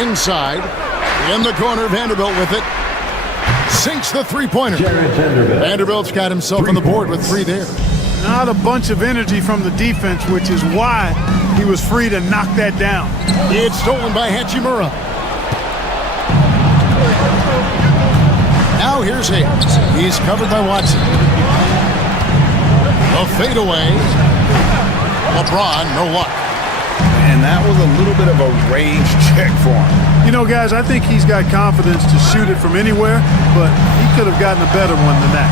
Inside, in the corner, Vanderbilt with it. Sinks the three-pointer. Vanderbilt's got himself on the board with 3 there. Not a bunch of energy from the defense, which is why he was free to knock that down. It's stolen by Hachimura. Now here's Hayes. He's covered by Watson. A fadeaway. LeBron, no luck. And that was a little bit of a range check for him. You know, guys, I think he's got confidence to shoot it from anywhere, but he could have gotten a better one than that.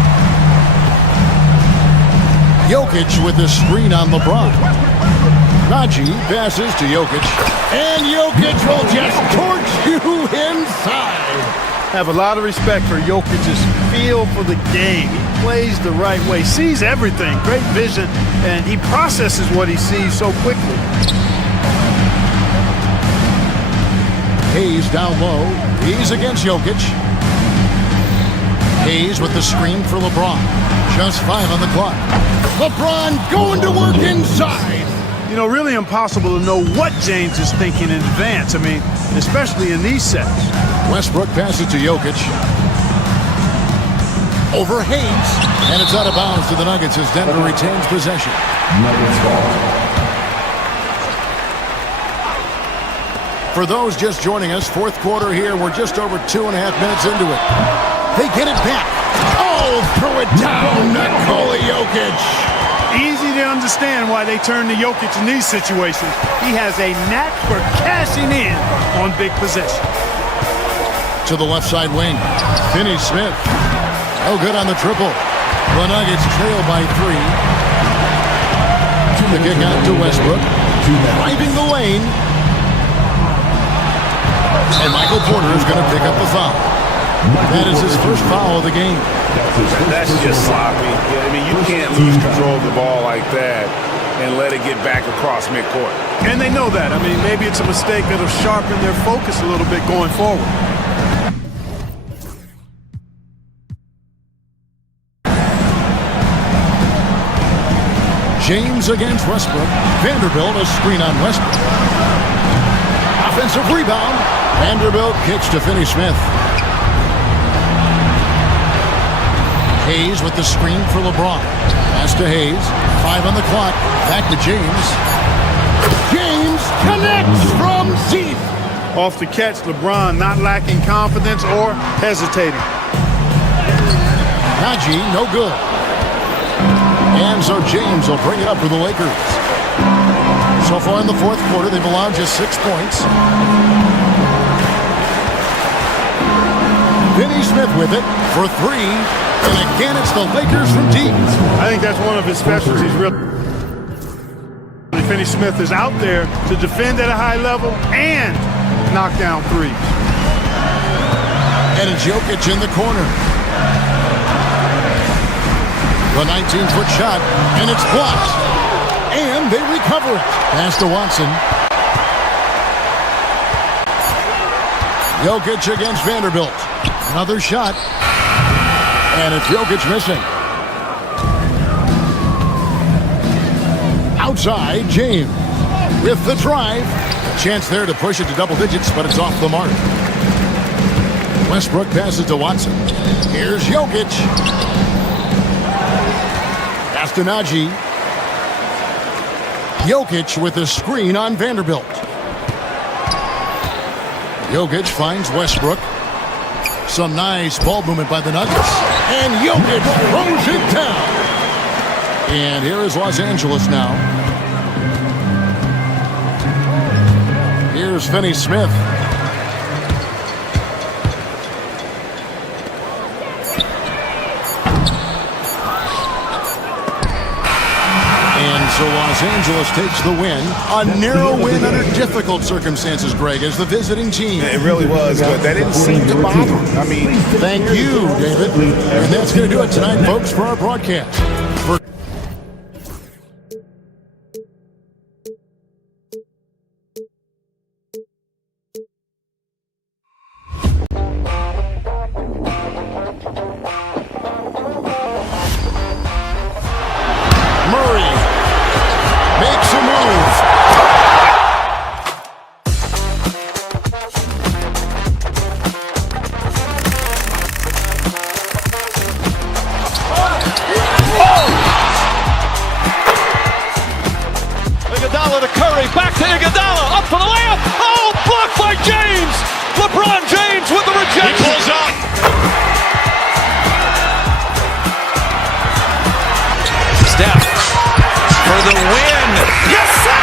Jokic with the screen on LeBron. Najee passes to Jokic. And Jokic will just torch you inside. Have a lot of respect for Jokic's feel for the game. He plays the right way, sees everything, great vision, and he processes what he sees so quickly. Hayes down low. He's against Jokic. Hayes with the screen for LeBron. Just 5 on the clock. LeBron going to work inside. You know, really impossible to know what James is thinking in advance. I mean, especially in these sets. Westbrook passes to Jokic. Over Hayes. And it's out of bounds to the Nuggets as Denver retains possession. Nuggets ball. For those just joining us, 4th quarter here. We're just over 2.5 minutes into it. They get it back. Oh, throw it down. Nikola Jokic. Easy to understand why they turn to Jokic in these situations. He has a knack for cashing in on big possessions. To the left side wing. Finney-Smith. No good on the triple. The Nuggets trail by 3. The kick out to Westbrook. Driving the lane. And Michael Porter is going to pick up the foul. That is his first foul of the game. That's just sloppy. I mean, you can't lose control of the ball like that and let it get back across midcourt. And they know that. I mean, maybe it's a mistake that'll sharpen their focus a little bit going forward. James against Westbrook. Vanderbilt, a screen on Westbrook. Offensive rebound. Vanderbilt kicks to Finney-Smith. Hayes with the screen for LeBron. Pass to Hayes. 5 on the clock. Back to James. James connects from deep. Off the catch, LeBron not lacking confidence or hesitating. Najee, no good. And so James will bring it up for the Lakers. So far in the 4th quarter, they've allowed just 6 points. Finney-Smith with it for 3. And again, it's the Lakers from deep. I think that's one of his specialties. Finney-Smith is out there to defend at a high level and knock down threes. And it's Jokic in the corner. The 19-foot shot, and it's blocked. And they recover it. Pass to Watson. Jokic against Vanderbilt. Another shot. And it's Jokic missing. Outside, James with the drive. A chance there to push it to double digits, but it's off the mark. Westbrook passes to Watson. Here's Jokic. Pass to Najee. Jokic with a screen on Vanderbilt. Jokic finds Westbrook. Some nice ball movement by the Nuggets. And Jokic throws it down. And here is Los Angeles now. Here's Finney Smith. So Los Angeles takes the win. A narrow win under difficult circumstances, Greg, as the visiting team. It really was, but that didn't seem to bother him. I mean, thank you, David. And that's going to do it tonight, folks, for our broadcast. Iguodala to Curry, back to Iguodala, up for the layup. Oh, blocked by James. LeBron James with the rejection. He pulls up. Steph for the win. Yes, sir!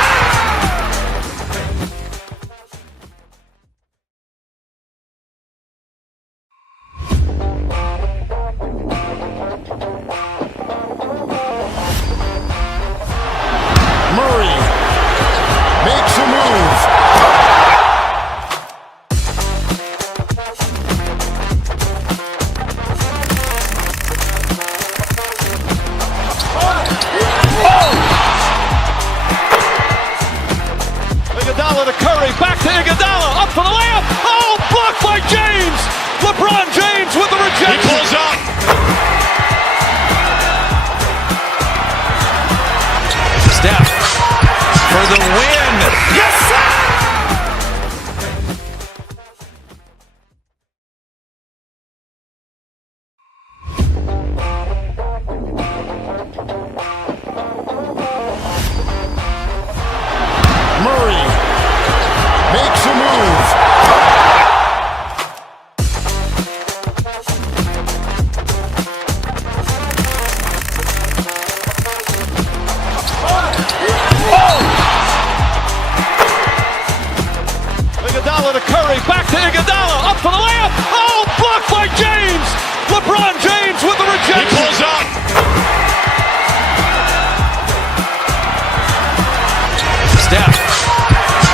Iguodala to Curry, back to Iguodala, up for the layup. Oh, blocked by James. LeBron James with the rejection. He pulls up. Steph for the win. Yes, sir! Iguodala to Curry, back to Iguodala, up for the layup. Oh, blocked by James. LeBron James with the rejection. He pulls up. Steph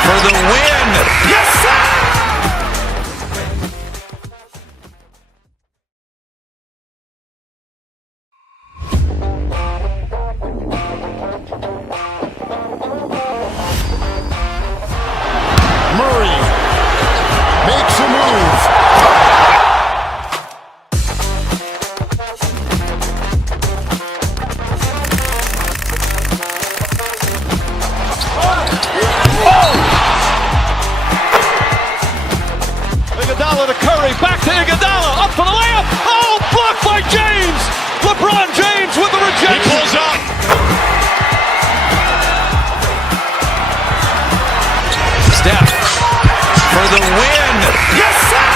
for the win. Yes, sir! Iguodala to Curry, back to Iguodala, up for the layup. Oh, blocked by James. LeBron James with the rejection. He pulls up. Steph for the win. Yes, sir!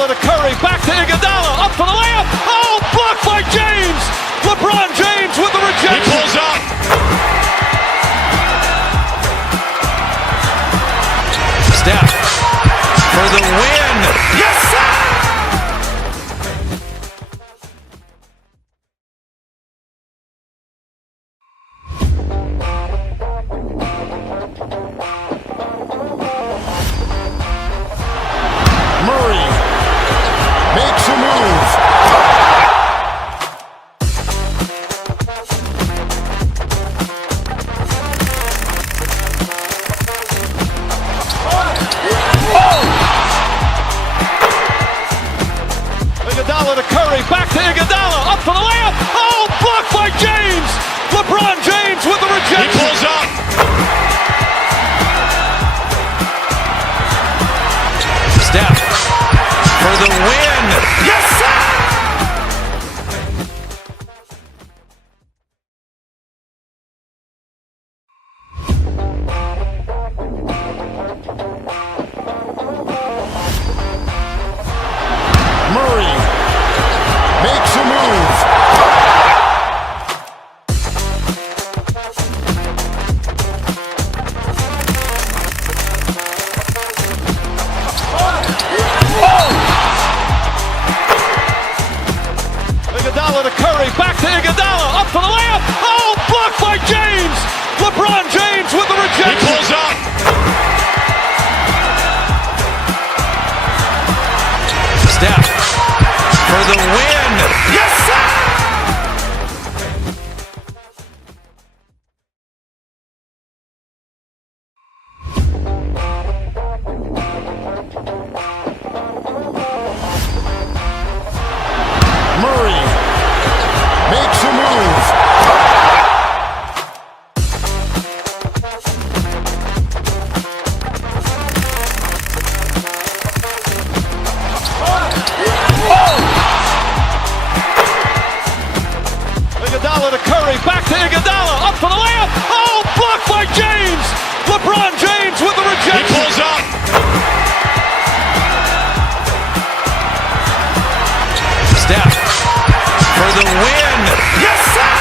Iguodala to Curry, back to Iguodala, up for the layup. Oh, blocked by James. LeBron James with the rejection. He pulls up. Steph for the win. Yes, sir! Murray makes a move. Iguodala to Curry, back to Iguodala, up for the layup. Oh, blocked by James. LeBron James with the rejection. He pulls up. Steph for the win. Yes, sir! Murray makes a move. Iguodala to Curry, back to Iguodala, up for the layup. Oh, blocked by James. LeBron James with the rejection. He pulls up. Steph for the win. Yes, sir! Murray makes a move. Iguodala to Curry, back to Iguodala, up for the layup. Oh, blocked by James. LeBron James with the rejection. He pulls up. Steph for the win. Yes, sir!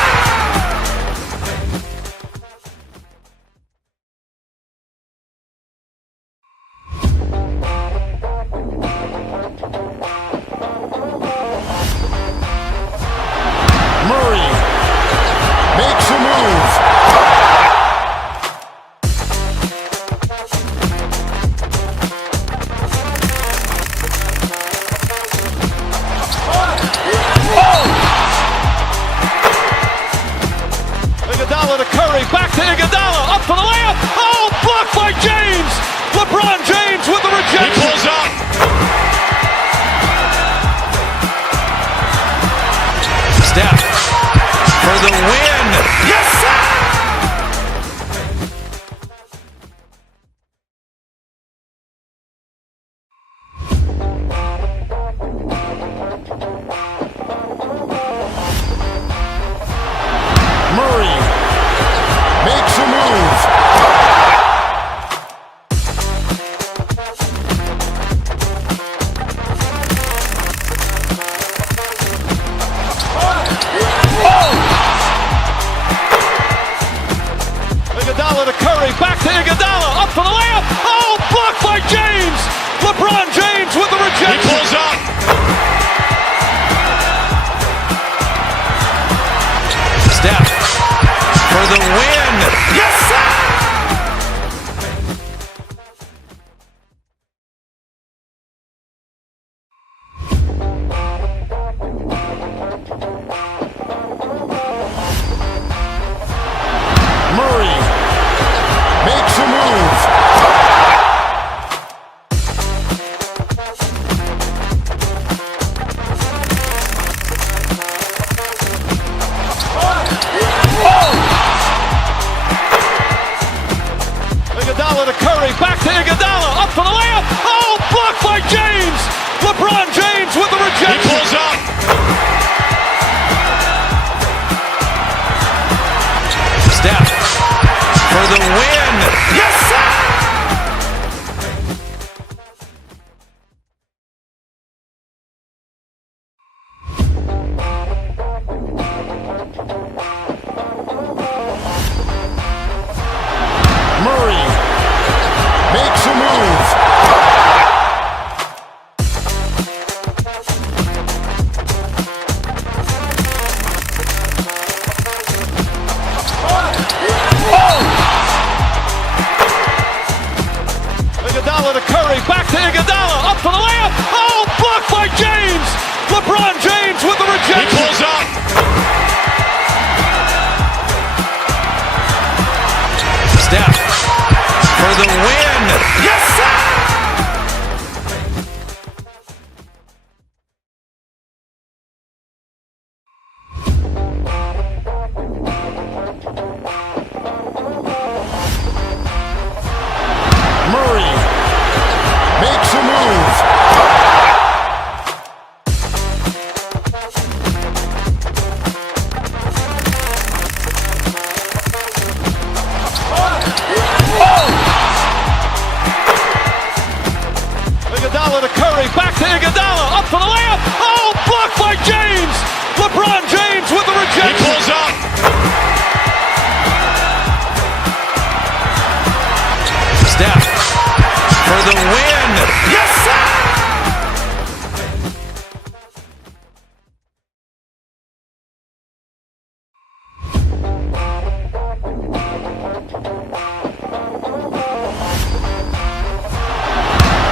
Murray makes a move. Iguodala to Curry, back to Iguodala, up for the layup. Oh, blocked by James. LeBron James with the rejection. He pulls up. Steph for the win. Yes, sir! Murray makes a move. Iguodala to Curry, back to Iguodala, up for the layup. Oh, blocked by James. LeBron James with the rejection. He pulls up. Steph for the win. Yes, sir! Murray makes a move. for the layup. Oh, blocked by James. LeBron James with the rejection. He pulls up. Steph for the win. Yes, sir! Murray makes a move. Iguodala to Curry, back to Iguodala, up for the layup. Oh, blocked by James. LeBron James with the rejection. He pulls up. Steph for the win. Yes, sir!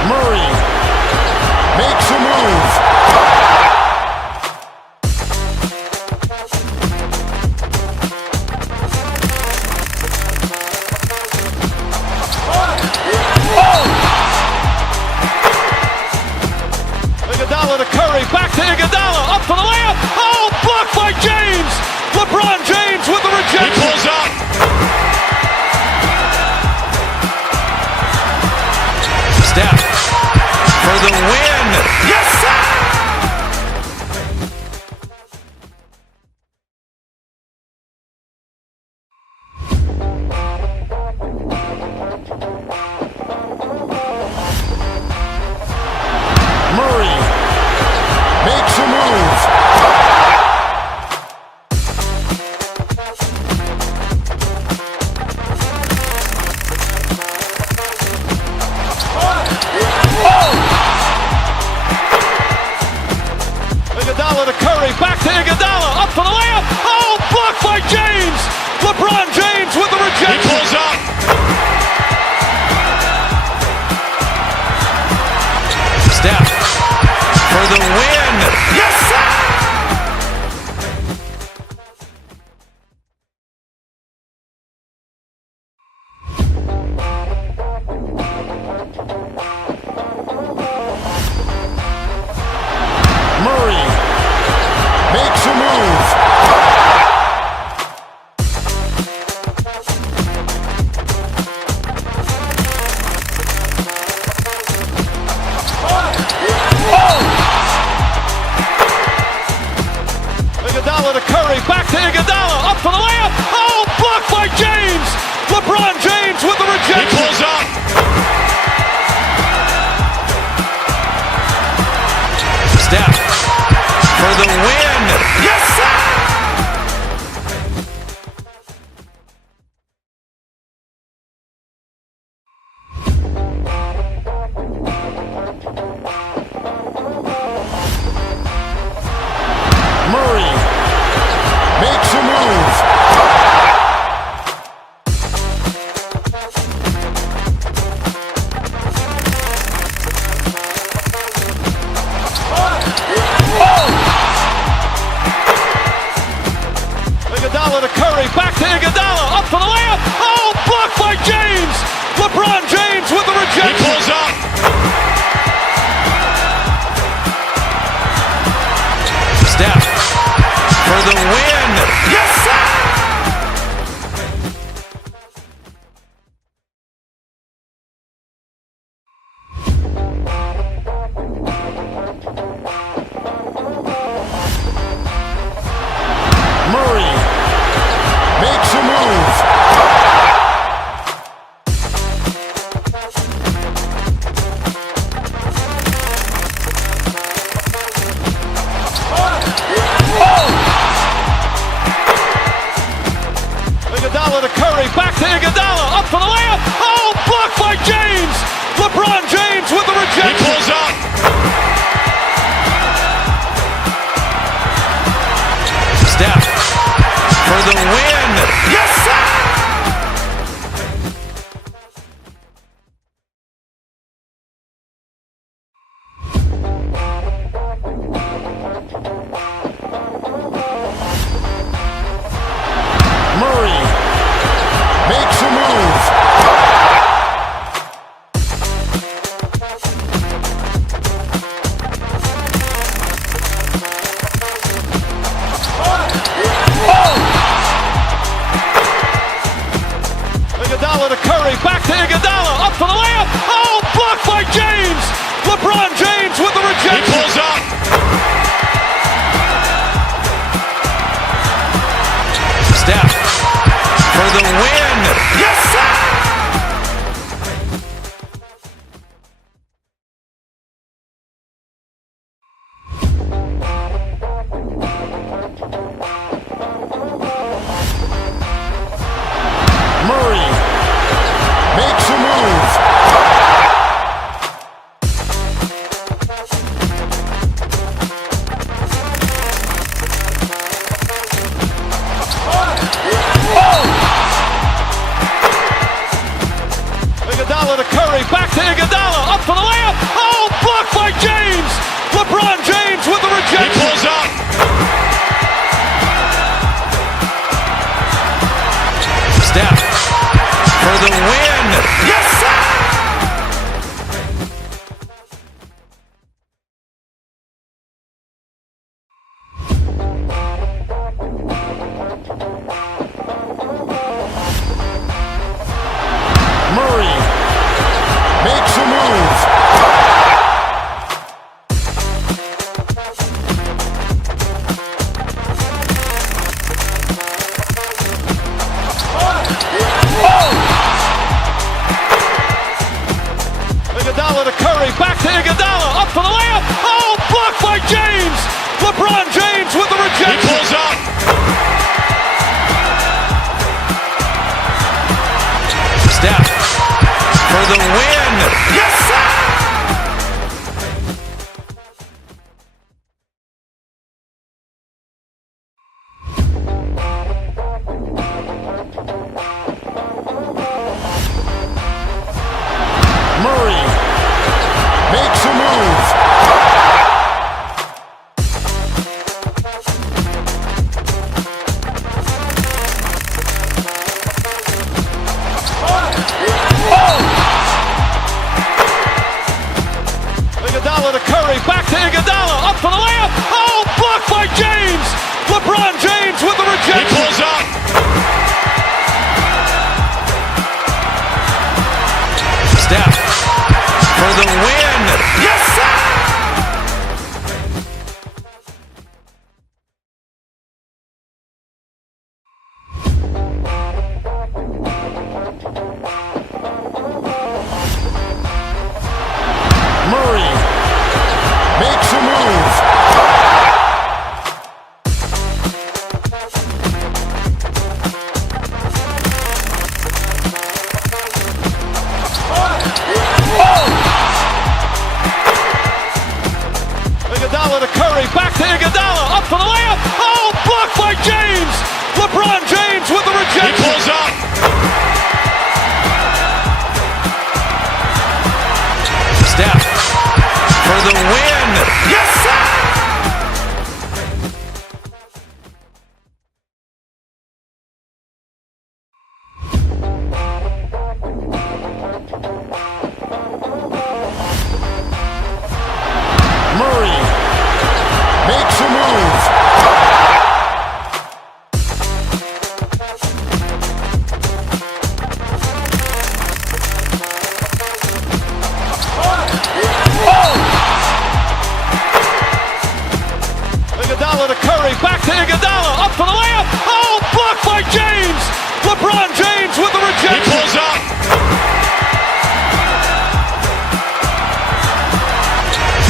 Murray makes a move. Iguodala to Curry, back to Iguodala, up for the layup. Oh, blocked by James. LeBron James with the rejection. He pulls up. Steph for the win. Yes, sir! Murray makes a move. Iguodala to Curry, back to Iguodala, up for the layup. Oh, blocked by James. LeBron James with the rejection. He pulls up. Steph for the win. Yes, sir! Murray makes a move. Iguodala to Curry, back to Iguodala, up for the layup. Oh, blocked by James. LeBron James with the He rejection. pulls up. Steph for the win. Yes, sir! Murray makes a move. Iguodala to Curry, back to Iguodala, up for the layup. Oh, blocked by James. LeBron James with the He rejection. pulls up. Steph for the win. Yes, sir! Murray makes a move. Iguodala to Curry, back to Iguodala, up for the layup. Oh, blocked by James. LeBron James with the He rejection. pulls up. Steph for the win. Yes, sir! Iguodala to Curry, back to Iguodala, up for the layup. Oh, blocked by James. LeBron James with the rejection. He pulls up. Steph for the win. Yes, sir! Murray makes a move. Iguodala to Curry, back to Iguodala, up for the layup. Oh, blocked by James. LeBron James with the rejection. He pulls up. Steph for the win. Yes, sir! Murray makes a move. Iguodala to Curry, back to Iguodala, up for the layup. Oh, blocked by James. LeBron James with the rejection. He pulls up. Steph for the win. Yes, sir! Murray makes a move. Iguodala to Curry, back to Iguodala, up for the layup. Oh, blocked by James. LeBron James with the rejection. He pulls up. Steph for the win. Yes, sir! Murray makes a move. Iguodala to Curry, back to Iguodala, up for the layup. Oh, blocked by James. LeBron James with the rejection. He pulls up. Steph for the win. Yes, sir! Murray makes a move. Iguodala to Curry, back to Iguodala, up for the layup. Oh, blocked by James. LeBron James with the rejection. He pulls up.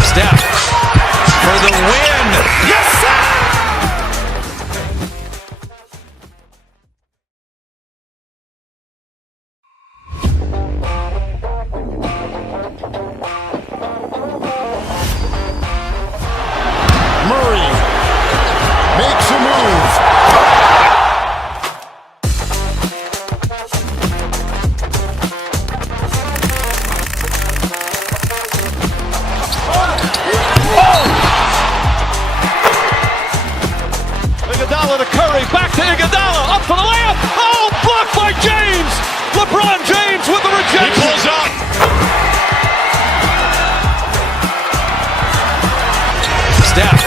Steph for the win. Yes, sir! Murray makes a move. Iguodala to Curry, back to Iguodala, up for the layup. Oh, blocked by James. LeBron James with the rejection. He pulls up. Steph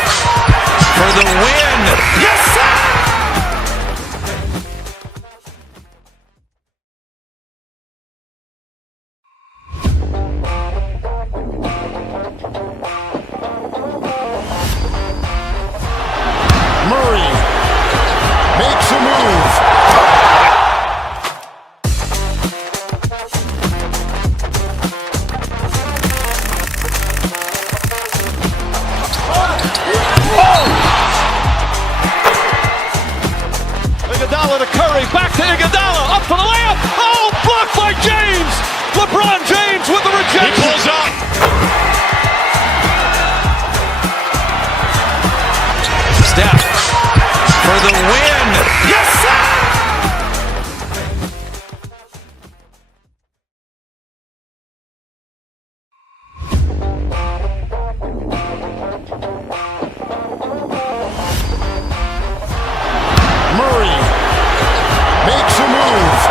for the win. Yes, sir! Iguodala to Curry, back to Iguodala, up for the layup. Oh, blocked by James. LeBron James with the rejection. He pulls up. Steph for the win. Yes, sir! Murray makes a move.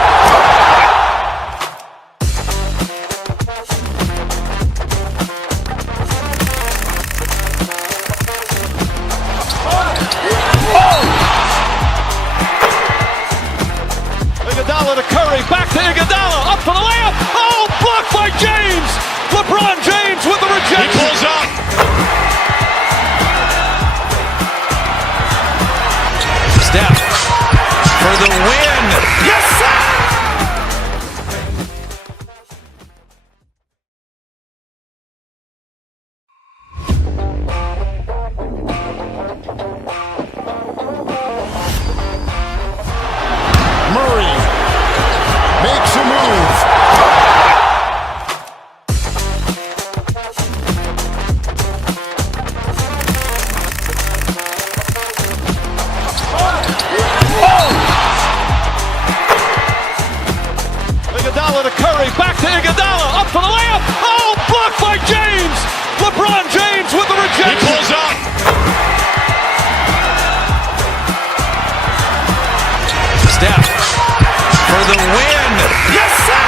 Iguodala to Curry, back to Iguodala, up for the layup. Oh, blocked by James. LeBron James with the rejection. He pulls up. Steph for the win. Yes, sir! Murray makes a move. Iguodala to Curry, back to Iguodala, up for the layup. Oh, blocked by James. LeBron James with the rejection. He pulls up. Steph for the win. Yes, sir!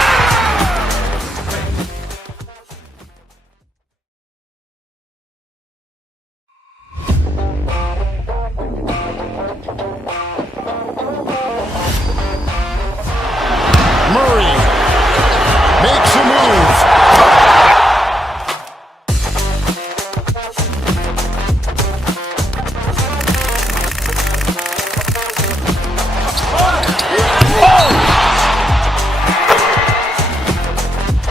Murray makes a move.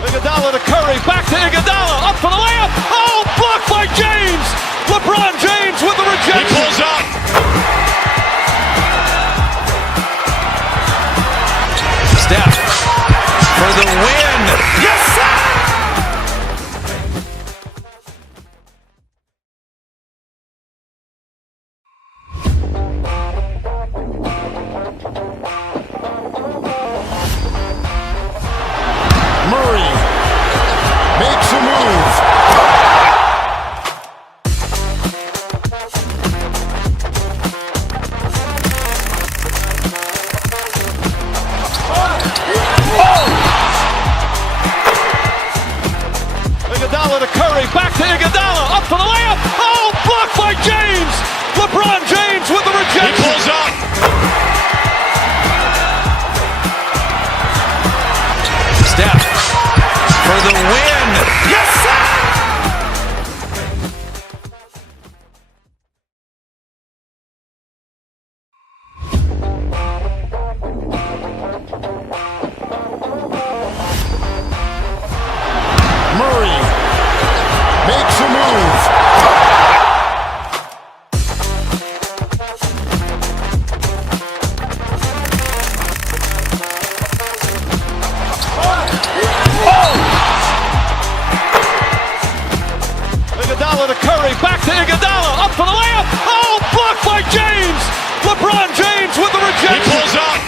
Iguodala to Curry, back to Iguodala, up for the layup. Oh, blocked by James. LeBron James with the rejection. He pulls up. Steph for the win. Yes, sir! Murray makes a move. Iguodala to Curry, back to Iguodala, up for the layup. Oh, blocked by James. LeBron James with the rejection. He pulls up. Steph for the win. Yes, sir! Murray makes a move. Iguodala to Curry, back to Iguodala, up for the layup. Oh, blocked by James. LeBron James with the rejection. He pulls up.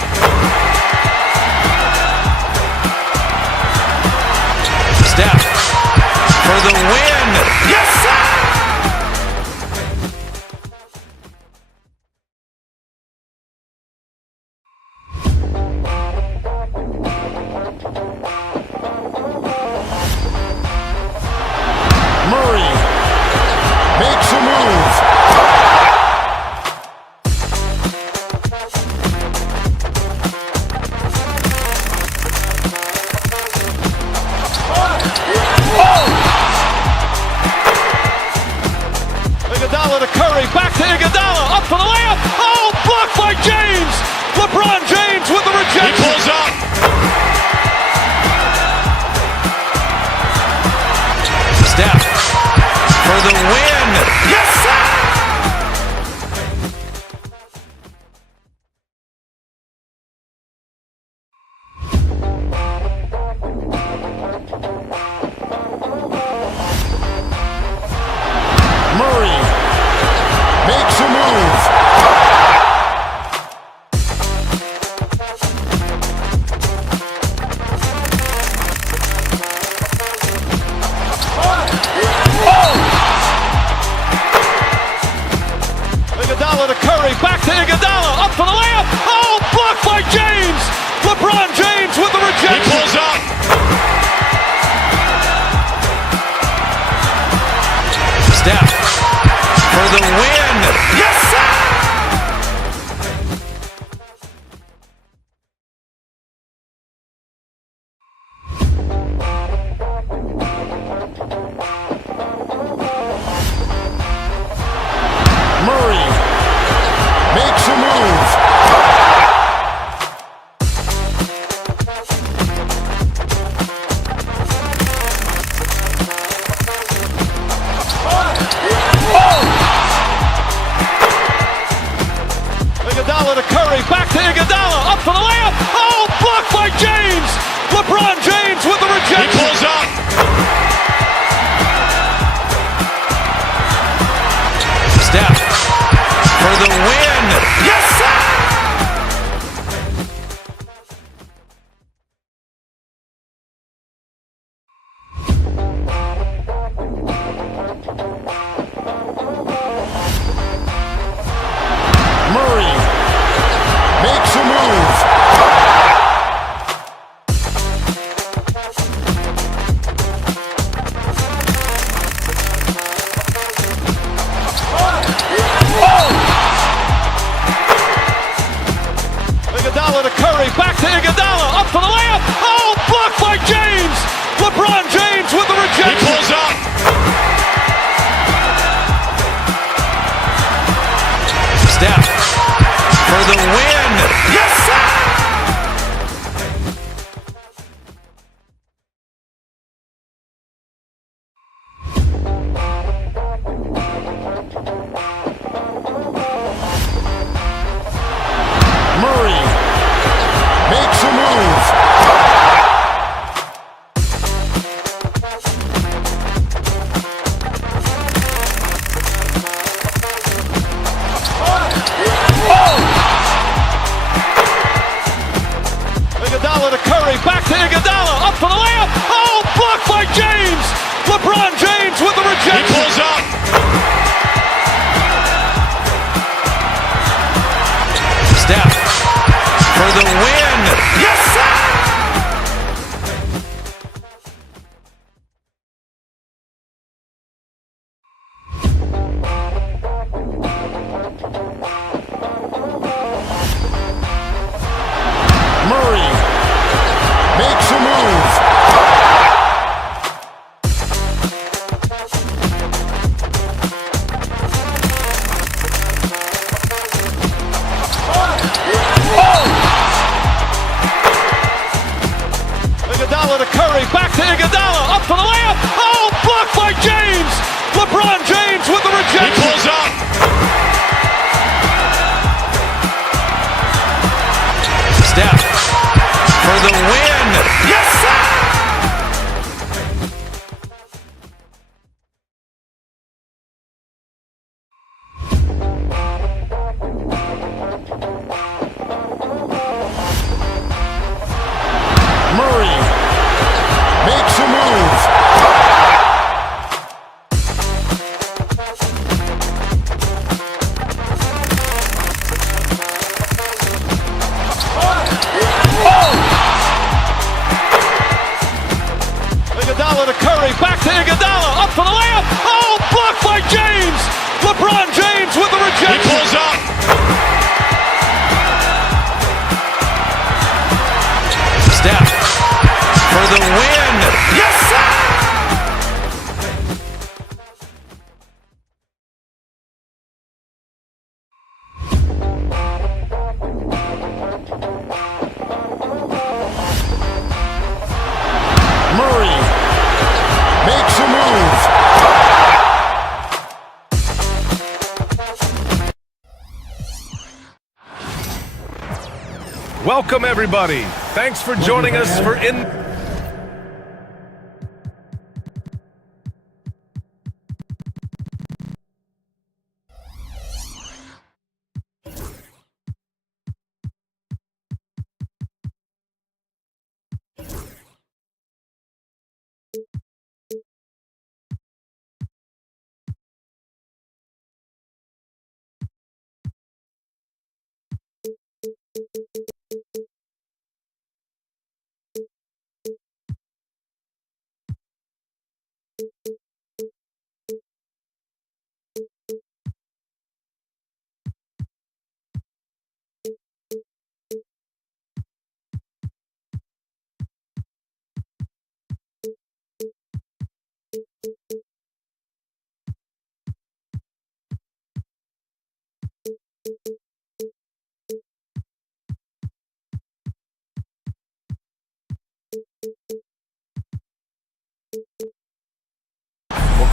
Steph for the win. Yes, sir! Murray makes a move. Iguodala to Curry, back to Iguodala, up for the layup. Oh, blocked by James. LeBron James with the rejection. He pulls up. Steph for the win. Yes, sir! Iguodala to Curry, back to Iguodala, up for the layup. Oh, blocked by James. LeBron James with the rejection. He pulls up. Steph for the win. Yes, sir! Murray makes a move. Iguodala to Curry, back to Iguodala, up for the layup. Oh, blocked by James. LeBron James with the rejection. He pulls up. Steph for the win. Yes, sir! Murray makes a move. Iguodala to Curry, back to Iguodala, up for the layup. Oh, blocked by James. LeBron James with the rejection. He pulls up. Steph for the win. Yes, sir! Murray makes a move. Iguodala to Curry, back to Iguodala, up for the layup. Oh, blocked by James. LeBron James with the rejection. He pulls up. Steph for the win. Yes, sir! Murray makes a move. Iguodala to Curry, back to Iguodala, up for the layup. Oh, blocked by James. LeBron James with the rejection. He pulls up. Steph for the win. Yes, sir! Murray makes a move. Iguodala to Curry, back to Iguodala, up for the layup. Oh, blocked by James. LeBron James with the rejection. He pulls up. Steph for the win. Yes, sir! Murray makes a move. Welcome, everybody. Thanks for joining us for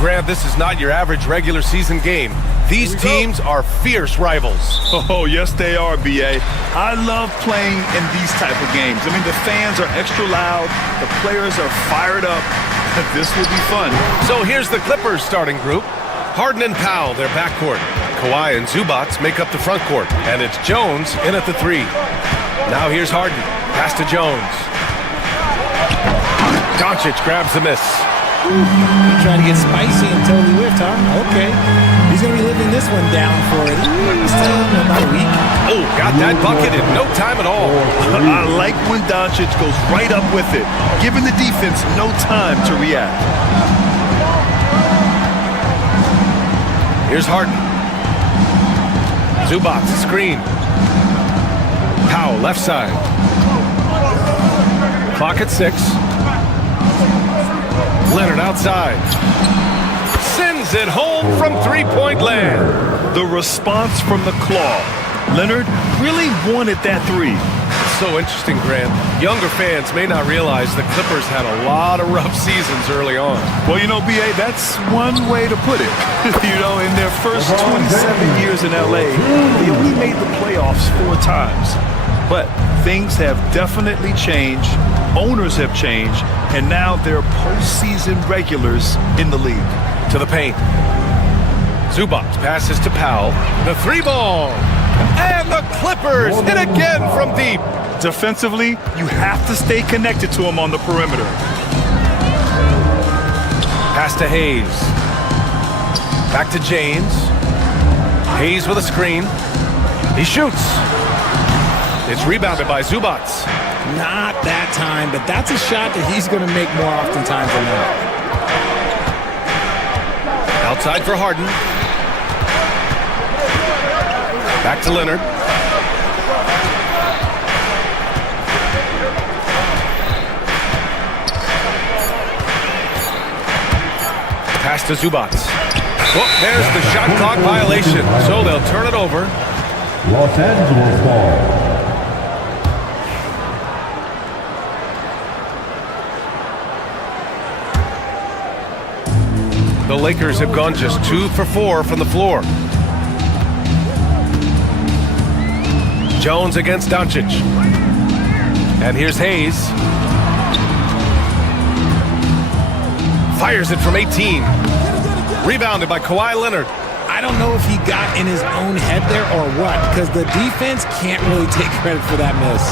Grant, this is not your average regular season game. These teams are fierce rivals. Oh, yes, they are, B.A. I love playing in these type of games. I mean, the fans are extra loud. The players are fired up. This will be fun. So here's the Clippers starting group. Harden and Powell, their backcourt. Kawhi and Zubats make up the front court. And it's Jones in at the 3. Now here's Harden. Pass to Jones. Doncic grabs the miss. Trying to get spicy and totally whiffed, huh? Okay. He's going to be living this one down for at least about a week. Oh, got that bucket in no time at all. I like when Doncic goes right up with it, giving the defense no time to react. Here's Harden. Zubats, screen. Powell, left side. Clock at 6. Leonard outside. Sends it home from three-point land. The response from the claw. Leonard really wanted that 3. So interesting, Grant. Younger fans may not realize the Clippers had a lot of rough seasons early on. Well, you know, B.A., that's one way to put it. You know, in their first 27 years in L.A., they only made the playoffs 4 times. But things have definitely changed. Owners have changed. And now they're postseason regulars in the league. To the paint. Zubats passes to Powell. The 3-ball. And the Clippers hit again from deep. Defensively, you have to stay connected to him on the perimeter. Pass to Hayes. Back to James. Hayes with a screen. He shoots. It's rebounded by Zubats. Not that time, but that's a shot that he's going to make more oftentimes than not. Outside for Harden. Back to Leonard. Pass to Zubats. Oh, there's the shot clock violation, so they'll turn it over. Los Angeles ball. The Lakers have gone just 2 for 4 from the floor. Jones against Doncic. And here's Hayes. Fires it from 18. Rebounded by Kawhi Leonard. I don't know if he got in his own head there or what, because the defense can't really take credit for that miss.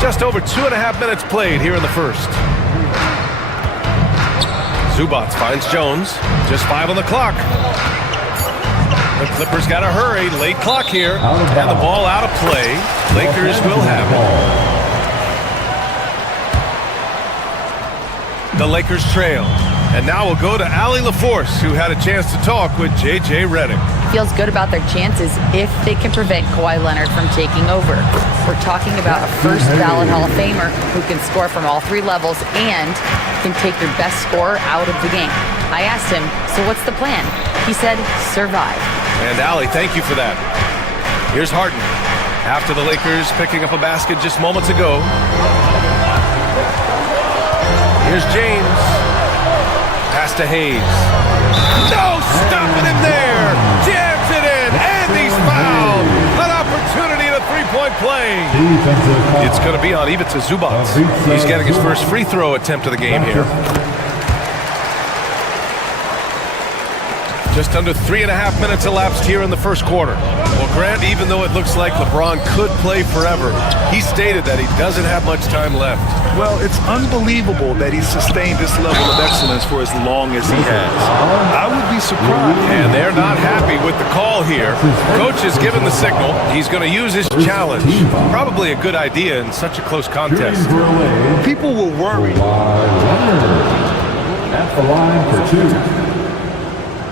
Just over 2.5 minutes played here in the first. Zubats finds Jones. Just 5 on the clock. The Clippers got to hurry. Late clock here. And the ball out of play. Lakers will have it. The Lakers trail. And now we'll go to Allie LaForce, who had a chance to talk with J.J. Redick. Feels good about their chances if they can prevent Kawhi Leonard from taking over. We're talking about a first ballot Hall of Famer who can score from all 3 levels and can take your best scorer out of the game. I asked him, so what's the plan? He said, survive. And Allie, thank you for that. Here's Harden. After the Lakers picking up a basket just moments ago. Here's James. Pass to Hayes. No stopping him there. Jams it in, and he's fouled. An opportunity to 3-point play. It's going to be on Ivica Zubats. He's getting his first free throw attempt of the game here. Just under 3.5 minutes elapsed here in the first quarter. Well, Grant, even though it looks like LeBron could play forever, he stated that he doesn't have much time left. Well, it's unbelievable that he sustained this level of excellence for as long as he has. I would be surprised. And they're not happy with the call here. Coach has given the signal. He's going to use his challenge. Probably a good idea in such a close contest. People will worry. At the line for 2.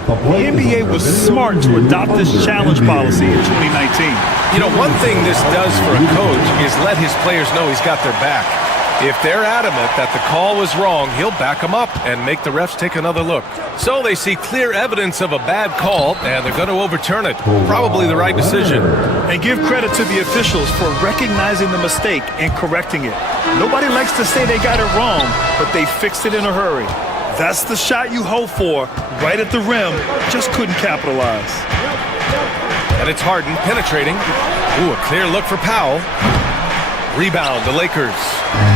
The NBA was smart to adopt this challenge policy in 2019. You know, one thing this does for a coach is let his players know he's got their back. If they're adamant that the call was wrong, he'll back them up and make the refs take another look. So they see clear evidence of a bad call, and they're going to overturn it. Probably the right decision. And give credit to the officials for recognizing the mistake and correcting it. Nobody likes to say they got it wrong, but they fixed it in a hurry. That's the shot you hope for, right at the rim, just couldn't capitalize. And it's Harden penetrating. Ooh, a clear look for Powell. Rebound, the Lakers.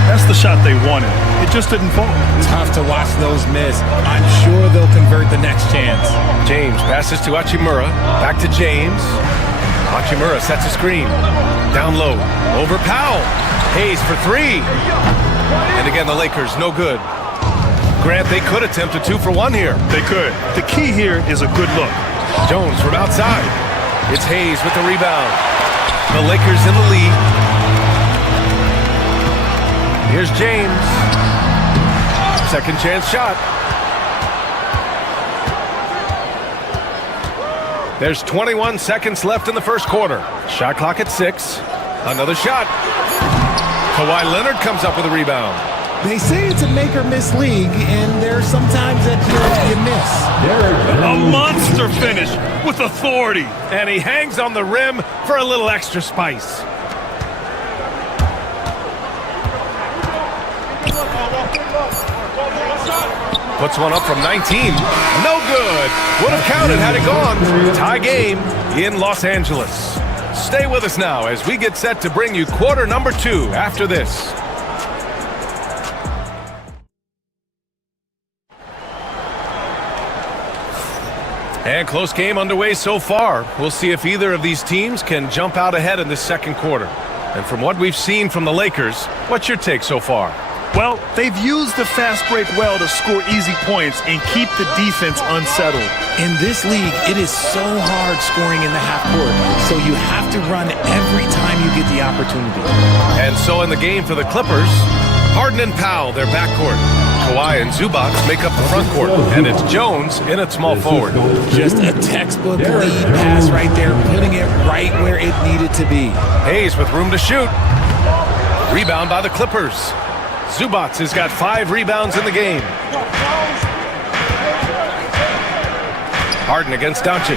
That's the shot they wanted. It just didn't fall. Tough to watch those miss. I'm sure they'll convert the next chance. James passes to Hachimura. Back to James. Hachimura sets a screen. Down low. Over Powell. Hayes for three. And again, the Lakers, no good. Grant, they could attempt a 2-for-1 here. They could. The key here is a good look. Jones from outside. It's Hayes with the rebound. The Lakers in the lead. Here's James. Second chance shot. There's 21 seconds left in the first quarter. Shot clock at 6. Another shot. Kawhi Leonard comes up with a rebound. They say it's a make-or-miss league, and there's sometimes that you miss. A monster finish with authority. And he hangs on the rim for a little extra spice. Puts one up from 19. No good. Would have counted had it gone. Tie game in Los Angeles. Stay with us now as we get set to bring you quarter number 2 after this. And close game underway so far. We'll see if either of these teams can jump out ahead in this second quarter. And from what we've seen from the Lakers, what's your take so far? Well, they've used the fast break well to score easy points and keep the defense unsettled. In this league, it is so hard scoring in the half court, so you have to run every time you get the opportunity. And so in the game for the Clippers, Harden and Powell, their backcourt. Kawhi and Zubac make up the front court, and it's Jones in at small forward. Just a textbook lead pass right there, putting it right where it needed to be. Hayes with room to shoot. Rebound by the Clippers. Zubac has got 5 rebounds in the game. Harden against Doncic.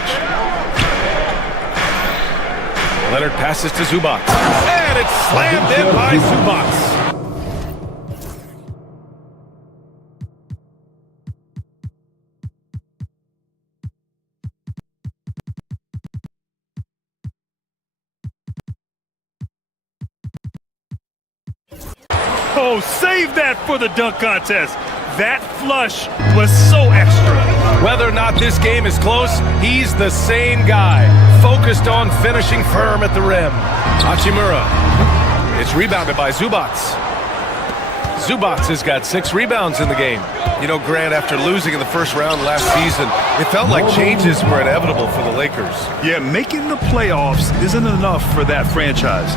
Leonard passes to Zubac. And it's slammed in by Zubac. Oh, save that for the dunk contest. That flush was so extra. Whether or not this game is close, he's the same guy. Focused on finishing firm at the rim. Hachimura. It's rebounded by Zubac. Zubac has got 6 rebounds in the game. You know, Grant, after losing in the first round last season, it felt like changes were inevitable for the Lakers. Yeah, making the playoffs isn't enough for that franchise.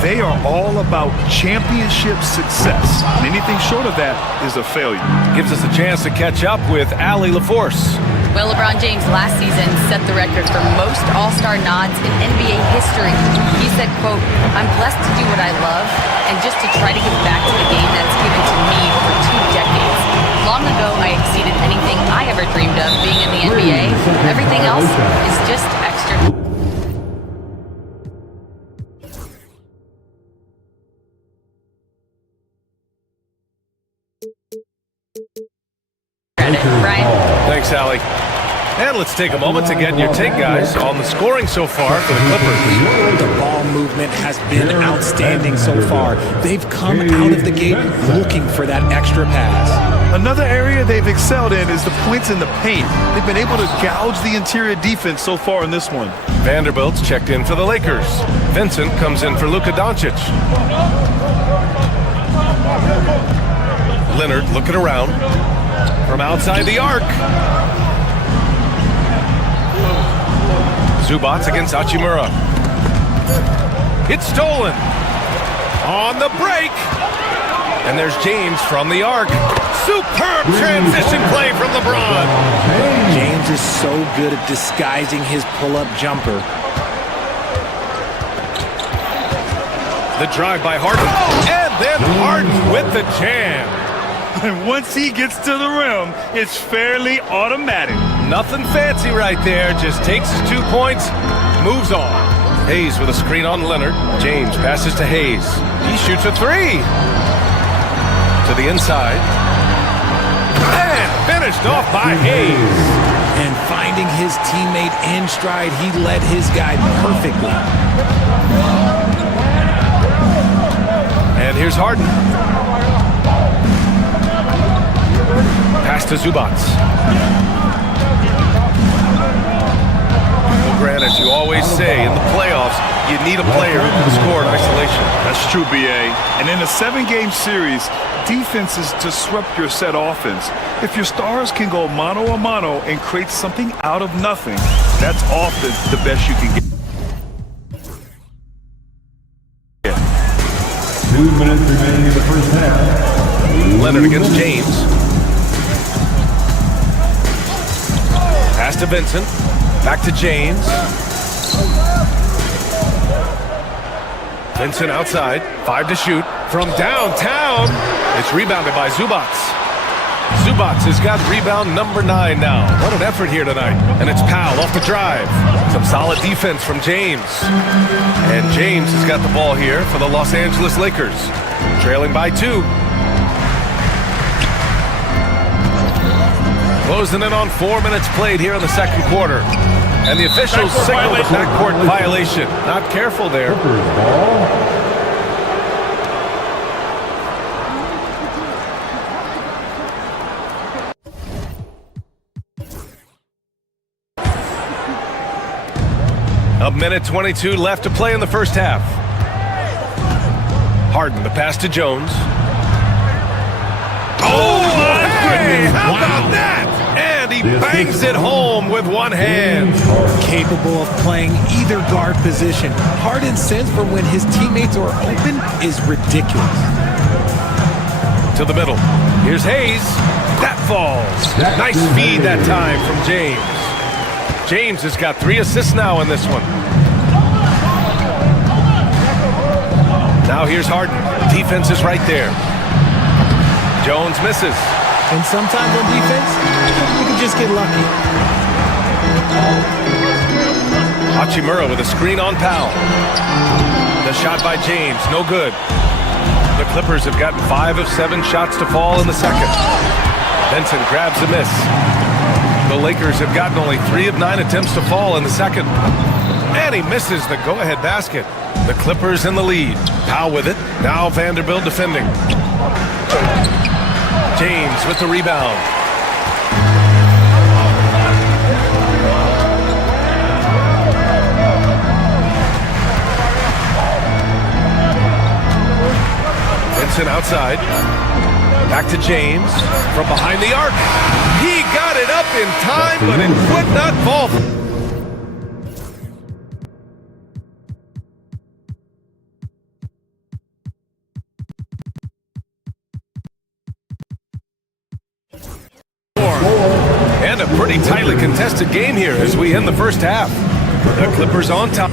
They are all about championship success. And anything short of that is a failure. Gives us a chance to catch up with Allie LaForce. Well, LeBron James last season set the record for most All-Star nods in NBA history. He said, quote, "I'm blessed to do what I love and just to try to give back to the game that's given to me for 2 decades. Long ago, I exceeded anything I ever dreamed of being in the NBA. Everything else is just extra." Brian. Thanks, Allie. And let's take a moment to get your take, guys, on the scoring so far for the Clippers. The ball movement has been outstanding so far. They've come out of the gate looking for that extra pass. Another area they've excelled in is the points in the paint. They've been able to gouge the interior defense so far in this one. Vanderbilt's checked in for the Lakers. Vincent comes in for Luka Doncic. Leonard looking around from outside the arc. Zubac against Hachimura. It's stolen. On the break. And there's James from the arc. Superb transition play from LeBron. James is so good at disguising his pull-up jumper. The drive by Harden. And then Harden with the jam. And once he gets to the rim, it's fairly automatic. Nothing fancy right there. Just takes his 2 points, moves on. Hayes with a screen on Leonard. James passes to Hayes. He shoots a three. To the inside. And finished off by Hayes. And finding his teammate in stride, he led his guy perfectly. And here's Harden. Pass to Zubac. Well, Grant, as you always say, in the playoffs, you need a player who can score in isolation. That's true, B.A. And in a 7-game series, defense is disrupt your set offense. If your stars can go mano-a-mano and create something out of nothing, that's often the best you can get. 2 minutes remaining in the first half. Leonard against James. Pass to Vincent. Back to James. Vincent outside. 5 to shoot. From downtown. It's rebounded by Zubac. Zubac has got rebound number 9 now. What an effort here tonight. And it's Powell off the drive. Some solid defense from James. And James has got the ball here for the Los Angeles Lakers. Trailing by 2. Closing in on 4 minutes played here in the second quarter. And the officials signal the backcourt violation. Not careful there. A minute 22 left to play in the first half. Harden, the pass to Jones. Oh, hey, how about that? And he bangs it home with one hand. Capable of playing either guard position. Harden's sense for when his teammates are open is ridiculous. To the middle. Here's Hayes. That falls. Nice feed that time from James. James has got 3 assists now in this one. Now here's Harden. Defense is right there. Jones misses. And sometimes on defense, you can just get lucky. Hachimura with a screen on Powell. The shot by James, no good. The Clippers have gotten 5 of 7 shots to fall in the second. Benson grabs a miss. The Lakers have gotten only 3 of 9 attempts to fall in the second. And he misses the go-ahead basket. The Clippers in the lead. Powell with it. Now Vanderbilt defending. James with the rebound. Vincent outside. Back to James. From behind the arc. He got it up in time, but it would not fall. And a pretty tightly contested game here as we end the first half. The Clippers on top.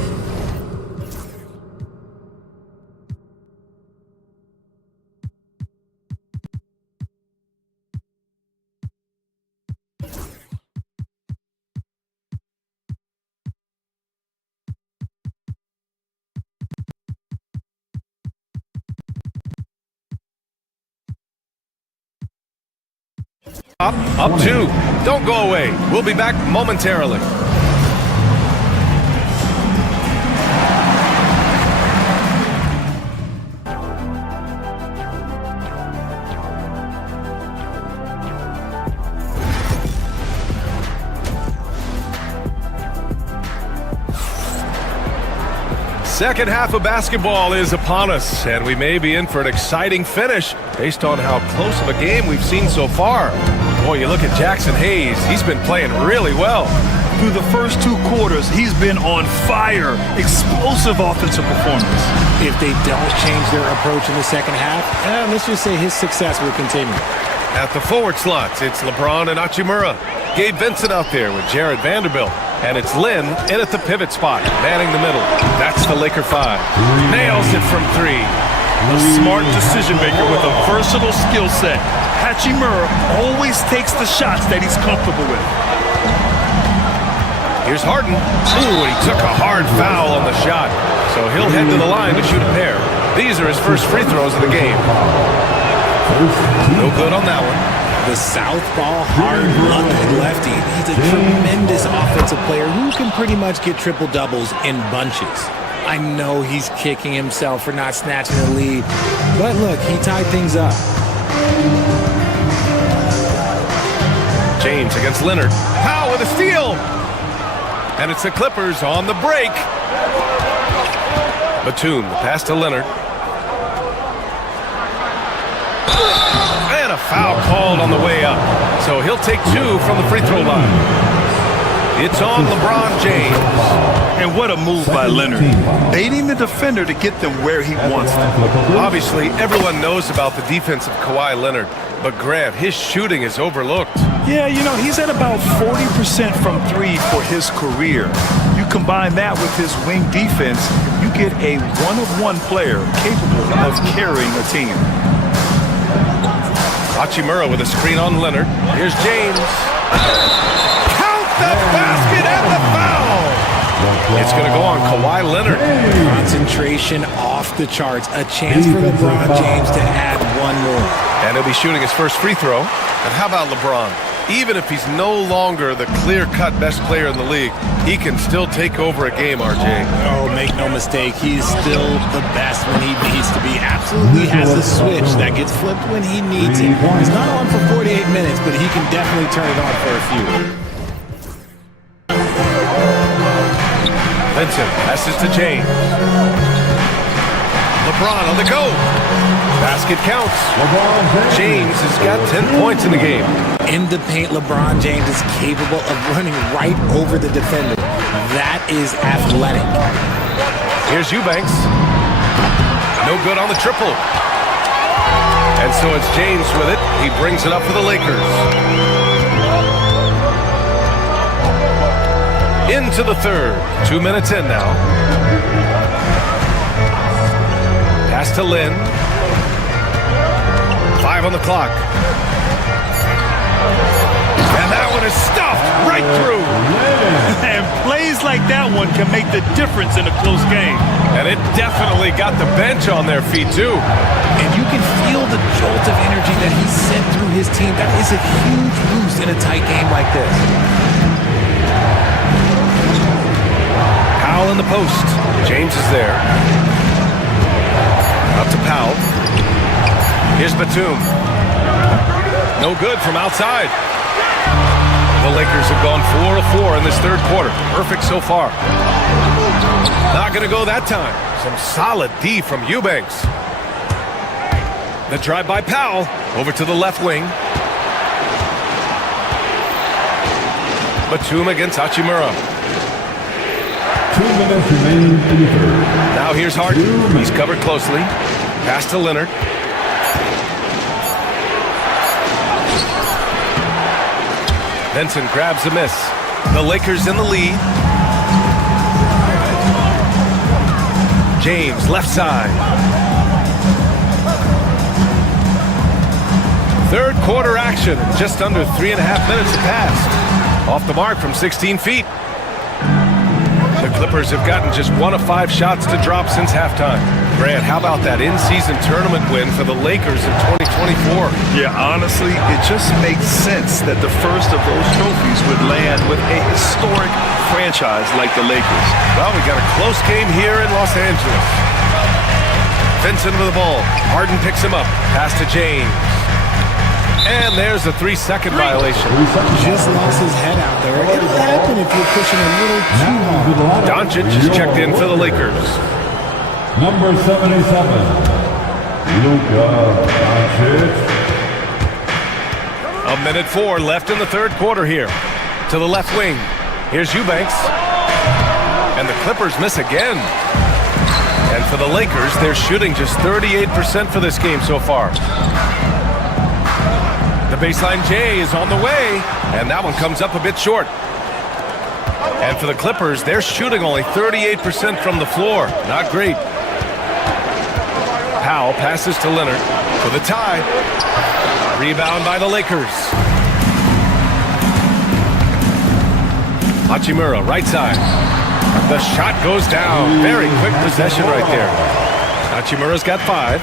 Up 2. Don't go away. We'll be back momentarily. Second half of basketball is upon us, and we may be in for an exciting finish based on how close of a game we've seen so far. Boy, you look at Jackson Hayes, he's been playing really well. Through the first 2 quarters, he's been on fire. Explosive offensive performance. If they don't change their approach in the second half, let's just say his success will continue. At the forward slots, it's LeBron and Hachimura. Gabe Vincent out there with Jared Vanderbilt. And it's Lynn in at the pivot spot, manning the middle. That's the Laker 5. Nails it from 3. A smart decision maker with a versatile skill set. Hachimura always takes the shots that he's comfortable with. Here's Harden. Ooh, and he took a hard foul on the shot. So he'll head to the line to shoot a pair. These are his first free throws of the game. No good on that one. The southpaw, hard-lucked lefty. He's a tremendous offensive player who can pretty much get triple-doubles in bunches. I know he's kicking himself for not snatching the lead, but look, he tied things up. James against Leonard. Powell with a steal. And it's the Clippers on the break. Batum, the pass to Leonard. And a foul called on the way up. So he'll take 2 from the free throw line. It's on LeBron James. And what a move by Leonard. Baiting the defender to get them where he wants them. Obviously, everyone knows about the defense of Kawhi Leonard. But Grant, his shooting is overlooked. Yeah, you know, he's at about 40% from 3 for his career. You combine that with his wing defense, you get a one-of-one player capable of carrying a team. Hachimura with a screen on Leonard. Here's James. Count the basket and the foul! It's going to go on Kawhi Leonard. Concentration off the charts. A chance for LeBron James to add one more. And he'll be shooting his first free throw. And how about LeBron? Even if he's no longer the clear-cut best player in the league, he can still take over a game, RJ. Oh, make no mistake, he's still the best when he needs to be. Absolutely has a switch that gets flipped when he needs it. He's not on for 48 minutes, but he can definitely turn it on for a few. Vincent passes to James. LeBron on the go. Basket counts. James has got 10 points in the game. In the paint, LeBron James is capable of running right over the defender. That is athletic. Here's Eubanks. No good on the triple. And so it's James with it. He brings it up for the Lakers. Into the third. 2 minutes in now. Pass to Lynn. 5 on the clock. And that one is stuffed right through. And plays like that one can make the difference in a close game. And it definitely got the bench on their feet, too. And you can feel the jolt of energy that he sent through his team. That is a huge boost in a tight game like this. Powell in the post. James is there. Up to Powell. Here's Batum. No good from outside. The Lakers have gone 4 of 4 in this third quarter. Perfect so far. Not going to go that time. Some solid D from Eubanks. The drive by Powell. Over to the left wing. Batum against Hachimura. 2 minutes remaining in the third. Now here's Harden. He's covered closely. Pass to Leonard. Vincent grabs the miss. The Lakers in the lead. James, left side. Third quarter action. Just under 3.5 minutes have passed. Off the mark from 16 feet. The Clippers have gotten just 1 of 5 shots to drop since halftime. Grant, how about that in-season tournament win for the Lakers in 2024? Yeah, honestly, it just makes sense that the first of those trophies would land with a historic franchise like the Lakers. Well, we got a close game here in Los Angeles. Vincent with the ball. Harden picks him up. Pass to James. And there's a 3-second violation. Just lost his head out there. It'll happen if you're pushing a little too hard. Doncic is checked in for the Lakers. Number 77, Luka Doncic. 1:04 left in the third quarter here. To the left wing. Here's Eubanks. And the Clippers miss again. And for the Lakers, they're shooting just 38% for this game so far. The baseline J is on the way. And that one comes up a bit short. And for the Clippers, they're shooting only 38% from the floor. Not great. Powell passes to Leonard for the tie. Rebound by the Lakers. Hachimura, right side. The shot goes down. Very quick possession right there. Hachimura's got 5.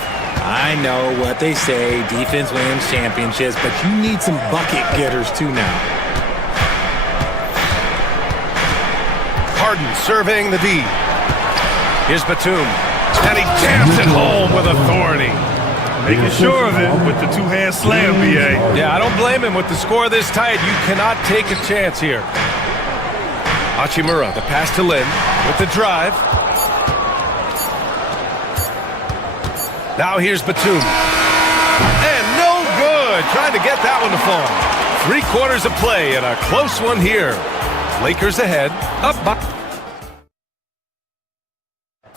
I know what they say, defense wins championships, but you need some bucket getters too now. Harden serving the D. Here's Batum. And he jams it home with authority. Making sure of it with the two-hand slam, B.A. Yeah, I don't blame him. With the score this tight, you cannot take a chance here. Hachimura, the pass to Lin with the drive. Now here's Batum. And no good. Trying to get that one to fall. 3 quarters of play and a close one here. Lakers ahead. Up.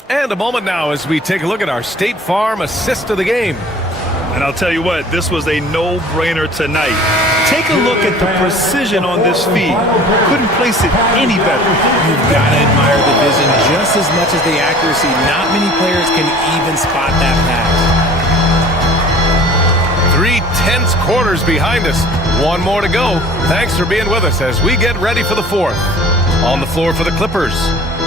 And a moment now as we take a look at our State Farm assist of the game. And I'll tell you what, this was a no-brainer tonight. Take a look at the precision on this feed. Couldn't place it any better. You've got to admire the vision just as much as the accuracy. Not many players can even spot that pass. 3 tense quarters behind us. 1 more to go. Thanks for being with us as we get ready for the 4th. On the floor for the Clippers,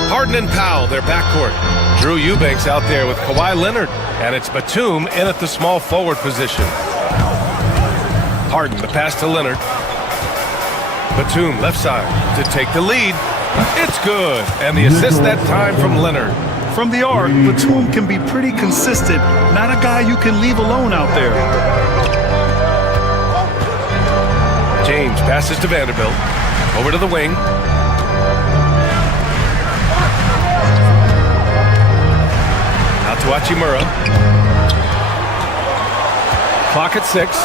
Harden and Powell, their backcourt. Drew Eubanks out there with Kawhi Leonard. And it's Batum in at the small forward position. Harden, the pass to Leonard. Batum, left side, to take the lead. It's good. And the assist that time from Leonard. From the arc, Batum can be pretty consistent. Not a guy you can leave alone out there. James passes to Vanderbilt. Over to the wing. Out to Hachimura. Clock at 6.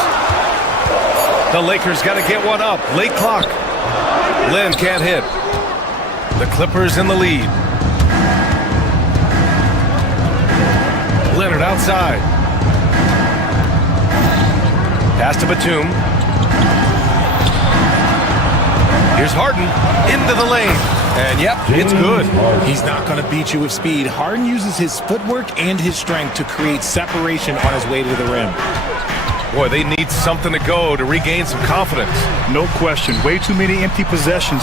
The Lakers got to get one up. Late clock. Lin can't hit. The Clippers in the lead. Leonard outside. Pass to Batum. Here's Harden into the lane. And yep, it's good. He's not going to beat you with speed. Harden uses his footwork and his strength to create separation on his way to the rim. Boy, they need something to go to regain some confidence. No question. Way too many empty possessions.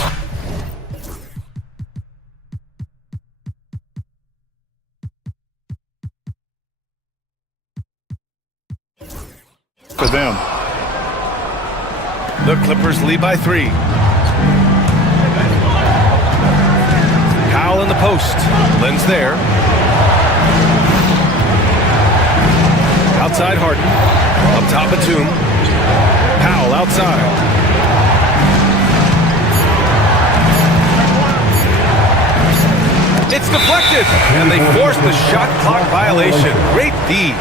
For them. The Clippers lead by 3. Powell in the post. Lin's there. Outside Harden. Up top Batum. Powell outside. It's deflected. And they force the shot clock violation. Great D.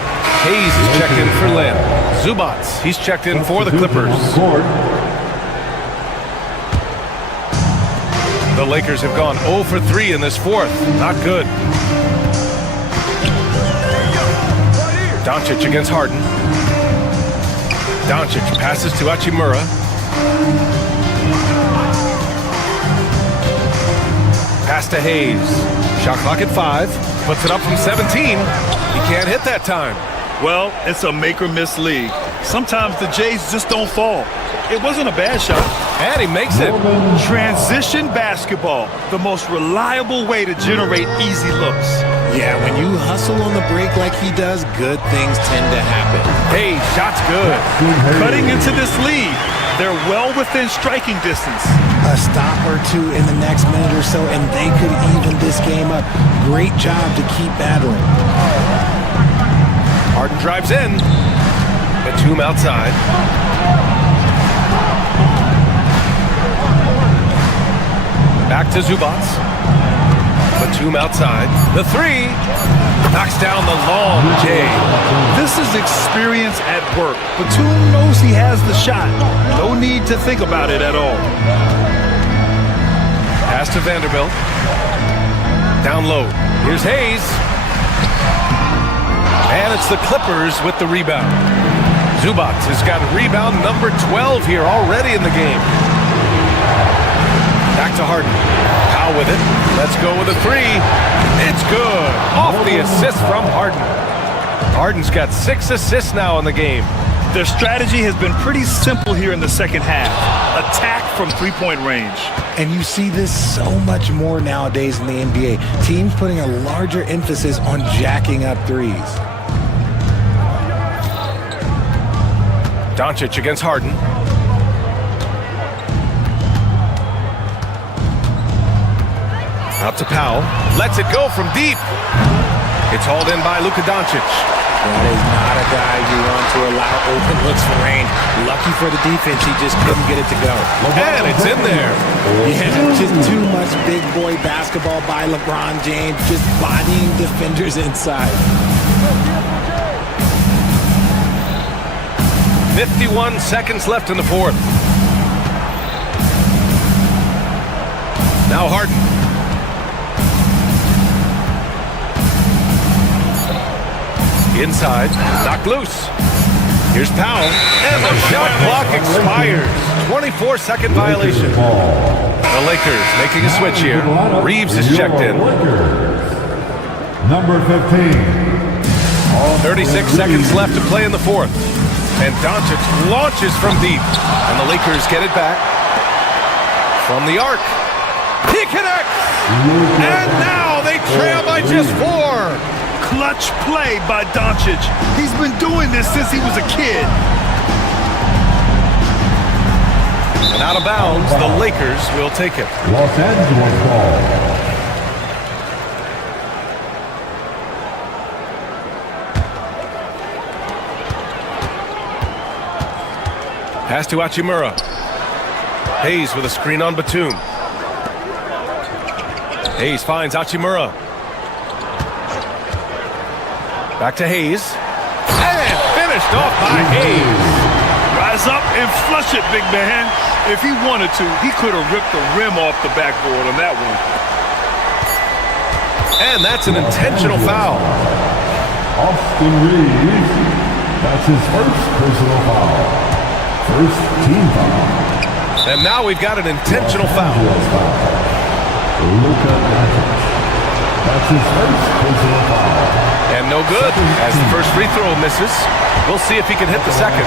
Hayes is checked in for Lin. Zubats, he's checked in for the Clippers. The Lakers have gone 0 for 3 in this 4th. Not good. Doncic against Harden. Doncic passes to Hachimura. Pass to Hayes. Shot clock at 5. Puts it up from 17. He can't hit that time. Well, it's a make-or-miss league. Sometimes the Jays just don't fall. It wasn't a bad shot. And he makes it. Transition basketball, the most reliable way to generate easy looks. Yeah, when you hustle on the break like he does, good things tend to happen. Hey, shot's good. Cutting into this lead, they're well within striking distance. A stop or two in the next minute or so, and they could even this game up. Great job to keep battling. Harden drives in. Batum outside. Back to Zubats. Batum outside. The 3. Knocks down the long J. This is experience at work. Batum knows he has the shot. No need to think about it at all. Pass to Vanderbilt. Down low. Here's Hayes. And it's the Clippers with the rebound. Zubats has got rebound number 12 here already in the game. Back to Harden. with it. Let's go with a three. It's good. Off the assist from Harden. Harden's got 6 assists now in the game. Their strategy has been pretty simple here in the second half. Attack from three-point range. And you see this so much more nowadays in the NBA. Teams putting a larger emphasis on jacking up threes. Doncic against Harden. Out to Powell. Lets it go from deep. It's hauled in by Luka Doncic. That is not a guy you want to allow open looks for range. Lucky for the defense, he just couldn't get it to go. And it's in there. Yeah, just too much big boy basketball by LeBron James, just bodying defenders inside. 51 seconds left in the fourth. Now Harden. Inside, knocked loose. Here's Powell, and the shot clock expires. 24-second violation. The Lakers making a switch here. Reeves is checked in. Number 15. 36 seconds left to play in the fourth. And Doncic launches from deep. And the Lakers get it back. From the arc. He connects! And now they trail by just 4. Clutch play by Doncic. He's been doing this since he was a kid. And out of bounds, the Lakers will take it. Los Angeles ball. Pass to Hachimura. Hayes with a screen on Batum. Hayes finds Hachimura. Back to Hayes. And finished off by Hayes. Rise up and flush it, big man. If he wanted to, he could have ripped the rim off the backboard on that one. And that's an intentional foul. Austin Reeves. That's his first personal foul. First team foul. And now we've got an intentional foul. Luka Doncic. That's his first personal foul. And no good, as the first free throw misses. We'll see if he can hit the second.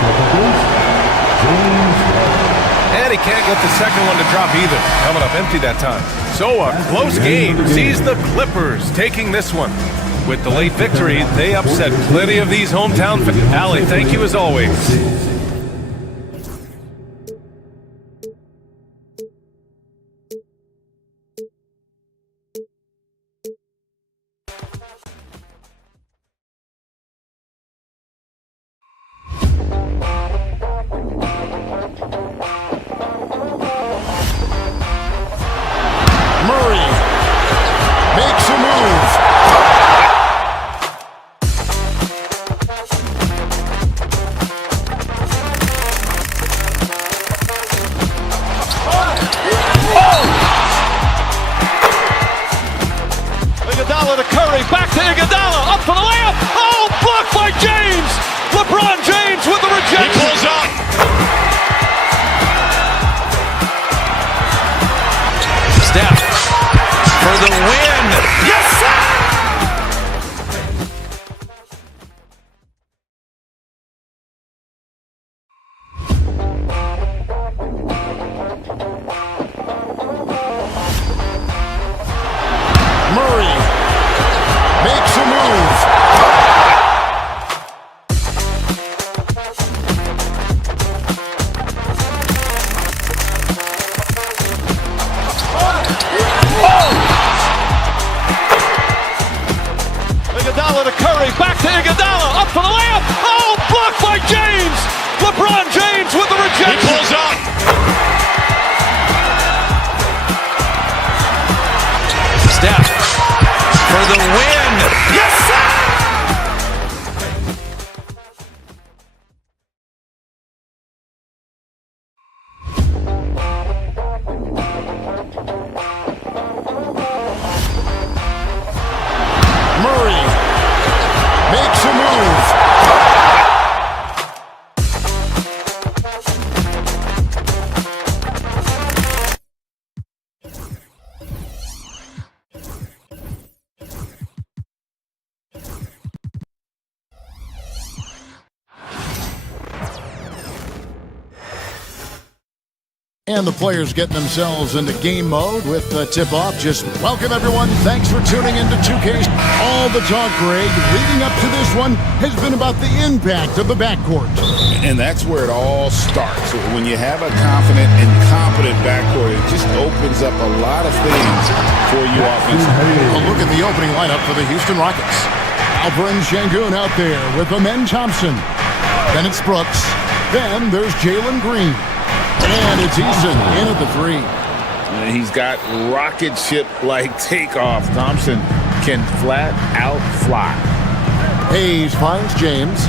And he can't get the second one to drop either. Coming up empty that time. So a close game sees the Clippers taking this one. With the late victory, they upset plenty of these hometown fans. Allie, thank you as always. Iguodala to Curry, back to Iguodala, up for the layup. Oh, blocked by James. LeBron James with the rejection. He pulls up. Steph for the win. Yes, sir! Iguodala to Curry, back to Iguodala, up for the layup. Oh, blocked by James. LeBron James with the rejection. He pulls up. Steph for the win. Yes, sir! And the players getting themselves into game mode with the tip-off. Just welcome, everyone. Thanks for tuning into 2K. All the talk, Greg, leading up to this one has been about the impact of the backcourt. And that's where it all starts. When you have a confident and competent backcourt, it just opens up a lot of things for you offensively. A look at the opening lineup for the Houston Rockets. Alperen Sengun out there with Amen Thompson. Then it's Brooks. Then there's Jalen Green. And it's Eason in at the 3. And he's got rocket ship-like takeoff. Thompson can flat out fly. Hayes finds James.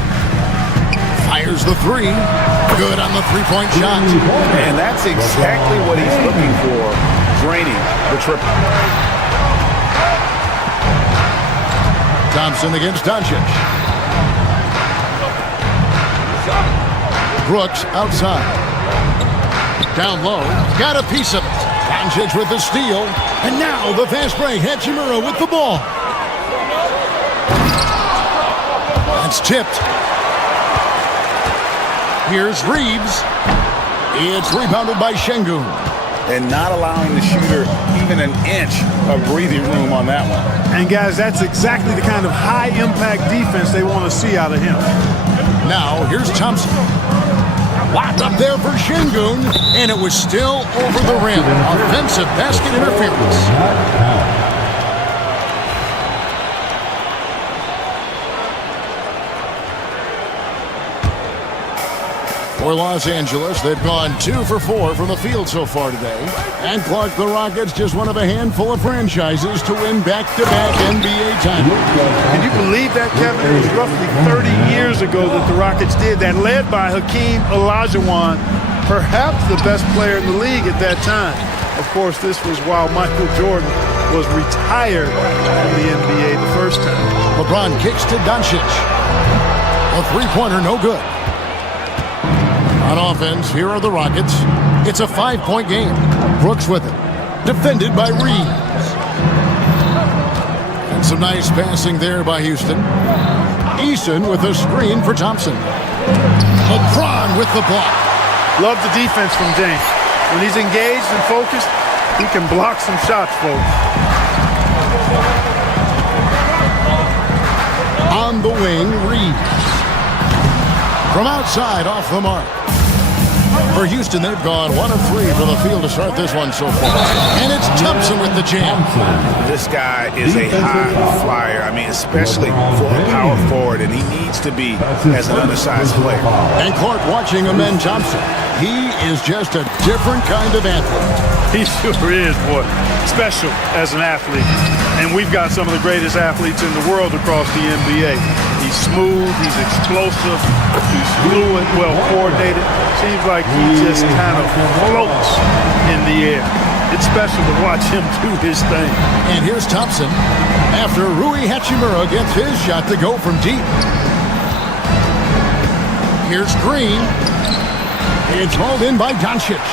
Fires the 3. Good on the three-point shot. And that's exactly what he's looking for, draining the triple. Thompson against Doncic. Brooks outside. Down low, got a piece of it. Doncic with the steal. And now the fast break. Hachimura with the ball. It's tipped. Here's Reeves. It's rebounded by Sengun. And not allowing the shooter even an inch of breathing room on that one. And guys, that's exactly the kind of high-impact defense they want to see out of him. Now, here's Thompson. Locked up there for Sengun, and it was still over the rim. Offensive basket interference. For Los Angeles, they've gone 2 for 4 from the field so far today. And Clark, the Rockets, just one of a handful of franchises to win back-to-back NBA titles. Can you believe that, Kevin? It was roughly 30 years ago that the Rockets did that, led by Hakeem Olajuwon, perhaps the best player in the league at that time. Of course, this was while Michael Jordan was retired from the NBA the first time. LeBron kicks to Doncic. A three-pointer, no good. On offense, here are the Rockets. It's a 5-point game. Brooks with it. Defended by Reeves. And some nice passing there by Houston. Eason with a screen for Thompson. LeBron with the block. Love the defense from James. When he's engaged and focused, he can block some shots, folks. On the wing, Reeves. From outside, off the mark. For Houston, they've gone 1 of 3 from the field to start this one so far. And it's Thompson with the jam. This guy is a high flyer. I mean, especially for a power forward, and he needs to be as an undersized player. And Clark watching Amen Thompson. He is just a different kind of athlete. He sure is, boy. Special as an athlete. And we've got some of the greatest athletes in the world across the NBA. He's smooth, he's explosive, he's fluid, well coordinated. Seems like he just kind of floats in the air. It's special to watch him do his thing. And here's Thompson after Rui Hachimura gets his shot to go from deep. Here's Green. It's hauled in by Doncic.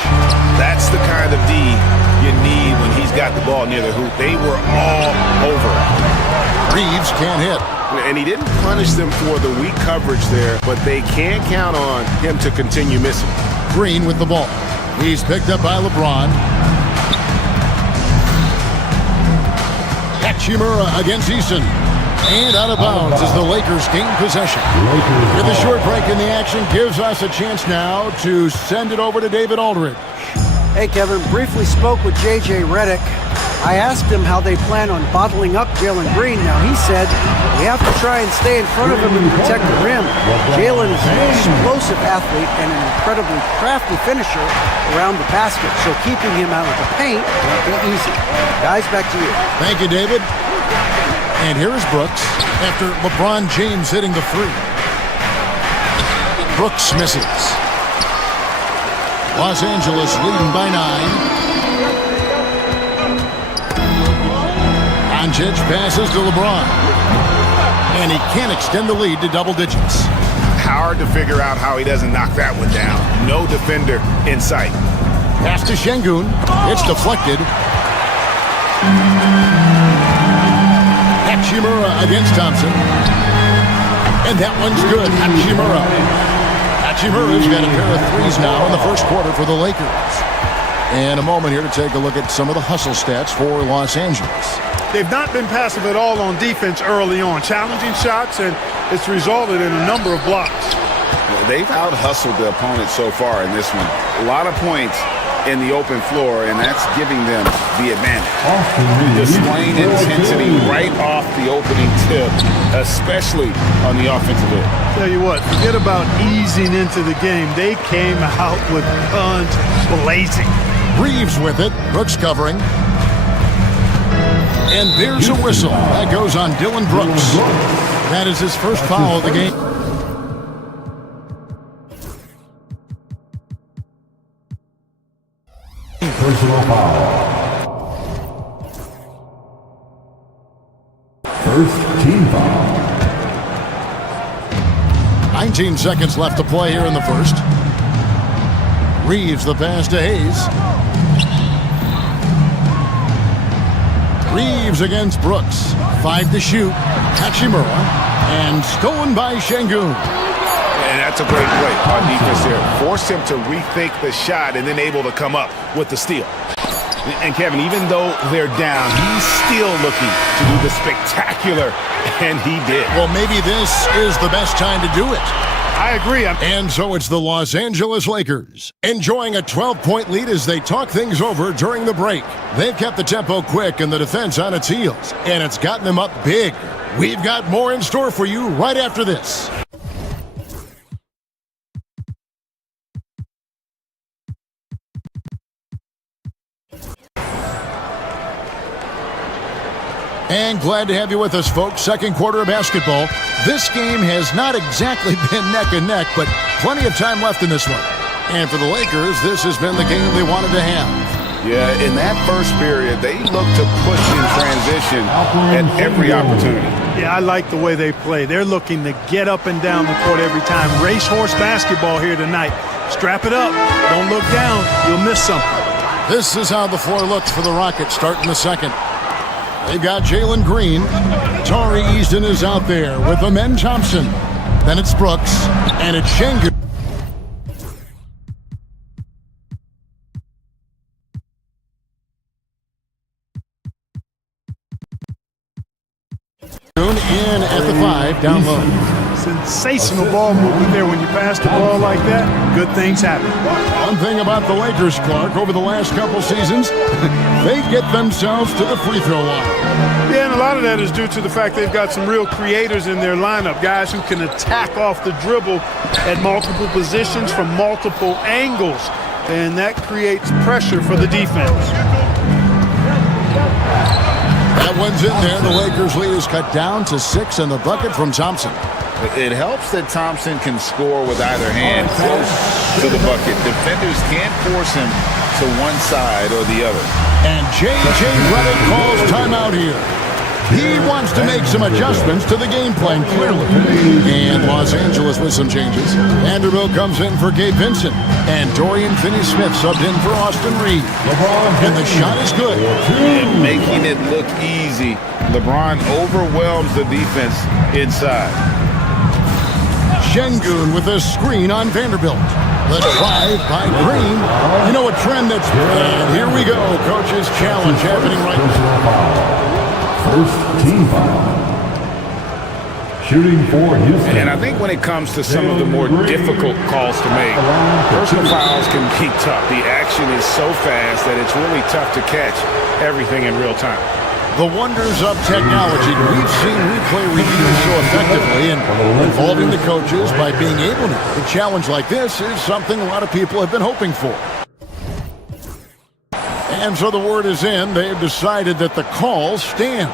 That's the kind of D you need when he's got the ball near the hoop. They were all over it. Reeves can't hit. And he didn't punish them for the weak coverage there, but they can't count on him to continue missing. Green with the ball. He's picked up by LeBron. Hachimura against Eason. And out of bounds as the Lakers gain possession. With a short break in the action, gives us a chance now to send it over to David Aldridge. Hey, Kevin, briefly spoke with J.J. Redick. I asked him how they plan on bottling up Jalen Green. Now, he said, we have to try and stay in front of him and protect the rim. Jalen is an explosive athlete and an incredibly crafty finisher around the basket, so keeping him out of the paint won't be easy. Guys, back to you. Thank you, David. And here is Brooks after LeBron James hitting the 3. Brooks misses. Los Angeles leading by 9. Doncic passes to LeBron. And he can't extend the lead to double digits. Hard to figure out how he doesn't knock that one down. No defender in sight. Pass to Sengun. It's deflected. Hachimura against Thompson. And that one's good. Hachimura's got a pair of threes now in the first quarter for the Lakers. And a moment here to take a look at some of the hustle stats for Los Angeles. They've not been passive at all on defense early on. Challenging shots, and it's resulted in a number of blocks. They've out-hustled the opponent so far in this one. A lot of points in the open floor, and that's giving them the advantage. Displaying intensity right off the opening tip, especially on the offensive end. Tell you what, forget about easing into the game. They came out with guns blazing. Reeves with it. Brooks covering. And there's a whistle. That goes on Dylan Brooks. That is his first foul of the game. Personal foul. First team foul. 19 seconds left to play here in the first. Reeves the pass to Hayes. Reeves against Brooks. 5 to shoot. Hachimura. And stolen by Şengün. And that's a great play on defense there. Forced him to rethink the shot and then able to come up with the steal. And Kevin, even though they're down, he's still looking to do the spectacular, and he did. Well, maybe this is the best time to do it. I agree. And so it's the Los Angeles Lakers enjoying a 12-point lead as they talk things over during the break. They've kept the tempo quick and the defense on its heels, and it's gotten them up big. We've got more in store for you right after this. And glad to have you with us, folks. Second quarter of basketball. This game has not exactly been neck and neck, but plenty of time left in this one. And for the Lakers, this has been the game they wanted to have. Yeah, in that first period, they looked to push in transition at every opportunity. Yeah, I like the way they play. They're looking to get up and down the court every time. Racehorse basketball here tonight. Strap it up. Don't look down. You'll miss something. This is how the floor looks for the Rockets starting the second. They've got Jalen Green. Tari Easton is out there with Amen Thompson. Then it's Brooks, and it's Şengün. In at the 5, down low. Sensational ball movement there. When you pass the ball like that, good things happen. One thing about the Lakers, Clark, over the last couple seasons, they get themselves to the free throw line. Yeah, and a lot of that is due to the fact they've got some real creators in their lineup, guys who can attack off the dribble at multiple positions from multiple angles, and that creates pressure for the defense. That one's in there. The Lakers' lead is cut down to 6, and the bucket from Thompson. It helps that Thompson can score with either hand close to the bucket. Defenders can't force him to one side or the other. And J.J. Redick calls timeout here. He wants to make some adjustments to the game plan, clearly. And Los Angeles with some changes. Vanderbilt comes in for Gabe Vincent. And Dorian Finney-Smith subbed in for Austin Reed. And the shot is good. And making it look easy, LeBron overwhelms the defense inside. Şengün with a screen on Vanderbilt. The drive by Green. You know, a trend that's... And here we go. Coach's challenge happening right now. First team foul. Shooting for Houston. And I think when it comes to some of the more difficult calls to make, personal fouls can be tough. The action is so fast that it's really tough to catch everything in real time. The wonders of technology. We've seen replay reviews so effectively, and involving the coaches by being able to. A challenge like this is something a lot of people have been hoping for. And so the word is in. They've decided that the call stands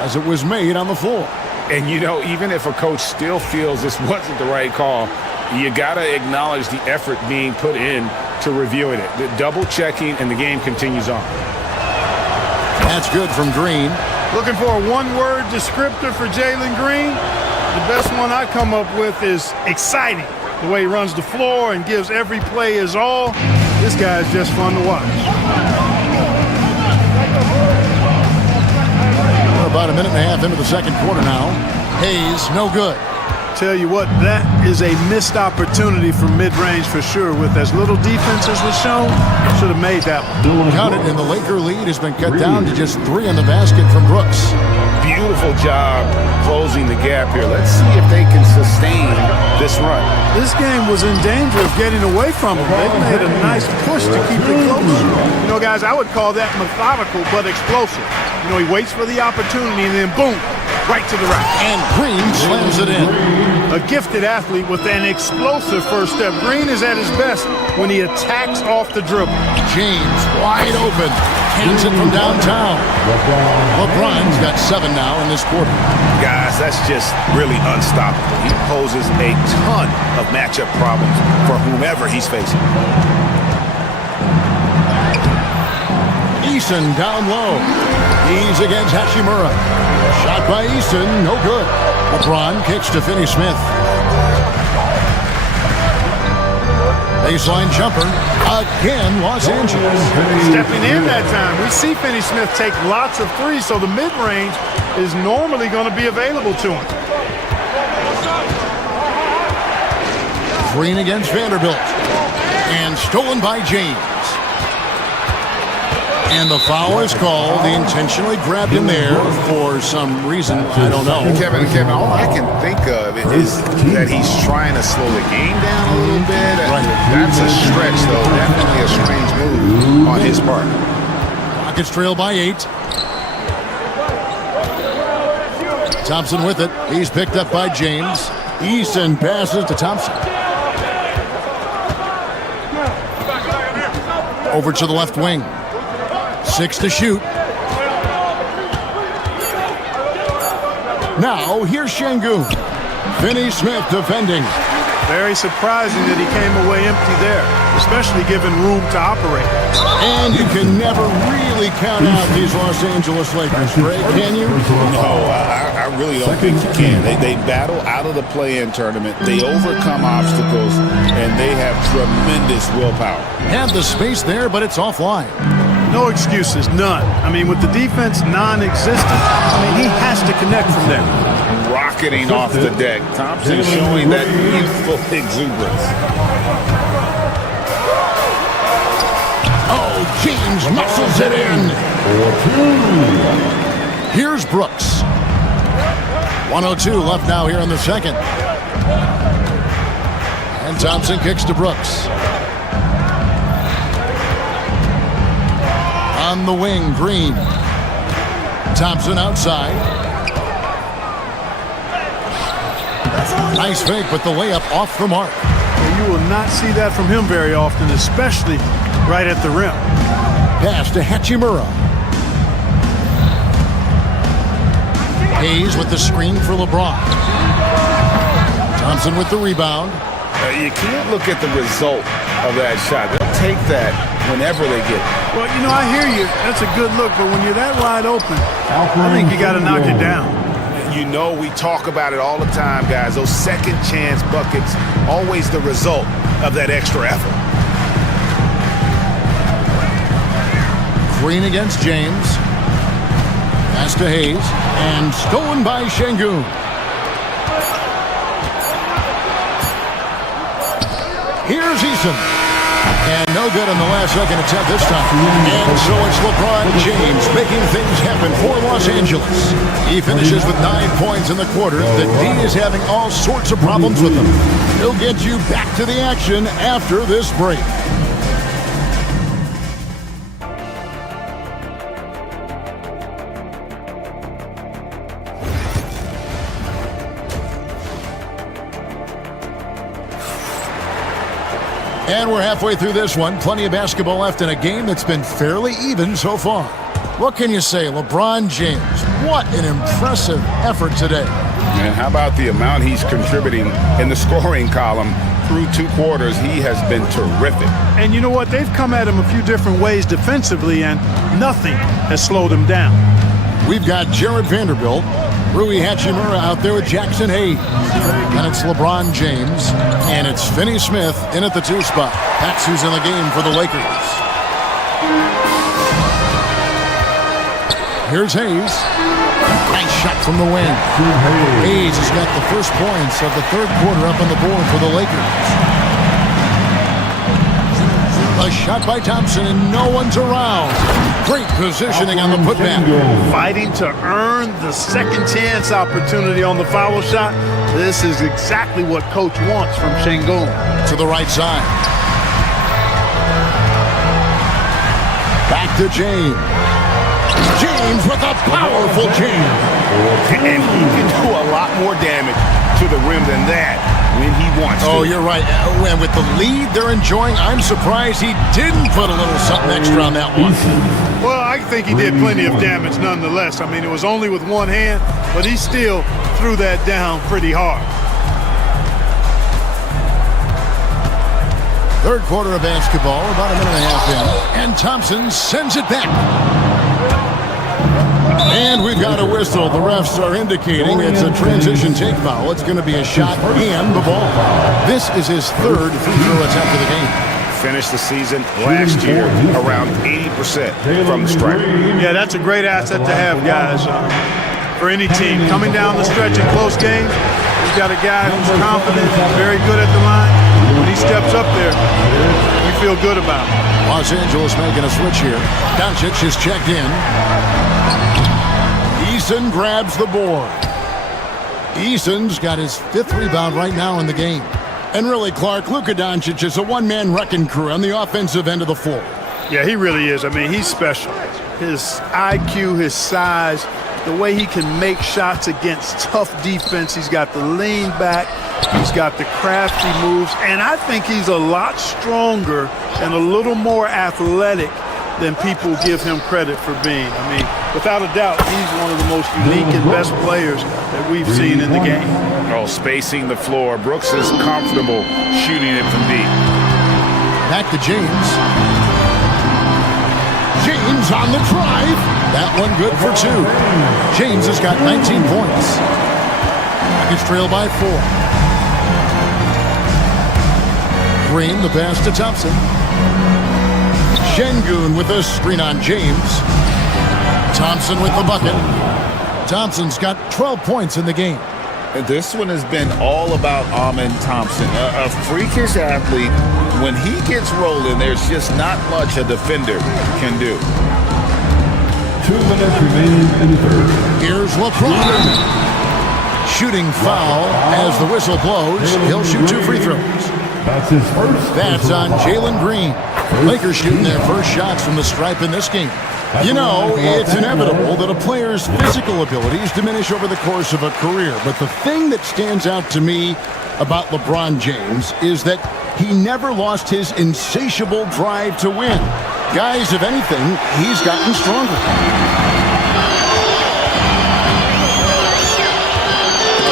as it was made on the floor. And, you know, even if a coach still feels this wasn't the right call, you got to acknowledge the effort being put in to reviewing it. The double checking, and the game continues on. That's good from Green. Looking for a one-word descriptor for Jalen Green? The best one I come up with is exciting. The way he runs the floor and gives every play his all. This guy is just fun to watch. We're about a minute and a half into the second quarter now. Hayes, no good. Tell you what, that is a missed opportunity from mid-range for sure. With as little defense as was shown, should have made that one. Count it, and the Laker lead has been cut down to just 3 in the basket from Brooks. Beautiful job closing the gap here. Let's see if they can sustain this run. This game was in danger of getting away from them. They made a nice push to keep it close. You know, guys, I would call that methodical but explosive. You know, he waits for the opportunity and then boom, right to the right. And Green slams it in. A gifted athlete with an explosive first step. Green is at his best when he attacks off the dribble. James wide open. Hands it from downtown. LeBron's got 7 now in this quarter. Guys, that's just really unstoppable. He poses a ton of matchup problems for whomever he's facing. Eason down low. He's against Hachimura. Shot by Eason, no good. LeBron kicks to Finney-Smith. Baseline jumper. Again, Los Angeles. Stepping in that time. We see Finney-Smith take lots of threes, so the mid-range is normally going to be available to him. Green against Vanderbilt. And stolen by James. And the foul is called. He intentionally grabbed him there for some reason. I don't know. Kevin, all I can think of is that he's trying to slow the game down a little bit. That's a stretch, though. Definitely a strange move on his part. Rockets trail by 8. Thompson with it. He's picked up by James. Eason passes to Thompson. Over to the left wing. 6 to shoot. Now, here's Şengün. Finney-Smith defending. Very surprising that he came away empty there, especially given room to operate. And you can never really count out these Los Angeles Lakers, Ray, can you? No, I really don't think you can. They battle out of the play-in tournament. They overcome obstacles, and they have tremendous willpower. Had the space there, but it's offline. No excuses, none. I mean, with the defense non-existent, he has to connect from there. Rocketing off the deck. Thompson showing that youthful exuberance. Oh, James muscles it in. Here's Brooks. 1:02 left now here in the second. And Thompson kicks to Brooks. On the wing, Green. Thompson outside. Nice fake, but the layup off the mark. You will not see that from him very often, especially right at the rim. Pass to Hachimura. Hayes with the screen for LeBron. Thompson with the rebound. You can't look at the result of that shot. They'll take that whenever they get it. Well, you know, I hear you. That's a good look, but when you're that wide open, I think you got to knock it down. You know, we talk about it all the time, guys. Those second chance buckets, always the result of that extra effort. Green against James. Pass to Hayes. And stolen by Şengün. Here's Eason. And no good on the last second attempt this time. And so it's LeBron James making things happen for Los Angeles. He finishes with 9 points in the quarter. The D is having all sorts of problems with him. He'll get you back to the action after this break. And we're halfway through this one. Plenty of basketball left in a game that's been fairly even so far. What can you say? LeBron James, what an impressive effort today. And how about the amount he's contributing in the scoring column through 2 quarters? He has been terrific. And you know what? They've come at him a few different ways defensively, and nothing has slowed him down. We've got Jared Vanderbilt, Rui Hachimura out there with Jackson Hayes. And it's LeBron James, and it's Finney-Smith in at the 2 spot. That's who's in the game for the Lakers. Here's Hayes. Nice shot from the wing. Hayes has got the first points of the third quarter up on the board for the Lakers. A shot by Thompson, and no one's around. Great positioning on the putback. Fighting to earn the second chance opportunity on the foul shot. This is exactly what Coach wants from Şengün. To the right side. Back to James. James with a powerful jam. And he can do a lot more damage to the rim than that when he wants to. Oh, you're right. And with the lead they're enjoying, I'm surprised he didn't put a little something extra on that one. Well, I think he did plenty of damage nonetheless. I mean, it was only with one hand, but he still threw that down pretty hard. Third quarter of basketball, about a minute and a half in, and Thompson sends it back. And we've got a whistle. The refs are indicating it's a transition take foul. It's going to be a shot and the ball. This is his third free throw attempt of the game. Finished the season last year around 80% from the stripe. Yeah, that's a great asset to have, guys, for any team. Coming down the stretch in close games, you've got a guy who's confident, very good at the line. When he steps up there, you feel good about him. Los Angeles making a switch here. Doncic is checked in. Eason grabs the board. Eason's got his fifth rebound right now in the game. And really, Clark, Luka Doncic is a one-man wrecking crew on the offensive end of the floor. Yeah, he really is. I mean, he's special. His IQ, his size, the way he can make shots against tough defense. He's got the lean back. He's got the crafty moves. And I think he's a lot stronger and a little more athletic than people give him credit for being. I mean, without a doubt, he's one of the most unique and best players that we've seen in the game. Oh, spacing the floor. Brooks is comfortable shooting it from deep. Back to James. James on the drive. That one good for two. James has got 19 points. Rockets trail by 4. Green, the pass to Thompson. Şengün with a screen on James. Thompson with the bucket. Thompson's got 12 points in the game. This one has been all about Amen Thompson, a freakish athlete. When he gets rolling, there's just not much a defender can do. 2 minutes remaining in the third. Here's LeBron. Shooting foul as the whistle blows. He'll shoot 2 free throws. That's his first. That's on Jalen Green. Lakers shooting their first shots from the stripe in this game. You know, it's inevitable that a player's physical abilities diminish over the course of a career. But the thing that stands out to me about LeBron James is that he never lost his insatiable drive to win. Guys, if anything, he's gotten stronger.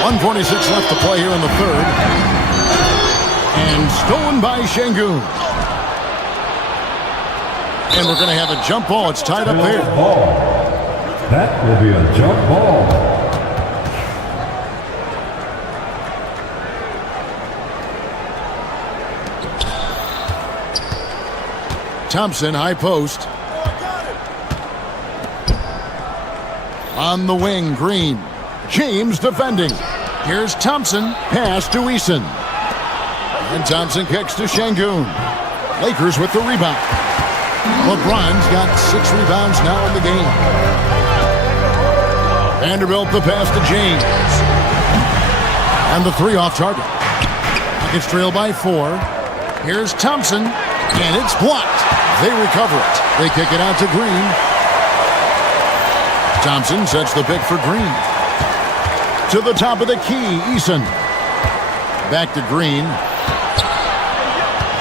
1:46 left to play here in the third. And stolen by Şengün. And we're going to have a jump ball. It's tied up there. That will be a jump ball. Thompson, high post. On the wing, Green. James defending. Here's Thompson. Pass to Eason. And Thompson kicks to Şengün. Lakers with the rebound. LeBron's got 6 rebounds now in the game. Vanderbilt the pass to James. And the 3 off target. Rockets trail by 4. Here's Thompson. And it's blocked. They recover it. They kick it out to Green. Thompson sets the pick for Green. To the top of the key, Eason. Back to Green.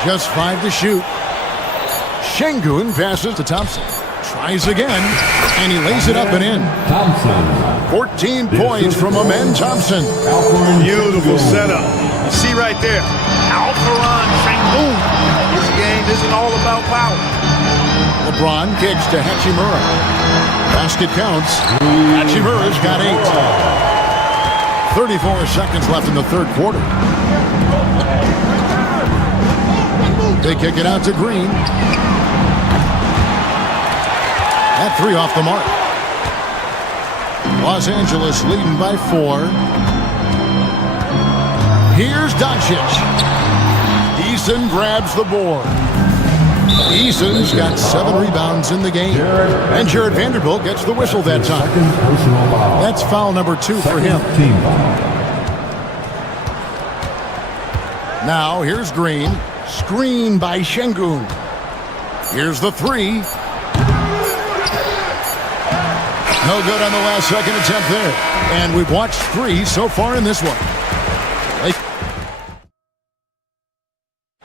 Just 5 to shoot. Şengün passes to Thompson. Tries again, and he lays it up and in. Thompson. 14 points from Amen Thompson. Beautiful setup. You see right there, Alperon Şengün. This game isn't all about power. LeBron kicks to Hachimura. Basket counts. Hachimura's got 8. 34 seconds left in the third quarter. They kick it out to Green. That 3 off the mark. Los Angeles leading by 4. Here's Doncic. Eason grabs the board. Eason's got 7 rebounds in the game. And Jared Vanderbilt gets the whistle that time. That's foul number 2 for him. Now here's Green. Screen by Şengün. Here's the 3. No good on the last second attempt there. And we've watched 3 so far in this one.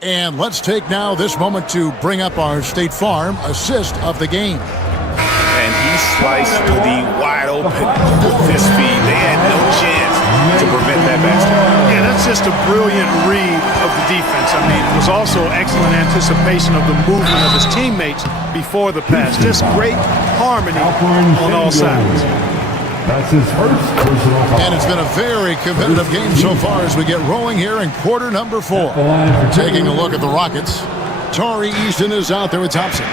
And let's take now this moment to bring up our State Farm assist of the game. And he sliced the wide open with his feet. They had no chance to prevent that basket. Yeah, that's just a brilliant read of the defense. I mean, it was also excellent anticipation of the movement of his teammates before the pass. Just great harmony on all sides. That's his first personal foul. And it's been a very competitive game so far as we get rolling here in quarter number 4. Taking a look at the Rockets. Tari Easton is out there with Thompson.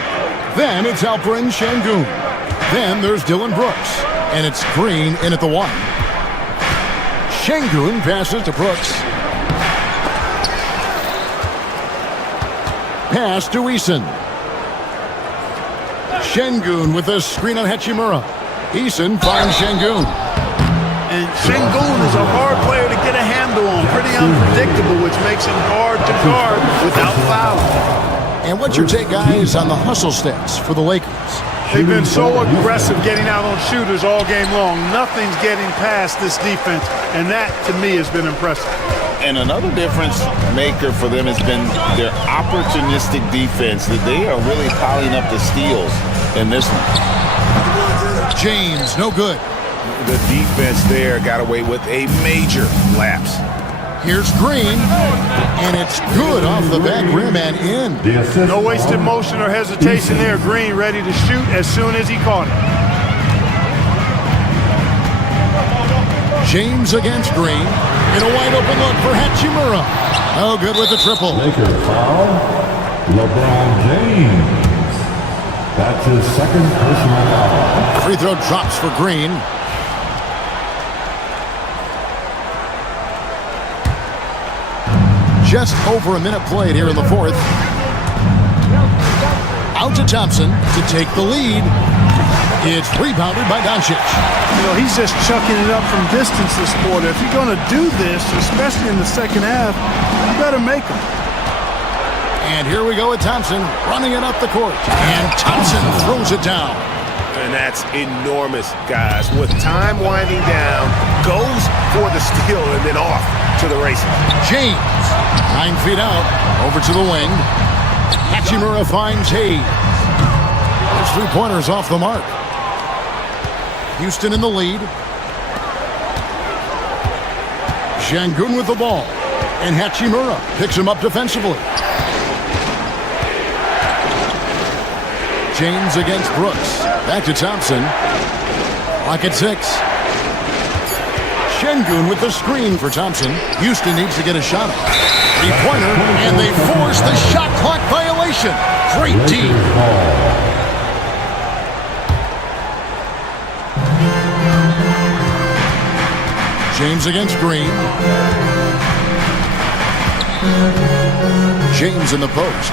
Then it's Alperen Şengün. Then there's Dylan Brooks. And it's Green in at the 1. Şengün passes to Brooks. Pass to Eason. Şengün with a screen on Hachimura. Eason finds Şengün. And Şengün is a hard player to get a handle on. Pretty unpredictable, which makes him hard to guard without fouling. And what's your take, guys, on the hustle stats for the Lakers? They've been so aggressive getting out on shooters all game long. Nothing's getting past this defense, and that, to me, has been impressive. And another difference maker for them has been their opportunistic defense, that they are really piling up the steals in this one. James, no good. The defense there got away with a major lapse. Here's Green, and it's good off the back rim and in. No wasted motion or hesitation there. Green ready to shoot as soon as he caught it. James against Green. In a wide open look for Hachimura. No good with the triple. Laker foul. LeBron James. That's his second personal foul. Free throw drops for Green. Just over a minute played here in the 4th. Out to Thompson to take the lead. It's rebounded by Doncic. You know, he's just chucking it up from distance this quarter. If you're going to do this, especially in the second half, you better make them. And here we go with Thompson running it up the court. And Thompson throws it down. And that's enormous, guys. With time winding down, goes for the steal and then off to the races. James, 9 feet out, over to the wing. Hachimura finds Hayes. His 3-pointers off the mark. Houston in the lead. Şengün with the ball. And Hachimura picks him up defensively. James against Brooks. Back to Thompson. Clock at 6. Şengün with the screen for Thompson. Houston needs to get a shot. 3-pointer, and they force the shot clock violation. Great team. James against Green. James in the post.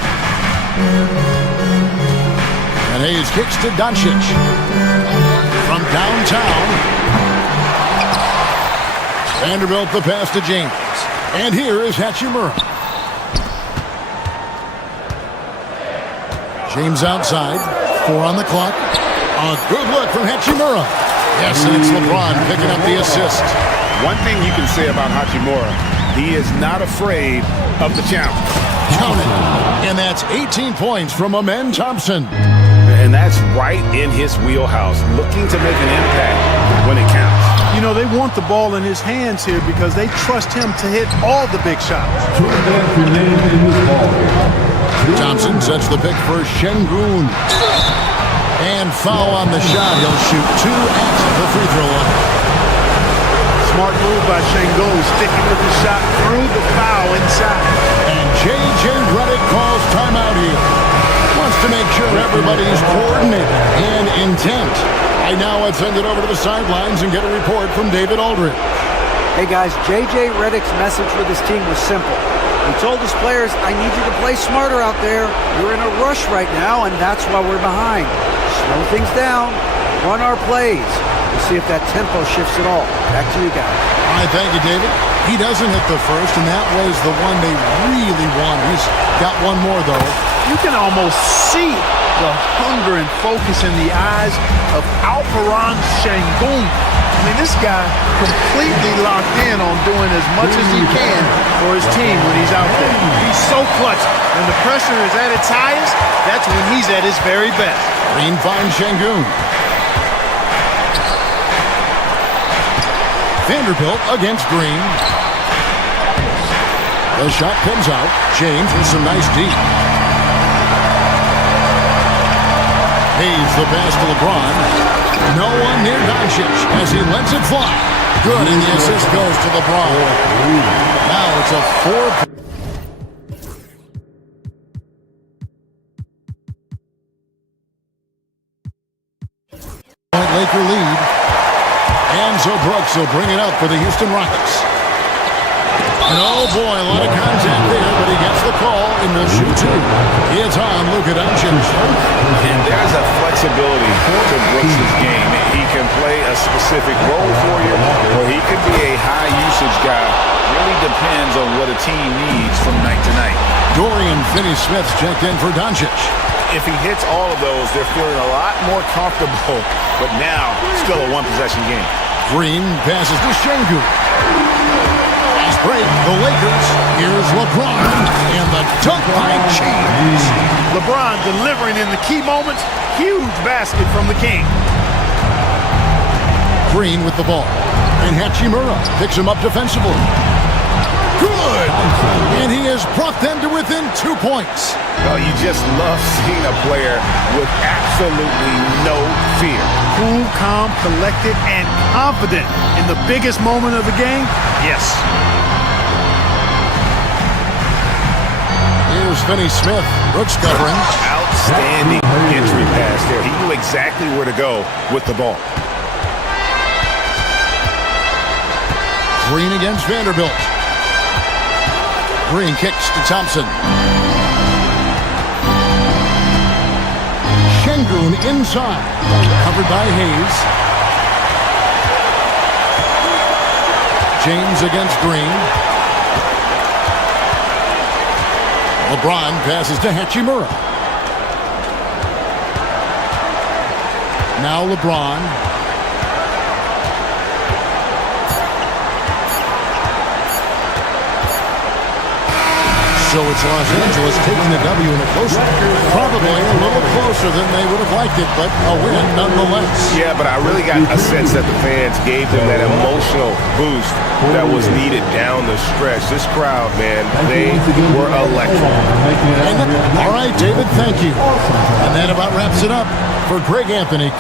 And Hayes kicks to Doncic. From downtown. Vanderbilt the pass to James. And here is Hachimura. James outside. 4 on the clock. A good look from Hachimura. Yes, and it's LeBron picking up the assist. One thing you can say about Hachimura, he is not afraid of the challenge. Count it. And that's 18 points from Amen Thompson. And that's right in his wheelhouse, looking to make an impact when it counts. You know, they want the ball in his hands here because they trust him to hit all the big shots. Thompson sets the pick for Şengün. And foul on the shot. He'll shoot 2 at the free throw line. Smart move by Şengün, sticking with the shot through the foul inside. And J.J. Redick calls timeout here. Wants to make sure everybody's coordinated and intent Right now, let's send it over to the sidelines and get a report from David Aldridge. Hey guys, J.J. Redick's message with his team was simple. He told his players, I need you to play smarter out there. We're in a rush right now, and that's why we're behind. Slow things down, run our plays. We'll see if that tempo shifts at all. Back to you guys. All right, thank you, David. He doesn't hit the first, and that was the one they really wanted. He's got one more, though. You can almost see the hunger and focus in the eyes of Alperon Şengün. I mean, this guy completely locked in on doing as much as he can for his team when he's out there. He's so clutch. When the pressure is at its highest, that's when he's at his very best. Green finds Şengün. Vanderbilt against Green. The shot comes out. James with some nice deep. Hayes the pass to LeBron. No one near Doncic as he lets it fly. Good, and the assist goes to LeBron. Now it's a 4-point Laker lead. Enzo Brooks will bring it up for the Houston Rockets. And oh boy, a lot of contact there, but he gets the call and will shoot two. It's on Luka Doncic. And there's a flexibility to Brooks' game. He can play a specific role for you, or he could be a high-usage guy. Really depends on what a team needs from night to night. Dorian Finney-Smith checked in for Doncic. If he hits all of those, they're feeling a lot more comfortable. But now, still a one-possession game. Green passes to Şengün. Nice break, the Lakers. Here's LeBron, and the dunk by James. LeBron delivering in the key moments. Huge basket from the King. Green with the ball. And Hachimura picks him up defensively. Good! And he has brought them to within 2 points. Oh, you just love seeing a player with absolutely no fear. Cool, calm, collected, and confident in the biggest moment of the game? Yes. Here's Finney-Smith. Brooks covering. Outstanding entry pass there. He knew exactly where to go with the ball. Green against Vanderbilt. Green kicks to Thompson. Şengün inside. Covered by Hayes. James against Green. LeBron passes to Hachimura. Now LeBron. So it's Los Angeles taking the W in a close one. Probably a little closer than they would have liked it, but a win nonetheless. Yeah, but I really got a sense that the fans gave them that emotional boost that was needed down the stretch. This crowd, man, they were electric. All right, David, thank you. And that about wraps it up for Greg Anthony.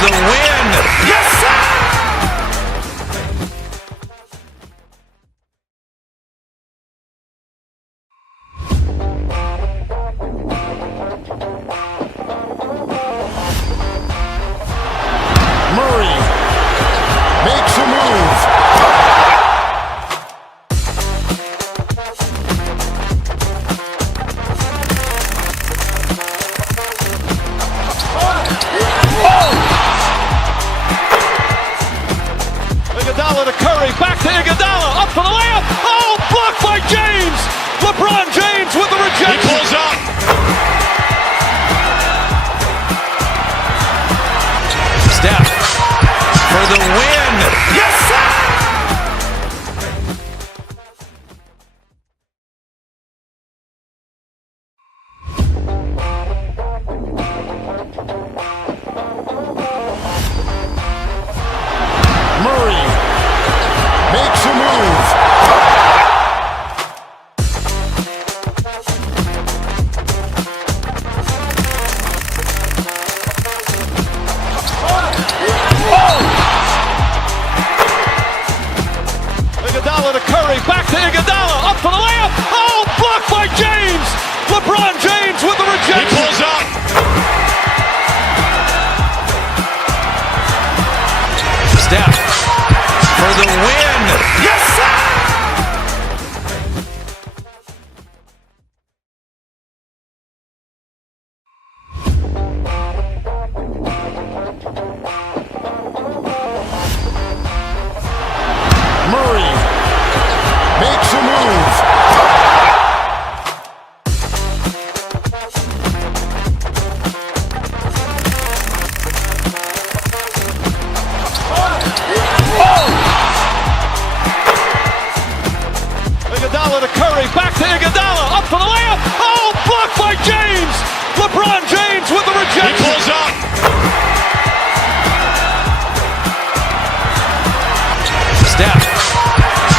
the win. Yes, sir! Murray makes a move. Iguodala to Curry, back to Iguodala, up for the layup. Oh, blocked by James. LeBron James with the rejection. He pulls up. Steph for the win. Yes, sir! Murray makes a move. Iguodala to Curry, back to Iguodala, up for the layup. Oh, blocked by James. LeBron James with the rejection. He pulls up. Steph for the win. Yes, sir! Murray makes a move. Iguodala to Curry, back to Iguodala, up for the layup. Oh, blocked by James. LeBron James with the rejection. He pulls up. Steph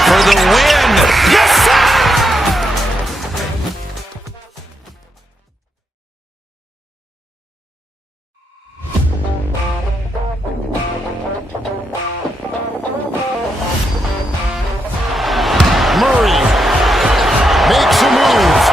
for the win. Yes, sir! Murray makes a move.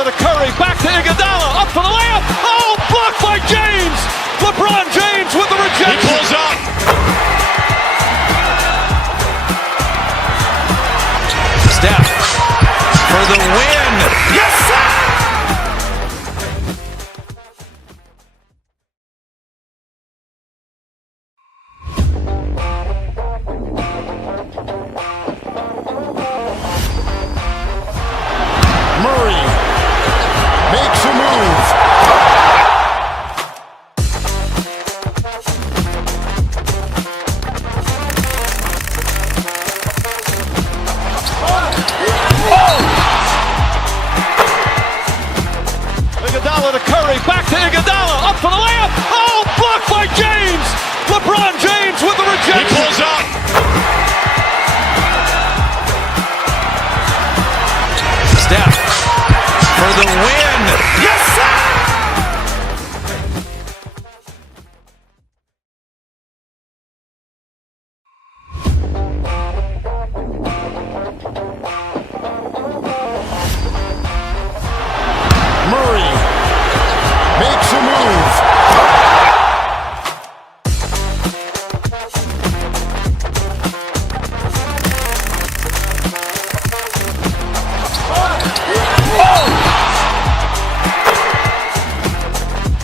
Iguodala to Curry, back to Iguodala, up for the layup. Oh, blocked by James. LeBron James with the rejection. He pulls up. Steph for the win. Yes, sir! Murray makes a move. Iguodala to Curry, back to Iguodala, up for the layup. Oh, blocked by James. LeBron James with the rejection. He pulls up. Steph for the win. Yes, sir! Murray makes a move.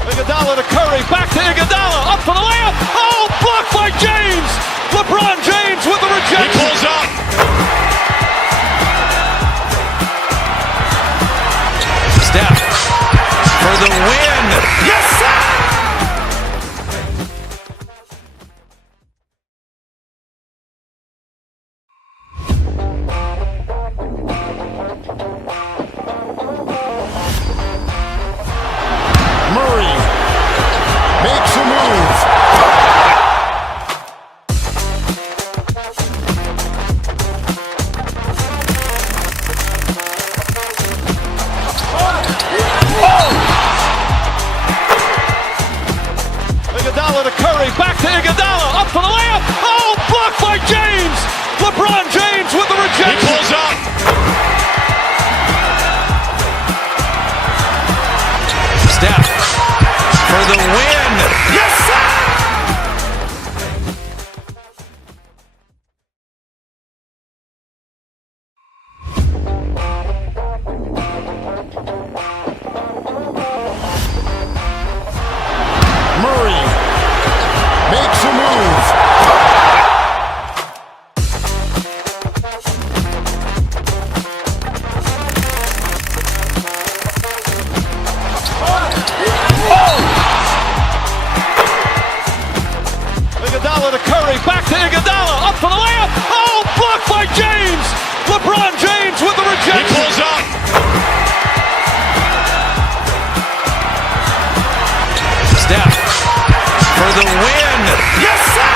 Iguodala to Curry, back to Iguodala, up for the layup. Oh, blocked by James. LeBron James with the rejection. He pulls up. Steph for the win. Yes, sir! Murray makes a move. Iguodala to Curry, back to Iguodala, up for the layup. Oh, blocked by James. LeBron James with the rejection. He pulls up. Steph for the win. Yes, sir! Murray makes a move. Iguodala to Curry, back to Iguodala, up for the layup. Oh, blocked by James. LeBron James with the rejection. He pulls up. Steph for the win. Yes, sir!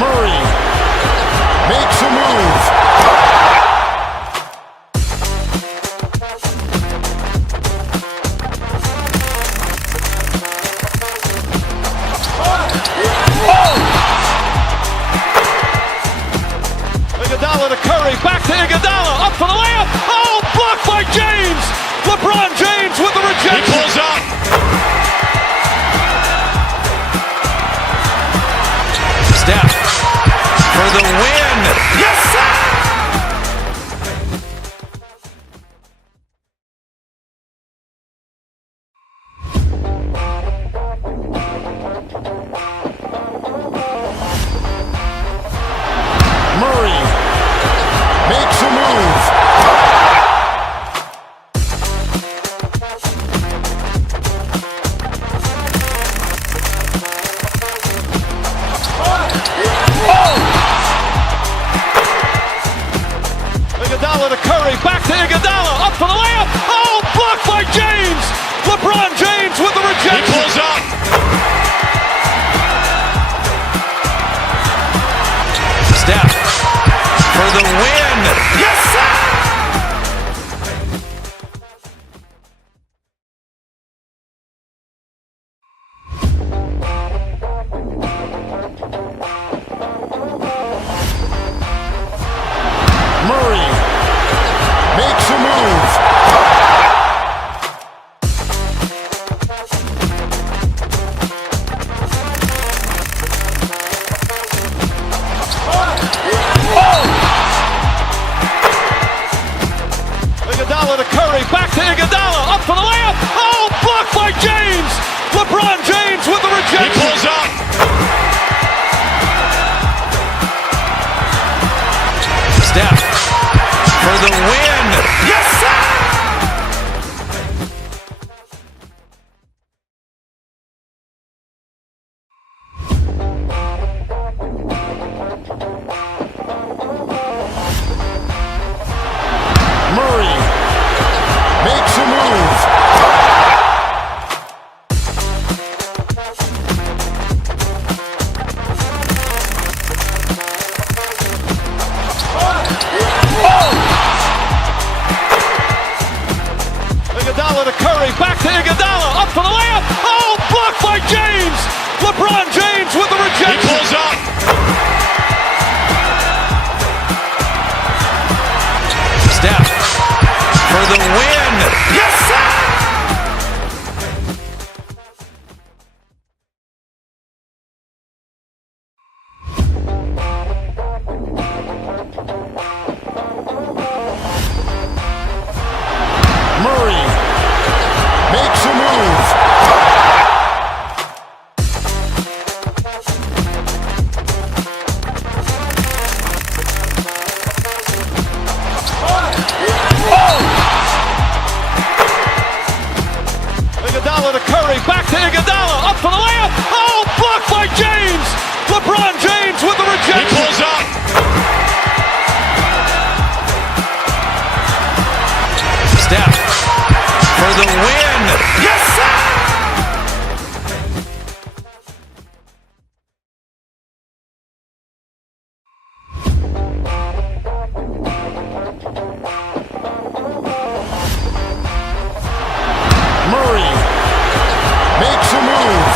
Murray makes a move. Iguodala to Curry, back to Iguodala, up for the layup. Oh, blocked by James. LeBron James with the rejection. He pulls up. Steph for the win. Yes, sir! Murray makes a move. Iguodala to Curry, back to Iguodala, up for the layup. Oh, blocked by James. LeBron James with the rejection. He pulls up. Steph for the win. Yes, sir! Iguodala to Curry, back to Iguodala, up for the layup. Oh, blocked by James. LeBron James with the rejection. He pulls up. Steph for the win. Yes, sir! Murray makes a move.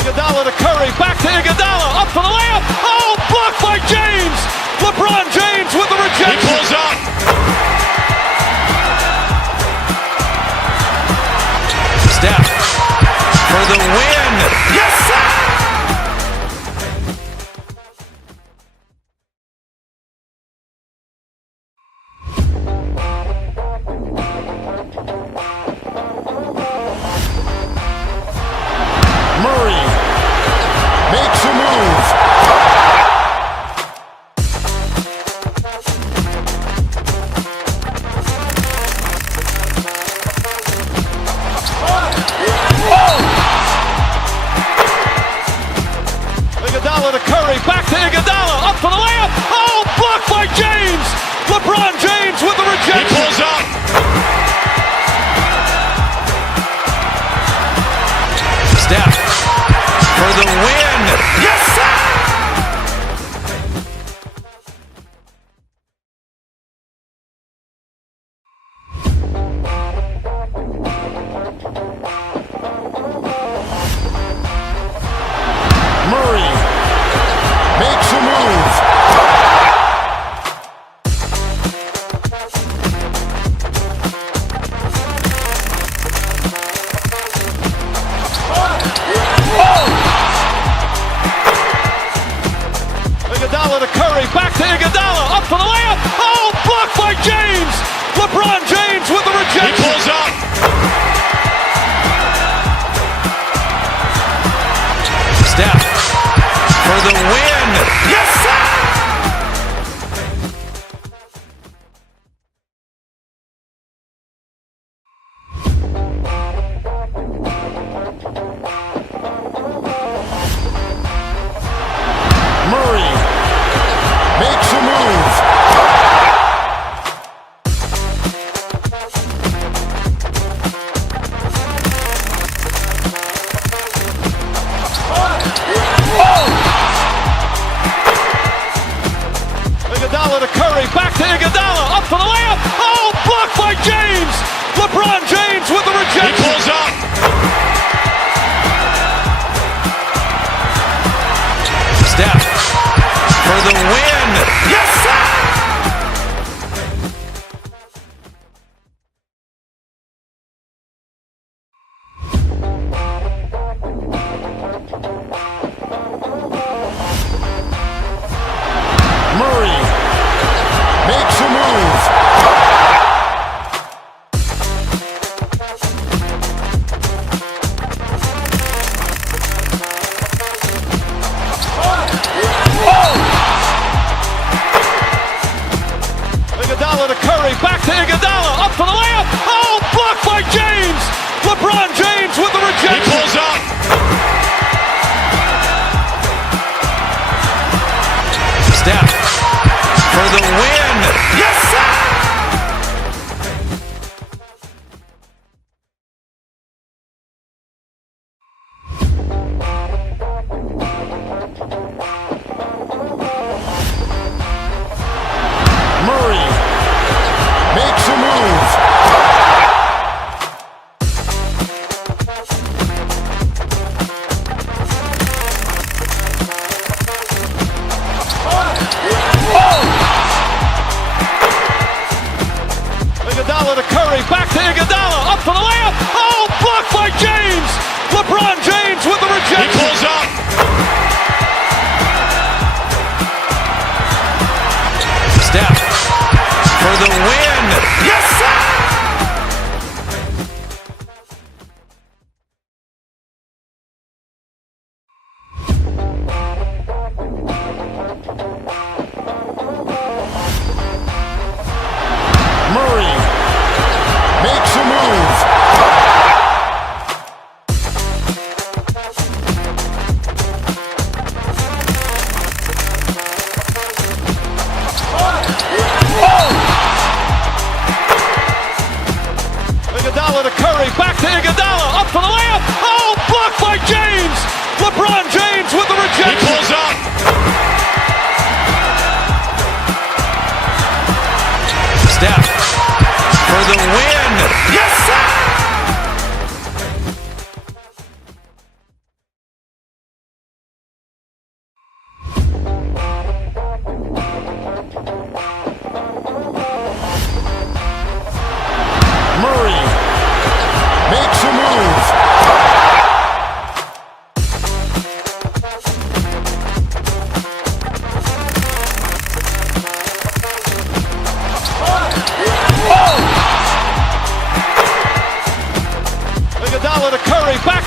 Iguodala to Curry, back to Iguodala, up for the layup. Oh, blocked by James. LeBron James with the rejection. He pulls up. Steph for the win. Yes, sir! Murray makes a move. Iguodala to Curry, back to Iguodala, up for the layup. Oh, blocked by James. LeBron James with the rejection. He pulls up. Steph for the win. Yes, sir! Murray makes a move. Iguodala to Curry, back to Iguodala, up for the layup. Oh, blocked by James. LeBron James with the rejection. He pulls up. Steph for the win. Yes, sir! Murray makes a move. Iguodala to Curry, back to Iguodala, up for the layup. Oh, blocked by James. LeBron James with the rejection. He pulls up. Steph for the win. Yes, sir! Murray makes a move. Iguodala to Curry, back to Iguodala, up for the layup. Oh, blocked by James. LeBron James with the rejection. He pulls up. Steph for the win. Yes, sir! Murray makes a move.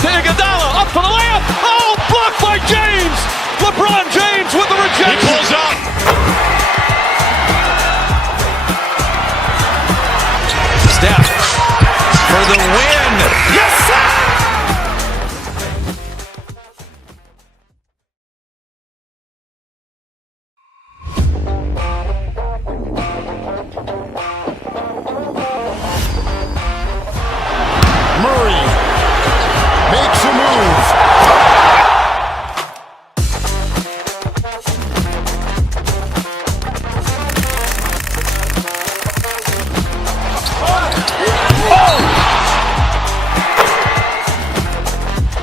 to Iguodala, up for the layup. Oh, blocked by James. LeBron James with the rejection. He pulls up. Steph for the win. Yes, sir! Murray makes a move.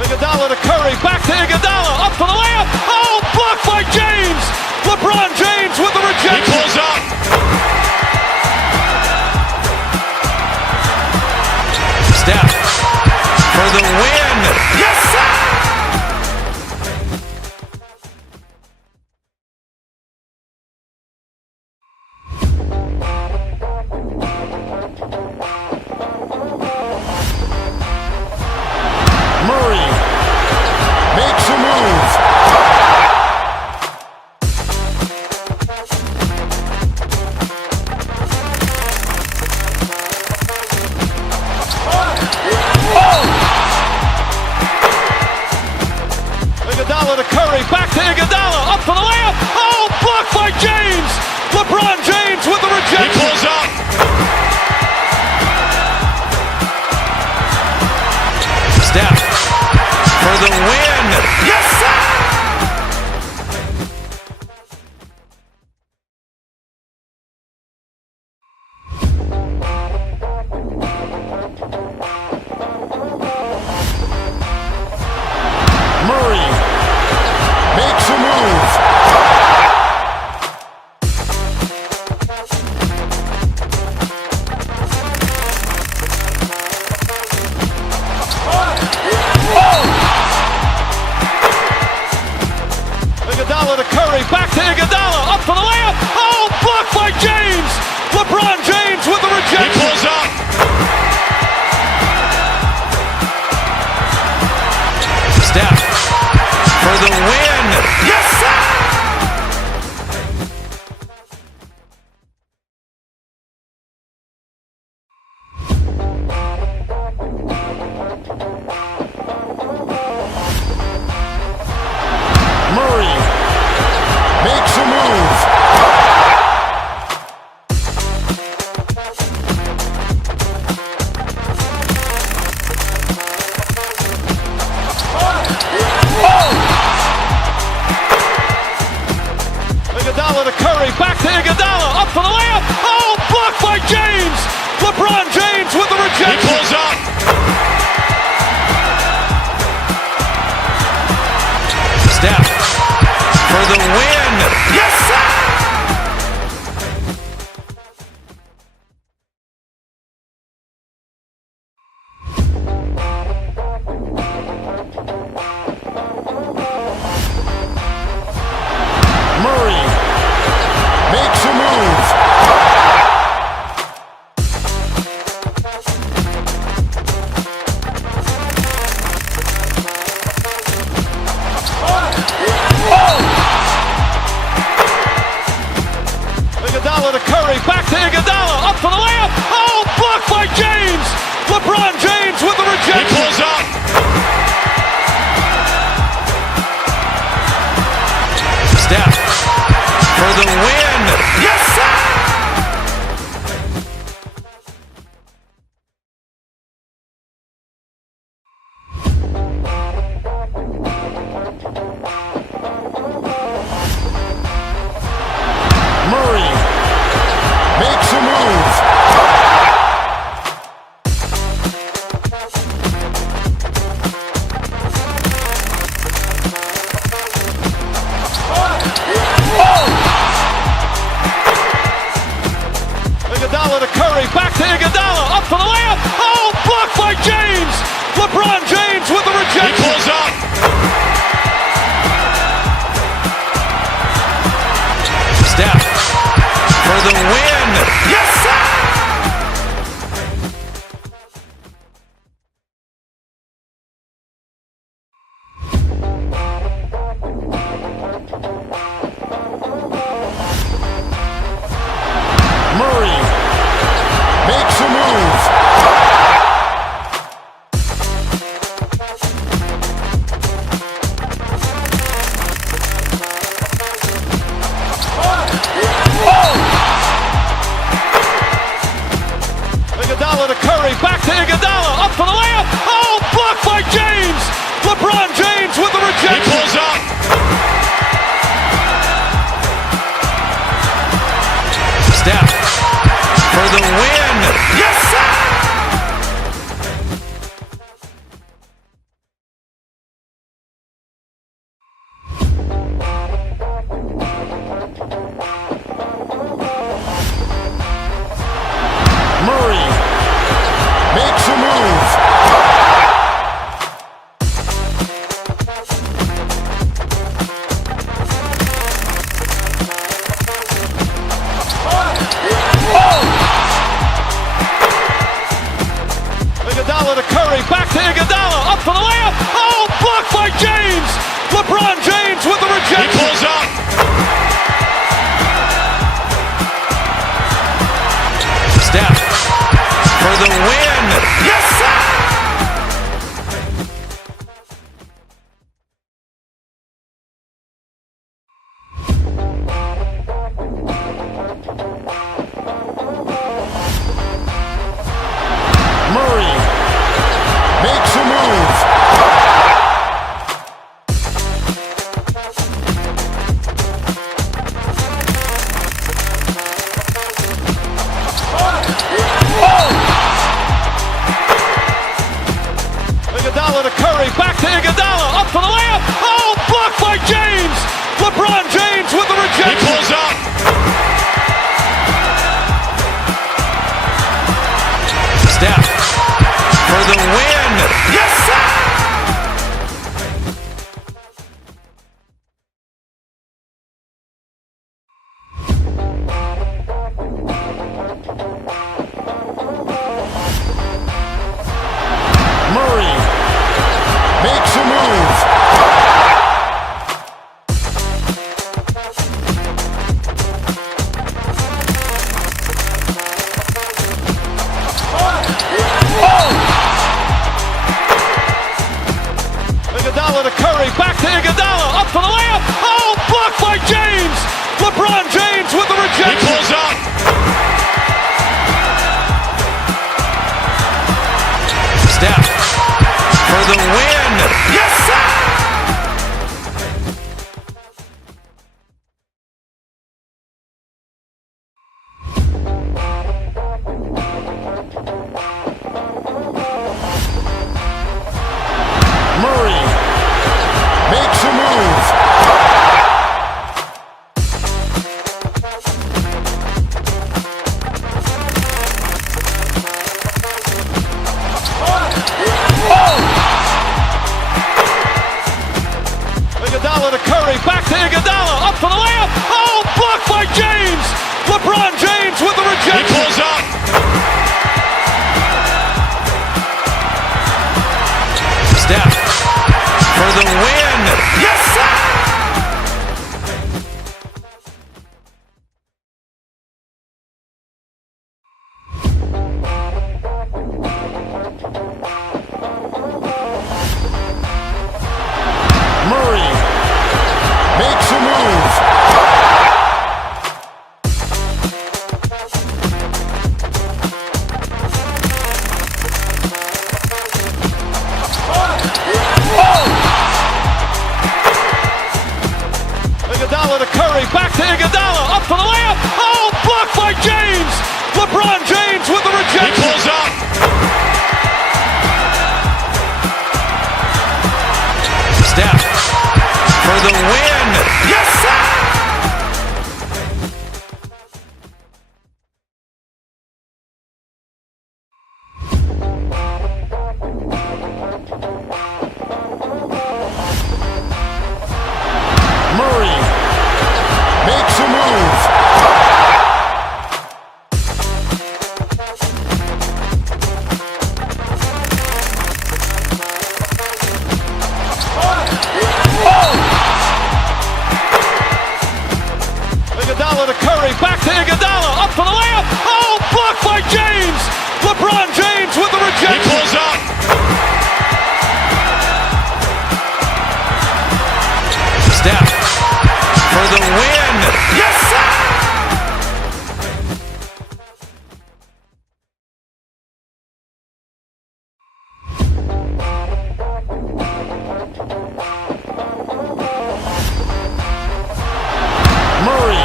Iguodala to Curry, back to Iguodala, up for the layup. Oh, blocked by James. LeBron James with the rejection. He pulls up. Steph for the win. Yes, sir! Murray makes a move. Iguodala to Curry, back to Iguodala, up for the layup. Oh, blocked by James. LeBron James with the rejection. He pulls up. Steph for the win. Yes, sir! Murray makes a move. Iguodala to Curry, back to Iguodala, up for the layup. Oh, blocked by James. LeBron James with the rejection. He pulls up. Steph for the win. Yes, sir! Murray makes a move. Iguodala to Curry, back to Iguodala, up for the layup. Oh, blocked by James. LeBron James with the rejection. He pulls up. Steph for the win. Yes, sir! Murray makes a move. Iguodala to Curry, back to Iguodala, up for the layup. Oh, blocked by James. LeBron James with the rejection. He pulls up. Steph for the win. Yes, sir! Murray makes a move. LeBron James with the rejection. He pulls up. Steph for the win. Yes, sir! Murray makes a move. Iguodala to Curry, back to Iguodala, up for the layup. Oh, blocked by James. LeBron James with the rejection. He pulls up. Steph for the win. Yes, sir! Murray makes a move. Iguodala to Curry, back to Iguodala, up for the layup. Oh, blocked by James. LeBron James with the rejection. He pulls up. Steph for the win. Yes, sir! Murray makes a move. Iguodala to Curry, back to Iguodala, up for the layup. Oh, blocked by James. LeBron James with the rejection. He pulls up. Steph for the win. Yes, sir! Murray makes a move. Iguodala to Curry, back to Iguodala, up for the layup. Oh, blocked by James. LeBron James with the rejection. He pulls up. Steph for the win. Yes, sir! Murray makes a move. Iguodala to Curry, back to Iguodala, up for the layup. Oh, blocked by James. LeBron James with the rejection. He pulls up. Steph for the win. Yes, sir! Murray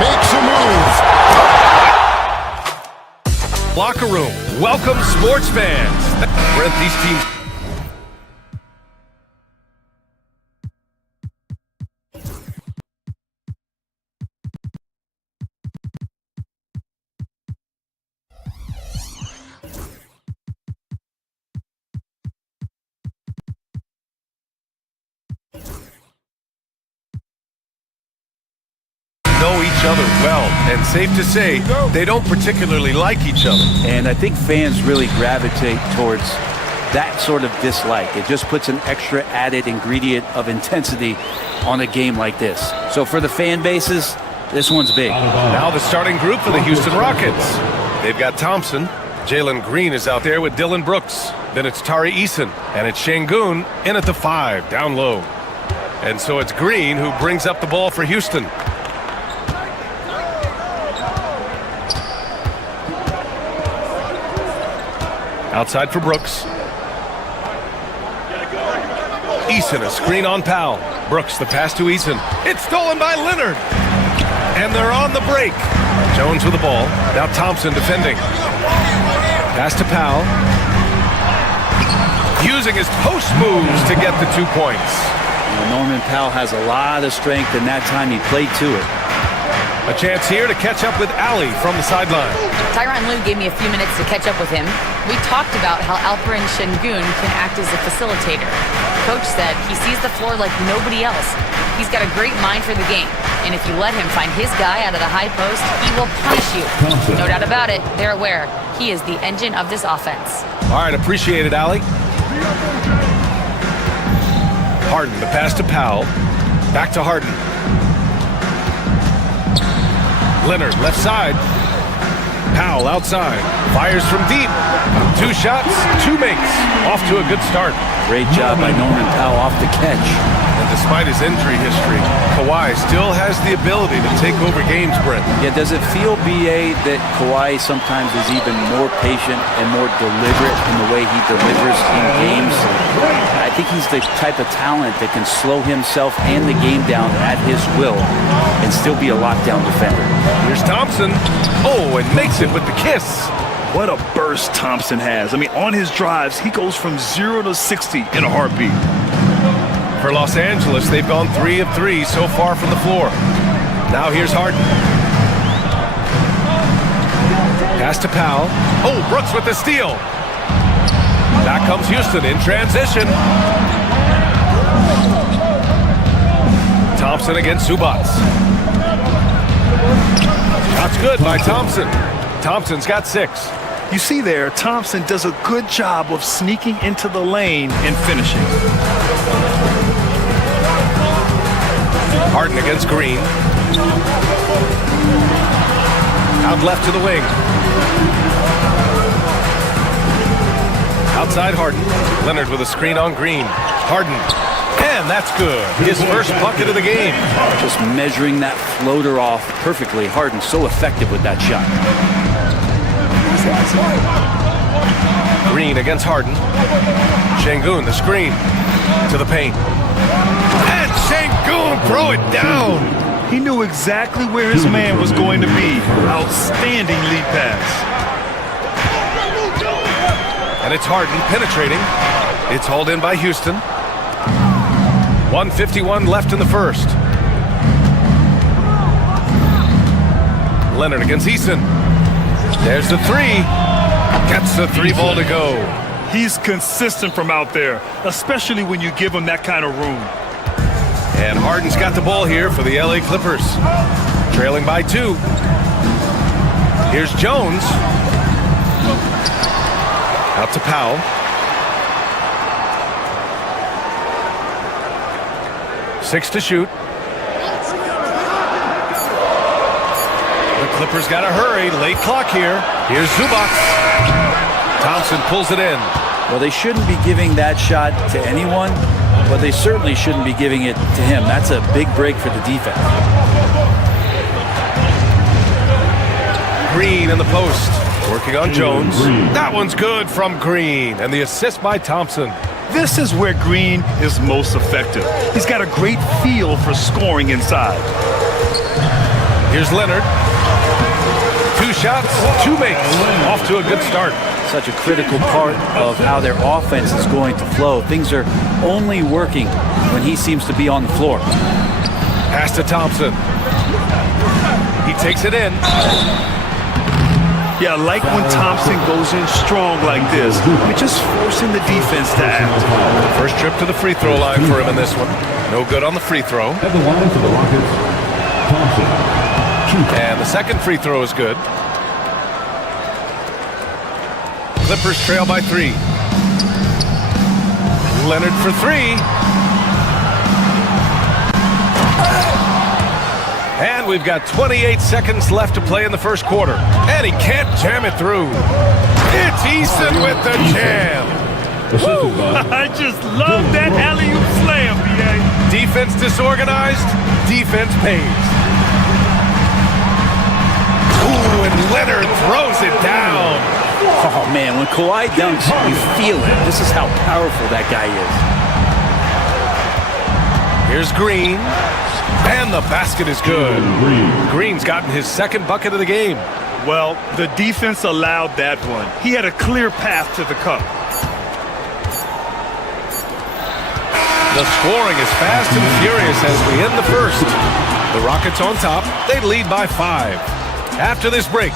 makes a move. Locker room. Welcome, sports fans. We're at these teams. Know each other well, and safe to say, they don't particularly like each other. And I think fans really gravitate towards that sort of dislike. It just puts an extra added ingredient of intensity on a game like this. So for the fan bases, this one's big. Now the starting group for the Houston Rockets. They've got Thompson. Jalen Green is out there with Dylan Brooks. Then it's Tari Eason. And it's Şengün in at the 5, down low. And so it's Green who brings up the ball for Houston. Outside for Brooks. Eason, a screen on Powell. Brooks, the pass to Eason. It's stolen by Leonard. And they're on the break. Jones with the ball. Now Thompson defending. Pass to Powell. Using his post moves to get the 2 points. Norman Powell has a lot of strength, and that time he played to it. A chance here to catch up with Ali from the sideline. Tyronn Lue gave me a few minutes to catch up with him. We talked about how Alperen Şengün can act as a facilitator. Coach said he sees the floor like nobody else. He's got a great mind for the game. And if you let him find his guy out of the high post, he will punish you. No doubt about it, they're aware. He is the engine of this offense. All right, appreciate it, Ali. Harden, the pass to Powell. Back to Harden. Leonard, left side. Powell outside. Fires from deep. 2 shots, 2 makes. Off to a good start. Great job by Norman Powell off the catch. And despite his injury history, Kawhi still has the ability to take over games, Brent. Yeah, does it feel, BA, that Kawhi sometimes is even more patient and more deliberate in the way he delivers in games? I think he's the type of talent that can slow himself and the game down at his will and still be a lockdown defender. Here's Thompson. Oh, and makes it with the kiss. What a burst Thompson has. I mean, on his drives, he goes from 0 to 60 in a heartbeat. For Los Angeles, they've gone 3 of 3 so far from the floor. Now here's Harden. Pass to Powell. Oh, Brooks with the steal. Back comes Houston in transition. Thompson against Zubac. That's good by Thompson. Thompson's got 6. You see there, Thompson does a good job of sneaking into the lane and finishing. Harden against Green. Out left to the wing. Outside Harden. Leonard with a screen on Green. Harden. And that's good. His first bucket of the game. Just measuring that floater off perfectly. Harden so effective with that shot. Green against Harden. Şengün, the screen to the paint. And Şengün throw it down. He knew exactly where his man was going to be. Outstanding lead pass. And it's Harden penetrating. It's hauled in by Houston. 1:51 left in the first. Leonard against Eason. There's the 3. Gets the 3 ball to go. He's consistent from out there, especially when you give him that kind of room. And Harden's got the ball here for the LA Clippers. Trailing by 2. Here's Jones. Out to Powell. Six to shoot. The Clippers got to hurry. Late clock here. Here's Zubac. Thompson pulls it in. Well, they shouldn't be giving that shot to anyone, but they certainly shouldn't be giving it to him. That's a big break for the defense. Green in the post. Working on Jones. That one's good from Green. And the assist by Thompson. This is where Green is most effective. He's got a great feel for scoring inside. Here's Leonard. 2 shots, 2 makes. Off to a good start. Such a critical part of how their offense is going to flow. Things are only working when he seems to be on the floor. Pass to Thompson. He takes it in. Yeah, I like when Thompson goes in strong like this. We're just forcing the defense to act. First trip to the free throw line for him in this one. No good on the free throw. At the line for the Rockets, Thompson. And the second free throw is good. Clippers trail by 3. Leonard for three. And we've got 28 seconds left to play in the first quarter. And he can't jam it through. It's Easton with the jam. I just love that alley-oop slam, B.A. Defense disorganized, defense pays. Ooh, and Leonard throws it down. Oh, man, when Kawhi dunks, you feel it. This is how powerful that guy is. Here's Green. And the basket is good. Green's gotten his second bucket of the game. Well, the defense allowed that one. He had a clear path to the cup. The scoring is fast and furious as we end the first. The Rockets on top. They lead by 5. After this break.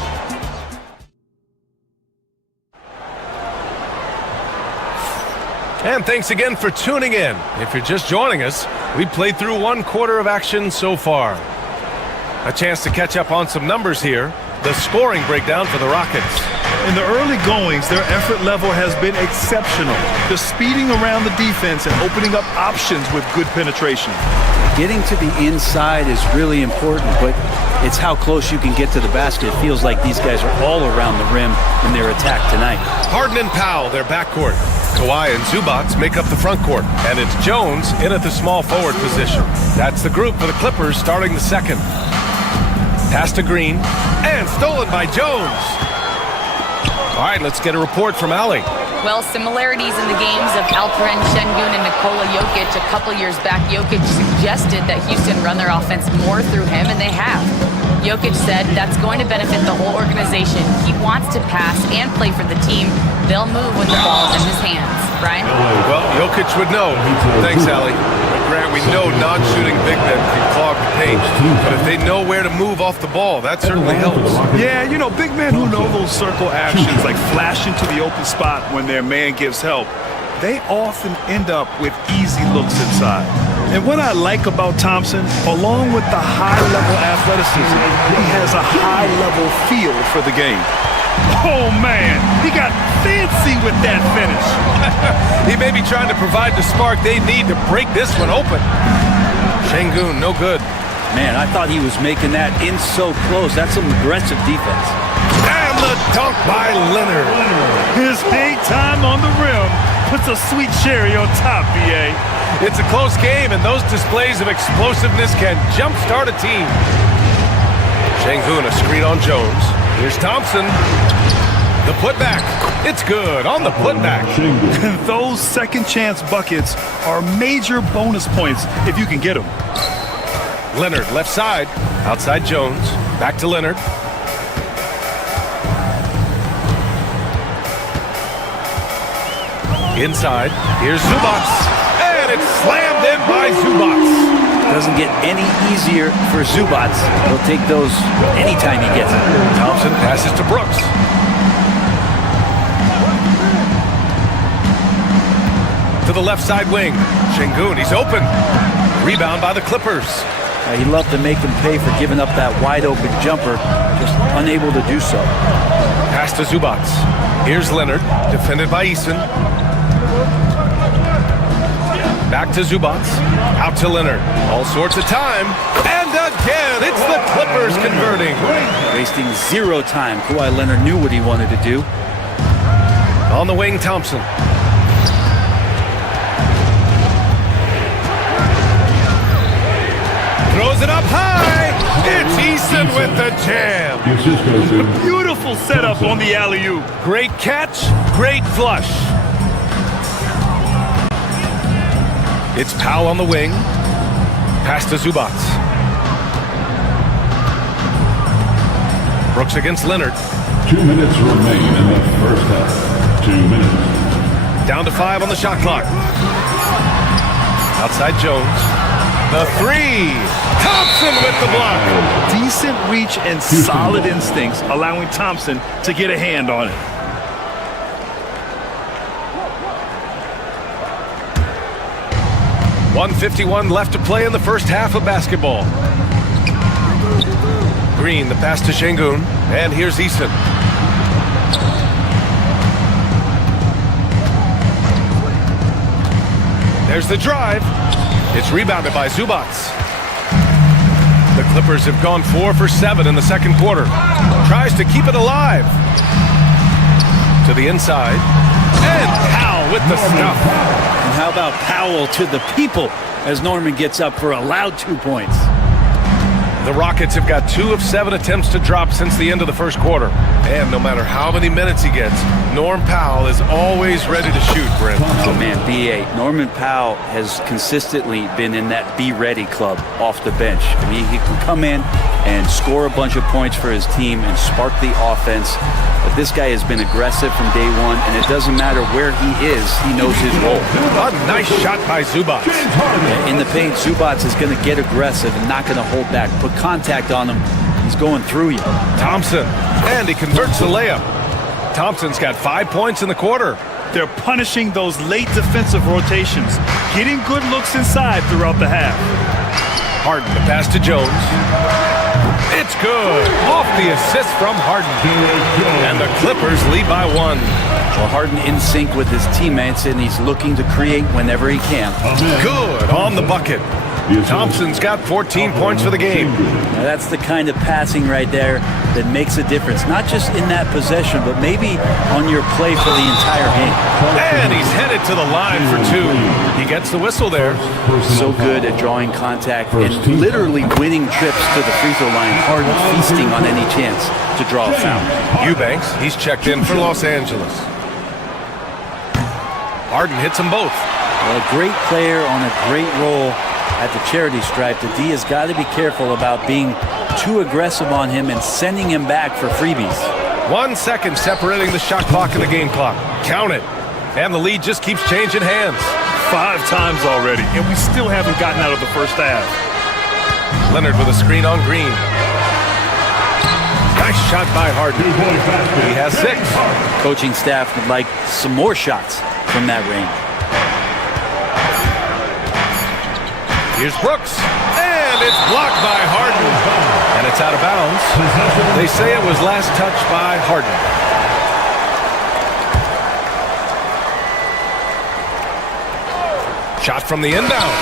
And thanks again for tuning in. If you're just joining us, we played through one quarter of action so far. A chance to catch up on some numbers here. The scoring breakdown for the Rockets. In the early goings, their effort level has been exceptional. The speeding around the defense and opening up options with good penetration. Getting to the inside is really important, but it's how close you can get to the basket. It feels like these guys are all around the rim in their attack tonight. Harden and Powell, their backcourt. Kawhi and Zubac make up the front court, and it's Jones in at the small forward position. That's the group for the Clippers starting the second. Pass to Green, and stolen by Jones. All right, let's get a report from Ali. Well, similarities in the games of Alperen Şengün and Nikola Jokic. A couple years back, Jokic suggested that Houston run their offense more through him, and they have. Jokic said that's going to benefit the whole organization. He wants to pass and play for the team. They'll move when the ball's in his hands. Brian? Well, Jokic would know. Thanks, Allie. Grant, we know non-shooting big men can clog the paint, but if they know where to move off the ball, that certainly helps. Yeah, you know, big men who know those circle actions, like flashing to the open spot when their man gives help, they often end up with easy looks inside. And what I like about Thompson, along with the high-level athleticism, he has a high-level feel for the game. Oh, man, he got fancy with that finish. He may be trying to provide the spark they need to break this one open. Şengün, no good. Man, I thought he was making that in so close. That's some aggressive defense. And the dunk by Leonard. His big time on the rim puts a sweet cherry on top, B.A. It's a close game, and those displays of explosiveness can jumpstart a team. Şengün, a screen on Jones. Here's Thompson. The putback. It's good on the putback. Those second chance buckets are major bonus points if you can get them. Leonard, left side. Outside Jones. Back to Leonard. Inside. Here's Zubac. And it's slammed in by Zubac. Doesn't get any easier for Zubac. He'll take those anytime he gets it. Thompson passes to Brooks. To the left side wing. Şengün, he's open. Rebound by the Clippers. He'd love to make them pay for giving up that wide open jumper, just unable to do so. Pass to Zubac. Here's Leonard, defended by Eason. Back to Zubac. Out to Leonard. All sorts of time. And again, it's the Clippers converting. Wasting zero time. Kawhi Leonard knew what he wanted to do. On the wing, Thompson. Throws it up high. It's Eason with the jam. A beautiful setup on the alley-oop. Great catch, great flush. It's Powell on the wing. Pass to Zubac. Brooks against Leonard. 2 minutes remain in the first half. 2 minutes. Down to 5 on the shot clock. Outside Jones. The three. Thompson with the block. Decent reach and solid instincts, allowing Thompson to get a hand on it. .151 left to play in the first half of basketball. Green, the pass to Şengün, and here's Eason. There's the drive. It's rebounded by Zubac. The Clippers have gone 4 for 7 in the second quarter. Tries to keep it alive. To the inside. And Powell with the stuff. And how about Powell to the people as Norman gets up for a loud 2 points. The Rockets have got 2 of 7 attempts to drop since the end of the first quarter. And no matter how many minutes he gets, Norm Powell is always ready to shoot, Brent. Oh, man, B.A. Norman Powell has consistently been in that Be Ready club off the bench. I mean, he can come in and score a bunch of points for his team and spark the offense. But this guy has been aggressive from day one, and it doesn't matter where he is, he knows his role. A nice shot by Zubac. In the paint, Zubac is going to get aggressive and not going to hold back. Put contact on him, he's going through you. Thompson, and he converts the layup. Thompson's got 5 points in the quarter. They're punishing those late defensive rotations, getting good looks inside throughout the half. Harden, the pass to Jones. It's good. Off the assist from Harden. And the Clippers lead by 1. Well, Harden in sync with his teammates, and he's looking to create whenever he can. Good on the bucket. Thompson's got 14 points for the game. Now that's the kind of passing right there that makes a difference, not just in that possession, but maybe on your play for the entire game. And he's headed to the line for 2. He gets the whistle there. So good at drawing contact and literally winning trips to the free throw line. Harden feasting on any chance to draw a foul. Eubanks, he's checked in for Los Angeles. Harden hits them both. Well, a great player on a great role at the charity stripe. The D has got to be careful about being too aggressive on him and sending him back for freebies. 1 second separating the shot clock and the game clock. Count it. And the lead just keeps changing hands. 5 times already, and we still haven't gotten out of the first half. Leonard with a screen on Green. Nice shot by Harden. He has 6. Coaching staff would like some more shots from that range. Here's Brooks, and it's blocked by Harden, and it's out of bounds. They say it was last touched by Harden. Shot from the inbound.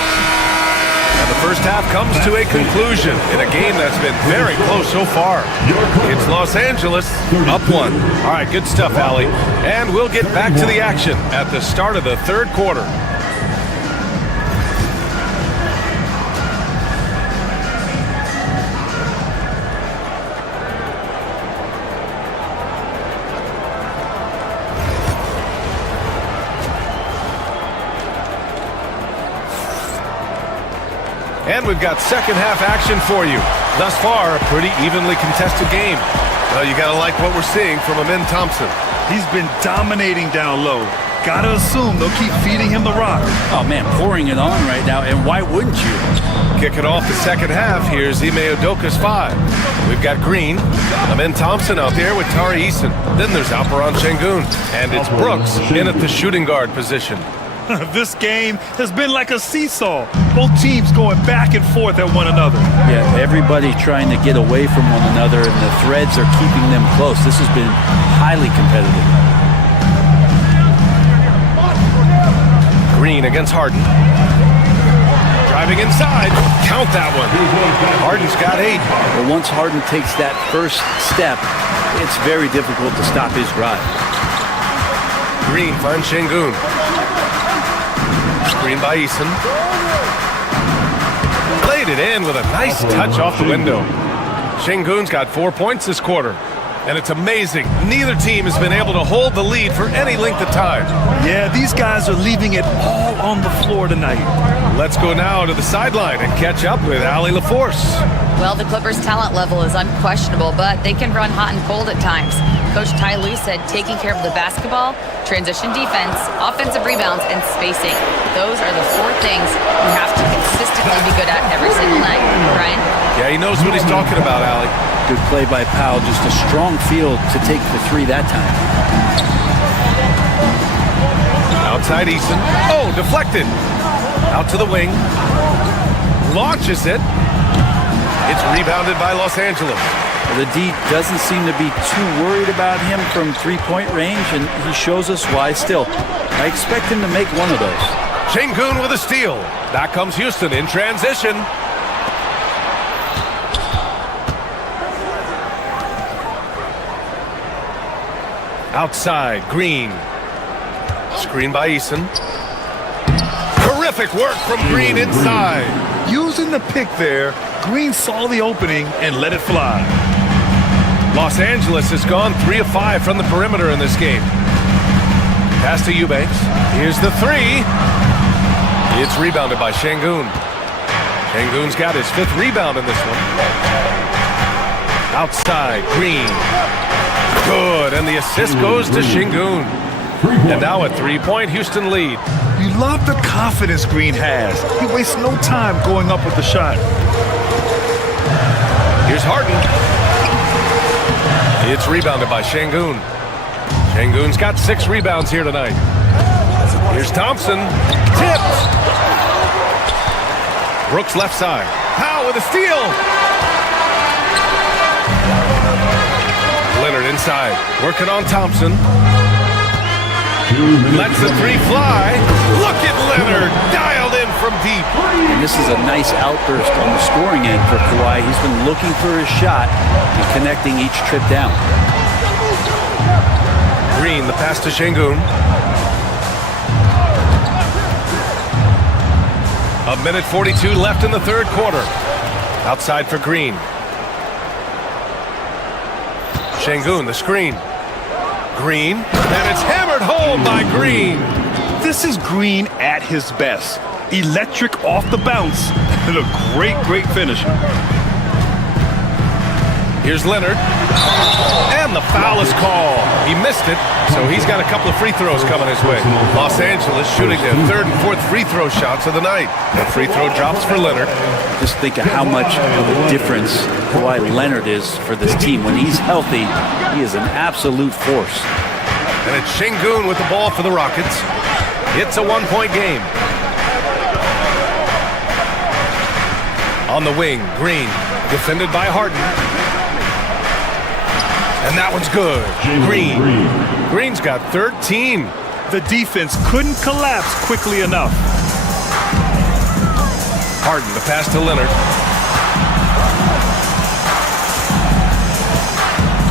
And the first half comes to a conclusion in a game that's been very close so far. It's Los Angeles up 1. All right, good stuff, Allie. And we'll get back to the action at the start of the third quarter. And we've got second half action for you. Thus far, a pretty evenly contested game. Well, you got to like what we're seeing from Amin Thompson. He's been dominating down low. Got to assume they'll keep feeding him the rock. Oh, man, pouring it on right now, and why wouldn't you? Kicking off the second half, here's Ime Udoka's 5. We've got Green, Amin Thompson out there with Tari Eason. Then there's Alperon Şengün, and it's Brooks in at the shooting guard position. This game has been like a seesaw. Both teams going back and forth at one another. Yeah, everybody trying to get away from one another, and the threads are keeping them close. This has been highly competitive. Green against Harden. Driving inside. Count that one. Harden's got 8. But once Harden takes that first step, it's very difficult to stop his drive. Green finds Şengün. Screen by Eason. Played it in with a nice touch off the window. Şengün's got 4 points this quarter. And it's amazing. Neither team has been able to hold the lead for any length of time. Yeah, these guys are leaving it all on the floor tonight. Let's go now to the sideline and catch up with Allie LaForce. Well, the Clippers' talent level is unquestionable, but they can run hot and cold at times. Coach Ty Lue said taking care of the basketball, transition defense, offensive rebounds, and spacing. Those are the 4 things you have to consistently be good at every single night. Brian? Yeah, he knows what he's talking about, Allie. Good play by Powell. Just a strong field to take the 3 that time. Outside Eason. Oh, deflected. Out to the wing. Launches it. It's rebounded by Los Angeles. The D doesn't seem to be too worried about him from 3-point range, and he shows us why still. I expect him to make one of those. Şengün with a steal. Back comes Houston in transition. Outside, Green. Screen by Eason. Terrific work from Green inside. Using the pick there, Green saw the opening and let it fly. Los Angeles has gone 3 of 5 from the perimeter in this game. Pass to Eubanks. Here's the three. It's rebounded by Şengün. Şengün's got his 5th rebound in this one. Outside, Green. Good, and the assist goes to Şengün. And now a 3-point Houston lead. You love the confidence Green has. He wastes no time going up with the shot. Here's Harden. It's rebounded by Şengün. Şengün's got 6 rebounds here tonight. Here's Thompson. Tipped. Brooks left side. Powell with a steal. Leonard inside. Working on Thompson. Lets the three fly. Look at Leonard. Dialed in from deep. And this is a nice outburst on the scoring end for Kawhi. He's been looking for his shot and connecting each trip down. Green, the pass to Şengün. A minute 42 left in the third quarter. Outside for Green. Şengün, the screen. Green, and it's hammered home by Green. This is Green at his best. Electric off the bounce and a great finisher. Here's Leonard. And the foul is called. He missed it, so he's got a couple of free throws coming his way. Los Angeles shooting their 3rd and 4th free throw shots of the night. The free throw drops for Leonard. Just think of how much of a difference Kawhi Leonard is for this team. When he's healthy, he is an absolute force. And it's Şengün with the ball for the Rockets. It's a 1-point game. On the wing, Green, defended by Harden. And that one's good. Green. Green's got 13. The defense couldn't collapse quickly enough. Harden, the pass to Leonard.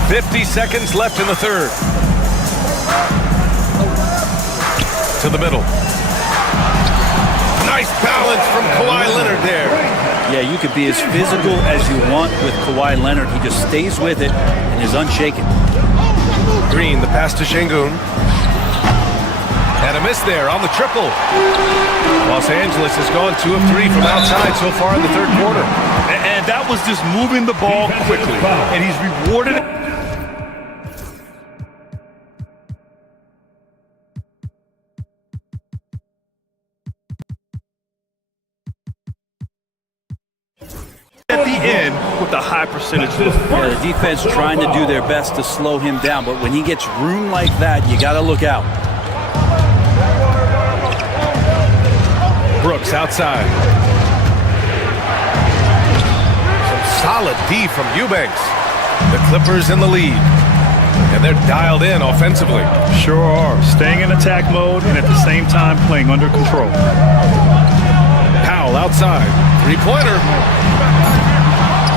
50 seconds left in the third. To the middle. Nice balance from Kawhi Leonard there. Yeah, you could be as physical as you want with Kawhi Leonard. He just stays with it and is unshaken. Green, the pass to Şengün. And a miss there on the triple. Los Angeles has gone 2 of 3 from outside so far in the third quarter. And that was just moving the ball quickly. And he's rewarded. At the end with the high percentage. Yeah, the defense trying to do their best to slow him down, but when he gets room like that, you got to look out. Brooks outside. Some solid D from Eubanks. The Clippers in the lead. And they're dialed in offensively. Sure are. Staying in attack mode and at the same time playing under control. Powell outside. 3-pointer.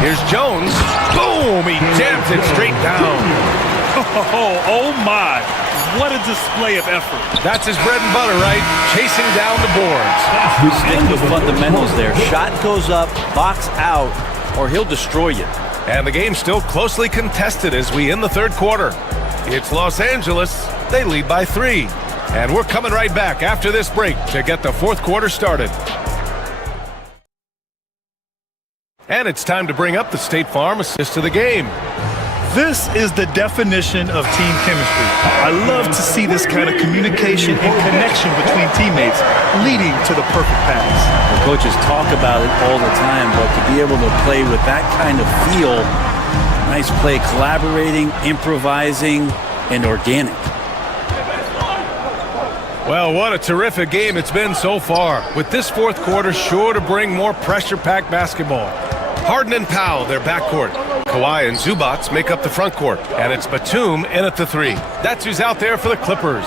Here's Jones. Boom! He jams it straight down. Oh my. What a display of effort. That's his bread and butter, right? Chasing down the boards. Stick with fundamentals there. Shot goes up, box out, or he'll destroy you. And the game's still closely contested as we end the third quarter. It's Los Angeles. They lead by 3. And we're coming right back after this break to get the fourth quarter started. And it's time to bring up the State Farm assist of the game. This is the definition of team chemistry. I love to see this kind of communication and connection between teammates leading to the perfect pass. The coaches talk about it all the time, but to be able to play with that kind of feel, nice play, collaborating, improvising, and organic. Well, what a terrific game it's been so far, with this fourth quarter sure to bring more pressure-packed basketball. Harden and Powell, their backcourt. Kawhi and Zubac make up the front court. And it's Batum in at the 3. That's who's out there for the Clippers.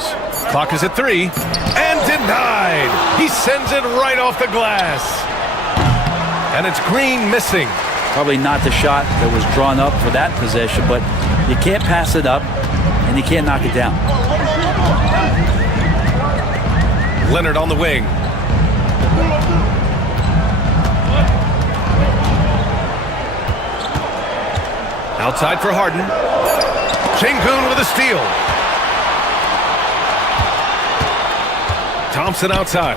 Clock is at 3. And denied. inside. He sends it right off the glass. And it's Green missing. Probably not the shot that was drawn up for that possession, but you can't pass it up and you can't knock it down. Leonard on the wing. Outside for Harden. Şengün with a steal. Thompson outside.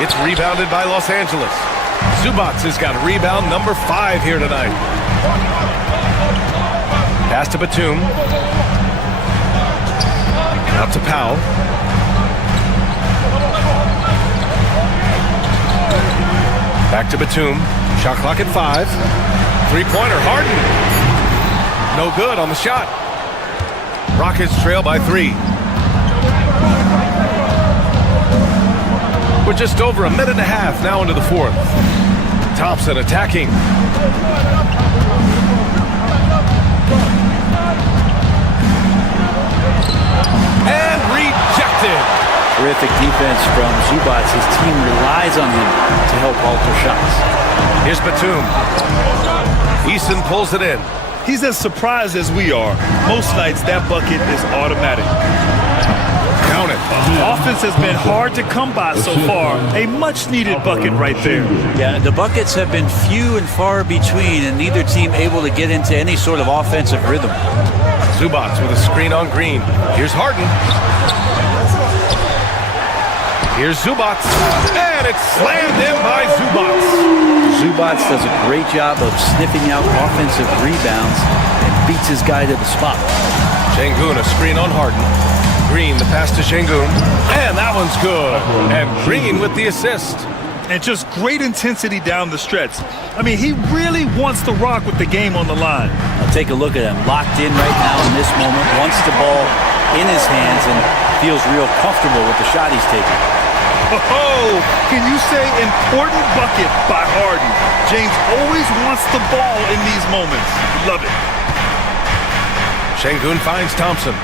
It's rebounded by Los Angeles. Zubac has got rebound number 5 here tonight. Pass to Batum. Out to Powell. Back to Batum. Shot clock at 5. Three-pointer, Harden. No good on the shot. Rockets trail by 3. We're just over a minute and a half now into the 4th. Thompson attacking. And rejected. Terrific defense from Zubac. His team relies on him to help alter shots. Here's Batum. Eason pulls it in. He's as surprised as we are. Most nights, that bucket is automatic. Count it. Offense has been hard to come by so far. A much-needed bucket right there. Yeah, the buckets have been few and far between, and neither team able to get into any sort of offensive rhythm. Zubac with a screen on Green. Here's Harden. Here's Zubac. And it's slammed in by Zubac. Zubac does a great job of sniffing out offensive rebounds and beats his guy to the spot. Şengün, a screen on Harden. Green, the pass to Şengün. And that one's good. And Green with the assist. And just great intensity down the stretch. I mean, he really wants to rock with the game on the line. I'll take a look at him. Locked in right now in this moment. Wants the ball in his hands and feels real comfortable with the shot he's taking. Oh, can you say important bucket by Harden? James always wants the ball in these moments. Love it. Şengün finds Thompson.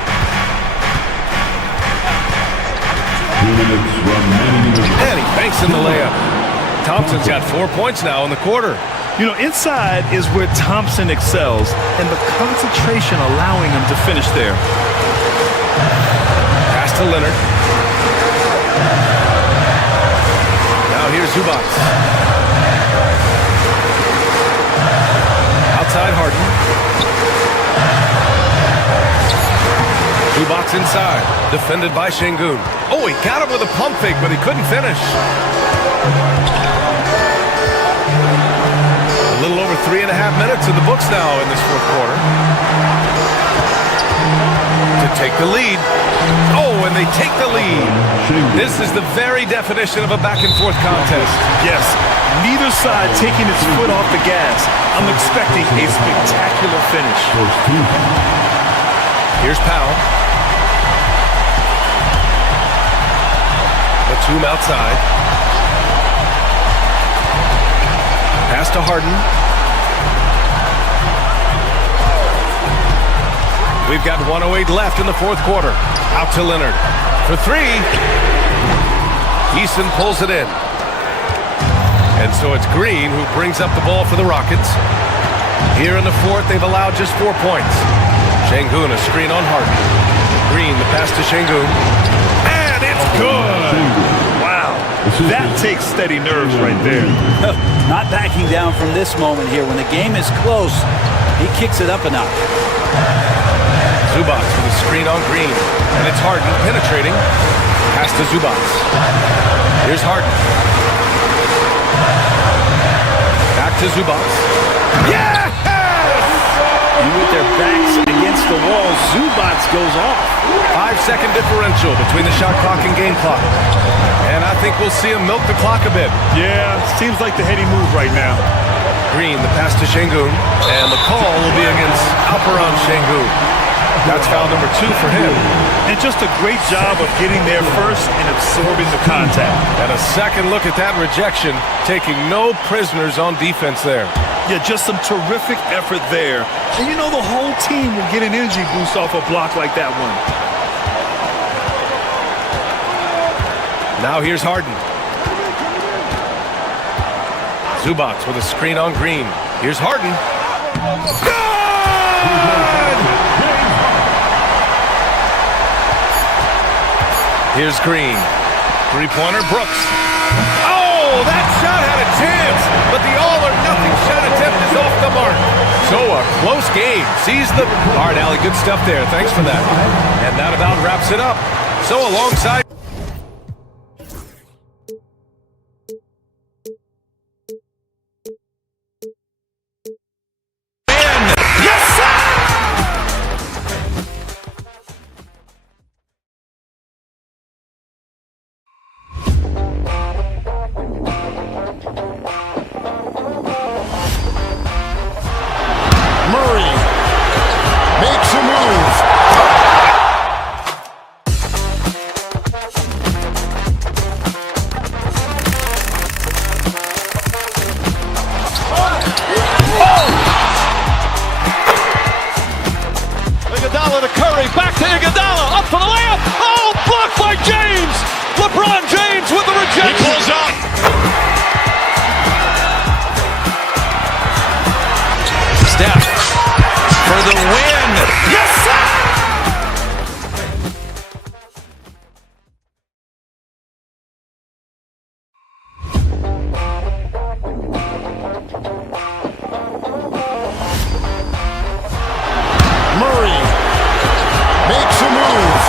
And he banks in the layup. Thompson's got 4 points now in the quarter. You know, inside is where Thompson excels, and the concentration allowing him to finish there. Pass to Leonard. Now here's Zubac. Outside Harden. Zubac inside, defended by Şengün. Oh, he got him with a pump fake, but he couldn't finish. A little over 3.5 minutes in the books now in this 4th quarter. To take the lead. Oh, and they take the lead. This is the very definition of a back-and-forth contest. Yes, neither side taking its foot off the gas. I'm expecting a spectacular finish. Here's Powell. Batum outside. Pass to Harden. We've got 1:08 left in the 4th quarter. Out to Leonard for 3. Eason pulls it in. And so it's Green who brings up the ball for the Rockets. Here in the 4th, they've allowed just 4 points. Şengün, a screen on Harden. Green, the pass to Şengün. And it's good! Wow, that takes steady nerves right there. Not backing down from this moment here. When the game is close, he kicks it up a notch. Zubac with a screen on Green. And it's Harden penetrating. Pass to Zubac. Here's Harden. Back to Zubac. Yes! And with their backs against the wall, Zubac goes off. 5-second differential between the shot clock and game clock. And I think we'll see him milk the clock a bit. Yeah, seems like the heady move right now. Green, the pass to Şengün. And the call will be against Alperen Şengün. That's foul number 2 for him. And just a great job of getting there first and absorbing the contact. And a second look at that rejection, taking no prisoners on defense there. Yeah, just some terrific effort there. And you know the whole team will get an energy boost off a block like that one. Now here's Harden. Zubac with a screen on Green. Here's Harden. Good! Here's Green. Three-pointer, Brooks. Oh, that shot had a chance, but the all-or-nothing shot attempt is off the mark. So a close game. Sees the... All right, Allie, good stuff there. Thanks for that. And that about wraps it up. So alongside... Iguodala to Curry, back to Iguodala, up for the layup. Oh, blocked by James. LeBron James with the rejection. He pulls up. Steph for the win. Yes, sir. Murray makes a move.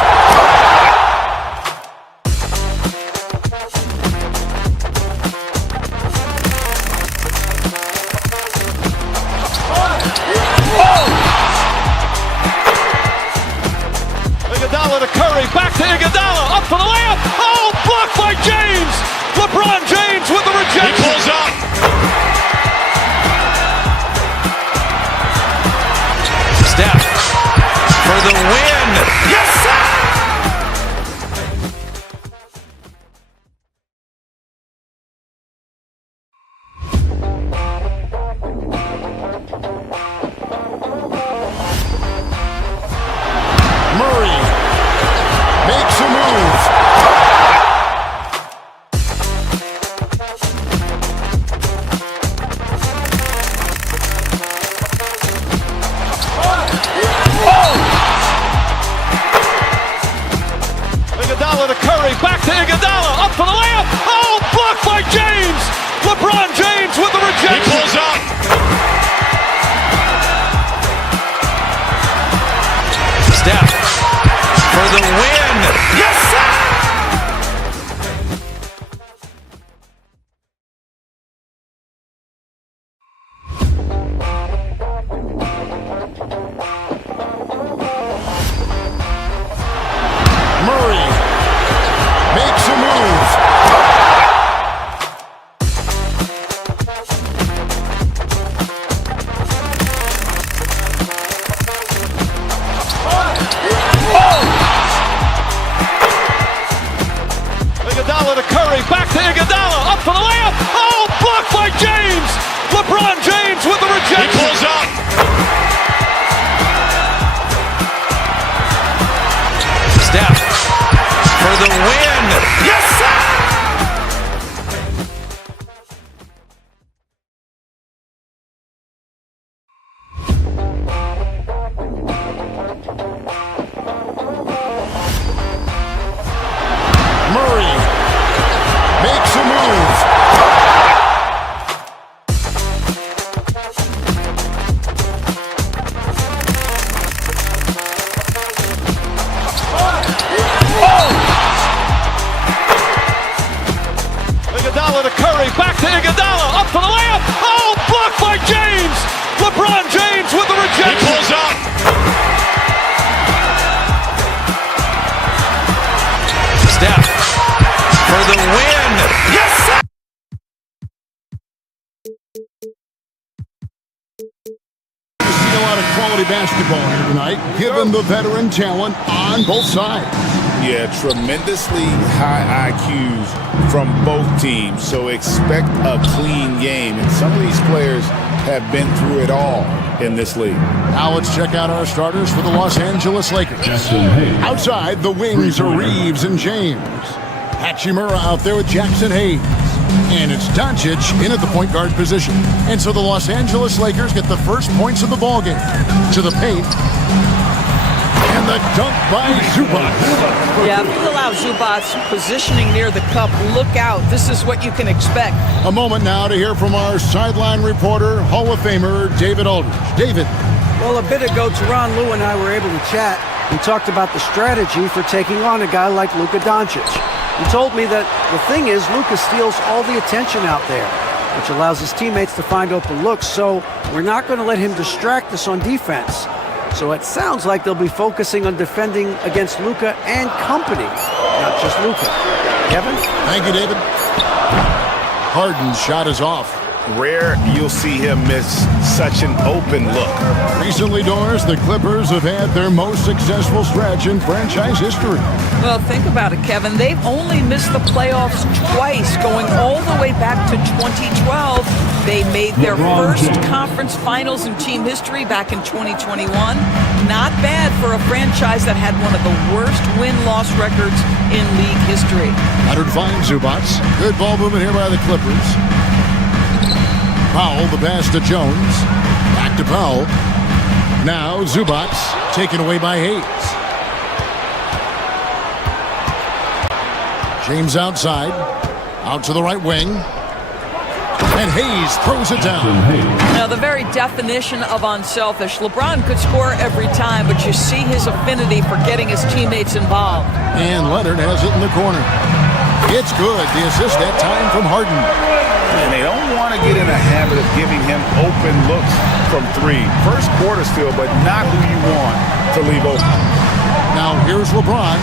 Iguodala to Curry, back to Iguodala, up for the layup. Oh, blocked by James. LeBron James with the rejection. He pulls up. Steph for the win. Yes, sir. Murray makes a move. Iguodala to Curry, back to Iguodala, up for the layup. Oh, blocked by James. LeBron James with the rejection. He pulls up. Steph for the win. Yes, sir. Murray makes a move. Iguodala to Curry, back to Iguodala, up for the layup. Oh, blocked by James. LeBron James with the rejection. He pulls up. Steph for the win. Yes, sir. Murray makes a move. Iguodala to Curry, back to Iguodala, up for the layup. Oh, blocked by James. LeBron James with the rejection. He pulls up. Steph for the win. Yes, sir. See a lot of quality basketball here tonight, given the veteran talent on both sides. Yeah, tremendously high IQs from both teams, so expect a clean game. And some of these players have been through it all in this league. Now let's check out our starters for the Los Angeles Lakers. Outside, the wings are Reeves and James. Hachimura out there with Jackson Hayes. And it's Doncic in at the point guard position. And so the Los Angeles Lakers get the first points of the ballgame. To the paint. And the dunk by Zubac. Yeah, if you allow Zubac's positioning near the cup, look out. This is what you can expect. A moment now to hear from our sideline reporter, Hall of Famer David Aldridge. David. Well, a bit ago, Teron Lue and I were able to chat. We talked about the strategy for taking on a guy like Luka Doncic. He told me that the thing is, Luka steals all the attention out there, which allows his teammates to find open looks, so we're not going to let him distract us on defense. So it sounds like they'll be focusing on defending against Luka and company, not just Luka. Kevin? Thank you, David. Harden's shot is off. Rare you'll see him miss such an open look. Recently, Doris, the Clippers have had their most successful stretch in franchise history. Well, think about it, Kevin. They've only missed the playoffs twice, going all the way back to 2012. They made their first conference finals in team history back in 2021. Not bad for a franchise that had one of the worst win-loss records in league history. Leonard finds Zubac. Good ball movement here by the Clippers. Powell, the pass to Jones. Back to Powell. Now Zubac, taken away by Hayes. James outside. Out to the right wing. And Hayes throws it down. Now, the very definition of unselfish. LeBron could score every time, but you see his affinity for getting his teammates involved. And Leonard has it in the corner. It's good. The assist that time from Harden. And they don't want to get in a habit of giving him open looks from three. First quarter still, but not who you want to leave open. Now here's LeBron.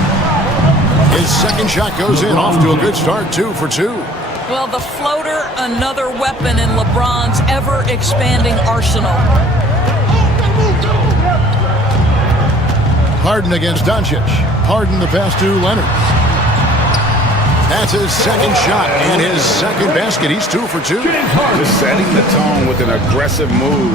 His second shot goes in, off to a good start, 2 for 2. Well, the floater, another weapon in LeBron's ever-expanding arsenal. Harden against Doncic. Harden the pass to Leonard. That's his second shot and his second basket. He's 2 for 2. Just setting the tone with an aggressive move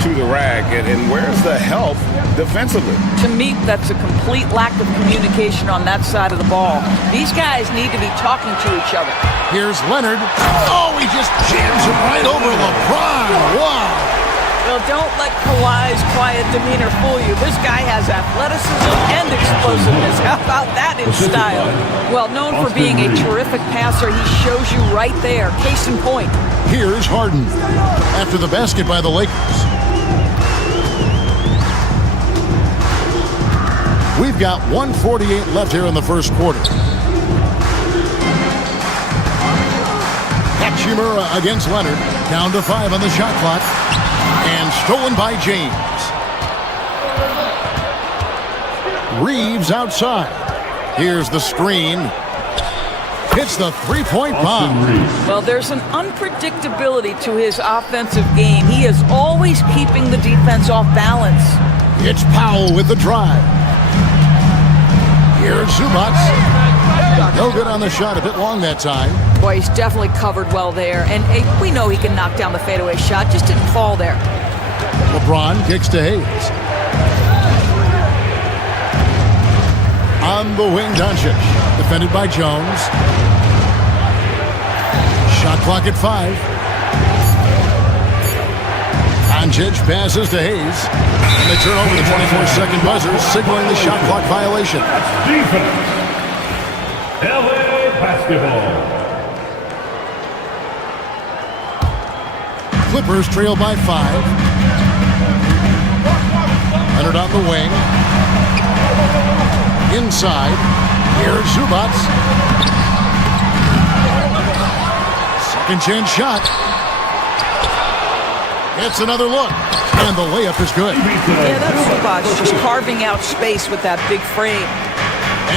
to the rack. And where's the help defensively? To me, that's a complete lack of communication on that side of the ball. These guys need to be talking to each other. Here's Leonard. Oh, he just jams it right over LeBron. Wow. Well, don't let Kawhi's quiet demeanor fool you. This guy has athleticism and explosiveness. How about that in style? Well, known for being a terrific passer, he shows you right there. Case in point. Here's Harden after the basket by the Lakers. We've got 1:48 left here in the first quarter. Hachimura against Leonard. Down to 5 on the shot clock. And stolen by James. Reeves outside. Here's the screen. Hits the three-point bomb. Well, there's an unpredictability to his offensive game. He is always keeping the defense off balance. It's Powell with the drive. Here's Zubac. No good on the shot, a bit long that time. Boy, he's definitely covered well there. And we know he can knock down the fadeaway shot, just didn't fall there. LeBron kicks to Hayes. On the wing, Doncic. Defended by Jones. Shot clock at 5. Doncic passes to Hayes. And they turn over the 24-second buzzer, signaling the shot clock violation. Defense. LA basketball. Clippers trail by 5. Leonard on the wing. Inside. Here's Zubac. Second chance shot. It's another look. And the layup is good. Yeah, that's Zubac just carving out space with that big frame.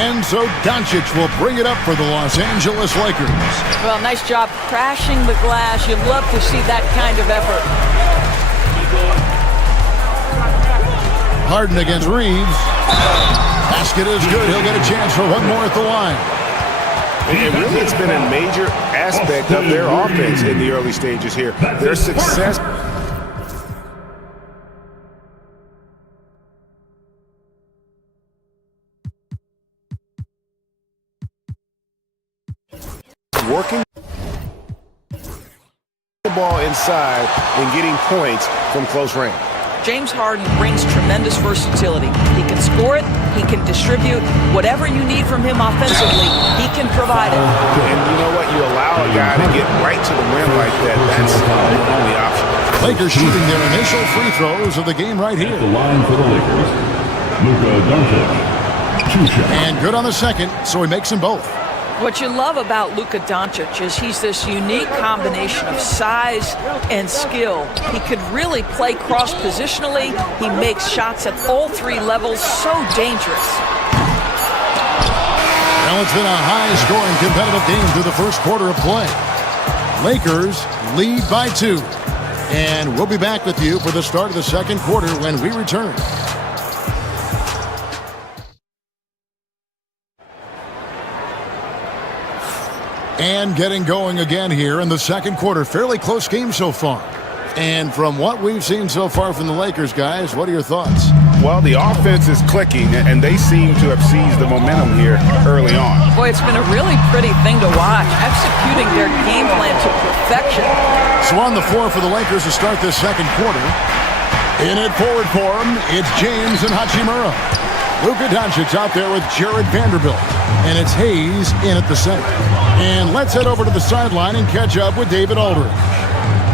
And so Doncic will bring it up for the Los Angeles Lakers. Well, nice job crashing the glass. You'd love to see that kind of effort. Harden against Reeves. Basket is good. He'll get a chance for one more at the line. And really, it's been a major aspect of their offense in the early stages here. Their success. working the ball inside and getting points from close range. James Harden brings tremendous versatility. He can score it, he can distribute. Whatever you need from him offensively, he can provide it. And you know what? You allow a guy to get right to the rim like that. That's the only option. Lakers shooting their initial free throws of the game right here. The line for the Lakers, Luka Doncic. 2 shots. And good on the second, so he makes them both. What you love about Luka Doncic is he's this unique combination of size and skill. He could really play cross-positionally. He makes shots at all 3 levels. So dangerous. Well, it's been a high-scoring competitive game through the first quarter of play. Lakers lead by 2. And we'll be back with you for the start of the second quarter when we return. And getting going again here in the second quarter. Fairly close game so far. And from what we've seen so far from the Lakers, guys, what are your thoughts? Well, the offense is clicking, and they seem to have seized the momentum here early on. Boy, it's been a really pretty thing to watch, executing their game plan to perfection. So on the floor for the Lakers to start this second quarter. In at forward form, it's James and Hachimura. Luka Doncic out there with Jared Vanderbilt. And it's Hayes in at the center. And let's head over to the sideline and catch up with David Aldridge.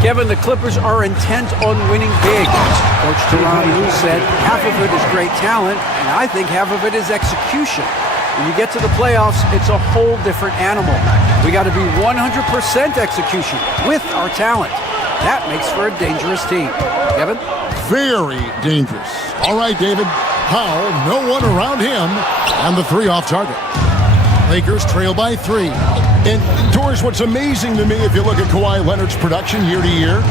Kevin, the Clippers are intent on winning big. Coach Toronto said half of it is great talent, and I think half of it is execution. When you get to the playoffs, it's a whole different animal. We got to be 100% execution with our talent. That makes for a dangerous team. Kevin? Very dangerous. All right, David. Powell, no one around him, and the 3 off target. Lakers trail by 3. And, George, what's amazing to me, if you look at Kawhi Leonard's production year to year,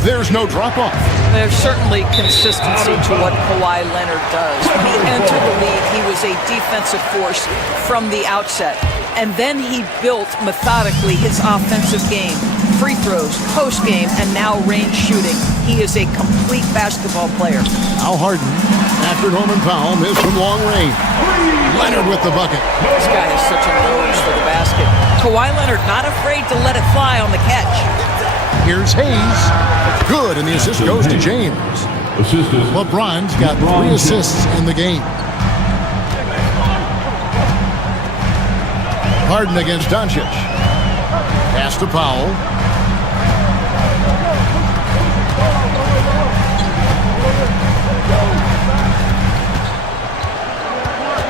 there's no drop-off. There's certainly consistency to what Kawhi Leonard does. When he entered the league, he was a defensive force from the outset. And then he built methodically his offensive game. Free throws, post-game, and now range shooting. He is a complete basketball player. Al Harden, after Norman Powell, missed from long range. Leonard with the bucket. This guy has such a nose for the basket. Kawhi Leonard not afraid to let it fly on the catch. Here's Hayes. Good, and the assist goes to James. LeBron's got 3 assists in the game. Harden against Doncic. Pass to Powell.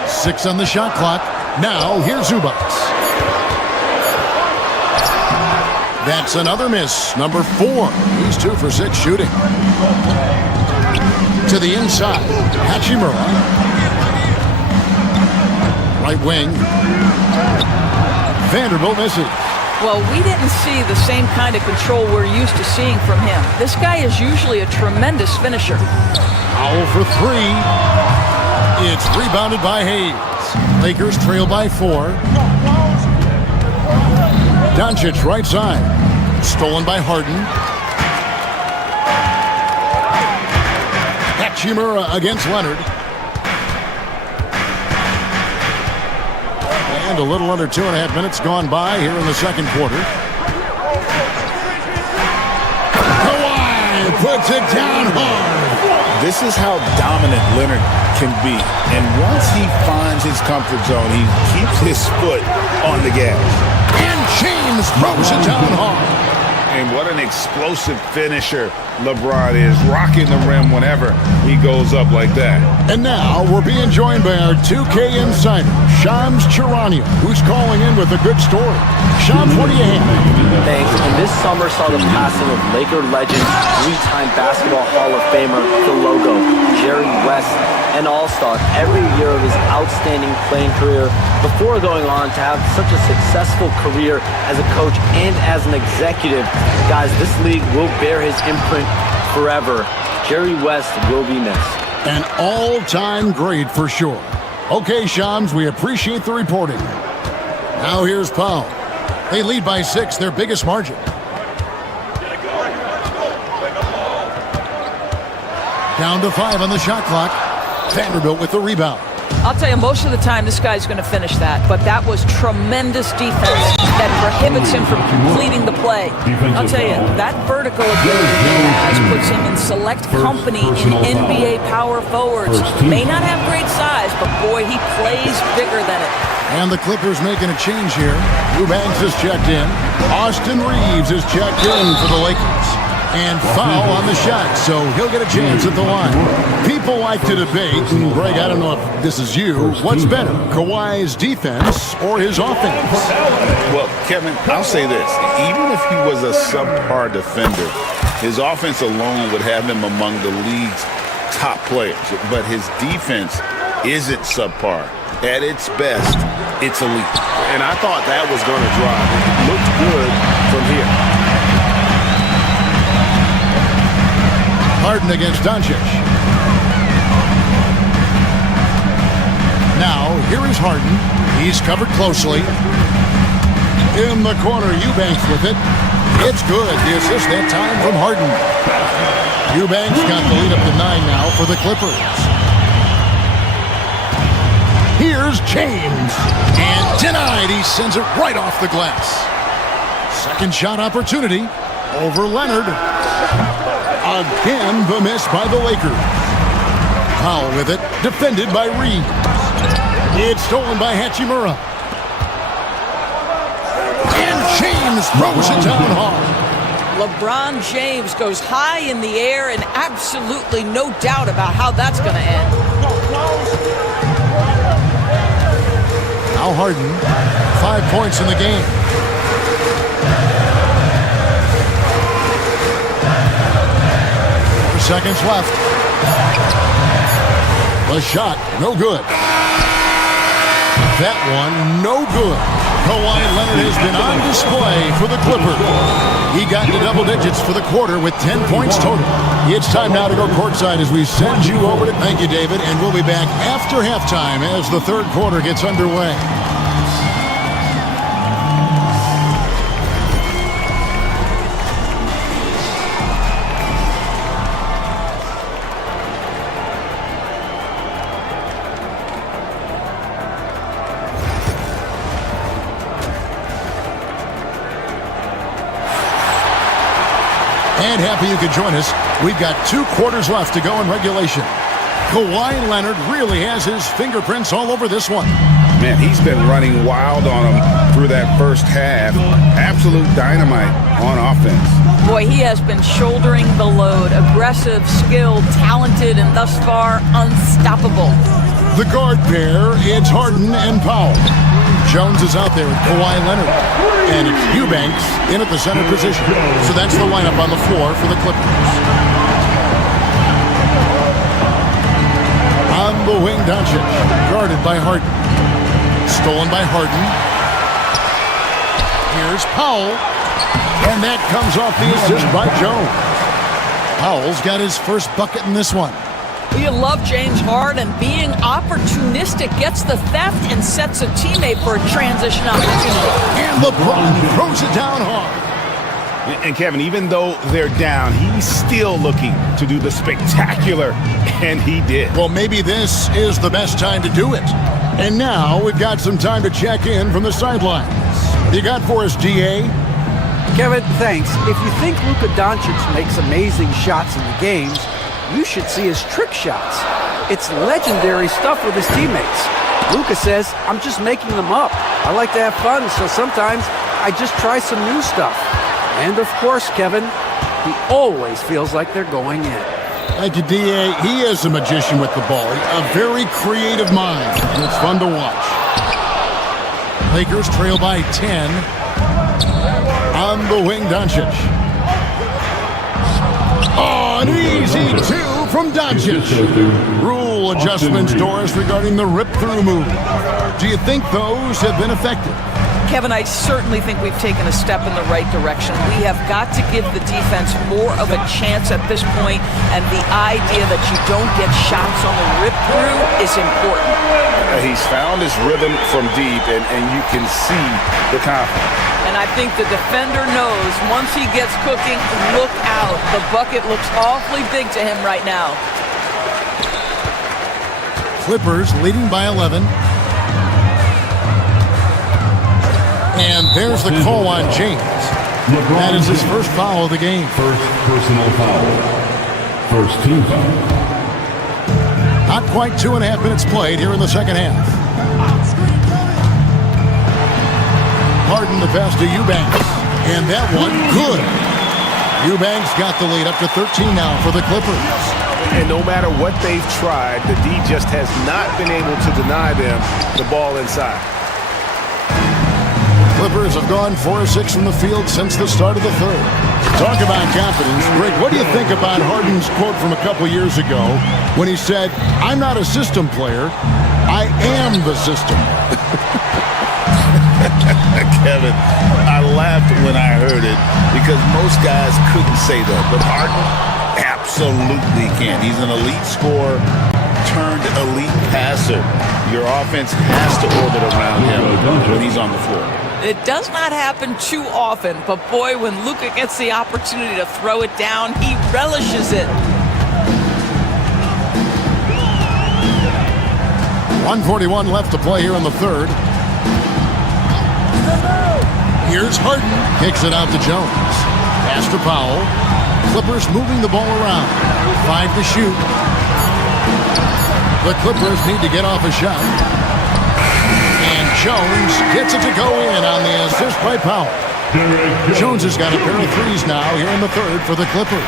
Six on the shot clock. Now here's Zubac. That's another miss. Number 4. He's 2 for 6 shooting. To the inside. Hachimura. Right wing. Vanderbilt misses. Well, we didn't see the same kind of control we're used to seeing from him. This guy is usually a tremendous finisher. Powell for 3. It's rebounded by Hayes. Lakers trail by 4. Doncic right side. Stolen by Harden. Hachimura against Leonard. And a little under 2.5 minutes gone by here in the second quarter. Kawhi puts it down hard. This is how dominant Leonard can be. And once he finds his comfort zone, he keeps his foot on the gas. And James throws it down hard. And what an explosive finisher LeBron is, rocking the rim whenever he goes up like that. And now we're being joined by our 2K insider, Shams Charania, who's calling in with a good story. Shams, what do you have? Thanks. And this summer saw the passing of Laker legend, 3-time Basketball Hall of Famer, the logo, Jerry West, an all-star every year of his outstanding playing career before going on to have such a successful career as a coach and as an executive. Guys, this league will bear his imprint forever. Jerry West will be missed. An all-time great for sure. Okay, Shams, we appreciate the reporting. Now here's Powell. They lead by 6, their biggest margin. Down to 5 on the shot clock. Vanderbilt with the rebound. I'll tell you, most of the time this guy's going to finish that, but that was tremendous defense that prohibits him from completing the play. I'll tell you, that vertical ability he has puts him in select company in NBA power forwards. May not have great size, but boy, he plays bigger than it. And the Clippers making a change here. Eubanks is checked in. Austin Reeves is checked in for the Lakers. And foul on the shot, so he'll get a chance at the line. People like to debate, and Greg, I don't know if this is you, what's better, Kawhi's defense or his offense? Well, Kevin, I'll say this. Even if he was a subpar defender, his offense alone would have him among the league's top players. But his defense isn't subpar. At its best, it's elite. And I thought that was going to drive. It looked good from here. Harden against Doncic. Now, here is Harden. He's covered closely. In the corner, Eubanks with it. It's good. The assist that time from Harden. Eubanks got the lead up to 9 now for the Clippers. Here's James. And denied. He sends it right off the glass. Second shot opportunity over Leonard. Again, the miss by the Lakers. Powell with it, defended by Reeves. It's stolen by Hachimura. And James throws it down hard. LeBron James goes high in the air, and absolutely no doubt about how that's going to end. Now Harden, 5 points in the game. Seconds left. The shot, no good. That one, no good. Kawhi Leonard has been on display for the Clippers. He got into double digits for the quarter with 10 points total. It's time now to go courtside as we send you over to... Thank you, David, and we'll be back after halftime as the third quarter gets underway. And happy you could join us. We've got 2 quarters left to go in regulation. Kawhi Leonard really has his fingerprints all over this one. Man, he's been running wild on him through that first half. Absolute dynamite on offense. Boy, he has been shouldering the load. Aggressive, skilled, talented, and thus far, unstoppable. The guard pair, it's Harden and Powell. Jones is out there with Kawhi Leonard. And it's Eubanks in at the center position. So that's the lineup on the floor for the Clippers. On the wing, Doncic, guarded by Harden. Stolen by Harden. Here's Powell. And that comes off the assist by Jones. Powell's got his first bucket in this one. You love James Harden. Being opportunistic, gets the theft and sets a teammate for a transition opportunity. And LeBron throws it down hard. And Kevin, even though they're down, he's still looking to do the spectacular, and he did. Well, maybe this is the best time to do it. And now we've got some time to check in from the sidelines. You got for us, DA? Kevin, thanks. If you think Luka Doncic makes amazing shots in the games, you should see his trick shots. It's legendary stuff with his teammates. Luka says, I'm just making them up. I like to have fun, so sometimes I just try some new stuff. And of course, Kevin, he always feels like they're going in. Thank you, DA. He is a magician with the ball. A very creative mind, and it's fun to watch. Lakers trail by 10. On the wing, Doncic. Oh, an easy 2 from Doncic. Rule adjustments, Doris, regarding the rip-through move. Do you think those have been effective? Kevin, I certainly think we've taken a step in the right direction. We have got to give the defense more of a chance at this point, and the idea that you don't get shots on the rip-through is important. He's found his rhythm from deep, and you can see the confidence. And I think the defender knows once he gets cooking, look out. The bucket looks awfully big to him right now. Clippers leading by 11. And there's the call on James. That is his first foul of the game. First personal foul. First team foul. Not quite 2.5 minutes played here in the second half. Harden the pass to Eubanks. And that one, good. Eubanks got the lead up to 13 now for the Clippers. And no matter what they've tried, the D just has not been able to deny them the ball inside. Clippers have gone 4 of 6 from the field since the start of the third. Talk about confidence. Rick, what do you think about Harden's quote from a couple years ago when he said, "I'm not a system player, I am the system"? Kevin, I laughed when I heard it because most guys couldn't say that, but Harden absolutely can. He's an elite scorer turned elite passer. Your offense has to orbit around him when he's on the floor. It does not happen too often, but boy, when Luka gets the opportunity to throw it down, he relishes it. 1:41 left to play here in the third. Here's Harden. Kicks it out to Jones. Pass to Powell. Clippers moving the ball around. 5 to shoot. The Clippers need to get off a shot. And Jones gets it to go in on the assist by Powell. Jones has got a pair of threes now here in the third for the Clippers.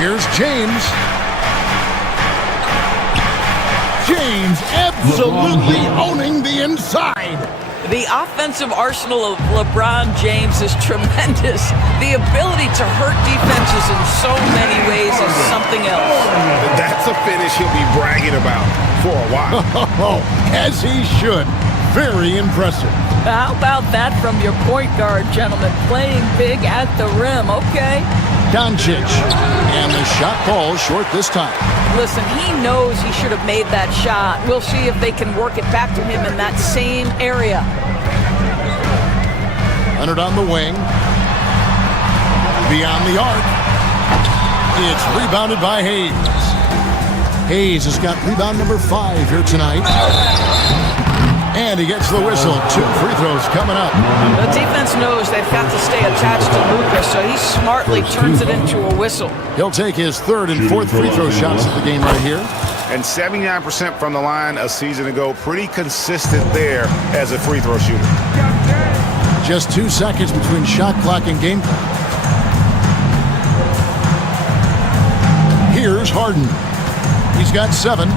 Here's James. James absolutely owning the inside. The offensive arsenal of LeBron James is tremendous. The ability to hurt defenses in so many ways is something else. That's a finish he'll be bragging about for a while. As he should. Very impressive. How about that from your point guard, gentlemen? Playing big at the rim, okay? Doncic. And the shot falls short this time. Listen, he knows he should have made that shot. We'll see if they can work it back to him in that same area. Leonard on the wing. Beyond the arc. It's rebounded by Hayes. Hayes has got rebound number 5 here tonight. And he gets the whistle. 2 free throws coming up. The defense knows they've got to stay attached to Luka, so he smartly turns it into a whistle. He'll take his 3rd and 4th free throw shots of the game right here. And 79% from the line a season ago. Pretty consistent there as a free throw shooter. Just 2 seconds between shot clock and game clock. Here's Harden. He's got 7.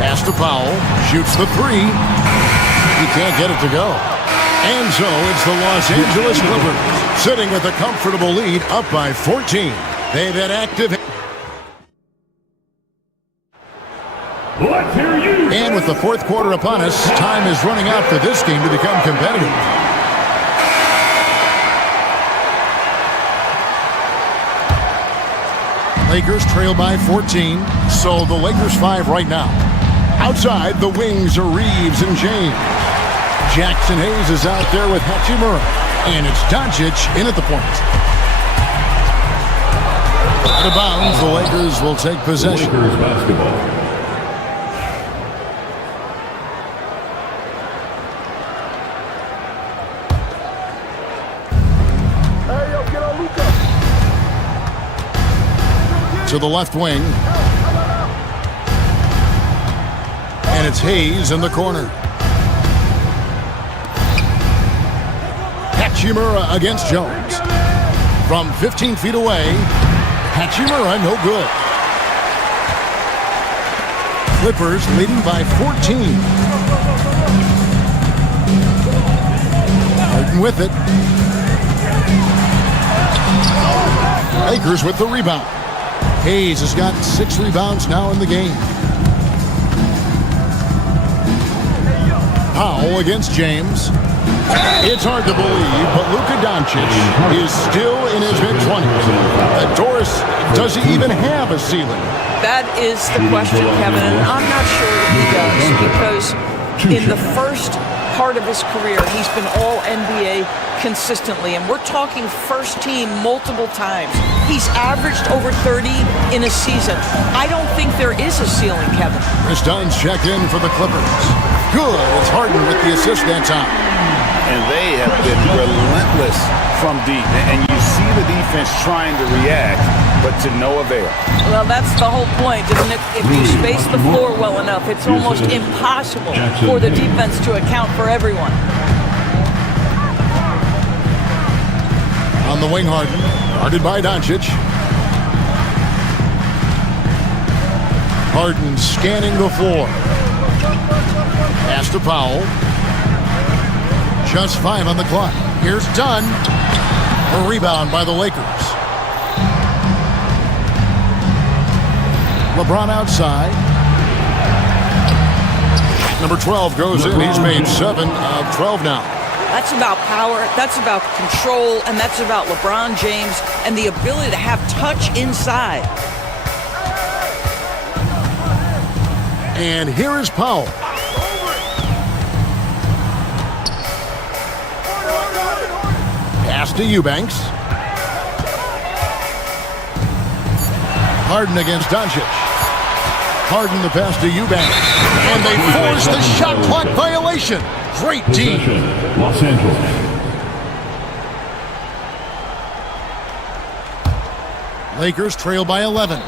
Pass to Powell. Shoots the 3. He can't get it to go. And so it's the Los Angeles Clippers sitting with a comfortable lead up by 14. They've had active. Let's hear you. And with the 4th quarter upon us, time is running out for this game to become competitive. Lakers trail by 14, so the Lakers 5 right now. Outside, the wings are Reeves and James. Jackson Hayes is out there with Hachimura, and it's Doncic in at the point. Out of bounds, the Lakers will take possession. Lakers basketball. To the left wing. And it's Hayes in the corner. Hachimura against Jones. From 15 feet away, Hachimura no good. Clippers leading by 14. Harden with it. Lakers with the rebound. Hayes has got 6 rebounds now in the game. Powell against James. It's hard to believe, but Luka Doncic is still in his mid-20s. Doris, does he even have a ceiling? That is the question, Kevin, and I'm not sure he does, because in the first part of his career. He's been all NBA consistently, and we're talking first team multiple times. He's averaged over 30 in a season. I don't think there is a ceiling, Kevin. Chris Dunn's checked in for the Clippers. Good. It's Harden with the assist that time. And they have been relentless from deep. And you see the defense trying to react, but to no avail. Well, that's the whole point, isn't it? If you space the floor well enough, it's almost impossible for the defense to account for everyone. On the wing, Harden. Guarded by Doncic. Harden scanning the floor. Pass to Powell. Just 5 on the clock. Here's Dunn. A rebound by the Lakers. LeBron outside. Number 12 goes in. He's made 7 of 12 now. That's about power, that's about control, and that's about LeBron James and the ability to have touch inside. And here is Powell. Pass to Eubanks. Harden against Doncic. Harden the pass to Eubanks. And they force the shot clock violation. Great team. Los Angeles. Lakers trail by 11.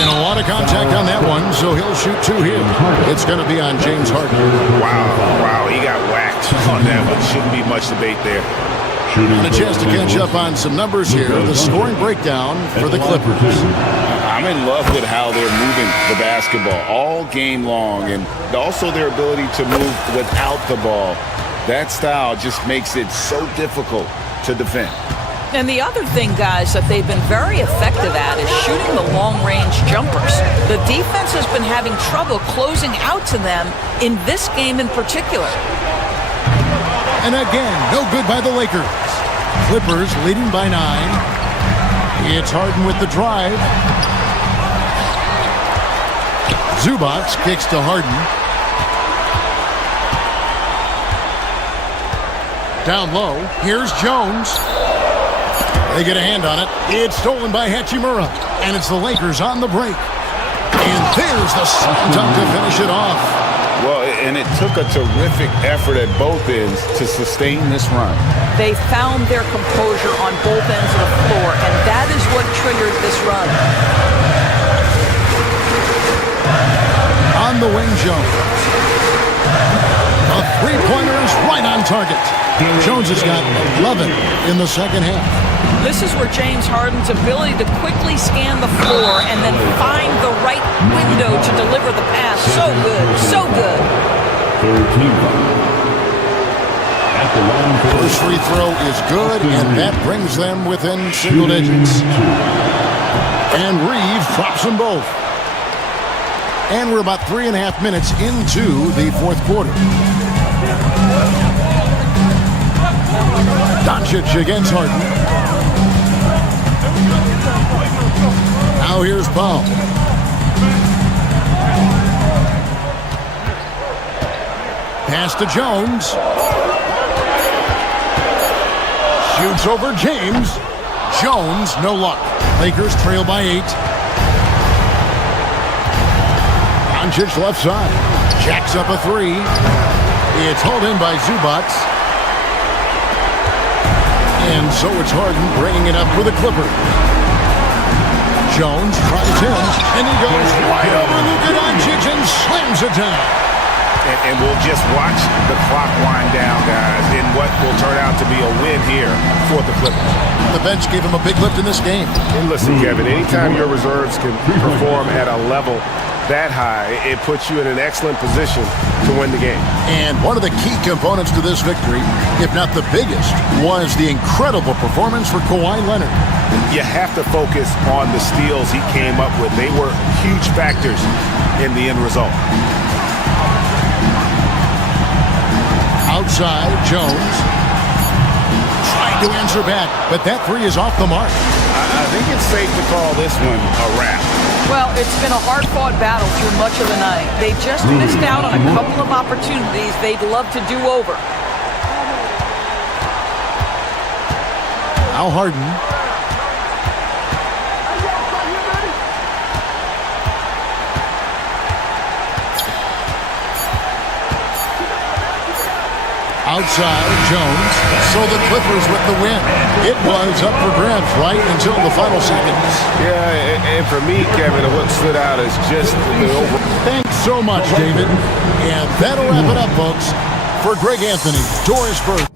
And a lot of contact on that one, so he'll shoot 2 here. It's going to be on James Harden. Wow, he got whacked on that one. Shouldn't be much debate there. And a chance to catch up on some numbers here. The scoring breakdown for the Clippers. I'm in love with how they're moving the basketball all game long, and also their ability to move without the ball. That style just makes it so difficult to defend. And the other thing, guys, that they've been very effective at is shooting the long-range jumpers. The defense has been having trouble closing out to them in this game in particular. And again, no good by the Lakers. Clippers leading by 9. It's Harden with the drive. Zubac kicks to Harden. Down low, here's Jones. They get a hand on it. It's stolen by Hachimura. And it's the Lakers on the break. And there's the time to finish it off. Well, and it took a terrific effort at both ends to sustain this run. They found their composure on both ends of the floor, and that is what triggered this run. On the wing, Jones. A three-pointer is right on target. Jones has got 11 in the second half. This is where James Harden's ability to quickly scan the floor and then find the right window to deliver the pass. So good, so good. First free throw is good, and that brings them within single digits. And Reeves drops them both. And we're about 3.5 minutes into the fourth quarter. Doncic against Harden. Now here's Powell. Pass to Jones. Shoots over James. Jones, no luck. Lakers trail by 8. Doncic left side. Jacks up a 3. It's hauled in by Zubac. And so it's Harden bringing it up for the Clippers. Jones tries in, and he goes right over Luka Doncic and slams it down. And we'll just watch the clock wind down, guys, in what will turn out to be a win here for the Clippers. The bench gave him a big lift in this game. And listen, Kevin, anytime your reserves can perform at a level that high, it puts you in an excellent position to win the game. And one of the key components to this victory, if not the biggest, was the incredible performance for Kawhi Leonard. You have to focus on the steals he came up with. They were huge factors in the end result. Outside, Jones trying to answer back, but that 3 is off the mark. I think it's safe to call this one a wrap. Well, it's been a hard-fought battle through much of the night. They just missed out on a couple of opportunities they'd love to do over. Al Harden. Outside, Jones. So the Clippers with the win. It was up for grabs right until the final seconds. Yeah, and for me, Kevin, what stood out is just the over. Thanks so much, David. And that'll wrap it up, folks. For Greg Anthony, Doris Burke.